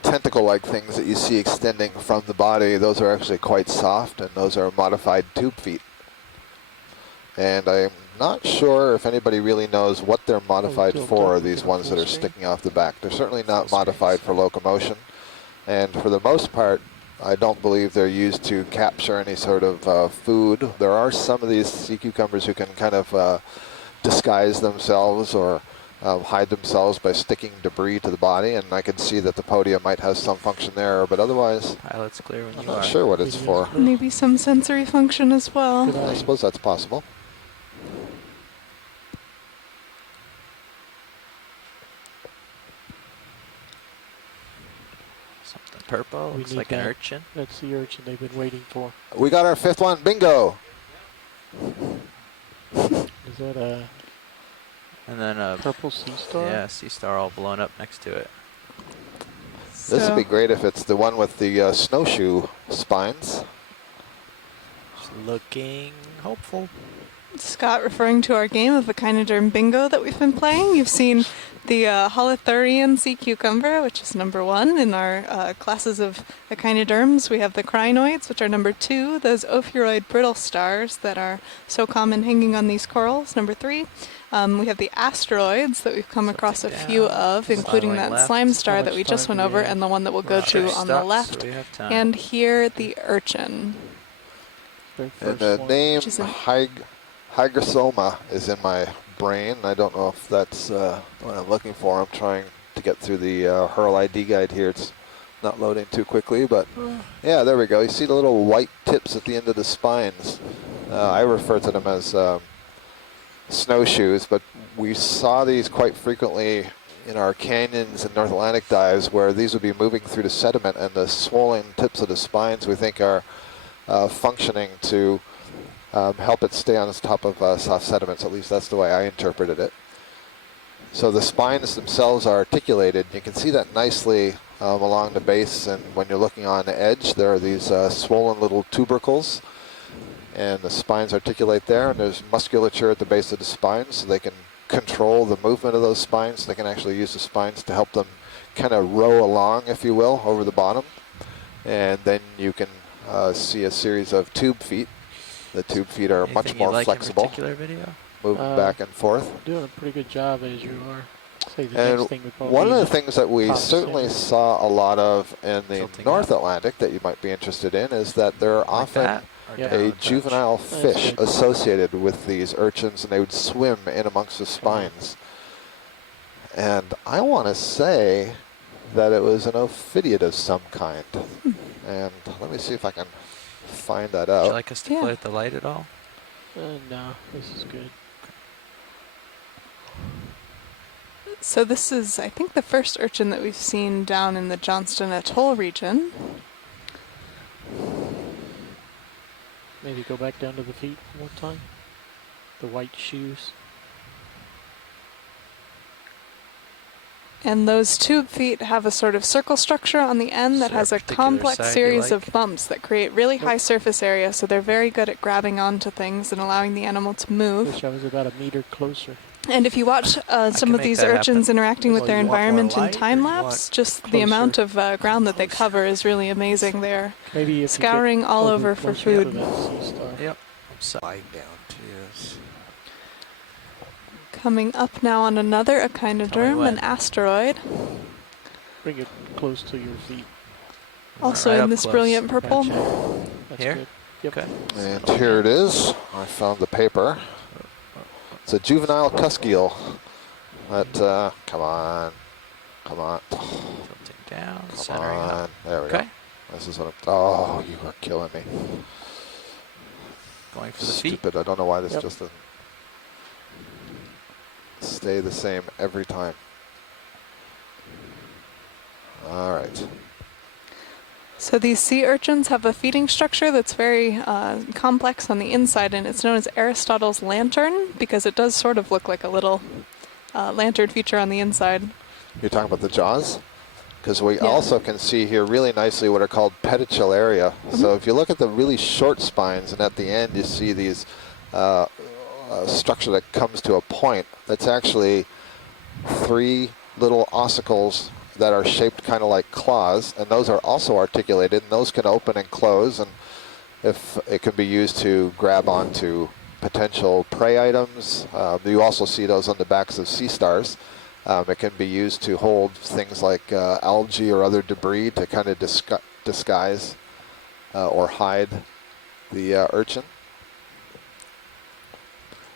tentacle-like things that you see extending from the body. Those are actually quite soft, and those are modified tube feet. And I'm not sure if anybody really knows what they're modified for, these ones that are sticking off the back. They're certainly not modified for locomotion, and for the most part, I don't believe they're used to capture any sort of food. There are some of these sea cucumbers who can kind of disguise themselves or hide themselves by sticking debris to the body, and I can see that the podia might have some function there, but otherwise, pilot's clear when I'm you not are. sure what it's for. Maybe some sensory function as well. I suppose that's possible. Something purple. Looks need like an that. urchin. That's the urchin they've been waiting for. We got our fifth one, bingo! Is that a And then a purple sea star? Yeah, sea star all blown up next to it. This would be great if it's the one with the snowshoe spines. Just looking hopeful. Scott, referring to our game of Echinoderm Bingo that we've been playing, you've seen the Holothurian sea cucumber, which is number 1 in our classes of echinoderms. We have the crinoids, which are number 2, those ophiuroid brittle stars that are so common hanging on these corals, number 3. We have the asteroids that we've come across a few of, including that slime star that we just went over, and the one that we'll go to on the left. And here, the urchin. And the name Hygrosoma is in my brain. I don't know if that's what I'm looking for. I'm trying to get through the Hurl ID guide here. It's not loading too quickly, but yeah, there we go. You see the little white tips at the end of the spines. I refer to them as snowshoes, but we saw these quite frequently in our canyons and North Atlantic dives where these would be moving through the sediment, and the swollen tips of the spines we think are functioning to help it stay on top of soft sediments. At least that's the way I interpreted it. So the spines themselves are articulated. You can see that nicely along the base, and when you're looking on the edge, there are these swollen little tubercles, and the spines articulate there, and there's musculature at the base of the spines, so they can control the movement of those spines. They can actually use the spines to help them kind of row along, if you will, over the bottom. And then you can see a series of tube feet. The tube feet are much more flexible, moving back and forth. Doing a pretty good job as you are. Say the And next thing would one of the probably things that we top certainly center. saw a lot of in the North Atlantic that you might be interested in is that there are often that? Or down a the juvenile That's fish good. associated with these urchins, and they would swim in amongst the spines. And I want to say that it was an ophidiid of some kind. And let me see if I can find that Would out. you like us to float the light at all? No, this is good. So this is, I think, the first urchin that we've seen down in the Johnston Atoll region. Maybe go back down to the feet one more time. The white shoes. And those tube feet have a sort of circle structure on the end that has a complex series of bumps that create really high surface area, so they're very good at grabbing onto things and allowing the animal to move. Wish I was about a meter closer. And if you watch some of make these that urchins happen. interacting with Well, their you want more environment in light or time you lapse, want just the closer? amount of ground that they cover is really amazing. They're Maybe if you scouring get all over for closer to food. that sea star. Yep. Slide down to this. Coming up now on another echinoderm, when. an asteroid. Bring it close to your feet. Also Right in up this close. brilliant purple. Gotcha. That's Here? good. Yep. Okay. And here it is. I found the paper. It's a juvenile cusk eel. But, come on. Come on. Tilting down, Come centering on. up. There we Okay. go. This is what I'm... Oh, you are killing me. Going for the feet. Stupid. I don't know why this Yep. just doesn't stay the same every time. All right. So these sea urchins have a feeding structure that's very complex on the inside, and it's known as Aristotle's lantern because it does sort of look like a little lantern feature on the inside. You're talking about the jaws? Because we also can see here really nicely what are called pedicellaria. So if you look at the really short spines, and at the end you see these structure that comes to a point, that's actually 3 little ossicles that are shaped kind of like claws, and those are also articulated, and those can open and close, and if it can be used to grab onto potential prey items. You also see those on the backs of sea stars. It can be used to hold things like algae or other debris to kind of disguise or hide the urchin.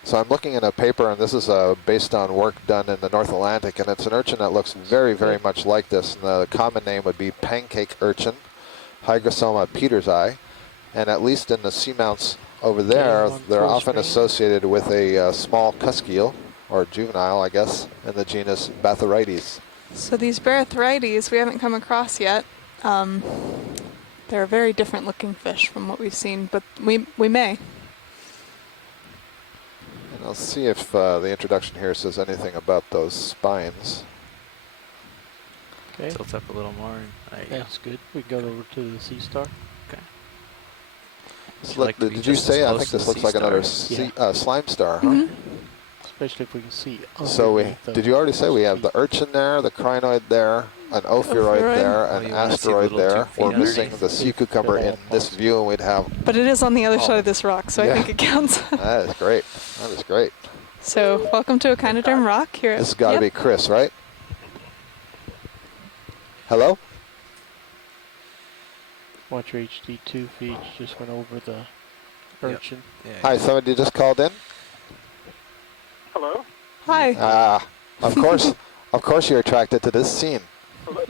So I'm looking at a paper, and this is based on work done in the North Atlantic, and it's an urchin that looks very, very much like this. And the common name would be pancake urchin, Hygrosoma petersi, and at least in the seamounts over there, they're often associated with a small cusk eel, or juvenile, I guess, in the genus Bathorides. So these Bathorides we haven't come across yet. They're a very different looking fish from what we've seen, but we may. And I'll see if the introduction here says anything about those spines. Okay. Tilt up a little more. That's good. We go over to the sea star. Okay. Did you say? I think this looks like another slime star, huh? Especially if we can see. So did you already say we have the urchin there, the crinoid there, an ophiuroid there, an asteroid there? We're missing the sea cucumber in this view, and we'd have... But it is on the other side of this rock, so I think it counts. That is great. That is great. So welcome to Echinoderm Rock here at... This has got to be Chris, right? Hello? Watch your HD2 feeds just went over the urchin. Hi, somebody just called in? Hello? Hi. Of course you're attracted to this scene. But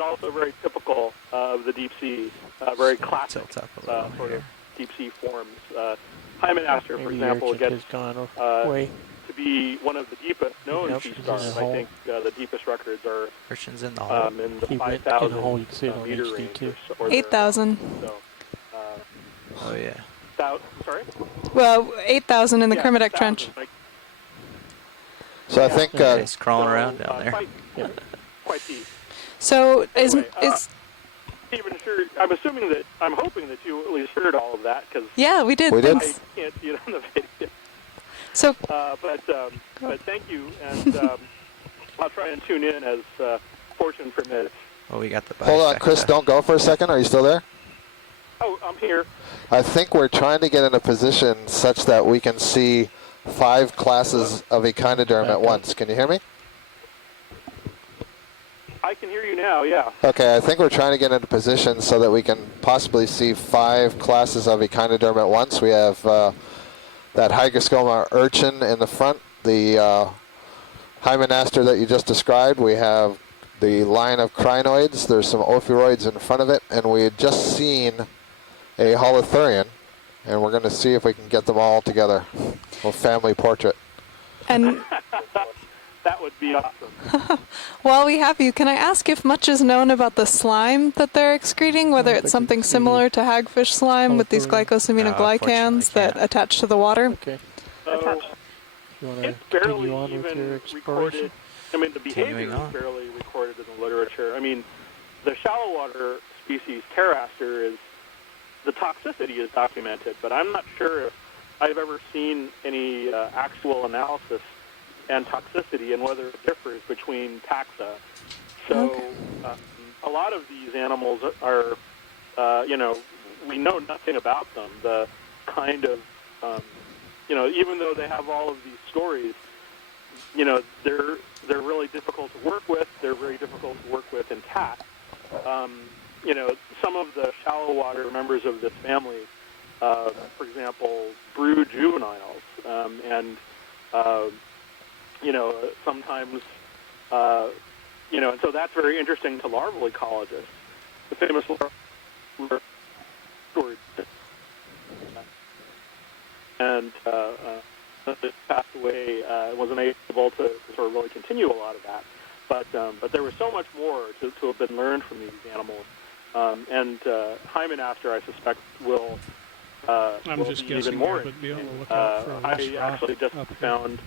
also very typical of the deep sea, very classic sort of deep sea forms. Hymenaster, for example, gets to be one of the deepest known sea stars. I think the deepest records are Urchins in the hole. in the 5,000 meter range. 8,000. So, oh yeah. Sorry? Well, 8,000 in the Kermadec Trench. So I think... he's crawling around down there. Quite deep. So anyway, Stephen, I'm hoping that you at least heard all of that, because yeah, we did. We did. I can't see it on the video. So, but thank you, and I'll try and tune in as fortune permits. Oh, we got the. Hold on, Chris, don't go for a second. Are you still there? Oh, I'm here. I think we're trying to get in a position such that we can see 5 classes of echinoderm at once. Can you hear me? I can hear you now, yeah. Okay, I think we're trying to get in a position so that we can possibly see 5 classes of echinoderm at once. We have that Hygroscoma urchin in the front, the Hymenaster that you just described. We have the line of crinoids. There's some ophiuroids in front of it, and we had just seen a holothurian, and we're going to see if we can get them all together. A family portrait. And that would be awesome. while we have you, can I ask if much is known about the slime that they're excreting, whether it's something similar to hagfish slime with these glycosaminoglycans that attach to the water? Okay. So it's barely on with your even recorded. I mean, the behavior is barely recorded in the literature. I mean, the shallow water species Pteraster the toxicity is documented, but I'm not sure if I've ever seen any actual analysis and toxicity and whether it differs between taxa. So a lot of these animals are, we know nothing about them. The kind of, even though they have all of these stories, they're really difficult to work with. They're very difficult to work with in TAC. Some of the shallow water members of this family, for example, brood juveniles, and sometimes, and so that's very interesting to larval ecologists. The famous larval story, and passed away, wasn't able to sort of really continue a lot of that. But there was so much more to have been learned from these animals. And Hymenopter, I suspect, will I'm just be guessing even more here, but be on the lookout for a I loose rock actually just up here. found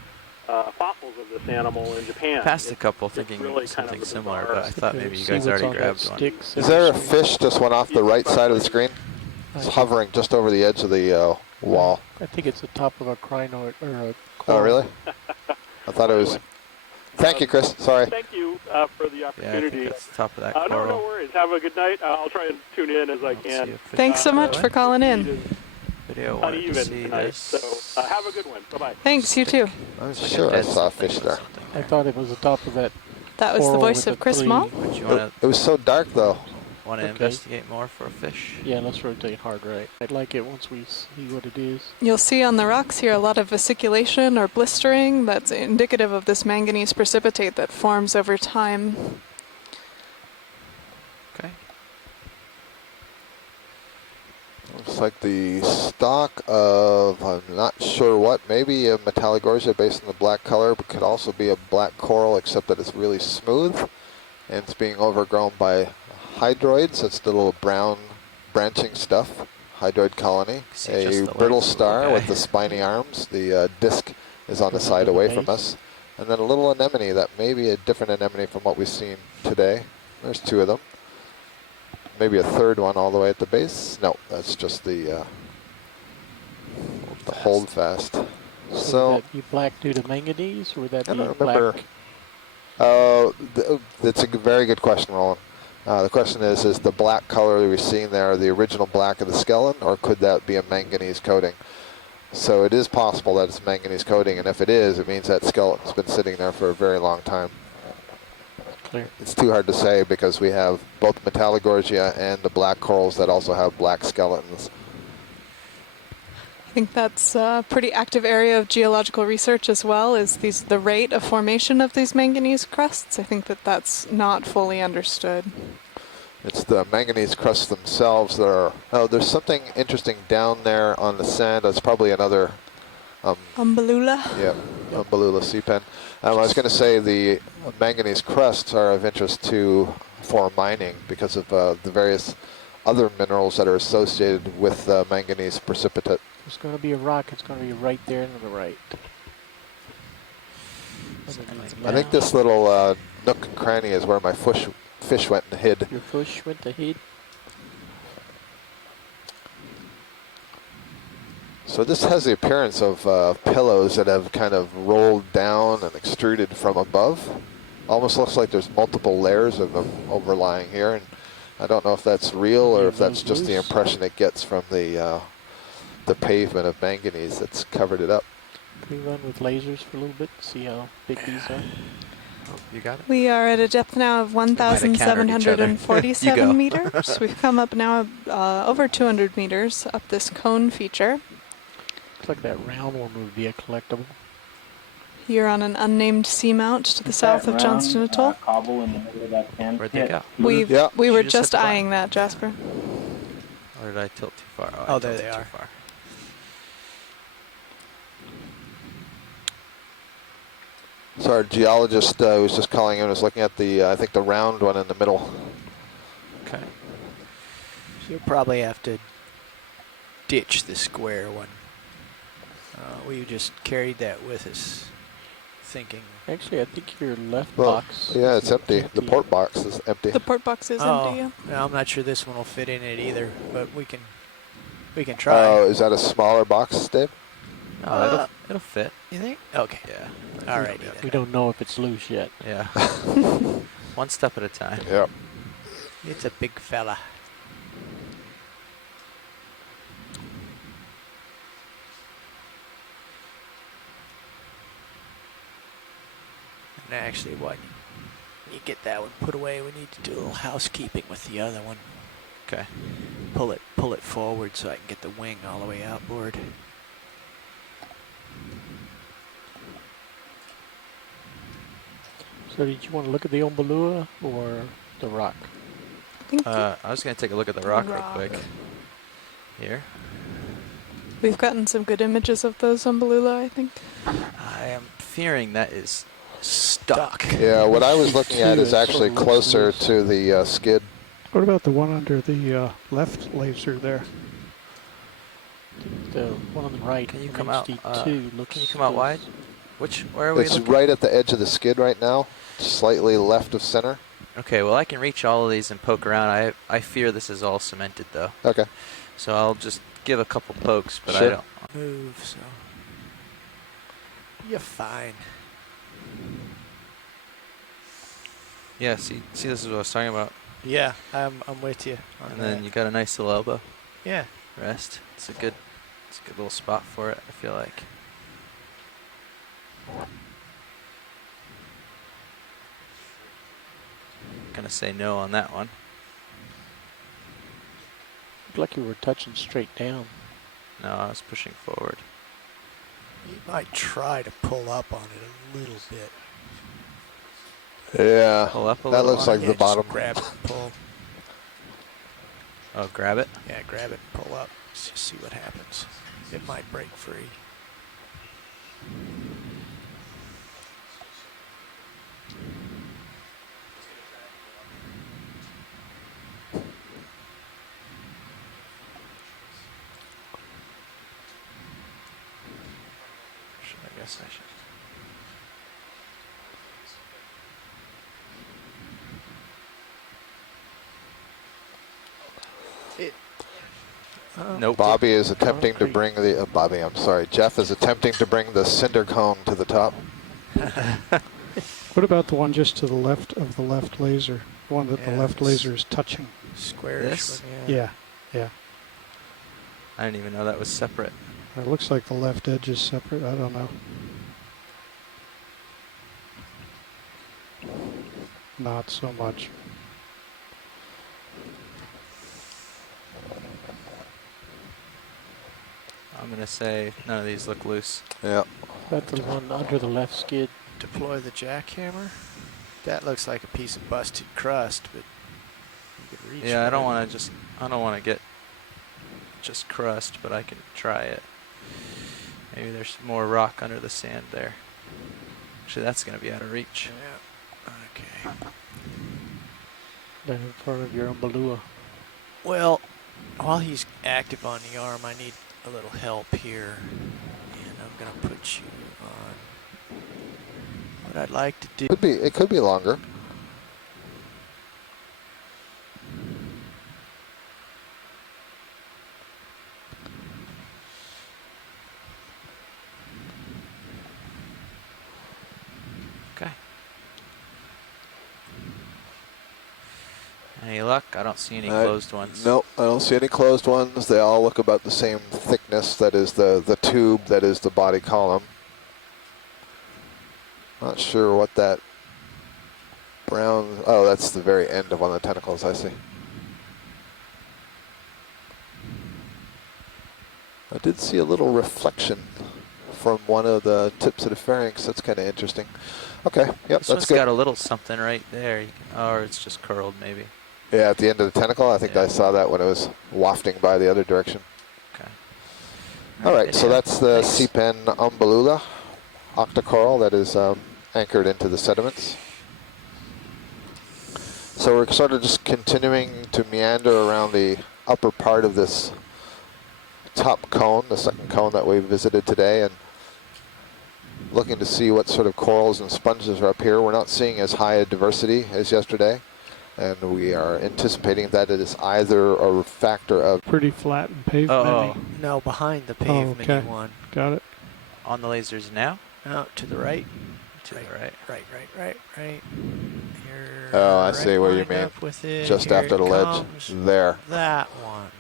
fossils of this animal in Japan. Passed a It's couple thinking really something kind of similar, bizarre. but I thought maybe you See guys what's already on that grabbed one. stick Is there a fish just went off the right side of the screen? It's hovering just over the edge of the wall. I think it's the top of a crinoid or a Oh, coral. really? I thought it was. Thank you, Chris. Sorry. Thank you for the Yeah, I opportunity. think that's the top of that No coral. worries. Have a good night. I'll try and tune in as I can. Thanks so much for calling in. Video wanted to Uneven see tonight. this. So have a good one. Bye-bye. Thanks, you too. I'm sure I saw a fish there. I thought it was the top of that. That was the coral voice with of the Chris three- Mall. Would you want It was so dark, though. to Okay. investigate more for a fish? Yeah, let's rotate hard right. I'd like it once we see what it is. You'll see on the rocks here a lot of vesiculation or blistering that's indicative of this manganese precipitate that forms over time. Okay. Looks like the stalk of, I'm not sure what, maybe a Metallogorgia based on the black color, but could also be a black coral, except that it's really smooth, and it's being overgrown by hydroids. That's the little brown branching stuff, hydroid colony. See just A the brittle legs of the star guy. with the spiny arms. The disc is on the Goes side into the away from base. us. And then a little anemone that may be a different anemone from what we've seen today. There's two of them. Maybe a third one all the way at the base. No, that's just the holdfast. So would that be black due to manganese, or would that I be don't remember. black? That's a very good question, Roland. The question is the black color we're seeing there the original black of the skeleton, or could that be a manganese coating? So it is possible that it's manganese coating, and if it is, it means that skeleton's been sitting there for a very long time. Clear. It's too hard to say because we have both Metallogorgia and the black corals that also have black skeletons. I think that's a pretty active area of geological research as well, is the rate of formation of these manganese crusts. I think that's not fully understood. It's the manganese crusts themselves that are... Oh, there's something interesting down there on the sand. That's probably another... Umbellula? Yeah, Umbellula sea pen. I was going to say the manganese crusts are of interest for mining because of the various other minerals that are associated with manganese precipitate. There's going to be a rock. It's going to be right there to the right. I think this little nook and cranny is where my fish went and hid. Your fish went to hid. So this has the appearance of pillows that have kind of rolled down and extruded from above. Almost looks like there's multiple layers of them overlying here, and I don't know if that's real or if that's just the impression it gets from the pavement of manganese that's covered it up. Can we run with lasers for a little bit, see how big these are? Oh, you got it? We are at a depth now of 1,747 meters. We've come up now over 200 meters up this cone feature. Looks like that round one would be a collectible. Here on an unnamed seamount to the south of Johnston Atoll. Cobble in the middle of that sand Where'd they go? We Did were you just hit the button? eyeing that, Jasper. Or did I tilt too far? Oh, I there tilted they too are. far. So our geologist who was just calling in was looking at I think the round one in the middle. Okay. So you'll probably have to ditch the square one. We just carried that with us, thinking. Actually, I think your left Well, box. yeah, it's empty. The port box is empty. The port box is Oh, empty. Yeah. no, I'm not sure this one will fit in it either, but we can try. Oh, is that a smaller box, Dave? No, it'll fit. You think? Okay. Yeah. All right. We don't know if it's loose yet. Yeah. One step at a time. Yep. It's a big fella. And actually, when you get that one put away, we need to do a little housekeeping with the other one. Okay. Pull it forward so I can get the wing all the way outboard. So did you want to look at the Ombalua or the rock? I was going to take a look at the rock real quick. Here. We've gotten some good images of those Ombalula, I think. I am fearing that is stuck. Yeah, what I was looking at is actually closer to the skid. What about the one under the left laser there? The one on the right. Can you come out? HD2 looks Can you come out wide? Where are we It's looking? right at the edge of the skid right now, slightly left of center. Okay, well I can reach all of these and poke around. I fear this is all cemented though. Okay. So I'll just give a couple pokes, but Sure. I don't. Move, so you're fine. Yeah, see, this is what I was talking about. Yeah, I'm with you. And then you got a nice little elbow. Yeah. Rest. It's a good little spot for it, I feel like. Gonna say no on that one. Looked like you were touching straight down. No, I was pushing forward. You might try to pull up on it a little bit. Yeah, Pull up a that little looks on like it. the Yeah, just bottom. grab it and pull. Oh, grab it? Yeah, grab it and pull up. Let's just see what happens. It might break free. I guess I should. Nope. Bobby is attempting to bring the I'm sorry. Jeff is attempting to bring the cinder cone to the top. What about the one just to the left of the left laser? The one that the left laser is touching. Squarish This? one, Yeah. I didn't even know that was separate. It looks like the left edge is separate. I don't know. Not so much. I'm gonna say none of these look loose. Yeah. That the one under the left skid. Deploy the jackhammer. That looks like a piece of busted crust, but you could reach. Yeah, I don't for it. want to get just crust, but I can try it. Maybe there's more rock under the sand there. Actually, that's gonna be out of reach. Yeah. Okay. Then in front of your Ombalua. Well, while he's active on the arm, I need a little help here, and I'm gonna put you on. What I'd like to do. It could be longer. Okay. Any luck? I don't see any closed ones. Nope, I don't see any closed ones. They all look about the same thickness. That is the tube that is the body column. Not sure what that brown, oh, that's the very end of one of the tentacles, I see. I did see a little reflection from one of the tips of the pharynx. That's kind of interesting. Okay, yep, This that's one's good. got a little something right there, or it's just curled maybe. Yeah, at the end of the tentacle. I think I saw that when it was wafting by the other direction. Okay. All right, so that's the C-pen Ombalula octocoral that is anchored into the sediments. So we're sort of just continuing to meander around the upper part of this top cone, the second cone that we visited today, and looking to see what sort of corals and sponges are up here. We're not seeing as high a diversity as yesterday, and we are anticipating that it is either a factor of Pretty flat and pavement. No, behind the pavement okay. one. Got it. on the lasers now? No, to the right. To the right. Right. You're Oh, I right see what you lined mean. up with it. Just Here after it the ledge. comes. There. That one.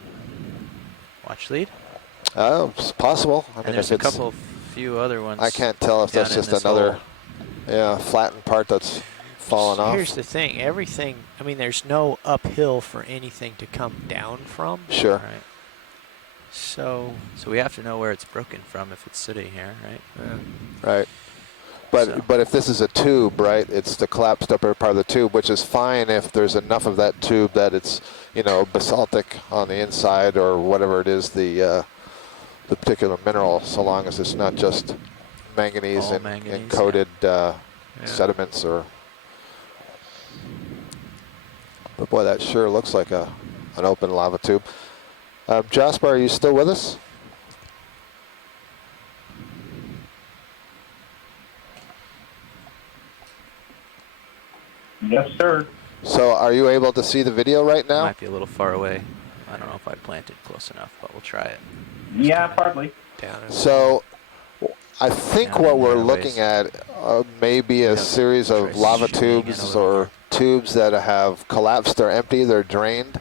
Watch lead. Oh, it's possible. I And mean, there's if a couple, few other ones. I can't tell if down that's in just this another, hole. yeah, flattened part that's fallen off. Here's the thing. Everything, I mean, there's no uphill for anything to come down from. Sure. Right. So we have to know where it's broken from if it's sitting here, right? Right. But if this is a tube, right, it's the collapsed upper part of the tube, which is fine if there's enough of that tube that it's, you know, basaltic on the inside or whatever it is, the particular mineral, so long as it's not just manganese and coated sediments or. But boy, that sure looks like an open lava tube. Jasper, are you still with us? Yes, sir. So are you able to see the video right now? Might be a little far away. I don't know if I planted close enough, but we'll try it. Yeah, partly. So I think what we're looking at may be a series of lava tubes or tubes that have collapsed. They're empty, they're drained,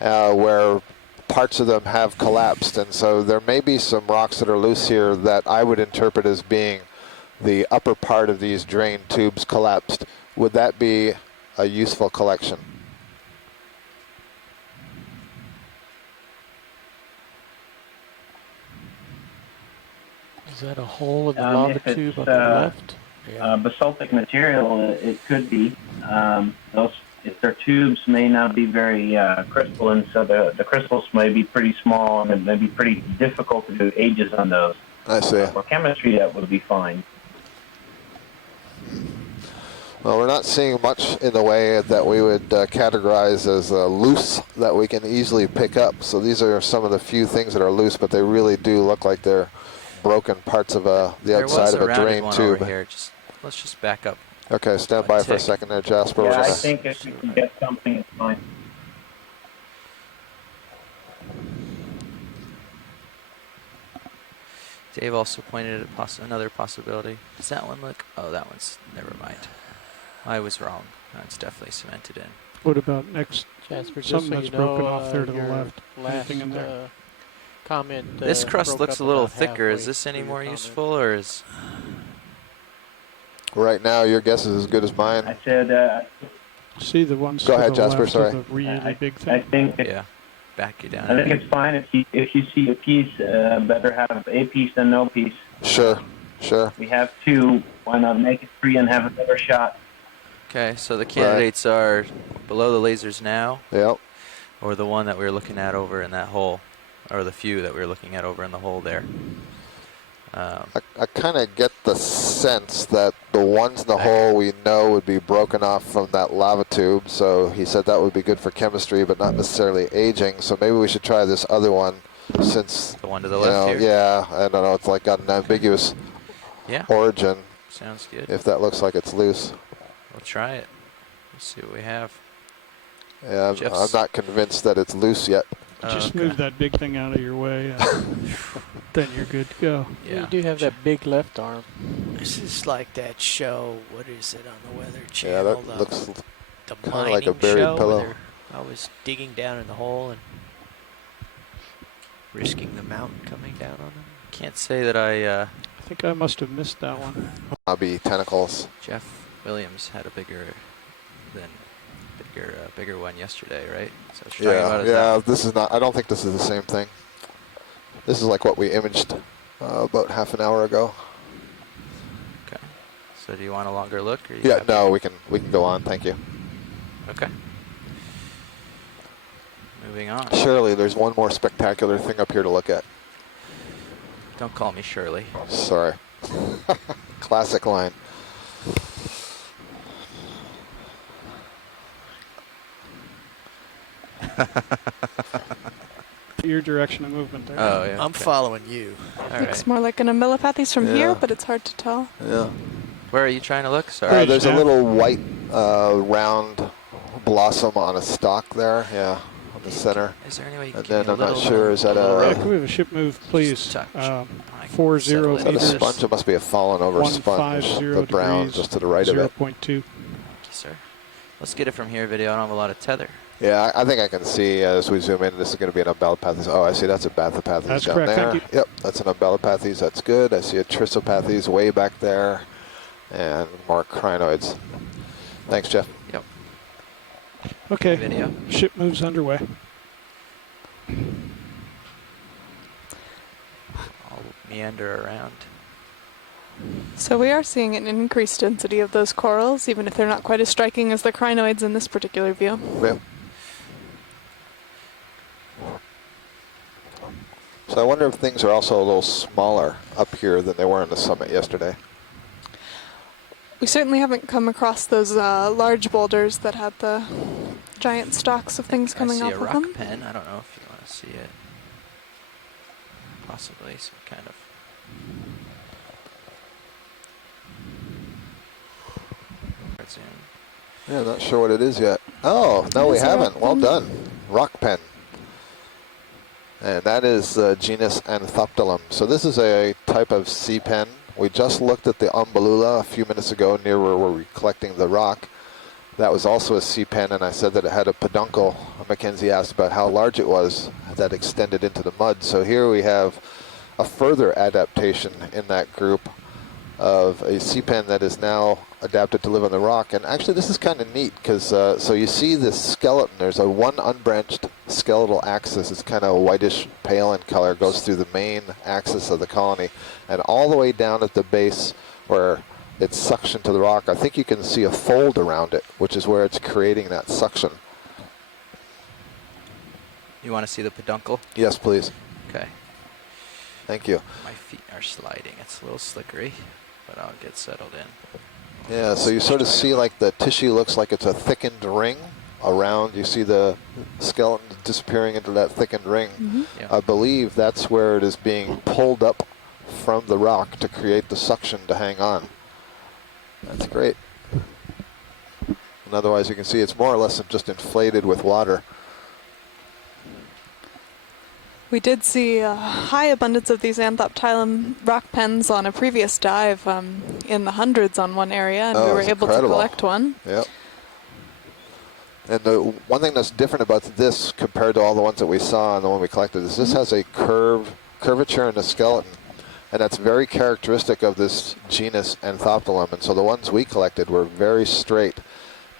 where parts of them have collapsed. And so there may be some rocks that are loose here that I would interpret as being the upper part of these drained tubes collapsed. Would that be a useful collection? Is that a hole in the lava tube on the left? Basaltic material, it could be. If their tubes may not be very crystalline, so the crystals may be pretty small, and it may be pretty difficult to do ages on those. I see. For chemistry, that would be fine. Well, we're not seeing much in the way that we would categorize as loose that we can easily pick up. So these are some of the few things that are loose, but they really do look like they're broken parts of the outside of a drain tube. Over here. Let's just back up. Okay, stand by for a second there, Jasper. Yeah, I think if we can get something, it's fine. Dave also pointed at another possibility. Does that one look? Oh, that one's, never mind. I was wrong. That's definitely cemented in. What about next? Jasper, Something that's broken off there to the left. Last, Anything in there? Comment. This crust broke looks up a little about thicker. Is halfway this any through more your useful, or is? Right now, your guess is as good as mine. I said. See the ones. Go to ahead, the Jasper. left Sorry. of the really big thing. I think. Yeah. Back you down. I think it's fine if you see a piece. Better have a piece than no piece. Sure. We have two. Why not make it three and have a better shot? Okay, so the candidates are below the lasers now. Yep. Or the one that we were looking at over in that hole, or the few that we were looking at over in the hole there. I kind of get the sense that the ones in the hole we know would be broken off from that lava tube. So he said that would be good for chemistry, but not necessarily aging. So maybe we should try this other one, since the one to the left here. Yeah, I don't know. It's like got an ambiguous origin. Sounds good. If that looks like it's loose. We'll try it. Let's see what we have. Yeah, I'm not convinced that it's loose yet. Just move that big thing out of your way, and then you're good to go. Yeah. You do have that big left arm. This is like that show. What is it on the Weather Yeah, Channel? that looks the kind of mining like a buried show pillow. where I was digging down in the hole and risking the mountain coming down on them. Can't say that I think I must have missed that one. Knobby tentacles. Jeff Williams had a bigger one yesterday, right? So what you're talking about is that. This is not. I don't think this is the same thing. This is like what we imaged about half an hour ago. Okay. So do you want a longer look? Or No, we can go on. Thank you. Okay. Moving on. Surely there's one more spectacular thing up here to look at. Don't call me Shirley. Sorry. Classic line. Your direction of movement there. Oh, yeah. I'm following you. All Looks right. more like an amylopathes from here, but it's hard to tell. Yeah. Where are you trying to look? Sorry. There's a little white round blossom on a stalk there. Yeah. the center. Is there any way you And can give then me I'm not sure, is that Yeah, a... can we have a ship move, please? touch. 40 settle Is that a meters. sponge? It must be a fallen over sponge. 150 The brown degrees, just to the right of it. 0.2. Thank you, sir. Let's get it from here, video. I don't have a lot of tether. Yeah, I think I can see as we zoom in, this is going to be an Umbellapathes. Oh, I see that's a Bathypathes That's down correct, there. thank you. Yep, that's an Umbellapathes. That's good. I see a Trissopathes way back there. And more crinoids. Thanks, Jeff. Yep. Okay, Video. ship move's underway. I'll meander around. So we are seeing an increased density of those corals, even if they're not quite as striking as the crinoids in this particular view. Yep. So I wonder if things are also a little smaller up here than they were on the summit yesterday. We certainly haven't come across those large boulders that had the giant stalks of things coming I off see a of rock them. pen. I don't know if you want to see it. Possibly some kind of... Zoom. Yeah, not sure what it is yet. Oh, no, we haven't. Well done. Rock pen. And that is genus Anthoptylum. So this is a type of sea pen. We just looked at the Umbellula a few minutes ago near where we're collecting the rock. That was also a sea pen, and I said that it had a peduncle. Mackenzie asked about how large it was that extended into the mud. So here we have a further adaptation in that group of a sea pen that is now adapted to live on the rock. And actually this is kind of neat because so you see this skeleton. There's a one unbranched skeletal axis. It's kind of whitish pale in color, goes through the main axis of the colony, and all the way down at the base where it's suctioned to the rock, I think you can see a fold around it, which is where it's creating that suction. You want to see the peduncle? Yes, please. Okay. Thank you. My feet are sliding. It's a little slickery, but I'll get settled in. Yeah, so you sort of see like the tissue looks like it's a thickened ring around. You see the skeleton disappearing into that thickened ring. Yeah. I believe that's where it is being pulled up from the rock to create the suction to hang on. That's great. And otherwise you can see it's more or less just inflated with water. We did see a high abundance of these Anthoptylum rock pens on a previous dive in the hundreds on one area, and we were able to collect one. Yep. And the one thing that's different about this compared to all the ones that we saw and the one we collected is this has a curvature in the skeleton. And that's very characteristic of this genus Anthoptylum. And so the ones we collected were very straight.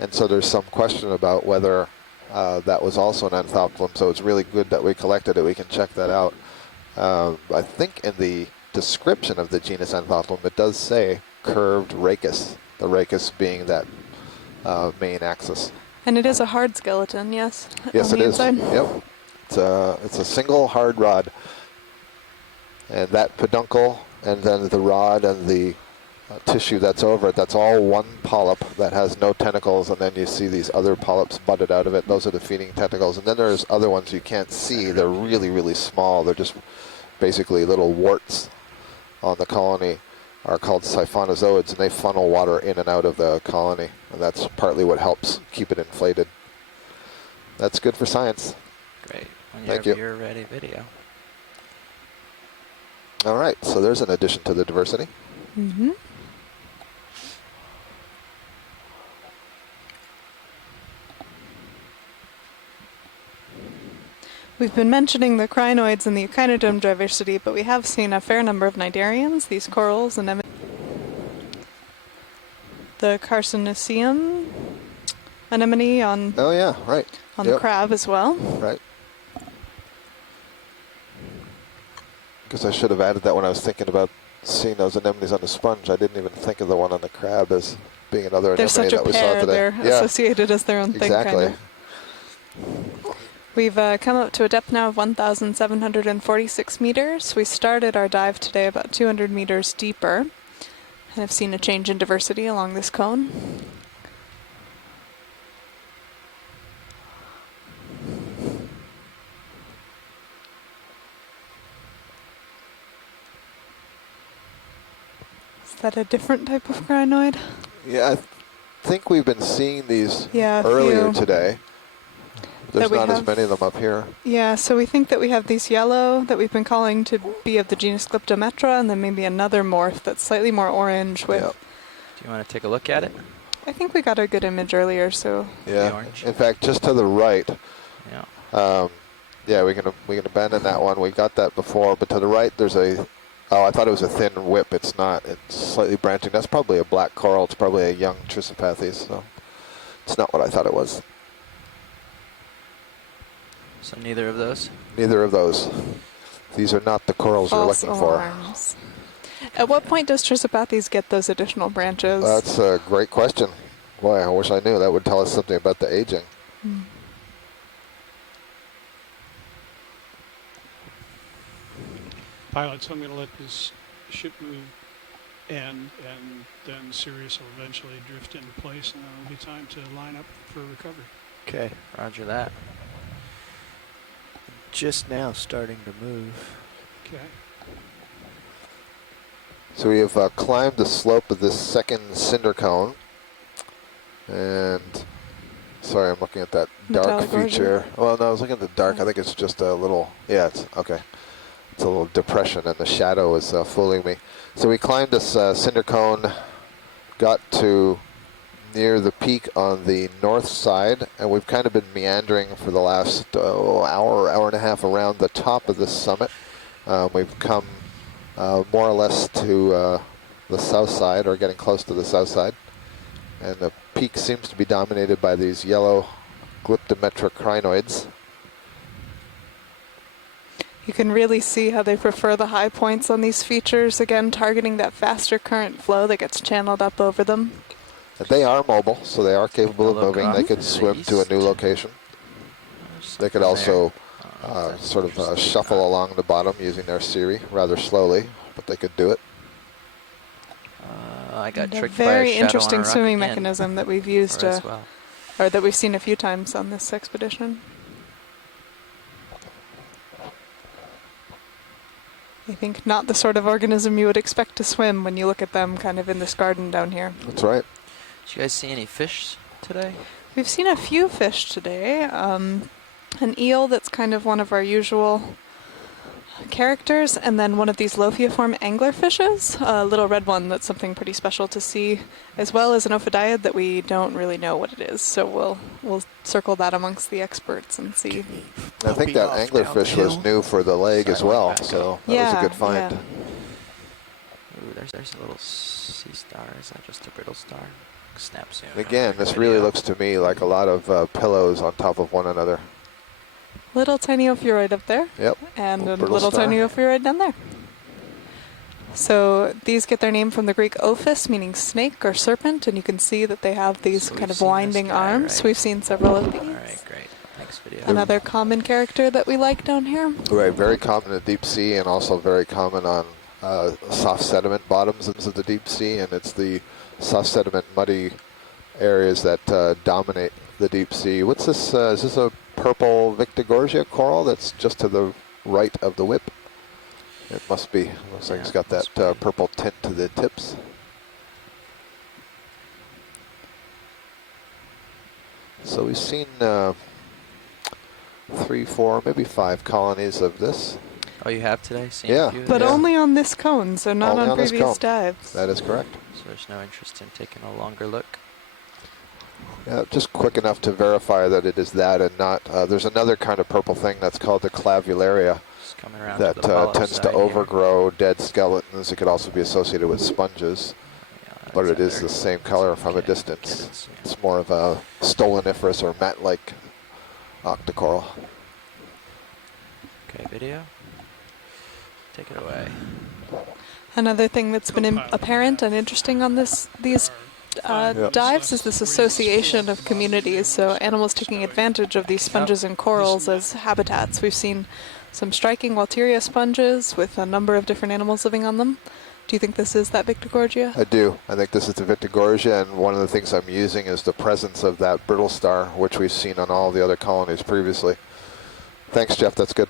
And so there's some question about whether that was also an Anthoptylum. So it's really good that we collected it. We can check that out. I think in the description of the genus Anthoptylum, it does say curved rachis, the rachis being that main axis. And it is a hard skeleton, yes? Yes, on it the is. inside. Yep. It's a single hard rod. And that peduncle, and then the rod and the tissue that's over it, that's all one polyp that has no tentacles, and then you see these other polyps budded out of it. Those are the feeding tentacles. And then there's other ones you can't see. They're really, really small. They're just basically little warts on the colony, are called siphonozoids, and they funnel water in and out of the colony. And that's partly what helps keep it inflated. That's good for science. Great. Thank you. You're ready, video. All right, so there's an addition to the diversity. Mm-hmm. We've been mentioning the crinoids and the echinodome diversity, but we have seen a fair number of cnidarians, these corals, and the Carcinoceum anemone on oh yeah, right. on the crab as well. Right. Because I should have added that when I was thinking about seeing those anemones on the sponge. I didn't even think of the one on the crab as being another They're anemone such a that we pair, saw today. they're associated as their own thing, exactly. kind of. We've come up to a depth now of 1,746 meters. We started our dive today about 200 meters deeper, and have seen a change in diversity along this cone. Is that a different type of crinoid? Yeah, I think we've been seeing these Yeah, earlier few. today. There's not as many of them up here. Yeah, so we think that we have these yellow that we've been calling to be of the genus Glyptometra, and then maybe another morph that's slightly more orange with... Do you want to take a look at it? I think we got a good image earlier, so... Yeah, in fact, just to the right. Yeah. Yeah, we can abandon that one. We got that before, but to the right there's a... Oh, I thought it was a thin whip. It's not. It's slightly branching. That's probably a black coral. It's probably a young Trissopathes, so it's not what I thought it was. So neither of those? Neither of those. These are not the corals you're False looking for. alarms. At what point does Trissopathes get those additional branches? That's a great question. Boy, I wish I knew. That would tell us something about the aging. Pilots, I'm going to let this ship move and then Sirius will eventually drift into place, and then it'll be time to line up for recovery. Okay, roger that. Just now starting to move. Okay. So we have climbed the slope of this second cinder cone, and sorry, I'm looking at that dark feature. Well, no, I was looking at the dark. I think it's just a little. Yeah, it's okay. It's a little depression, and the shadow is fooling me. So we climbed this cinder cone, got to near the peak on the north side, and we've kind of been meandering for the last hour and a half around the top of this summit. We've come more or less to the south side, or getting close to the south side, and the peak seems to be dominated by these yellow Glyptometra crinoids. You can really see how they prefer the high points on these features, again targeting that faster current flow that gets channeled up over them. And they are mobile, so they are capable of moving. They could swim to a new location. They could also sort of shuffle along the bottom using their Siri rather slowly, but they could do it. I got And a tricked by a very shadow interesting on a rock swimming again. mechanism that we've used, or that we've seen a few times on this expedition. I think not the sort of organism you would expect to swim when you look at them kind of in this garden down here. That's right. Did you guys see any fish today? We've seen a few fish today. An eel that's kind of one of our usual characters, and then one of these Lophiiform anglerfishes, a little red one that's something pretty special to see, as well as an ophidiid that we don't really know what it is. So we'll circle that amongst the experts and see. I think that anglerfish was new for the leg as well, so that was a good find. Yeah. Ooh, there's a little sea star. Is that just a brittle star? Snap soon. Again, this really looks to me like a lot of pillows on top of one another. Little tiny ophiuroid up there. Yep. And a Brittle little star. tiny ophiuroid down there. So these get their name from the Greek ophis, meaning snake or serpent, and you can see that they have these kind of winding arms. right? We've seen several of these. All right, great. Next video. Another common character that we like down here. Right, very common in the deep sea, and also very common on soft sediment bottoms of the deep sea, and it's the soft sediment muddy areas that dominate the deep sea. What's this? Is this a purple Victigorgia coral that's just to the right of the whip? It must be. Looks like it's got that purple tint to the tips. So we've seen 3, 4, maybe 5 colonies of this. Oh, you have today? Seen Yeah. a few? But only on this cone, so not Only on on this previous cone. dives. That is correct. So there's no interest in taking a longer look? Yeah, just quick enough to verify that it is that and not. There's another kind of purple thing that's called the clavularia Just coming around that to the polyp tends to side here. overgrow dead skeletons. It could also be associated with sponges, but it is the same color from a distance. It's more of a stoloniferous or mat-like octocoral. Okay, video. Take it away. Another thing that's been apparent and interesting on these dives is this association of communities, so animals taking advantage of these sponges and corals as habitats. We've seen some striking Walteria sponges with a number of different animals living on them. Do you think this is that Victigorgia? I do. I think this is the Victigorgia, and one of the things I'm using is the presence of that brittle star, which we've seen on all the other colonies previously. Thanks, Jeff. That's good.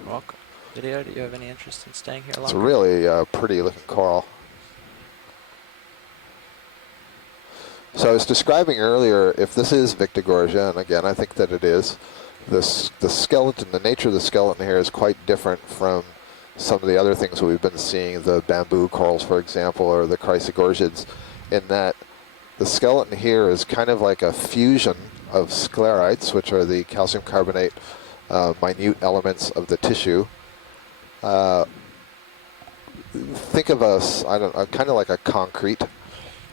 You're welcome. Video, do you have any interest in staying here longer? It's a really pretty looking coral. So I was describing earlier, if this is Victigorgia, and again, I think that it is, the skeleton, the nature of the skeleton here is quite different from some of the other things that we've been seeing, the bamboo corals, for example, or the chrysogorgiids, in that the skeleton here is kind of like a fusion of sclerites, which are the calcium carbonate minute elements of the tissue. Think of us, kind of like a concrete,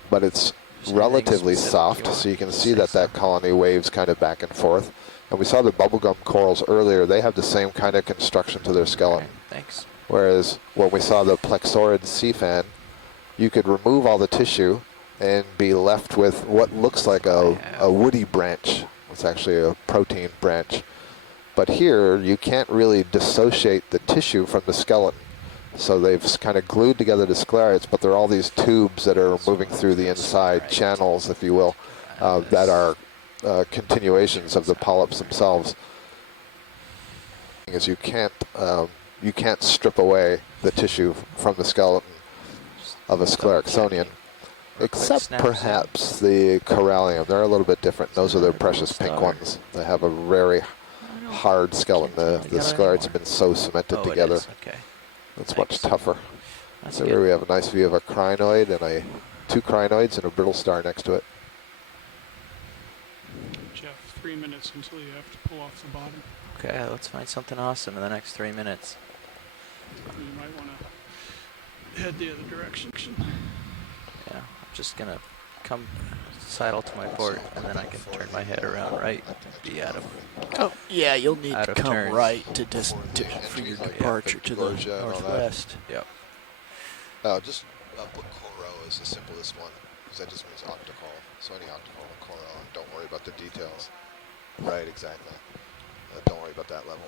but it's relatively soft, so you can see that colony waves kind of back and forth. And we saw the bubblegum corals earlier. They have the same kind of construction to their skeleton. Thanks. Whereas when we saw the plexaurid sea fan, you could remove all the tissue and be left with what looks like a woody branch. It's actually a protein branch. But here, you can't really dissociate the tissue from the skeleton. So they've kind of glued together the sclerites, but there are all these tubes that are moving through the inside, channels, if you will, that are continuations of the polyps themselves. Is you can't strip away the tissue from the skeleton of a sclerixonian, except perhaps the corallium. They're a little bit different. Those are the precious pink ones. They have a very hard skeleton. The sclerites have been so cemented together. It's much tougher. So here we have a nice view of a crinoid and two crinoids and a brittle star next to it. Jeff, 3 minutes until you have to pull off the bottom. Okay, let's find something awesome in the next 3 minutes. You might want to head the other direction. Yeah, I'm just going to come sidle to my port, and then I can turn my head around right, be out of Oh, yeah, you'll need to come turns. right for your departure to the northwest. Yep. Just put Coro as the simplest one, because that just means octocol. So any octocol and Coro, and don't worry about the details. Right, exactly. Don't worry about that level.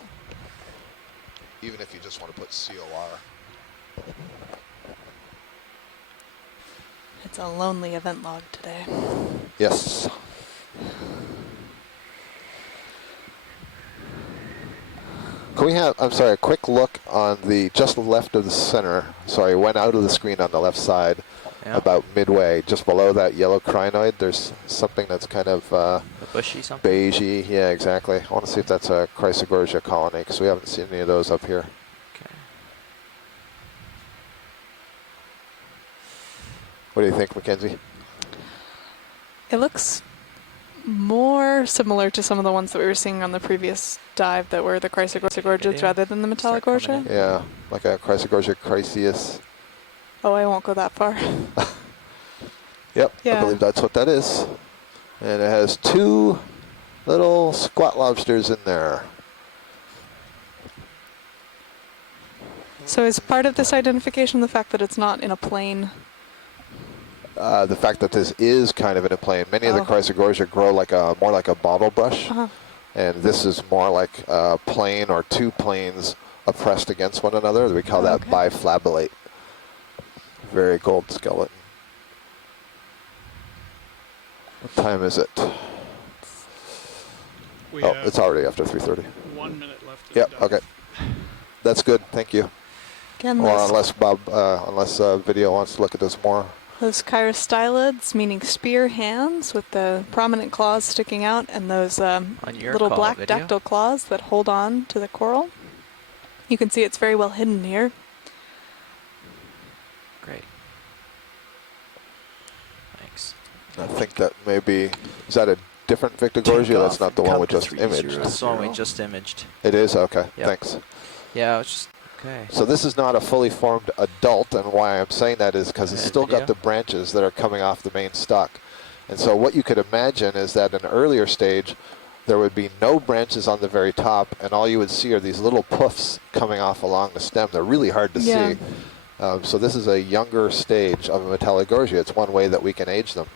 Even if you just want to put COR. It's a lonely event log today. Yes. Can we have, I'm sorry, a quick look on the just left of the center. Sorry, went out of the screen on the left side, about midway, just below that yellow crinoid. There's something that's kind of bushy something? beigey. Yeah, exactly. I want to see if that's a chrysogorgia colony, because we haven't seen any of those up here. Okay. What do you think, Mackenzie? It looks more similar to some of the ones that we were seeing on the previous dive that were the chrysogorgiids rather than the metallogorgia. Yeah, like a chrysogorgia chryseus. Oh, I won't go that far. Yep, Yeah. I believe that's what that is. And it has two little squat lobsters in there. So is part of this identification the fact that it's not in a plane? The fact that this is kind of in a plane. Many of the chrysogorgia grow like more like a bottle brush, and this is more like a plane or two planes oppressed against one another. We call that biflabellate. Very gold skeleton. What time is it? It's already after 3:30. 1 minute left. Yep. Okay. That's good. Thank you. Again, or those, unless video wants to look at this more. those chirostylids, meaning spear hands with the prominent claws sticking out, and those little black dactyl claws that hold on to the coral. You can see it's very well hidden here. Great. Thanks. I think that maybe, is that a different Victigorgia? That's not the one we just imaged. That's the one we just imaged. It is? Okay, Yep. thanks. Yeah, it's just, okay. So this is not a fully formed adult, and why I'm saying that is because it's still got the branches that are coming off the main stalk. And so what you could imagine is that in an earlier stage, there would be no branches on the very top, and all you would see are these little puffs coming off along the stem. They're really hard to see. So this is a younger stage of a metallogorgia. It's one way that we can age them.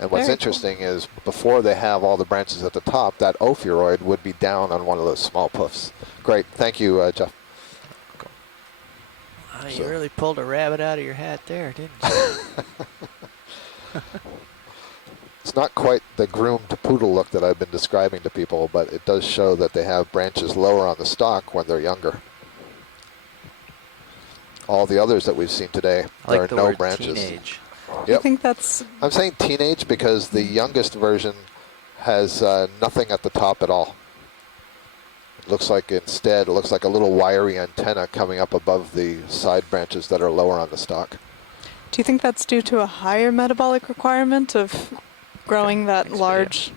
And what's interesting is before they have all the branches at the top, that ophiuroid would be down on one of those small puffs. Great. Thank you, Jeff. You really pulled a rabbit out of your hat there, didn't you? It's not quite the groomed poodle look that I've been describing to people, but it does show that they have branches lower on the stalk when they're younger. All the others that we've seen today, there are no branches. Teenage. I think that's... I'm saying teenage because the youngest version has nothing at the top at all. It looks like instead, it looks like a little wiry antenna coming up above the side branches that are lower on the stock. Do you think that's due to a higher metabolic requirement of growing that large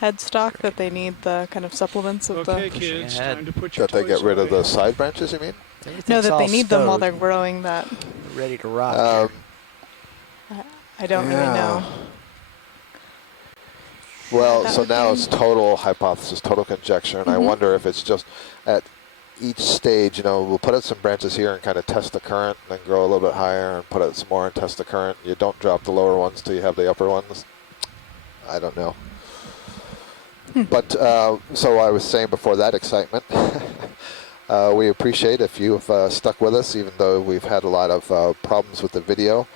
headstock, that they need the kind of supplements of Okay, the... kids, time to put your That they get toys rid of away. the side branches, you mean? No, that they need them while they're growing that. Ready to rock. I don't really know. Well, That so would now be- it's total hypothesis, total conjecture, and I wonder if it's just at each stage, you know, we'll put out some branches here and kind of test the current, and then grow a little bit higher and put out some more and test the current. You don't drop the lower ones till you have the upper ones. I don't know. But, so I was saying before that excitement, we appreciate if you've stuck with us, even though we've had a lot of problems with the video.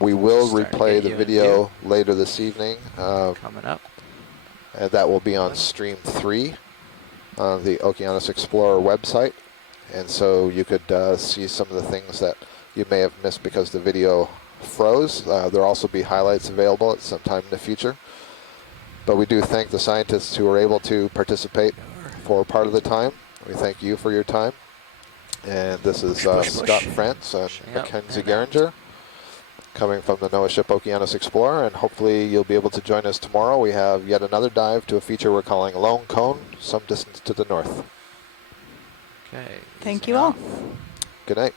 We will replay the video later this evening. Coming up. And that will be on stream 3 on the Okeanos Explorer website. And so you could see some of the things that you may have missed because the video froze. There'll also be highlights available at some time in the future. But we do thank the scientists who were able to participate for part of the time. We thank you for your time. And this is Scott France and Mackenzie Geringer coming from the NOAA ship Okeanos Explorer, and hopefully you'll be able to join us tomorrow. We have yet another dive to a feature we're calling Lone Cone, some distance to the north. Okay. Thank you all. Good night.